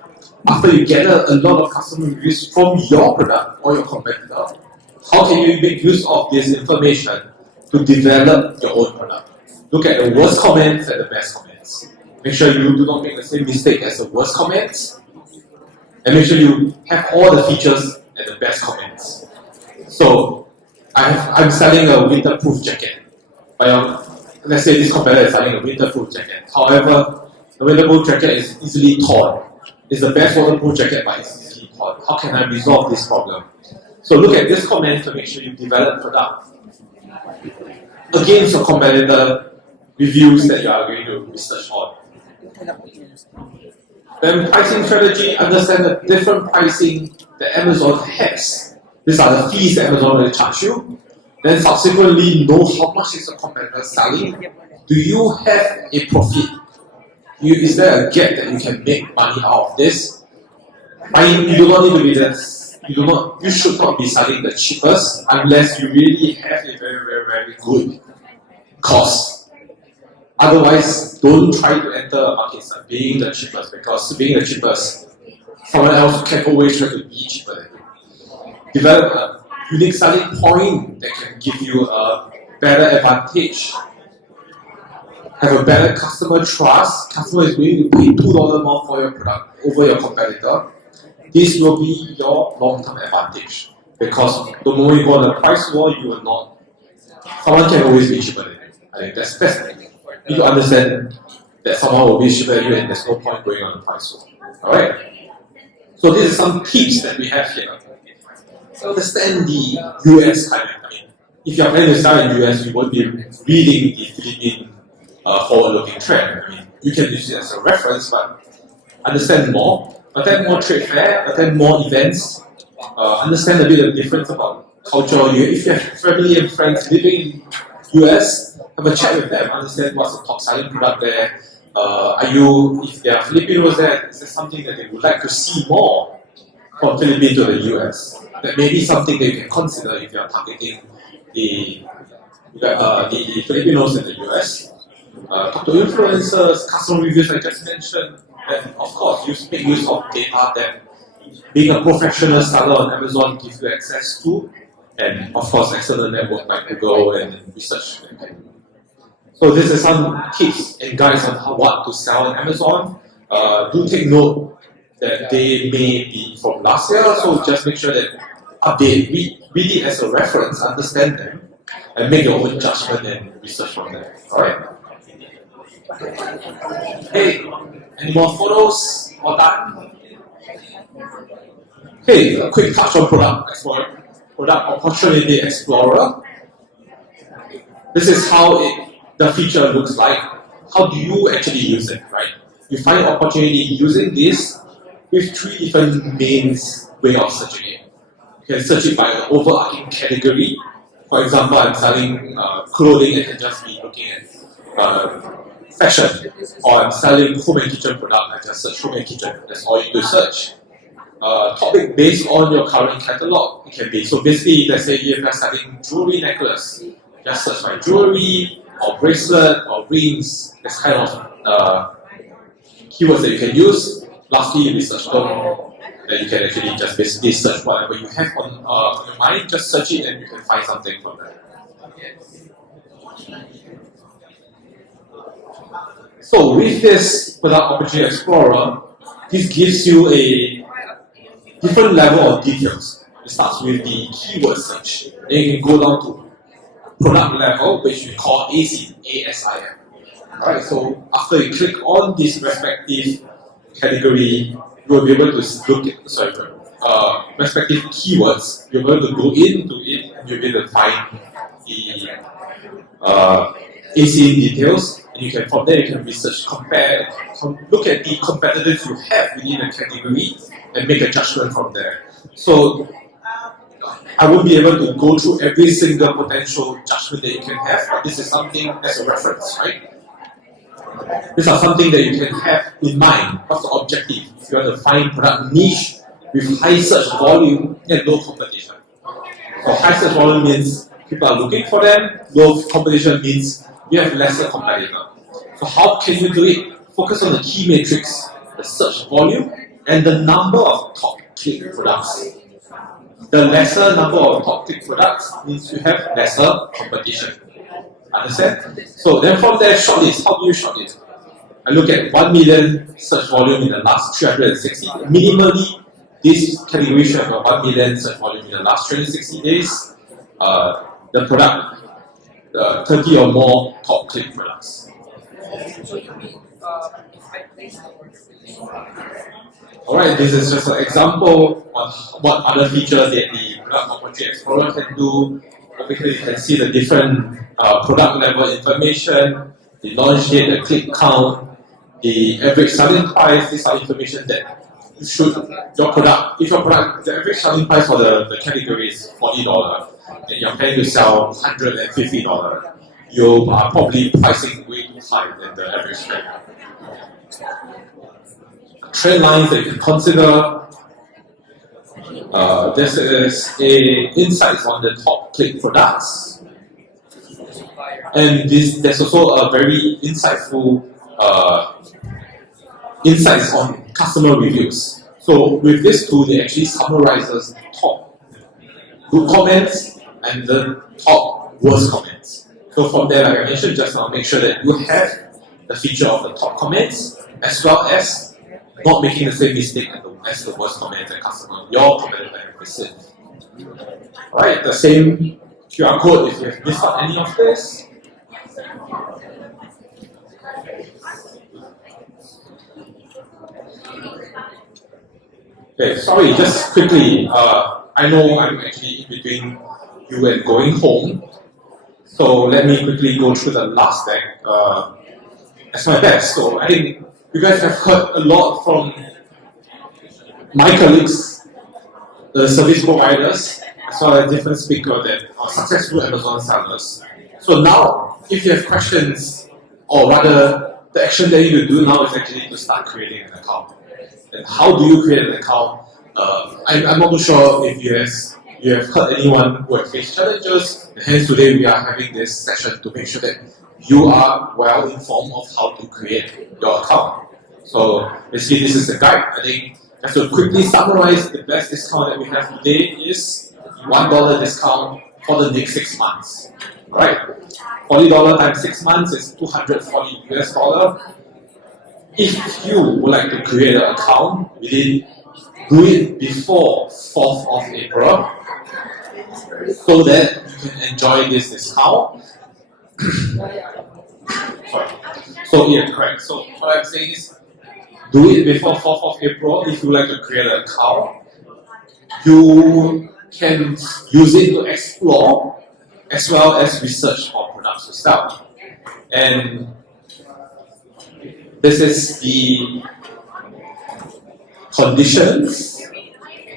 after you get a lot of customer reviews from your product or your competitor, how can you make use of this information to develop your own product? Look at the worst comments and the best comments. Make sure you do not make the same mistake as the worst comments, and make sure you have all the features and the best comments. So, I'm selling a winterproof jacket. Let's say this competitor is selling a winterproof jacket. However, the winterproof jacket is easily torn. It's the best waterproof jacket, but it's easily torn. How can I resolve this problem? So look at this comment to make sure you develop product against your competitor reviews that you are going to research on. Then pricing strategy, understand the different pricing that Amazon has. These are the fees that Amazon will charge you. Then subsequently know how much is the competitor selling. Do you have a profit? Is there a gap that you can make money out of this? You do not need to be this. You should not be selling the cheapest unless you really have a very, very, very good cost. Otherwise, don't try to enter a market being the cheapest, because being the cheapest, someone else can always try to be cheaper than you. Develop a unique selling point that can give you a better advantage. Have a better customer trust. Customer is willing to pay $2 more for your product over your competitor. This will be your long-term advantage, because the moment you go on a price war, you will not. Someone can always be cheaper than you. I think that's best. You need to understand that someone will be cheaper than you, and there's no point going on a price war. All right. So these are some tips that we have here. So understand the US climate. I mean, if you're planning to sell in the US, you won't be reading the Philippine forward-looking trend. I mean, you can use it as a reference, but understand more. Attend more trade fair, attend more events, understand a bit of difference about culture. If you have family and friends living in US, have a chat with them, understand what's the top selling product there. If there are Filipinos there, is there something that they would like to see more from Philippines to the US? That may be something that you can consider if you are targeting the Filipinos in the US. talk to influencers, customer reviews I just mentioned, and of course, make use of data that being a professional seller on Amazon gives you access to, and of course, external network like Google and research. So this is some tips and guides on what to sell on Amazon. Do take note that they may be from last year, so just make sure that update, read it as a reference, understand them, and make your own judgment and research from there. Alright? Hey, any more photos? All done? Okay, a quick touch on Product Explorer. Product Opportunity Explorer. This is how the feature looks like. How do you actually use it, right? You find opportunity using this with 3 different main ways of searching it. You can search it by an overarching category. For example, I'm selling clothing, I can just be looking at fashion. Or I'm selling home and kitchen product, I just search home and kitchen. That's all you do search. Topic based on your current catalog, it can be. So basically, let's say if you're selling jewelry necklace, just search by jewelry, or bracelet, or rings. That's kind of keywords that you can use. Lastly, research term that you can actually just basically search whatever you have on your mind, just search it and you can find something from there. So with this Product Opportunity Explorer, this gives you a different level of details. It starts with the keyword search. Then you can go down to product level, which we call ASIN, A-S-I-N. Alright, so after you click on this respective category, you will be able to look at, respective keywords. You're able to go into it and you'll be able to find the ASIN details. And you can, from there, you can research, compare, look at the competitors you have within a category and make a judgment from there. So I won't be able to go through every single potential judgment that you can have, but this is something as a reference, right? These are something that you can have in mind. What's the objective? If you want to find product niche with high search volume and low competition. So high search volume means people are looking for them, low competition means you have lesser competitor. So how can you do it? Focus on the key metrics, the search volume, and the number of top click products. The lesser number of top click products means you have lesser competition. Understand? So then from there, shortlist. How do you shortlist? I look at 1 million search volume in the last 360. Minimally, this category should have 1 million search volume in the last 360 days. The product, 30 or more top click products. Alright, this is just an example of what other features that the Product Opportunity Explorer can do. Basically, you can see the different product level information, the launch date, the click count, the average selling price. These are information that you should, your product, if your product, the average selling price for the category is $40 and you're planning to sell $150, you are probably pricing way too high than the average trend. Trend lines that you can consider. This is insights on the top click products, and there's also a very insightful insights on customer reviews. So with this tool, it actually summarizes top good comments and the top worst comments. So from there, like I mentioned just now, make sure that you have the feature of the top comments as well as not making the same mistake as the worst comments and customer, your competitor have received. Alright, the same QR code if you have missed out any of this. Okay, sorry, just quickly, I know I'm actually in between you and going home, so let me quickly go through the last deck as my best. So I think you guys have heard a lot from my colleagues, the service providers, as well as different speakers that are successful Amazon sellers. So now, if you have questions, or rather, the action that you do now is actually to start creating an account. And how do you create an account? I'm not too sure if you have heard anyone who have faced challenges, and hence today we are having this session to make sure that you are well informed of how to create your account. So basically this is the guide. I think just to quickly summarize, the best discount that we have today is $1 discount for the next 6 months. Right? $40 times 6 months is $240 US. If you would like to create an account, do it before 4th of April so that you can enjoy this discount. Sorry. So yeah, correct. So what I'm saying is, do it before 4th of April if you would like to create an account. You can use it to explore as well as research for products to sell. And this is the conditions,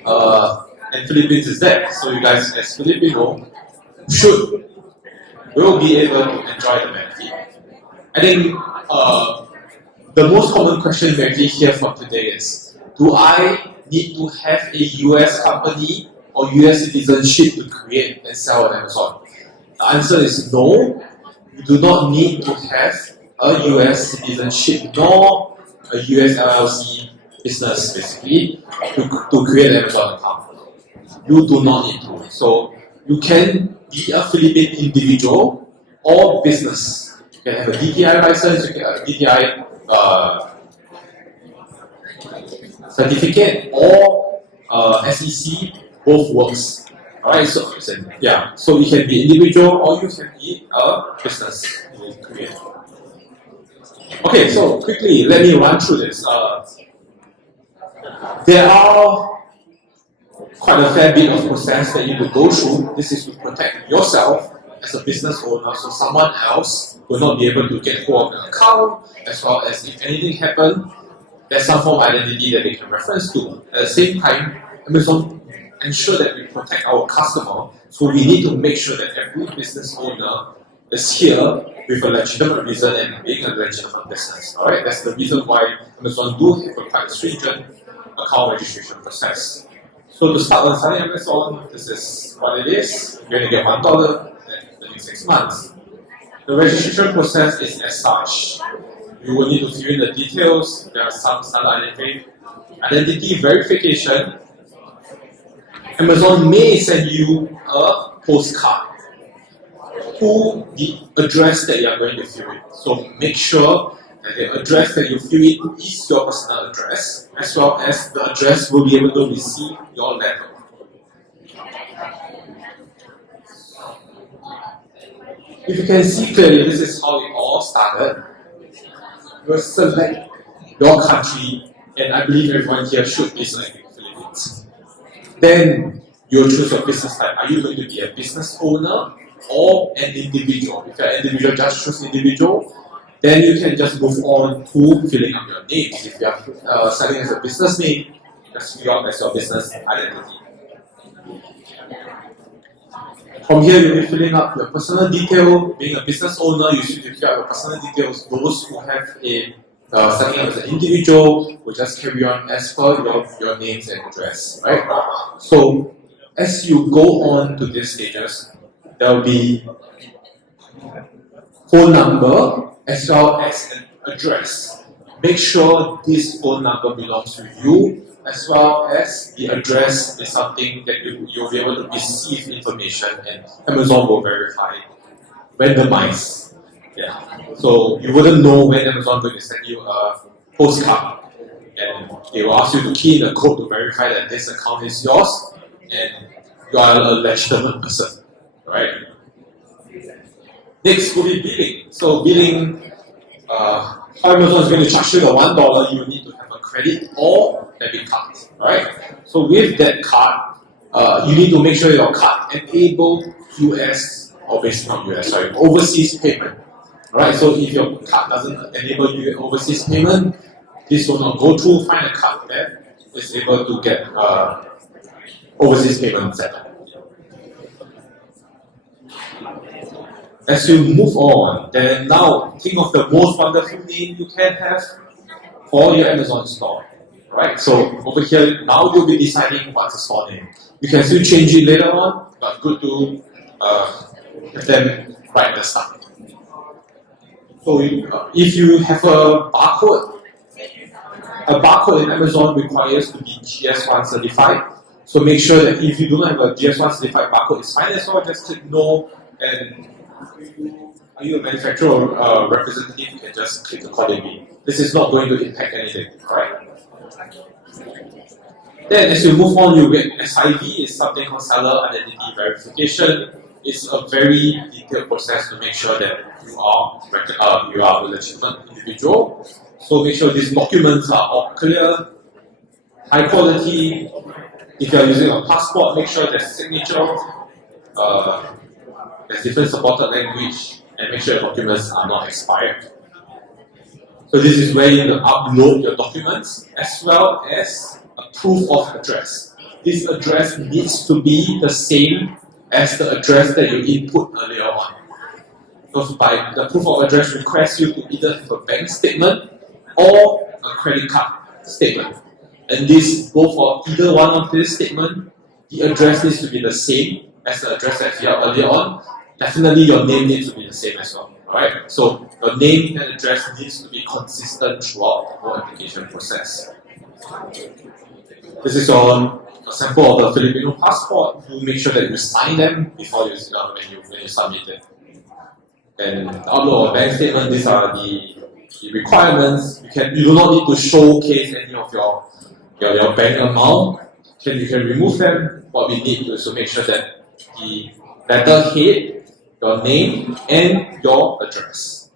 and Philippines is there. So you guys, as Filipino, will be able to enjoy the benefit. I think the most common question we actually hear from today is, do I need to have a US company or US citizenship to create and sell on Amazon? The answer is no. You do not need to have a US citizenship nor a US LLC business, basically, to create an Amazon account. You do not need to. So you can be a Philippine individual or business. You can have a DTI license, you can have a DTI certificate, or SEC, both works. Alright, so yeah, so you can be individual or you can be a business creator. Okay, so quickly, let me run through this. There are quite a fair bit of process that you will go through. This is to protect yourself as a business owner, so someone else will not be able to get hold of the account, as well as if anything happens, there's some form of identity that they can reference to. At the same time, Amazon ensure that we protect our customer, so we need to make sure that every business owner is here with a legitimate reason and being a legitimate business. Alright, that's the reason why Amazon do have a quite stringent account registration process. So to start on selling Amazon, this is what it is. You're going to get $1 in the next 6 months. The registration process is as such. You will need to fill in the details. There are some seller identity verification. Amazon may send you a postcard to the address that you are going to fill in. So make sure that the address that you fill in is your personal address, as well as the address will be able to receive your letter. If you can see clearly, this is how it all started. You select your country, and I believe everyone here should be selecting the Philippines. Then you'll choose your business type. Are you going to be a business owner or an individual? If you're an individual, just choose individual. Then you can just move on to filling up your names. If you are selling as a business name, just fill out as your business identity. From here, you'll be filling up your personal detail. Being a business owner, you should fill out your personal details. Those who have a setting up as an individual will just carry on as per your names and address, right? So as you go on to these stages, there will be phone number as well as an address. Make sure this phone number belongs to you, as well as the address is something that you'll be able to receive information, and Amazon will verify, randomize. Yeah. So you wouldn't know when Amazon is going to send you a postcard, and they will ask you to key in the code to verify that this account is yours and you are a legitimate person, right? Next will be billing. So billing, how Amazon is going to charge you the $1, you need to have a credit or debit card, right? So with that card, you need to make sure your card enables US, or basically not US, sorry, overseas payment. Alright, so if your card doesn't enable you overseas payment, this will not go through. Find a card that is able to get overseas payment set up. As you move on, then now think of the most wonderful name you can have for your Amazon store. Right? So over here, now you'll be deciding what's the store name. You can still change it later on, but good to have them right at the start. So if you have a barcode in Amazon requires to be GS1 certified. So make sure that if you don't have a GS1 certified barcode, it's fine as well. Just click no, and are you a manufacturer or representative? You can just click accordingly. This is not going to impact anything, right? Then as you move on, you get SIV, is something called seller identity verification. It's a very detailed process to make sure that you are a legitimate individual. So make sure these documents are all clear, high quality. If you are using a passport, make sure there's signature, there's different supported language, and make sure your documents are not expired. So this is where you upload your documents as well as a proof of address. This address needs to be the same as the address that you input earlier on. Because by the proof of address requires you to either have a bank statement or a credit card statement. And this, both for either one of these statements, the address needs to be the same as the address that you have earlier on. Definitely your name needs to be the same as well. Alright? So your name and address needs to be consistent throughout the whole application process. This is on a sample of the Filipino passport. You make sure that you sign them before when you submit it. And upload a bank statement. These are the requirements. You do not need to showcase any of your bank amount. You can remove them. What we need is to make sure that the letterhead, your name, and your address.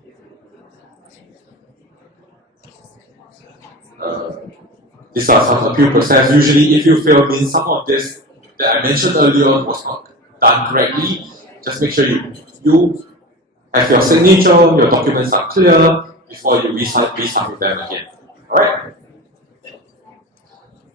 These are some appeal process. Usually, if you fail, means some of this that I mentioned earlier was not done correctly. Just make sure you have your signature, your documents are clear before you resubmit them again. Alright?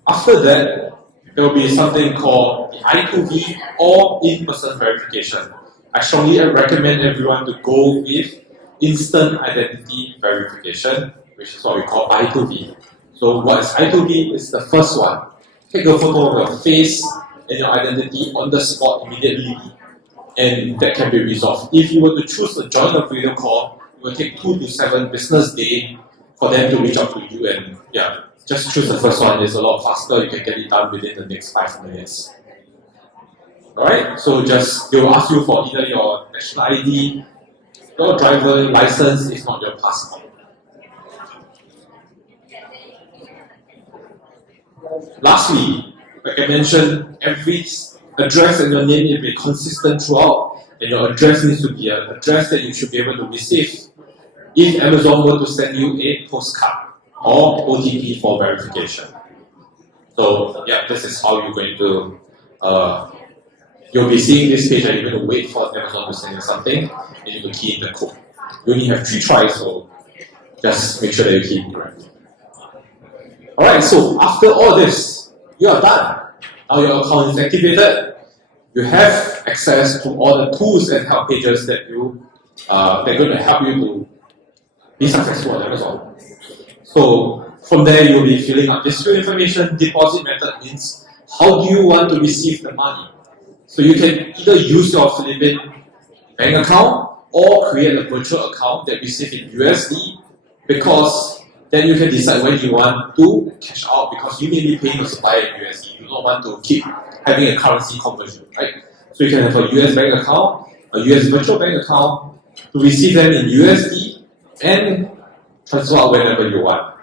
After that, there will be something called the I2V or in-person verification. I strongly recommend everyone to go with instant identity verification, which is what we call I2V. So what is I2V? It's the first one. Take a photo of your face and your identity on the spot immediately, and that can be resolved. If you were to choose to join a video call, it will take 2 to 7 business days for them to reach out to you, and yeah, just choose the first one. It's a lot faster. You can get it done within the next 5 minutes. Alright, so they will ask you for either your national ID, your driver license, if not your passport. Lastly, like I mentioned, every address and your name need to be consistent throughout, and your address needs to be an address that you should be able to receive if Amazon were to send you a postcard or OTP for verification. So yeah, this is how you're going to, you'll be seeing this page and you're going to wait for Amazon to send you something, and you will key in the code. You only have 3 tries, so just make sure that you key it correctly. Alright, so after all this, you are done. Now your account is activated. You have access to all the tools and help pages that they're going to help you to be successful on Amazon. So from there, you'll be filling out this information. Deposit method means how do you want to receive the money. So you can either use your Philippine bank account or create a virtual account that receives in USD, because then you can decide when you want to cash out, because you may be paying your supplier in USD. You don't want to keep having a currency conversion, right? So you can have a US bank account, a US virtual bank account to receive them in USD and transfer out whenever you want.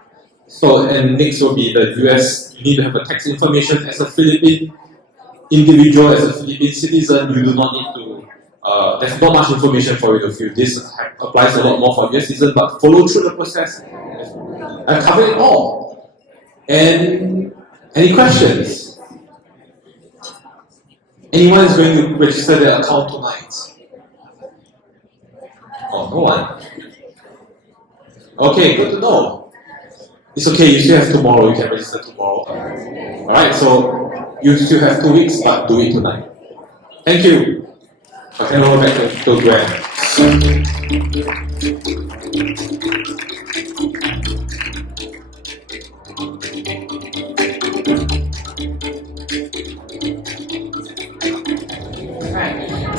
So, and next will be the US. You need to have a tax information as a Philippine individual, as a Philippine citizen. You do not need to. There's not much information for you to fill. This applies a lot more for US citizens, but follow through the process. I've covered it all. And any questions? Anyone is going to register their account tonight? Oh, no one? Okay, good to know. It's okay, you still have tomorrow, you can register tomorrow. Alright, so you still have 2 weeks, but do it tonight. Thank you. I can roll back to Gwen.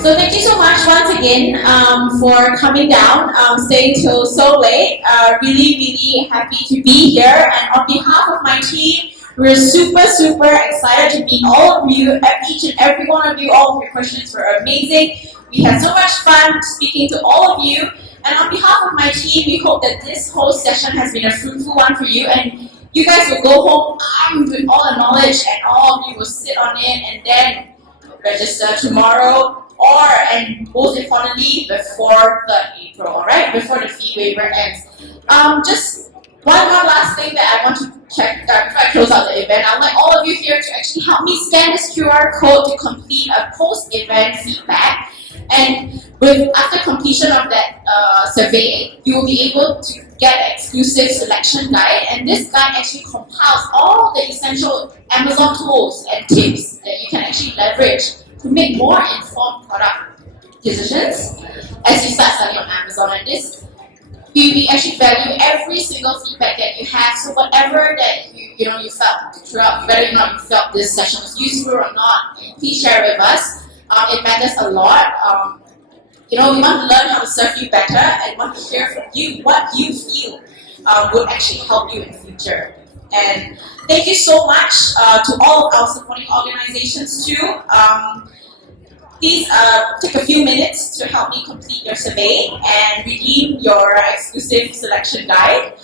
So thank you so much once again for coming down, staying till so late. Really happy to be here. And on behalf of my team, we're super excited to meet all of you. Each and every one of you, all of your questions were amazing. We had so much fun speaking to all of you. And on behalf of my team, we hope that this whole session has been a fruitful one for you. And you guys will go home armed with all the knowledge, and all of you will sit on it and then register tomorrow, and most importantly, before 3rd April, alright? Before the fee waiver ends. Just one more last thing that I want to check before I close out the event. I'd like all of you here to actually help me scan this QR code to complete a post-event feedback. And after completion of that survey, you will be able to get an exclusive selection guide. And this guide actually compiles all the essential Amazon tools and tips that you can actually leverage to make more informed product decisions as you start selling on Amazon. And this, we actually value every single feedback that you have. So whatever that you felt throughout, whether or not you felt this session was useful or not, please share it with us. It matters a lot. We want to learn how to serve you better and want to hear from you what you feel would actually help you in the future. And thank you so much to all of our supporting organizations too. Please take a few minutes to help me complete your survey and redeem your exclusive selection guide.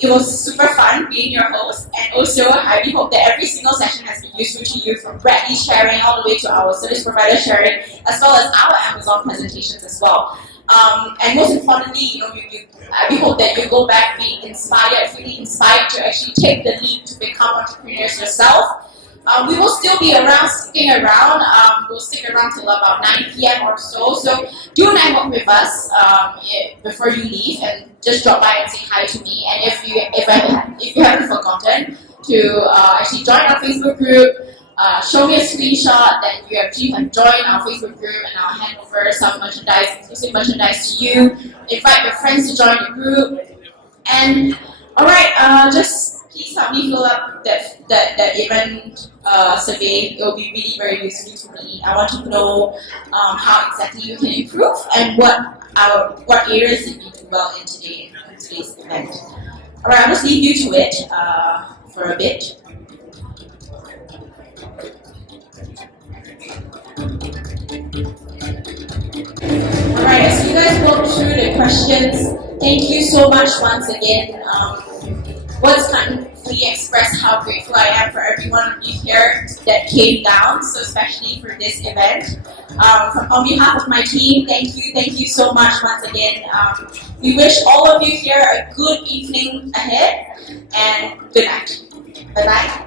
It was super fun being your host, and also I really hope that every single session has been useful to you, from Bradley sharing all the way to our service provider sharing, as well as our Amazon presentations as well. And most importantly, we hope that you go back feeling inspired to actually take the leap to become entrepreneurs yourself. We will still be sticking around. We'll stick around till about 9 p.m. or so. So do network with us before you leave, and just drop by and say hi to me. And if you haven't forgotten to actually join our Facebook group, show me a screenshot that you actually have joined our Facebook group, and I'll hand over some exclusive merchandise to you. Invite your friends to join the group. And alright, just please help me fill up that event survey. It will be really very useful to me. I want to know how exactly you can improve and what areas did you do well in today's event. Alright, I'll just leave you to it for a bit. Alright, as you guys walk through the questions, thank you so much once again. Words can't fully express how grateful I am for every one of you here that came down, so especially for this event. On behalf of my team, thank you so much once again. We wish all of you here a good evening ahead, and good night. Bye-bye.